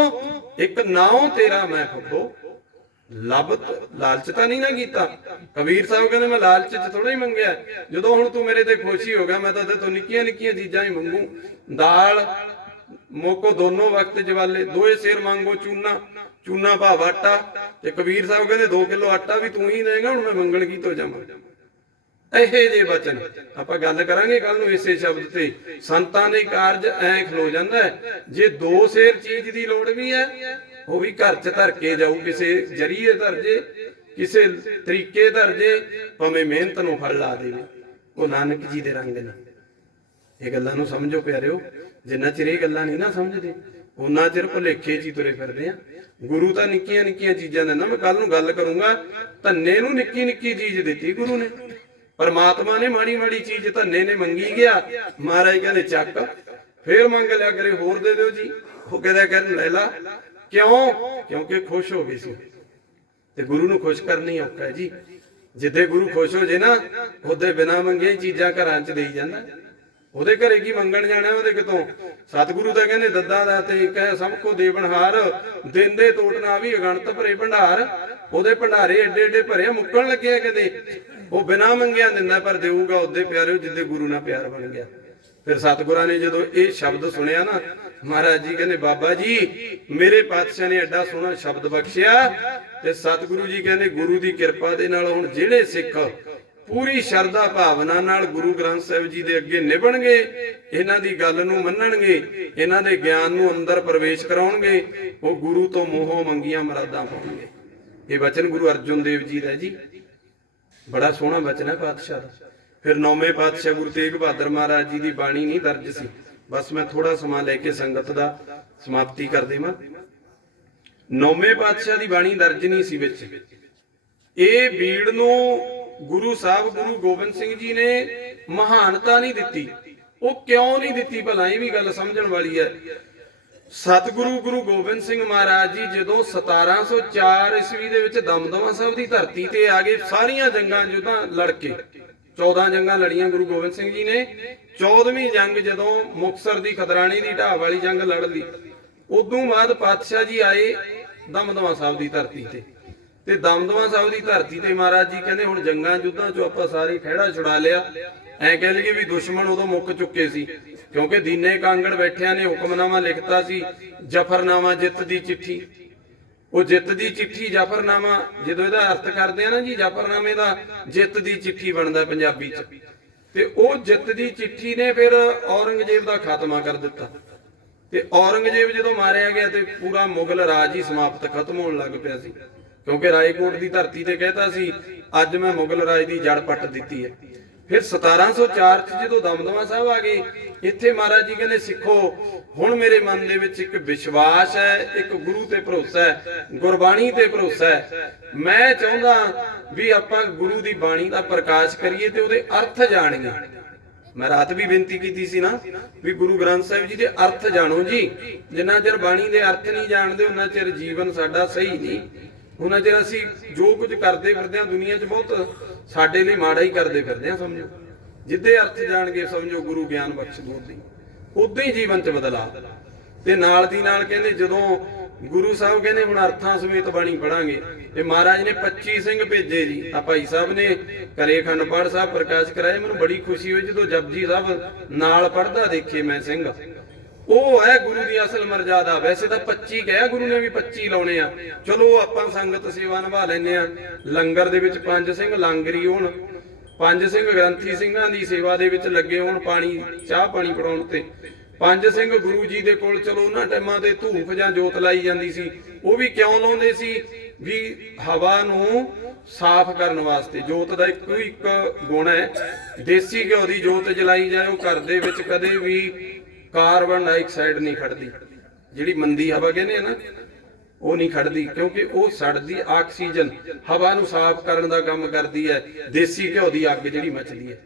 ਇੱਕ ਨਾਉ ਤੇਰਾ ਮੈਂ ਫੱਬੋ। ਲੱਭ ਲਾਲਚ ਤਾਂ ਨਹੀਂ ਨਾ ਕੀਤਾ। ਕਬੀਰ ਸਾਹਿਬ ਕਹਿੰਦੇ ਮੈਂ ਲਾਲਚ ਚ ਥੋੜਾ ਹੀ ਮੰਗਿਆ, ਜਦੋਂ ਹੁਣ ਤੂੰ ਮੇਰੇ ਤੇ ਖੁਸ਼ੀ ਹੋ ਗਿਆ, ਮੈਂ ਤਾਂ ਤੇਰੇ ਤੋਂ ਨਿੱਕੀਆਂ ਨਿੱਕੀਆਂ ਚੀਜ਼ਾਂ ਹੀ ਮੰਗੂ। ਦਾਲ ਮੋਕੋ ਦੋਨੋਂ ਵਕਤ ਜਵਾਲੇ, ਦੋਏ ਸਿਰ ਮੰਗੋ ਚੂਨਾ, ਚੂਨਾ ਭਾਵ ਆਟਾ। ਤੇ ਕਬੀਰ ਸਾਹਿਬ ਕਹਿੰਦੇ 2 ਕਿਲੋ ਆਟਾ ਵੀ ਤੂੰ ਹੀ ਦੇਗਾ, ਹੁਣ ਮੈਂ ਮੰਗਣ ਕੀ ਤੋਂ ਜਾਵਾਂ। ਇਹੇ ਜੇ ਬਚਨ ਆਪਾਂ ਗੱਲ ਕਰਾਂਗੇ ਕੱਲ ਨੂੰ ਇਸੇ ਸ਼ਬਦ ਤੇ। ਸੰਤਾਂ ਦੇ ਕਾਰਜ ਐ ਖਲੋ ਜਾਂਦਾ ਹੈ। ਜੇ 2 ਸੇਰ ਚੀਜ਼ ਦੀ ਲੋੜ ਵੀ ਹੈ, ਉਹ ਵੀ ਘਰ 'ਚ ਧਰ ਕੇ ਜਾਊ, ਕਿਸੇ ਜਰੀਏ ਧਰ ਜੇ, ਕਿਸੇ ਤਰੀਕੇ ਧਰ ਜੇ, ਭਾਵੇਂ ਮਿਹਨਤ ਨੂੰ ਫਲ ਲਾ ਦੇਵੇ। ਉਹ ਨਾਨਕ ਜੀ ਦੇ ਰੰਗ ਨੇ। ਇਹ ਗੱਲਾਂ ਨੂੰ ਸਮਝੋ ਪਿਆਰਿਓ। ਜਿੰਨਾ ਚਿਰ ਇਹ ਗੱਲਾਂ ਨਹੀਂ ਨਾ ਸਮਝਦੇ, ਉਹਨਾਂ ਚਿਰ ਭੁਲੇਖੇ 'ਚ ਹੀ ਤੁਰੇ ਫਿਰਦੇ ਆ। ਗੁਰੂ ਤਾਂ ਨਿੱਕੀਆਂ ਨਿੱਕੀਆਂ ਚੀਜ਼ਾਂ ਦਿੰਦਾ। ਮੈਂ ਕੱਲ ਨੂੰ ਗੱਲ ਕਰੂੰਗਾ, ਧੰਨੇ ਨੂੰ ਨਿੱਕੀ ਨਿੱਕੀ ਚੀਜ਼ ਦਿੱਤੀ ਗੁਰੂ ਨੇ। ਪਰਮਾਤਮਾ ਨੇ ਮਾੜੀ ਮਾੜੀ ਚੀਜ਼ ਧੰਨੇ ਨੇ ਮੰਗੀ ਗਿਆ। ਮਹਾਰਾਜ ਕਹਿੰਦੇ ਚੱਕ, ਫੇਰ ਮੰਗ ਲਿਆ ਕਰੇ ਹੋਰ ਦੇ ਦਿਓ ਜੀ। ਉਹ ਕਹਿੰਦਾ ਕਰਨ ਲੈ ਲਾ। ਕਿਉਂ? ਕਿਉਂਕਿ ਖੁਸ਼ ਹੋ ਗਏ ਸੀ। ਤੇ ਗੁਰੂ ਨੂੰ ਖੁਸ਼ ਕਰਨੀ ਔਖਾ ਹੈ ਜੀ। ਜਿੱਦੇ ਗੁਰੂ ਖੁਸ਼ ਹੋ ਜੇ ਨਾ, ਉਹਦੇ ਬਿਨਾਂ ਮੰਗੇ ਚੀਜ਼ਾਂ ਘਰਾਂ 'ਚ ਦੇਈ ਜਾਂਦਾ। ਉਹਦੇ ਘਰੇ ਕੀ ਮੰਗਣ ਜਾਣਾ ਉਹਦੇ ਕਿਤੋਂ? ਸਤਿਗੁਰੂ ਤਾਂ ਕਹਿੰਦੇ ਦੱਦਾ ਦਾ ਤੇ ਕਹਿ ਸਭ ਕੋ ਦੇਵਨਹਾਰ, ਦਿੰਦੇ ਤੋਟਣਾ ਵੀ ਅਗਣਤ ਭਰੇ ਭੰਡਾਰ। ਉਹਦੇ ਭੰਡਾਰੇ ਏਡੇ ਏਡੇ ਭਰੇ, ਮੁੱਕਣ ਲੱਗੇ ਕਹਿੰਦੇ। ਉਹ ਬਿਨਾਂ ਮੰਗਿਆ ਦਿੰਦਾ, ਪਰ ਦੇਊਗਾ ਉਹਦੇ ਪਿਆਰਿਓ ਜਿੱਦੇ ਗੁਰੂ ਨਾਲ ਪਿਆਰ ਬਣ ਗਿਆ। ਫਿਰ ਸਤਿਗੁਰਾਂ ਨੇ ਜਦੋਂ ਇਹ ਸ਼ਬਦ ਸੁਣਿਆ ਨਾ, ਮਹਾਰਾਜ ਜੀ ਕਹਿੰਦੇ ਬਾਬਾ ਜੀ ਮੇਰੇ ਪਾਤਸ਼ਾਹ ਨੇ ਐਡਾ ਸੋਹਣਾ ਸ਼ਬਦ ਬਖਸ਼ਿਆ। ਤੇ ਸਤਿਗੁਰੂ ਜੀ ਕਹਿੰਦੇ ਗੁਰੂ ਦੀ ਕਿਰਪਾ ਦੇ ਨਾਲ ਹੁਣ ਜਿਹੜੇ ਸਿੱਖ ਪੂਰੀ ਸ਼ਰਧਾ ਭਾਵਨਾ ਨਾਲ ਗੁਰੂ ਗ੍ਰੰਥ ਸਾਹਿਬ ਜੀ ਦੇ ਅੱਗੇ ਨਿਭਣਗੇ, ਇਹਨਾਂ ਦੀ ਗੱਲ ਨੂੰ ਮੰਨਣਗੇ, ਇਹਨਾਂ ਦੇ ਗਿਆਨ ਨੂੰ ਅੰਦਰ ਪ੍ਰਵੇਸ਼ ਕਰਾਉਣਗੇ, ਉਹ ਗੁਰੂ ਤੋਂ ਮੋਹੋਂ ਮੰਗੀਆਂ ਮਰਾਦਾਂ ਪਾਉਣਗੇ। ਇਹ ਵਚਨ ਗੁਰੂ ਅਰਜਨ ਦੇਵ ਜੀ ਦਾ ਜੀ। ਬੜਾ ਸੋਹਣਾ ਵਚਨ ਹੈ ਪਾਤਸ਼ਾਹ ਦਾ। ਫਿਰ 9ਵੇਂ ਪਾਤਸ਼ਾਹ ਗੁਰੂ ਤੇਗ ਬਹਾਦਰ ਮਹਾਰਾਜ ਜੀ ਦੀ ਬਾਣੀ ਨਹੀਂ ਦਰਜ ਸੀ। ਬਸ ਮੈਂ ਥੋੜਾ ਸਮਾਂ ਲੈ ਕੇ ਸੰਗਤ ਦਾ ਸਮਾਪਤੀ ਕਰ ਦੇਵਾਂ। 9ਵੇਂ ਪਾਤਸ਼ਾਹ ਦੀ ਬਾਣੀ ਦਰਜ ਨਹੀਂ ਸੀ ਵਿੱਚ। ਇਹ ਬੀੜ ਨੂੰ ਗੁਰੂ ਸਾਹਿਬ ਗੁਰੂ ਗੋਬਿੰਦ ਸਿੰਘ ਜੀ ਨੇ ਮਹਾਨਤਾ ਨਹੀਂ ਦਿੱਤੀ। ਉਹ ਕਿਉਂ ਨਹੀਂ ਦਿੱਤੀ ਭਲਾ? ਇਹ ਵੀ ਗੱਲ ਸਮਝਣ ਵਾਲੀ ਹੈ। ਸਤਿਗੁਰੂ ਗੁਰੂ ਗੋਬਿੰਦ ਸਿੰਘ ਮਹਾਰਾਜ ਜੀ ਜਦੋਂ 1704 ਈਸਵੀ ਦੇ ਵਿੱਚ ਦਮਦਮਾ ਸਾਹਿਬ ਦੀ ਧਰਤੀ ਤੇ ਆ ਗਏ, ਸਾਰੀਆਂ ਜੰਗਾਂ ਜੁੱਧਾਂ ਲੜ ਕੇ 14 ਜੰਗਾਂ ਲੜੀਆਂ ਗੁਰੂ ਗੋਬਿੰਦ ਸਿੰਘ ਜੀ ਨੇ। 14ਵੀਂ ਜੰਗ ਜਦੋਂ ਮੁਕਤਸਰ ਦੀ ਖਦਰਾਣੇ ਦੀ ਢਾਬ ਵਾਲੀ ਜੰਗ ਲੜ ਲਈ, ਉਦੋਂ ਬਾਅਦ ਪਾਤਸ਼ਾਹ ਜੀ ਆਏ ਦਮਦਮਾ ਸਾਹਿਬ ਦੀ ਧਰਤੀ ਤੇ ਦਮਦਮਾ ਸਾਹਿਬ ਦੀ ਧਰਤੀ ਤੇ ਮਹਾਰਾਜ ਜੀ ਕਹਿੰਦੇ ਹੁਣ ਜੰਗਾਂ ਜੁੱਧਾਂ ਚੋਂ ਆਪਾਂ ਸਾਰੇ ਖਹਿੜਾ ਛੁਡਾ ਲਿਆ। ਐ ਕਹਿ ਲਈਏ ਵੀ ਦੁਸ਼ਮਣ ਉਦੋਂ ਮੁੱਕ ਚੁੱਕੇ ਸੀ, ਕਿਉਂਕਿ ਦੀਨੇ ਕਾਂਗੜ ਬੈਠਿਆਂ ਨੇ ਹੁਕਮਨਾਮਾ ਲਿਖਤਾ ਸੀ, ਜਫਰਨਾਮਾ ਜਿੱਤ ਦੀ ਚਿੱਠੀ। ਉਹ ਜਿੱਤ ਦੀ ਚਿੱਠੀ ਜਫਰਨਾਮਾ, ਜਦੋਂ ਇਹਦਾ ਅਰਥ ਕਰਦੇ ਆ ਨਾ ਜੀ, ਜਫਰਨਾਮੇ ਦਾ ਜਿੱਤ ਦੀ ਚਿੱਠੀ ਬਣਦਾ ਪੰਜਾਬੀ 'ਚ। ਤੇ ਉਹ ਜਿੱਤ ਦੀ ਚਿੱਠੀ ਨੇ ਫਿਰ ਔਰੰਗਜ਼ੇਬ ਦਾ ਖਾਤਮਾ ਕਰ ਦਿੱਤਾ। ਤੇ ਔਰੰਗਜ਼ੇਬ ਜਦੋਂ ਮਾਰਿਆ ਗਿਆ ਤੇ ਪੂਰਾ ਮੁਗਲ ਰਾਜ ਹੀ ਸਮਾਪਤ ਖਤਮ ਹੋਣ ਲੱਗ ਪਿਆ ਸੀ, ਕਿਉਂਕਿ ਰਾਏਕੋਟ ਦੀ ਧਰਤੀ ਤੇ ਕਹਿਤਾ ਸੀ ਅੱਜ ਮੈਂ ਮੁਗਲ ਰਾਜ ਦੀ ਜੜ ਪੱਟ ਦਿੱਤੀ ਹੈ। ਫਿਰ 1704 ਚ ਜਦੋਂ ਦਮਦਮਾ ਸਾਹਿਬ ਆ ਗਏ, ਇੱਥੇ ਮਹਾਰਾਜ ਜੀ ਕਹਿੰਦੇ ਸਿੱਖੋ ਹੁਣ ਮੇਰੇ ਮਨ ਦੇ ਵਿੱਚ ਇੱਕ ਵਿਸ਼ਵਾਸ ਹੈ, ਇੱਕ ਗੁਰੂ ਤੇ ਭਰੋਸਾ ਹੈ, ਗੁਰਬਾਣੀ ਤੇ ਭਰੋਸਾ ਹੈ। ਮੈਂ ਚਾਹੁੰਦਾ ਵੀ ਆਪਾਂ ਗੁਰੂ ਦੀ ਬਾਣੀ ਦਾ ਪ੍ਰਕਾਸ਼ ਕਰੀਏ ਤੇ ਉਹਦੇ ਅਰਥ ਜਾਣੀਏ। ਮੈਂ ਰਾਤ ਵੀ ਬੇਨਤੀ ਕੀਤੀ ਸੀ ਨਾ ਵੀ ਗੁਰੂ ਗ੍ਰੰਥ ਸਾਹਿਬ ਜੀ ਦੇ ਅਰਥ ਜਾਣੋ ਜੀ। ਜਿੰਨਾ ਚਿਰ ਬਾਣੀ ਦੇ ਅਰਥ ਨਹੀਂ ਜਾਣਦੇ ਉਹਨਾਂ ਚਿਰ ਜੀਵਨ ਸਾਡਾ ਸਹੀ ਨਹੀਂ। ਉਹਨਾਂ ਚਿਰ ਅਸੀਂ ਜੋ ਕੁਝ ਕਰਦੇ ਫਿਰਦੇ ਹਾਂ ਦੁਨੀਆ 'ਚ ਬਹੁਤ ਸਾਡੇ ਲਈ ਮਾੜਾ ਹੀ ਕਰਦੇ ਫਿਰਦੇ ਹਾਂ। ਸਮਝੋ ਜਿੱਦੇ ਅਰਥ ਜਾਣਗੇ ਸਮਝੋ ਗੁਰੂ ਗਿਆਨ ਬਖਸ਼ ਦੂ ਉਦਾਂ ਹੀ ਜੀਵਨ 'ਚ ਬਦਲਾਅ। ਤੇ ਨਾਲ ਦੀ ਨਾਲ ਕਹਿੰਦੇ ਜਦੋਂ ਗੁਰੂ ਸਾਹਿਬ ਕਹਿੰਦੇ ਹੁਣ ਅਰਥਾਂ ਸਮੇਤ ਬਾਣੀ ਪੜਾਂਗੇ ਤੇ ਮਹਾਰਾਜ ਨੇ 25 ਸਿੰਘ ਭੇਜੇ ਜੀ। ਆ ਭਾਈ ਸਾਹਿਬ ਨੇ ਘਰੇ ਅਖੰਡ ਪਾਠ ਸਾਹਿਬ ਪ੍ਰਕਾਸ਼ ਕਰਾਏ। ਮੈਨੂੰ ਬੜੀ ਖੁਸ਼ੀ ਹੋਈ ਜਦੋਂ ਜਪਜੀ ਸਾਹਿਬ ਨਾਲ ਪੜਦਾ ਦੇਖੇ ਮੈਂ ਸਿੰਘ। ਉਹ ਹੈ ਗੁਰੂ ਦੀ ਅਸਲ ਮਰਜ਼ਾਦਾ। ਵੈਸੇ ਤਾਂ 25 ਕਿਹਾ ਗੁਰੂ ਨੇ ਵੀ 25 ਲਾਉਣੇ ਆ। ਚਲੋ ਆਪਾਂ ਸੰਗਤ ਸੇਵਾ ਨਿਭਾ ਲੈਨੇ ਆ। ਲੰਗਰ ਦੇ ਵਿੱਚ 5 ਸਿੰਘ ਲਾਂਗਰੀ ਹੋਣ, 5 ਸਿੰਘ ਗ੍ਰੰਥੀ ਸਿੰਘਾਂ ਦੀ ਸੇਵਾ ਦੇ ਵਿੱਚ ਲੱਗੇ ਹੋਣ, ਪਾਣੀ ਚਾਹ ਪਾਣੀ ਪੜਾਉਣ ਤੇ 5 ਸਿੰਘ ਗੁਰੂ ਜੀ ਦੇ ਕੋਲ। ਚਲੋ ਉਹਨਾਂ ਟਾਈਮਾਂ ਤੇ ਧੂਫ ਜਾਂ ਜੋਤ ਲਾਈ ਜਾਂਦੀ ਸੀ। ਉਹ ਵੀ ਕਿਉਂ ਲਾਉਂਦੇ ਸੀ? ਵੀ ਹਵਾ ਨੂੰ ਸਾਫ਼ ਕਰਨ ਵਾਸਤੇ। ਜੋਤ ਦਾ ਇੱਕੋ ਇੱਕ ਗੁਣ ਹੈ, ਦੇਸੀ ਘਿਓ ਦੀ ਜੋਤ ਜਲਾਈ ਜਾਏ ਉਹ ਘਰ ਦੇ ਵਿੱਚ ਕਦੇ ਵੀ ਕਾਰਬਨ ਡਾਈਆਕਸਾਈਡ ਨਹੀਂ ਖੜਦੀ। ਜਿਹੜੀ ਮੰਦੀ ਹਵਾ ਕਹਿੰਦੇ ਆ ਨਾ ਉਹ ਨਹੀਂ ਖੜਦੀ, ਕਿਉਂਕਿ ਉਹ ਸੜਦੀ ਆਕਸੀਜਨ ਹਵਾ ਨੂੰ ਸਾਫ਼ ਕਰਨ ਦਾ ਕੰਮ ਕਰਦੀ ਹੈ। ਦੇਸੀ ਘਿਓ ਦੀ ਅੱਗ ਜਿਹੜੀ ਮੱਚਦੀ ਹੈ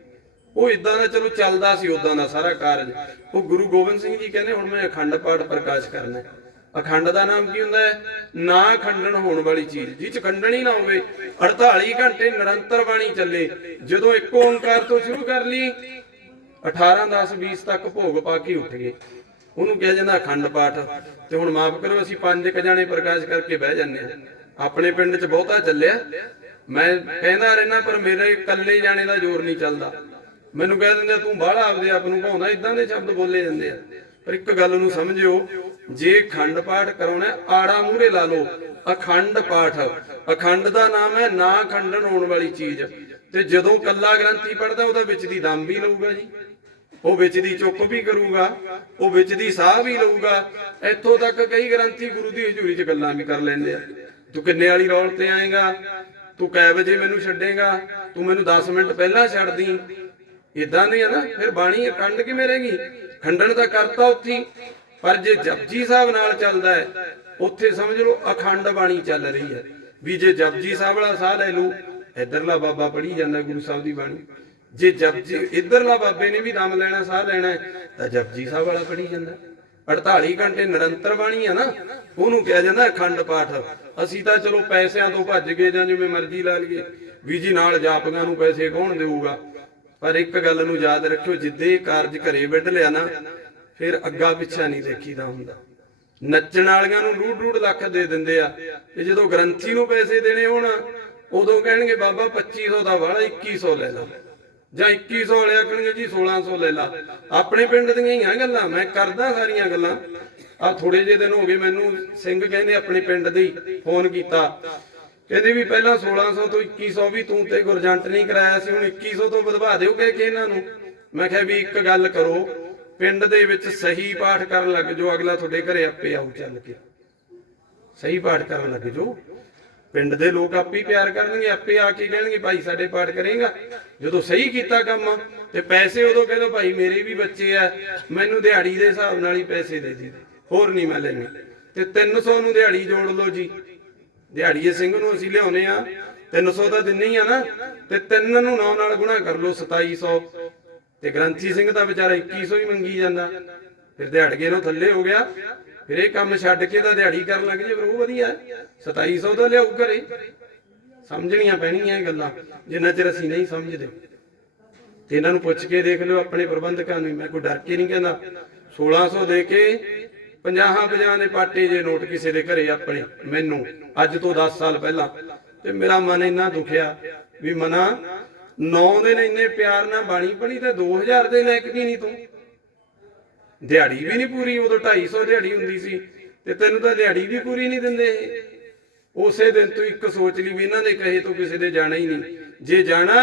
ਉਹ ਇਦਾਂ ਦਾ ਚਲੋ ਚੱਲਦਾ ਸੀ ਉਦਾਂ ਦਾ ਸਾਰਾ ਕਾਰਜ। ਉਹ ਗੁਰੂ ਗੋਬਿੰਦ ਸਿੰਘ ਜੀ ਕਹਿੰਦੇ ਹੁਣ ਮੈਂ ਅਖੰਡ ਪਾਠ ਪ੍ਰਕਾਸ਼ ਕਰਨਾ। ਅਖੰਡ ਦਾ ਨਾਮ ਕੀ ਹੁੰਦਾ ਹੈ? ਨਾ ਖੰਡਨ ਹੋਣ ਵਾਲੀ ਚੀਜ਼, ਜਿਹ ਚ ਖੰਡਣ ਹੀ ਨਾ ਹੋਵੇ। 48 ਘੰਟੇ ਨਿਰੰਤਰ ਬਾਣੀ ਚੱਲੇ। ਜਦੋਂ ਇੱਕ ਓੰਕਾਰ ਤੋਂ ਸ਼ੁਰੂ ਕਰ ਲਈ 18 10 20 ਤੱਕ ਭੋਗ ਪਾ ਕੇ ਉੱਠ ਗਏ। ਉਹਨੂੰ ਕਿਹਾ ਜਾਂਦਾ ਅਖੰਡ ਪਾਠ। ਤੇ ਹੁਣ ਮਾਫ ਕਰੋ ਅਸੀਂ 5 ਜਾਣੇ ਪ੍ਰਕਾਸ਼ ਕਰਕੇ ਬਹਿ ਜਾਂਦੇ ਆ। ਆਪਣੇ ਪਿੰਡ 'ਚ ਬਹੁਤਾ ਚੱਲਿਆ, ਮੈਂ ਕਹਿੰਦਾ ਰਹਿਣਾ, ਪਰ ਮੇਰੇ ਇਕੱਲੇ ਜਾਣੇ ਦਾ ਜ਼ੋਰ ਨਹੀਂ ਚੱਲਦਾ। ਮੈਨੂੰ ਕਹਿ ਦਿੰਦੇ ਤੂੰ ਬਾਹਲਾ ਆਪਦੇ ਆਪ ਨੂੰ ਭਾਉਂਦਾ, ਇਦਾਂ ਦੇ ਸ਼ਬਦ ਬੋਲੇ ਜਾਂਦੇ ਆ। ਪਰ ਇੱਕ ਗੱਲ ਨੂੰ ਸਮਝਿਓ, ਜੇ ਅਖੰਡ ਪਾਠ ਕਰਾਉਣਾ ਆੜਾ ਮੂਹਰੇ ਲਾ ਲਓ। ਅਖੰਡ ਪਾਠ, ਅਖੰਡ ਦਾ ਨਾਮ ਹੈ ਨਾ ਖੰਡਨ ਹੋਣ ਵਾਲੀ ਚੀਜ਼। ਤੇ ਜਦੋਂ ਕੱਲਾ ਗ੍ਰੰਥੀ ਪੜਦਾ ਉਹਦਾ ਵਿੱਚ ਦੀ ਦਮ ਵੀ ਲਊਗਾ ਜੀ, ਉਹ ਵਿੱਚ ਦੀ ਚੁੱਪ ਵੀ ਕਰੂਗਾ, ਉਹ ਵਿੱਚ ਦੀ ਸਾਹ ਵੀ ਲਊਗਾ। ਇੱਥੋਂ ਤੱਕ ਕਈ ਗ੍ਰੰਥੀ ਗੁਰੂ ਦੀ ਹਜ਼ੂਰੀ 'ਚ ਗੱਲਾਂ ਵੀ ਕਰ ਲੈਂਦੇ ਆ। ਤੂੰ ਕਿੰਨੇ ਵਾਲੀ ਰੌਲ ਤੇ ਆਏਗਾ, ਤੂੰ ਕੈ ਵਜੇ ਮੈਨੂੰ ਛੱਡੇਗਾ, ਤੂੰ ਮੈਨੂੰ 10 ਮਿੰਟ ਪਹਿਲਾਂ ਛੱਡਦੀ। ਇਦਾਂ ਨਹੀਂ ਹੈ ਨਾ, ਫਿਰ ਬਾਣੀ ਅਖੰਡ ਕਿਵੇਂ ਰਹੇਗੀ? ਖੰਡਨ ਤਾਂ ਕਰਤਾ ਉੱਥੇ। ਪਰ ਜੇ ਜਪਜੀ ਸਾਹਿਬ ਨਾਲ ਚੱਲਦਾ ਹੈ ਉੱਥੇ ਸਮਝ ਲਓ ਅਖੰਡ ਬਾਣੀ ਚੱਲ ਰਹੀ ਹੈ। ਵੀ ਜੇ ਜਪਜੀ ਸਾਹਿਬ ਵਾਲਾ ਸਾਹ ਲੈ ਲੂ, ਇਧਰਲਾ ਬਾਬਾ ਪੜ੍ਹੀ ਜਾਂਦਾ ਗੁਰੂ ਸਾਹਿਬ ਦੀ ਬਾਣੀ। ਜੇ ਜਪਜੀ ਇਧਰਲਾ ਬਾਬੇ ਨੇ ਵੀ ਦਮ ਲੈਣਾ ਸਾਹ ਲੈਣਾ ਤਾਂ ਜਪਜੀ ਸਾਹਿਬ ਵਾਲਾ ਪੜ੍ਹੀ ਜਾਂਦਾ। 48 ਘੰਟੇ ਨਿਰੰਤਰ ਬਾਣੀ ਹੈ ਨਾ, ਉਹਨੂੰ ਕਿਹਾ ਜਾਂਦਾ ਅਖੰਡ ਪਾਠ। ਅਸੀਂ ਤਾਂ ਚਲੋ ਪੈਸਿਆਂ ਤੋਂ ਭੱਜ ਗਏ ਜਾਂ ਜਿਵੇਂ ਮਰਜ਼ੀ ਲਾ ਲਈਏ ਵੀ ਜੀ ਨਾਲ ਜਾਪੀਆਂ ਨੂੰ ਪੈਸੇ ਕੌਣ ਦੇਊਗਾ। ਪਰ ਇੱਕ ਗੱਲ ਨੂੰ ਯਾਦ ਰੱਖਿਓ, ਜਿੱਦੇ ਕਾਰਜ ਘਰੇ ਵਿੱਢ ਲਿਆ ਨਾ ਫਿਰ ਅੱਗਾ ਪਿੱਛਾ ਨਹੀਂ ਦੇਖੀਦਾ ਹੁੰਦਾ। ਨੱਚਣ ਵਾਲਿਆਂ ਨੂੰ 1.5 ਲੱਖ ਦੇ ਦਿੰਦੇ ਆ, ਤੇ ਜਦੋਂ ਗ੍ਰੰਥੀ ਨੂੰ ਪੈਸੇ ਦੇਣੇ ਹੋਣ ਉਦੋਂ ਕਹਿਣਗੇ ਬਾਬਾ 2500 ਦਾ ਵਾਲਾ 2100 ਲੈ ਲਾ, ਜਾਂ 2100 ਵਾਲਿਆ ਕਹਿਣਗੇ ਜੀ 1600 ਲੈ ਲਾ। ਆਪਣੇ ਪਿੰਡ ਦੀਆਂ ਹੀ ਆ ਗੱਲਾਂ, ਮੈਂ ਕਰਦਾ ਸਾਰੀਆਂ ਗੱਲਾਂ। ਆ ਥੋੜੇ ਜਿਹੇ ਦਿਨ ਹੋ ਗਏ ਮੈਨੂੰ ਸਿੰਘ ਕਹਿੰਦੇ ਆਪਣੇ ਪਿੰਡ ਦੇ ਫੋਨ ਕੀਤਾ, ਕਹਿੰਦੇ ਵੀ ਪਹਿਲਾਂ 1600 ਤੋਂ 2100 ਵੀ ਤੂੰ ਤੇ ਗੁਰਜੰਟ ਨਹੀਂ ਕਰਾਇਆ ਸੀ, ਹੁਣ 2100 ਤੋਂ ਵਧਵਾ ਦਿਓ ਕਿ ਇਹਨਾਂ ਨੂੰ। ਮੈਂ ਕਿਹਾ ਵੀ ਇੱਕ ਗੱਲ ਕਰੋ, ਪਿੰਡ ਦੇ ਵਿੱਚ ਸਹੀ ਪਾਠ ਕਰਨ ਲੱਗ ਜਾਓ, ਅਗਲਾ ਤੁਹਾਡੇ ਘਰੇ ਆਪੇ ਆਊ ਚੱਲ ਕੇ। ਸਹੀ ਪਾਠ ਕਰਨ ਲੱਗ ਜਾਓ, ਪਿੰਡ ਦੇ ਲੋਕ ਆਪੇ ਹੀ ਪਿਆਰ ਕਰਨਗੇ, ਆਪੇ ਆ ਕੇ ਕਹਿਣਗੇ ਭਾਈ ਸਾਡੇ ਪਾਠ ਕਰੇਗਾ। ਜਦੋਂ ਸਹੀ ਕੀਤਾ ਕੰਮ ਤੇ ਪੈਸੇ ਉਦੋਂ ਕਹਿੰਦੇ ਭਾਈ ਮੇਰੇ ਵੀ ਬੱਚੇ ਆ, ਮੈਨੂੰ ਦਿਹਾੜੀ ਦੇ ਹਿਸਾਬ ਨਾਲ ਹੀ ਪੈਸੇ ਦੇ ਦੀ, ਹੋਰ ਨਹੀਂ ਮੈਂ ਲੈਣੇ। ਤੇ 300 ਨੂੰ ਦਿਹਾੜੀ ਜੋੜ ਲਓ ਜੀ। ਦਿਹਾੜੀਏ ਸਿੰਘ ਨੂੰ ਅਸੀਂ ਲਿਆਉਨੇ ਆ 300 ਤਾਂ ਦਿੰਨੇ ਹੀ ਆ ਨਾ, ਤੇ 3 ਨੂੰ 9 ਨਾਲ ਗੁਣਾ ਕਰ ਲਓ 2700। ਤੇ ਗ੍ਰੰਥੀ ਸਿੰਘ ਦਾ ਵਿਚਾਰਾ 2100 ਹੀ ਮੰਗੀ ਜਾਂਦਾ, ਫਿਰ ਦਿਹਾੜੀਏ ਨੂੰ ਥੱਲੇ ਹੋ ਗਿਆ। ਫਿਰ ਇਹ ਕੰਮ ਛੱਡ ਕੇ ਤਾਂ ਦਿਹਾੜੀ ਕਰਨ ਲੱਗ ਜੇ, ਫਿਰ ਉਹ ਵਧੀਆ 2700 ਦਾ ਲਿਆਊ ਘਰੇ। ਸਮਝਣੀਆਂ ਪੈਣੀਆਂ ਇਹ ਗੱਲਾਂ, ਜਿੰਨਾ ਚਿਰ ਅਸੀਂ ਨਹੀਂ ਸਮਝਦੇ। ਤੇ ਇਹਨਾਂ ਨੂੰ ਪੁੱਛ ਕੇ ਦੇਖ ਲਿਓ ਆਪਣੇ ਪ੍ਰਬੰਧਕਾਂ ਨੂੰ, ਮੈਂ ਕੋਈ ਡਰ ਕੇ ਨਹੀਂ ਕਹਿੰਦਾ। 1600 ਦੇ ਕੇ 50 ਦੇ ਪਾਟੇ ਜੇ ਨੋਟ ਕਿਸੇ ਦੇ ਘਰੇ ਆਪਣੇ, ਮੈਨੂੰ ਅੱਜ ਤੋਂ 10 ਸਾਲ ਪਹਿਲਾਂ। ਤੇ ਮੇਰਾ ਮਨ ਇੰਨਾ ਦੁਖਿਆ ਵੀ ਮਨਾ 9 ਦਿਨ ਇੰਨੇ ਪਿਆਰ ਨਾਲ ਬਾਣੀ ਪੜ੍ਹੀ ਤੇ 2000 ਦੇ ਲੈ ਕੇ ਨਹੀਂ ਤੂੰ। ਦਿਹਾੜੀ ਵੀ ਨਹੀਂ ਪੂਰੀ, ਉਦੋਂ 250 ਦਿਹਾੜੀ ਹੁੰਦੀ ਸੀ, ਤੇ ਤੈਨੂੰ ਤਾਂ ਦਿਹਾੜੀ ਵੀ ਪੂਰੀ ਨਹੀਂ ਦਿੰਦੇ ਇਹ। ਉਸੇ ਦਿਨ ਤੂੰ ਇੱਕ ਸੋਚ ਲਈ ਵੀ ਇਹਨਾਂ ਦੇ ਕਹੇ ਤੋਂ ਕਿਸੇ ਦੇ ਜਾਣਾ ਹੀ ਨਹੀਂ। ਜੇ ਜਾਣਾ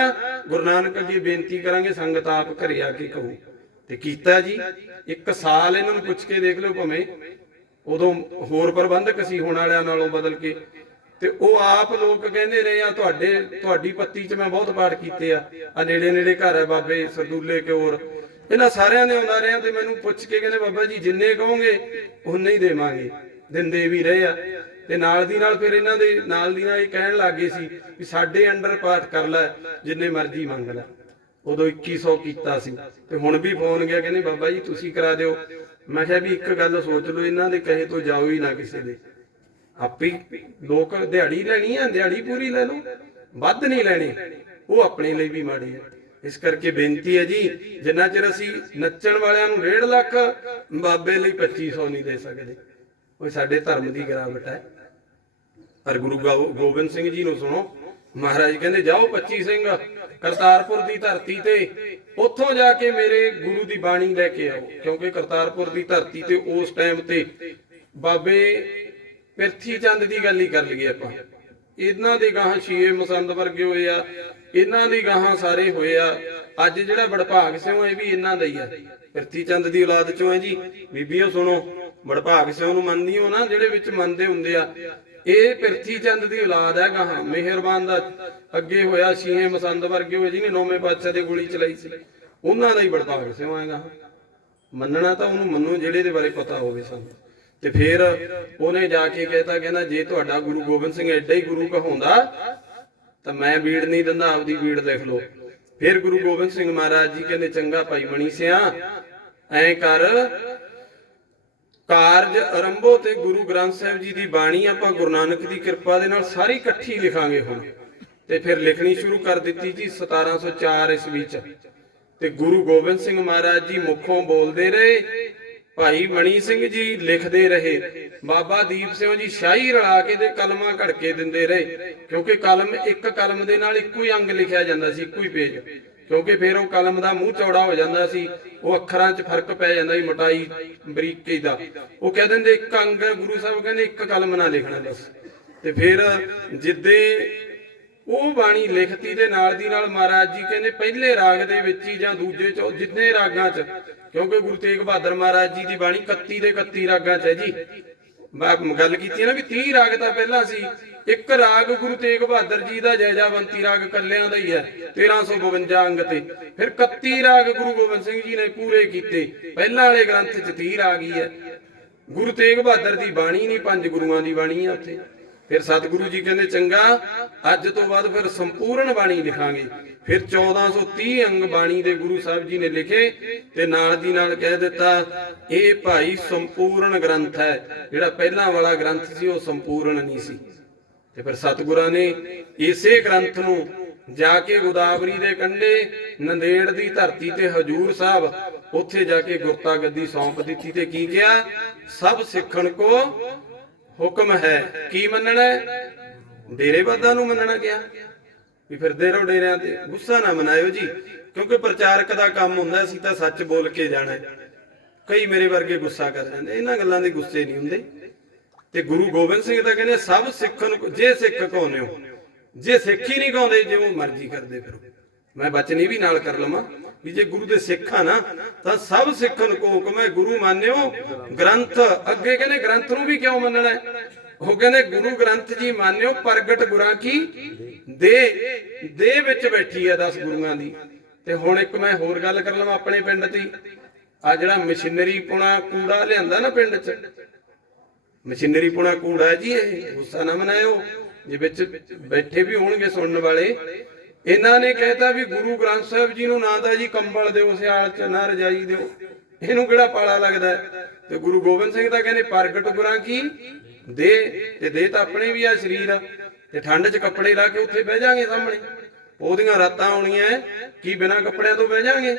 ਗੁਰੂ ਨਾਨਕ ਅੱਗੇ ਬੇਨਤੀ ਕਰਾਂਗੇ, ਸੰਗਤ ਆਪ ਘਰੇ ਆ ਕੇ ਕਹੂ। ਤੇ ਕੀਤਾ ਜੀ, 1 ਸਾਲ ਇਹਨਾਂ ਨੂੰ ਪੁੱਛ ਕੇ ਦੇਖ ਲਓ, ਭਾਵੇਂ ਉਦੋਂ ਹੋਰ ਪ੍ਰਬੰਧਕ ਸੀ ਹੁਣ ਵਾਲਿਆਂ ਨਾਲੋਂ ਬਦਲ ਕੇ। ਤੇ ਉਹ ਆਪ ਲੋਕ ਕਹਿੰਦੇ ਰਹੇ ਆ ਤੁਹਾਡੀ ਪੱਤੀ 'ਚ ਮੈਂ ਬਹੁਤ ਪਾਠ ਕੀਤੇ ਆ ਨੇੜੇ ਨੇੜੇ ਘਰ ਹੈ ਬਾਬੇ ਸਰਦੂਲੇ ਕਿਉਰ, ਇਹਨਾਂ ਸਾਰਿਆਂ ਦੇ ਆਉਂਦਾ ਰਿਹਾ। ਤੇ ਮੈਨੂੰ ਪੁੱਛ ਕੇ ਕਹਿੰਦੇ ਬਾਬਾ ਜੀ ਜਿੰਨੇ ਕਹੋਗੇ ਉਨੇ ਹੀ ਦੇਵਾਂਗੇ, ਦਿੰਦੇ ਵੀ ਰਹੇ ਆ। ਤੇ ਨਾਲ ਦੀ ਨਾਲ ਫਿਰ ਇਹਨਾਂ ਦੇ ਨਾਲ ਦੀ ਨਾਲ ਇਹ ਕਹਿਣ ਲੱਗੇ ਸੀ ਵੀ ਸਾਡੇ ਅੰਡਰ ਪਾਠ ਕਰ ਲੈ, ਜਿੰਨੇ ਮਰਜ਼ੀ ਮੰਗ ਲੈ। ਉਦੋਂ 2100 ਕੀਤਾ ਸੀ, ਤੇ ਹੁਣ ਵੀ ਫੋਨ ਗਿਆ, ਕਹਿੰਦੇ ਬਾਬਾ ਜੀ ਤੁਸੀਂ ਕਰਾ ਦਿਓ। ਮੈਂ ਕਿਹਾ ਵੀ ਇੱਕ ਗੱਲ ਸੋਚ ਲਓ, ਇਹਨਾਂ ਦੇ ਕਹੇ ਤੋਂ ਜਾਓ ਹੀ ਨਾ ਕਿਸੇ ਦੇ। ਆਪੇ ਲੋਕ ਦਿਹਾੜੀ ਲੈਣੀ ਆ, ਦਿਹਾੜੀ ਪੂਰੀ ਲੈ ਲਓ, ਵੱਧ ਨਹੀਂ ਲੈਣੀ, ਉਹ ਆਪਣੇ ਲਈ ਵੀ ਮਾੜੀ ਹੈ। ਇਸ ਕਰਕੇ ਬੇਨਤੀ ਹੈ ਜੀ, ਜਿੰਨਾ ਚਿਰ ਅਸੀਂ ਨੱਚਣ ਵਾਲਿਆਂ ਨੂੰ 1.5 ਲੱਖ, ਬਾਬੇ ਲਈ 2500 ਨਹੀਂ ਦੇ ਸਕਦੇ, ਉਹ ਸਾਡੇ ਧਰਮ ਦੀ ਗਿਰਾਵਟ ਹੈ। ਪਰ ਗੁਰੂ ਗੋਬਿੰਦ ਸਿੰਘ ਜੀ ਨੂੰ ਸੁਣੋ, ਮਹਾਰਾਜ ਕਹਿੰਦੇ ਜਾਓ 25 ਸਿੰਘ ਕਰਤਾਰਪੁਰ ਦੀ ਧਰਤੀ ਤੇ, ਉੱਥੋਂ ਜਾ ਕੇ ਮੇਰੇ ਗੁਰੂ ਦੀ ਬਾਣੀ ਲੈ ਕੇ ਆਓ। ਕਿਉਂਕਿ ਕਰਤਾਰਪੁਰ ਦੀ ਧਰਤੀ ਤੇ ਉਸ ਟਾਈਮ ਤੇ ਬਾਬੇ ਪਿਰਥੀ ਚੰਦ ਦੀ ਗੱਲ ਹੀ ਕਰ ਲਈਏ ਆਪਾਂ, ਇਹਨਾਂ ਦੇ ਗਾਹਾਂ ਸ਼ੀਏ ਮਸੰਦ ਵਰਗੇ ਹੋਏ ਆ, ਇਹਨਾਂ ਦੀ ਗਾਹਾਂ ਸਾਰੇ ਹੋਏ ਆ। ਅੱਜ ਜਿਹੜਾ ਵਡਭਾਗ ਸਿੰਘ ਇਹ ਵੀ ਇਹਨਾਂ ਦਾ ਹੀ ਆ, ਪਿਰਥੀ ਚੰਦ ਦੀ ਔਲਾਦ ਚੋਂ ਹੈ ਜੀ। ਬੀਬੀਓ ਸੁਣੋ, ਵਡਭਾਗ ਸਿੰਘ ਨੂੰ ਮੰਨਦੀ ਹੋ ਨਾ, ਜਿਹੜੇ ਵਿੱਚ ਮੰਨਦੇ ਹੁੰਦੇ ਆ, ਇਹ ਪਿਰਥੀ ਚੰਦ ਦੀ ਔਲਾਦ ਹੈ। ਗਾਹਾਂ ਮਿਹਰਬਾਨ ਦਾ ਅੱਗੇ ਹੋਇਆ, ਸ਼ੀਏ ਮਸੰਦ ਵਰਗੇ ਹੋਏ ਜਿਹਨੇ 9ਵੇਂ ਪਾਤਸ਼ਾਹ ਦੇ ਗੋਲੀ ਚਲਾਈ ਸੀ, ਉਹਨਾਂ ਦਾ ਹੀ ਵਡਭਾਗ ਸਿੰਘ ਆਏਗਾ। ਮੰਨਣਾ ਤਾਂ ਉਹਨੂੰ ਮੰਨੋ ਜਿਹੜੇ ਦੇ ਬਾਰੇ ਪਤਾ ਹੋਵੇ ਸਾਨੂੰ। ਤੇ ਫਿਰ ਉਹਨੇ ਜਾ ਕੇ ਕਹਿਤਾ, ਕਹਿੰਦਾ ਜੇ ਤੁਹਾਡਾ ਗੁਰੂ ਗੋਬਿੰਦ ਸਿੰਘ ਐਡਾ ਹੀ ਗੁਰੂ ਕਹਾਉਂਦਾ ਤਾਂ ਮੈਂ ਬੀੜ ਨਹੀਂ ਦਿੰਦਾ, ਆਪਦੀ ਬੀੜ ਲਿਖ ਲਓ। ਫਿਰ ਗੁਰੂ ਗੋਬਿੰਦ ਸਿੰਘ ਮਹਾਰਾਜ ਜੀ ਕਹਿੰਦੇ ਚੰਗਾ ਭਾਈ ਮਣੀ ਸਿਆ, ਐਂ ਕਰ, ਕਾਰਜ ਆਰੰਭੋ ਤੇ ਗੁਰੂ ਗ੍ਰੰਥ ਸਾਹਿਬ ਜੀ ਦੀ ਬਾਣੀ ਆਪਾਂ ਗੁਰੂ ਨਾਨਕ ਦੀ ਕਿਰਪਾ ਦੇ ਨਾਲ ਸਾਰੀ ਇਕੱਠੀ ਲਿਖਾਂਗੇ ਹੁਣ। ਤੇ ਫਿਰ ਲਿਖਣੀ ਸ਼ੁਰੂ ਕਰ ਦਿੱਤੀ ਜੀ 1704 ਈਸਵੀ ਚ। ਤੇ ਗੁਰੂ ਗੋਬਿੰਦ ਸਿੰਘ ਮਹਾਰਾਜ ਜੀ ਮੁਖੋਂ ਬੋਲਦੇ ਰਹੇ, ਭਾਈ ਮਣੀ ਸਿੰਘ ਜੀ ਲਿਖਦੇ ਰਹੇ, ਬਾਬਾ ਦੀਪ ਸਿੰਘ ਜੀ ਸ਼ਾਹੀ ਰਲਾ ਕੇ ਤੇ ਕਲਮਾਂ ਘੜ ਕੇ ਦਿੰਦੇ ਰਹੇ। ਕਿਉਂਕਿ ਕਲਮ, ਇੱਕ ਕਲਮ ਦੇ ਨਾਲ ਇੱਕੋ ਹੀ ਅੰਗ ਲਿਖਿਆ ਜਾਂਦਾ ਸੀ, ਇੱਕੋ ਹੀ ਪੇਜ। ਕਿਉਂਕਿ ਫਿਰ ਉਹ ਕਲਮ ਦਾ ਮੂੰਹ ਚੌੜਾ ਹੋ ਜਾਂਦਾ ਸੀ, ਉਹ ਅੱਖਰਾਂ 'ਚ ਫਰਕ ਪੈ ਜਾਂਦਾ ਸੀ, ਮੋਟਾਈ ਬਰੀਕੀ ਦਾ। ਉਹ ਕਹਿ ਦਿੰਦੇ ਇੱਕ ਅੰਗ, ਗੁਰੂ ਸਾਹਿਬ ਕਹਿੰਦੇ ਇੱਕ ਕਲਮ ਨਾਲ ਲਿਖਣਾ ਬਸ। ਤੇ ਫਿਰ ਜਿੱਦੇ ਉਹ ਬਾਣੀ ਲਿਖਤੀ ਦੇ ਨਾਲ ਦੀ ਨਾਲ ਮਹਾਰਾਜ ਜੀ ਕਹਿੰਦੇ ਪਹਿਲੇ ਰਾਗ ਦੇ ਵਿੱਚ ਹੀ ਜਾਂ ਦੂਜੇ ਚ, ਜਿੰਨੇ ਰਾਗਾਂ 'ਚ, ਕਿਉਂਕਿ ਗੁਰੂ ਤੇਗ ਬਹਾਦਰ ਮਹਾਰਾਜ ਜੀ ਦੀ ਬਾਣੀ 31 ਦੇ 31 ਰਾਗਾਂ 'ਚ ਹੈ ਜੀ। ਮੈਂ ਗੱਲ ਕੀਤੀ ਨਾ ਵੀ 30 ਰਾਗ ਤਾਂ ਪਹਿਲਾਂ ਸੀ, ਇੱਕ ਰਾਗ ਗੁਰੂ ਤੇਗ ਬਹਾਦਰ ਜੀ ਦਾ ਜੈਜਾਵੰਤੀ ਰਾਗ ਕੱਲਿਆਂ ਦਾ ਹੀ ਹੈ 1352 ਅੰਗ ਤੇ। ਫਿਰ 31 ਰਾਗ ਗੁਰੂ ਗੋਬਿੰਦ ਸਿੰਘ ਜੀ ਨੇ ਪੂਰੇ ਕੀਤੇ। ਪਹਿਲਾਂ ਵਾਲੇ ਗ੍ਰੰਥ 'ਚ 30 ਰਾਗ ਹੀ ਹੈ। ਗੁਰੂ ਤੇਗ ਬਹਾਦਰ ਦੀ ਬਾਣੀ ਨਹੀਂ, 5 ਗੁਰੂਆਂ ਦੀ ਬਾਣੀ ਹੈ ਉੱਥੇ। ਫਿਰ ਸਤਿਗੁਰੂ ਜੀ ਕਹਿੰਦੇ ਚੰਗਾ, ਅੱਜ ਤੋਂ ਬਾਅਦ ਫਿਰ ਸੰਪੂਰਨ ਬਾਣੀ ਲਿਖਾਂਗੇ। ਫਿਰ 1430 ਅੰਗ ਬਾਣੀ ਦੇ ਗੁਰੂ ਸਾਹਿਬ ਜੀ ਨੇ ਲਿਖੇ ਤੇ ਨਾਲ ਦੀ ਨਾਲ ਕਹਿ ਦਿੱਤਾ ਇਹ ਭਾਈ ਸੰਪੂਰਨ ਗ੍ਰੰਥ ਹੈ, ਜਿਹੜਾ ਪਹਿਲਾਂ ਵਾਲਾ ਗ੍ਰੰਥ ਸੀ ਉਹ ਸੰਪੂਰਨ ਨਹੀਂ ਸੀ। ਤੇ ਫਿਰ ਸਤਿਗੁਰਾਂ ਨੇ ਇਸੇ ਗ੍ਰੰਥ ਨੂੰ ਜਾ ਕੇ ਗੋਦਾਵਰੀ ਦੇ ਕੰਢੇ ਨੰਦੇੜ ਦੀ ਧਰਤੀ ਤੇ ਹਜੂਰ ਸਾਹਿਬ, ਉੱਥੇ ਜਾ ਕੇ ਗੁਰਤਾ ਗੱਦੀ ਸੌਂਪ ਦਿੱਤੀ ਤੇ ਕੀ ਕਿਹਾ, ਸਭ ਸਿੱਖਣ ਕੋ ਹੁਕਮ ਹੈ। ਕੀ ਮੰਨਣਾ? ਡੇਰੇਵਾਦਾਂ ਨੂੰ ਮੰਨਣਾ ਕਿਹਾ ਵੀ ਫਿਰਦੇ ਰਹੋ ਡੇਰਿਆਂ ਤੇ। ਗੁੱਸਾ ਨਾ ਮਨਾਇਓ ਜੀ, ਕਿਉਂਕਿ ਪ੍ਰਚਾਰਕ ਦਾ ਕੰਮ ਹੁੰਦਾ ਅਸੀਂ ਤਾਂ ਸੱਚ ਬੋਲ ਕੇ ਜਾਣਾ। ਕਈ ਮੇਰੇ ਵਰਗੇ ਗੁੱਸਾ ਕਰ ਜਾਂਦੇ, ਇਹਨਾਂ ਗੱਲਾਂ ਦੇ ਗੁੱਸੇ ਨਹੀਂ ਹੁੰਦੇ। ਤੇ ਗੁਰੂ ਗੋਬਿੰਦ ਸਿੰਘ ਤਾਂ ਕਹਿੰਦੇ ਸਭ ਸਿੱਖਣ, ਜੇ ਸਿੱਖ ਕਹਾਉਂਦੇ ਹੋ, ਜੇ ਸਿੱਖ ਹੀ ਨਹੀਂ ਕਹਾਉਂਦੇ ਜਿਵੇਂ ਮਰਜ਼ੀ ਕਰਦੇ ਫਿਰੋ। ਮੈਂ ਬਚਨੀ ਵੀ ਨਾਲ ਕਰ ਲਵਾਂ ਵੀ ਜੇ ਗੁਰੂ ਦੇ ਸਿੱਖ ਆ ਨਾ ਤਾਂ ਸਭ ਸਿੱਖਣ ਕੋ ਹੁਕਮ ਹੈ, ਗੁਰੂ ਮੰਨਿਓ ਗ੍ਰੰਥ। ਅੱਗੇ ਕਹਿੰਦੇ ਗ੍ਰੰਥ ਨੂੰ ਵੀ ਕਿਉਂ ਮੰਨਣਾ ਹੈ? ਉਹ ਕਹਿੰਦੇ ਗੁਰੂ ਗ੍ਰੰਥ ਜੀ ਮੰਨਿਓ, ਪ੍ਰਗਟ ਗੁਰਾਂ ਕੀ ਦੇ ਵਿੱਚ ਬੈਠੀ ਹੈ 10 ਗੁਰੂਆਂ ਦੀ। ਤੇ ਹੁਣ ਇੱਕ ਮੈਂ ਹੋਰ ਗੱਲ ਕਰ ਲਵਾਂ ਆਪਣੇ ਪਿੰਡ ਦੀ। ਆ ਜਿਹੜਾ ਮਸ਼ੀਨਰੀ ਪੁਣਾ ਕੂੜਾ ਲਿਆਂਦਾ ਨਾ ਪਿੰਡ 'ਚ, ਮਸ਼ੀਨਰੀ ਪੁਣਾ ਕੂੜਾ ਜੀ, ਇਹ ਗੁੱਸਾ ਨਾ ਮਨਾਇਓ ਜੇ ਵਿੱਚ ਬੈਠੇ ਵੀ ਹੋਣਗੇ ਸੁਣਨ ਵਾਲੇ। ਇਹਨਾਂ ਨੇ ਕਹਿਤਾ ਵੀ ਗੁਰੂ ਗ੍ਰੰਥ ਸਾਹਿਬ ਜੀ ਨੂੰ ਨਾ ਤਾਂ ਜੀ ਕੰਬਲ ਦਿਓ ਸਿਆਲ 'ਚ, ਨਾ ਰਜਾਈ ਦਿਓ, ਇਹਨੂੰ ਕਿਹੜਾ ਪਾਲਾ ਲੱਗਦਾ। ਤੇ ਗੁਰੂ ਗੋਬਿੰਦ ਸਿੰਘ ਤਾਂ ਕਹਿੰਦੇ ਪ੍ਰਗਟ ਗੁਰਾਂ ਕੀ ਤੇ ਦੇ ਤਾਂ ਆਪਣੇ ਵੀ ਆ ਸਰੀਰ, ਤੇ ਠੰਡ 'ਚ ਕੱਪੜੇ ਲਾ ਕੇ ਉੱਥੇ ਬਹਿ ਜਾਾਂਗੇ ਸਾਹਮਣੇ। ਉਹਦੀਆਂ ਰਾਤਾਂ ਆਉਣੀਆਂ ਕੀ ਬਿਨਾਂ ਕੱਪੜਿਆਂ ਤੋਂ ਬਹਿ ਜਾਾਂਗੇ?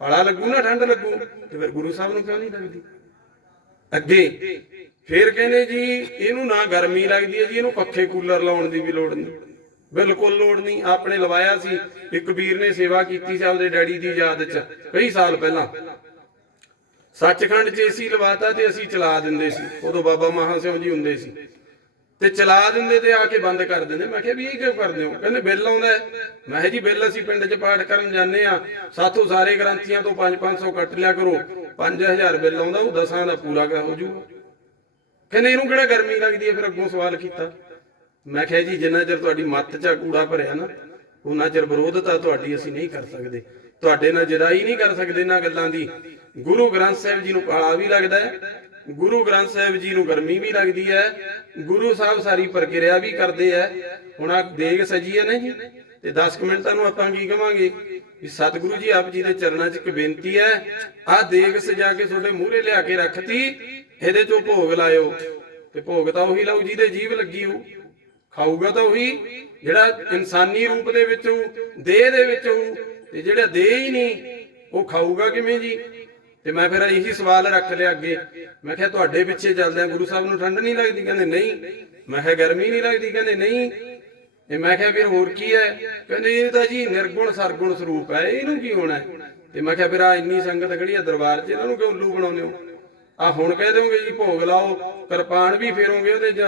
ਪਾਲਾ ਲੱਗੂ ਨਾ, ਠੰਡ ਲੱਗੂ। ਤੇ ਫਿਰ ਗੁਰੂ ਸਾਹਿਬ ਨੂੰ ਕਿਉਂ ਨਹੀਂ ਲੱਗਦੀ? ਅੱਗੇ ਫਿਰ ਕਹਿੰਦੇ ਜੀ ਇਹਨੂੰ ਨਾ ਗਰਮੀ ਲੱਗਦੀ ਹੈ ਜੀ, ਇਹਨੂੰ ਪੱਖੇ ਕੂਲਰ ਲਾਉਣ ਦੀ ਵੀ ਲੋੜ ਨਹੀਂ, ਬਿਲਕੁਲ ਲੋੜ ਨਹੀਂ। ਆਪਣੇ ਲਵਾਇਆ ਸੀ, ਇੱਕ ਵੀਰ ਨੇ ਸੇਵਾ ਕੀਤੀ ਸੀ ਆਪਦੇ ਡੈਡੀ ਦੀ ਯਾਦ 'ਚ ਕਈ ਸਾਲ ਪਹਿਲਾਂ। ਸੱਚਖੰਡ 'ਚ ਏਸੀ ਲਵਾਤਾ ਤੇ ਅਸੀਂ ਚਲਾ ਦਿੰਦੇ ਸੀ, ਉਦੋਂ ਬਾਬਾ ਮਹਾ ਸਿੰਘ ਜੀ ਹੁੰਦੇ ਸੀ, ਤੇ ਚਲਾ ਦਿੰਦੇ ਤੇ ਆ ਕੇ ਬੰਦ ਕਰ ਦਿੰਦੇ। ਮੈਂ ਕਿਹਾ ਵੀ ਇਹ ਕਿਉਂ ਕਰਦੇ ਹੋ? ਕਹਿੰਦੇ ਬਿੱਲ ਆਉਂਦਾ। ਮੈਂ ਕਿਹਾ ਜੀ ਬਿੱਲ ਅਸੀਂ ਪਿੰਡ 'ਚ ਪਾਠ ਕਰਨ ਜਾਂਦੇ ਆ, ਸਾਥੋਂ ਸਾਰੇ ਗ੍ਰੰਥੀਆਂ ਤੋਂ 500 ਕੱਟ ਲਿਆ ਕਰੋ, 5000 ਬਿੱਲ ਆਉਂਦਾ, ਉਹ 10 ਦਾ ਪੂਰਾ ਹੋ ਜੂਗਾ। ਕਹਿੰਦੇ ਇਹਨੂੰ ਕਿਹੜਾ ਗਰਮੀ ਲੱਗਦੀ ਹੈ? ਫਿਰ ਅੱਗੋਂ ਸਵਾਲ ਕੀਤਾ। ਮੈਂ ਕਿਹਾ ਜੀ ਜਿੰਨਾ ਚਿਰ ਤੁਹਾਡੀ ਮੱਤ 'ਚ ਕੂੜਾ ਭਰਿਆ ਨਾ, ਉਹਨਾਂ ਚਿਰ ਵਿਰੋਧਤਾ ਤੁਹਾਡੀ ਅਸੀਂ ਨਹੀਂ ਕਰ ਸਕਦੇ, ਤੁਹਾਡੇ ਨਾਲ ਜਦਾਈ ਨਹੀਂ ਕਰ ਸਕਦੇ ਇਹਨਾਂ ਗੱਲਾਂ ਦੀ। ਗੁਰੂ ਗ੍ਰੰਥ ਸਾਹਿਬ ਜੀ ਨੂੰ ਪਾਲਾ ਵੀ ਲੱਗਦਾ ਹੈ, ਗੁਰੂ ਗ੍ਰੰਥ ਸਾਹਿਬ ਜੀ ਨੂੰ ਗਰਮੀ ਵੀ ਲੱਗਦੀ ਹੈ, ਗੁਰੂ ਸਾਹਿਬ ਸਾਰੀ ਪ੍ਰਕਿਰਿਆ ਵੀ ਕਰਦੇ ਆ। ਹੁਣ ਆ ਦੇਗ ਸਜੀ ਹੈ ਨਾ ਜੀ, ਤੇ 10 ਮਿੰਟਾਂ ਨੂੰ ਆਪਾਂ ਕੀ ਕਵਾਂਗੇ ਵੀ ਸਤਿਗੁਰੂ ਜੀ ਆਪ ਜੀ ਦੇ ਚਰਨਾਂ 'ਚ ਇੱਕ ਬੇਨਤੀ ਹੈ, ਆਹ ਦੇਗ ਸਜਾ ਕੇ ਤੁਹਾਡੇ ਮੂਹਰੇ ਲਿਆ ਕੇ ਰੱਖਤੀ, ਇਹਦੇ 'ਚੋਂ ਭੋਗ ਲਾਇਓ। ਤੇ ਭੋਗ ਤਾਂ ਉਹੀ ਲਾਊ ਜਿਹਦੇ ਜੀਭ ਲੱਗੀ ਹੋਊ, ਖਾਊਗਾ ਤਾਂ ਉਹੀ ਜਿਹੜਾ ਇਨਸਾਨੀ ਰੂਪ ਦੇ ਵਿੱਚ ਹੋਊ, ਦੇਹ ਦੇ ਵਿੱਚ ਹੋਊ। ਤੇ ਜਿਹੜਾ ਦੇਹ ਹੀ ਨਹੀਂ ਉਹ ਖਾਊਗਾ ਕਿਵੇਂ ਜੀ? ਤੇ ਮੈਂ ਫਿਰ ਇਹੀ ਸਵਾਲ ਰੱਖ ਲਿਆ ਅੱਗੇ, ਮੈਂ ਕਿਹਾ ਤੁਹਾਡੇ ਪਿੱਛੇ ਚੱਲਦਿਆਂ ਗੁਰੂ ਸਾਹਿਬ ਨੂੰ ਠੰਡ ਨਹੀਂ ਲੱਗਦੀ? ਕਹਿੰਦੇ ਨਹੀਂ। ਮੈਂ ਕਿਹਾ ਗਰਮੀ ਨਹੀਂ ਲੱਗਦੀ? ਕਹਿੰਦੇ ਨਹੀਂ। ਤੇ ਮੈਂ ਕਿਹਾ ਫਿਰ ਹੋਰ ਕੀ ਹੈ? ਕਹਿੰਦੇ ਇਹ ਤਾਂ ਜੀ ਨਿਰਗੁਣ ਸਰਗੁਣ ਸਰੂਪ ਹੈ, ਇਹਨੂੰ ਕੀ ਹੋਣਾ? ਤੇ ਮੈਂ ਕਿਹਾ ਫਿਰ ਆ ਇੰਨੀ ਸੰਗਤ ਖੜੀ ਆ ਦਰਬਾਰ 'ਚ, ਇਹਨਾਂ ਨੂੰ ਕਿਉਂ ਉੱਲੂ ਬਣਾਉਂਦੇ ਹੋ? ਆ ਹੁਣ ਕਹਿ ਦੋਗੇ ਜੀ ਭੋਗ ਲਾਓ, ਕਿਰਪਾਨ ਵੀ ਫੇਰੋਗੇ ਉਹਦੇ 'ਚ,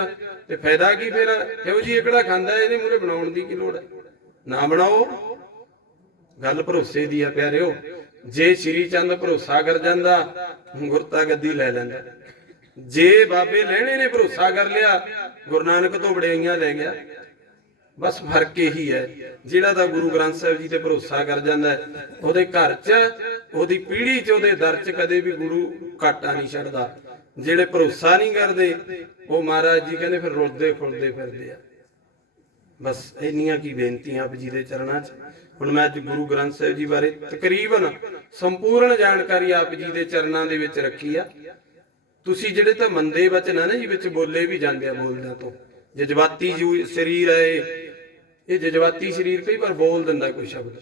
ਤੇ ਫਾਇਦਾ ਕੀ ਫਿਰ? ਕਿਉਂ ਜੀ ਇਹ ਕਿਹੜਾ ਖਾਂਦਾ, ਇਹਦੇ ਮੂਹਰੇ ਬਣਾਉਣ ਦੀ ਕੀ ਲੋੜ ਹੈ? ਨਾ ਬਣਾਓ। ਗੱਲ ਭਰੋਸੇ ਦੀ ਆ ਪਿਆਰਿਓ। ਜੇ ਸ਼੍ਰੀ ਚੰਦ ਭਰੋਸਾ ਕਰ ਜਾਂਦਾ, ਗੁਰਤਾ ਗੱਦੀ ਲੈ ਲੈਂਦਾ। ਜੇ ਬਾਬੇ ਲਹਿਣੇ ਨੇ ਭਰੋਸਾ ਕਰ ਲਿਆ, ਗੁਰੂ ਨਾਨਕ ਤੋਂ ਵਡਿਆਈਆਂ ਲੈ ਗਿਆ। ਬਸ ਫਰਕ ਇਹੀ ਹੈ, ਜਿਹੜਾ ਤਾਂ ਗੁਰੂ ਗ੍ਰੰਥ ਸਾਹਿਬ ਜੀ ਤੇ ਭਰੋਸਾ ਕਰ ਜਾਂਦਾ, ਉਹਦੇ ਘਰ 'ਚ, ਉਹਦੀ ਪੀੜ੍ਹੀ 'ਚ, ਉਹਦੇ ਦਰ 'ਚ ਕਦੇ ਵੀ ਗੁਰੂ ਘਾਟਾ ਨਹੀਂ ਛੱਡਦਾ। ਜਿਹੜੇ ਭਰੋਸਾ ਨਹੀਂ ਕਰਦੇ, ਉਹ ਮਹਾਰਾਜ ਜੀ ਕਹਿੰਦੇ ਫਿਰ ਰੁਲਦੇ ਫੁੱਲਦੇ ਫਿਰਦੇ ਆ। ਬਸ ਇੰਨੀਆਂ ਕੀ ਬੇਨਤੀਆਂ ਆਪ ਜੀ ਦੇ ਚਰਨਾਂ 'ਚ। ਹੁਣ ਮੈਂ ਅੱਜ ਗੁਰੂ ਗ੍ਰੰਥ ਸਾਹਿਬ ਜੀ ਬਾਰੇ ਤਕਰੀਬਨ ਸੰਪੂਰਨ ਜਾਣਕਾਰੀ ਆਪ ਜੀ ਦੇ ਚਰਨਾਂ ਦੇ ਵਿੱਚ ਰੱਖੀ ਆ। ਤੁਸੀਂ ਜਿਹੜੇ ਤਾਂ ਮੰਦੇ ਵਚਨ ਆ ਨਾ ਜੀ, ਵਿੱਚ ਬੋਲੇ ਵੀ ਜਾਂਦੇ ਆ ਬੋਲਦਿਆਂ ਤੋਂ। ਜਜ਼ਬਾਤੀ ਸਰੀਰ ਹੈ ਇਹ ਜਜ਼ਬਾਤੀ ਸਰੀਰ ਕਈ ਵਾਰ ਬੋਲ ਦਿੰਦਾ ਕੋਈ ਸ਼ਬਦ,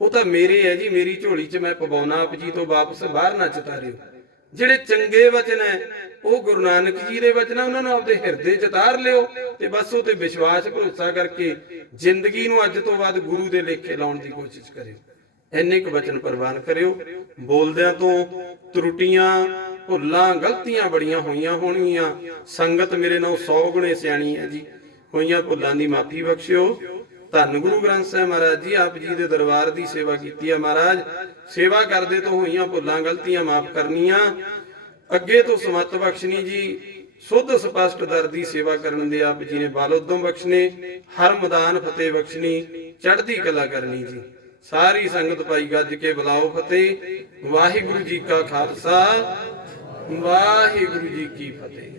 ਉਹ ਤਾਂ ਮੇਰੇ ਹੈ ਜੀ, ਮੇਰੀ ਝੋਲੀ 'ਚ ਮੈਂ ਪਵਾਉਣਾ, ਆਪ ਜੀ ਤੋਂ ਵਾਪਸ ਬਾਹਰ ਨਾ ਚਤਾਰਿਓ। ਜਿਹੜੇ ਚੰਗੇ ਵਚਨ ਹੈ ਉਹ ਗੁਰੂ ਨਾਨਕ ਜੀ ਦੇ ਵਚਨ, ਉਹਨਾਂ ਨੂੰ ਆਪਦੇ ਹਿਰਦੇ 'ਚ ਉਤਾਰ ਲਿਓ ਤੇ ਬਸ ਉਹ ਤੇ ਵਿਸ਼ਵਾਸ ਭਰੋਸਾ ਕਰਕੇ ਜ਼ਿੰਦਗੀ ਨੂੰ ਅੱਜ ਤੋਂ ਬਾਅਦ ਗੁਰੂ ਦੇ ਲੇਖੇ ਲਾਉਣ ਦੀ ਕੋਸ਼ਿਸ਼ ਕਰਿਓ। ਇੰਨੇ ਕੁ ਵਚਨ ਪ੍ਰਵਾਨ ਕਰਿਓ। ਬੋਲਦਿਆਂ ਤੋਂ ਤਰੁੱਟੀਆਂ, ਭੁੱਲਾਂ, ਗਲਤੀਆਂ ਬੜੀਆਂ ਹੋਈਆਂ ਹੋਣਗੀਆਂ। ਸੰਗਤ ਮੇਰੇ ਨਾਲ 100 ਗੁਣੇ ਸਿਆਣੀ ਹੈ ਜੀ। ਹੋਈਆਂ ਭੁੱਲਾਂ ਦੀ ਮਾਫੀ ਬਖਸ਼ਿਓ। ਧੰਨ ਗੁਰੂ ਗ੍ਰੰਥ ਸਾਹਿਬ ਮਹਾਰਾਜ ਜੀ, ਆਪ ਜੀ ਦੇ ਦਰਬਾਰ ਦੀ ਸੇਵਾ ਕੀਤੀ ਹੈ ਮਹਾਰਾਜ। ਸੇਵਾ ਕਰਦੇ ਤੋਂ ਹੋਈਆਂ ਭੁੱਲਾਂ ਗਲਤੀਆਂ ਮਾਫ ਕਰਨੀਆਂ, ਅੱਗੇ ਤੋਂ ਸਮਤ ਬਖਸ਼ਣੀ ਜੀ। ਸੁੱਧ ਸਪਸ਼ਟ ਦਰ ਦੀ ਸੇਵਾ ਕਰਨ ਦੇ ਆਪ ਜੀ ਨੇ ਬਲ ਉਦਮ ਬਖਸ਼ਣੇ, ਹਰ ਮੈਦਾਨ ਫਤਿਹ ਬਖਸ਼ਣੀ, ਚੜ੍ਹਦੀ ਕਲਾ ਕਰਨੀ ਜੀ। ਸਾਰੀ ਸੰਗਤ ਭਾਈ ਗੱਜ ਕੇ ਬੁਲਾਓ ਫਤਿਹ। ਵਾਹਿਗੁਰੂ ਜੀ ਕਾ ਖਾਲਸਾ, ਵਾਹਿਗੁਰੂ ਜੀ ਕੀ ਫਤਿਹ।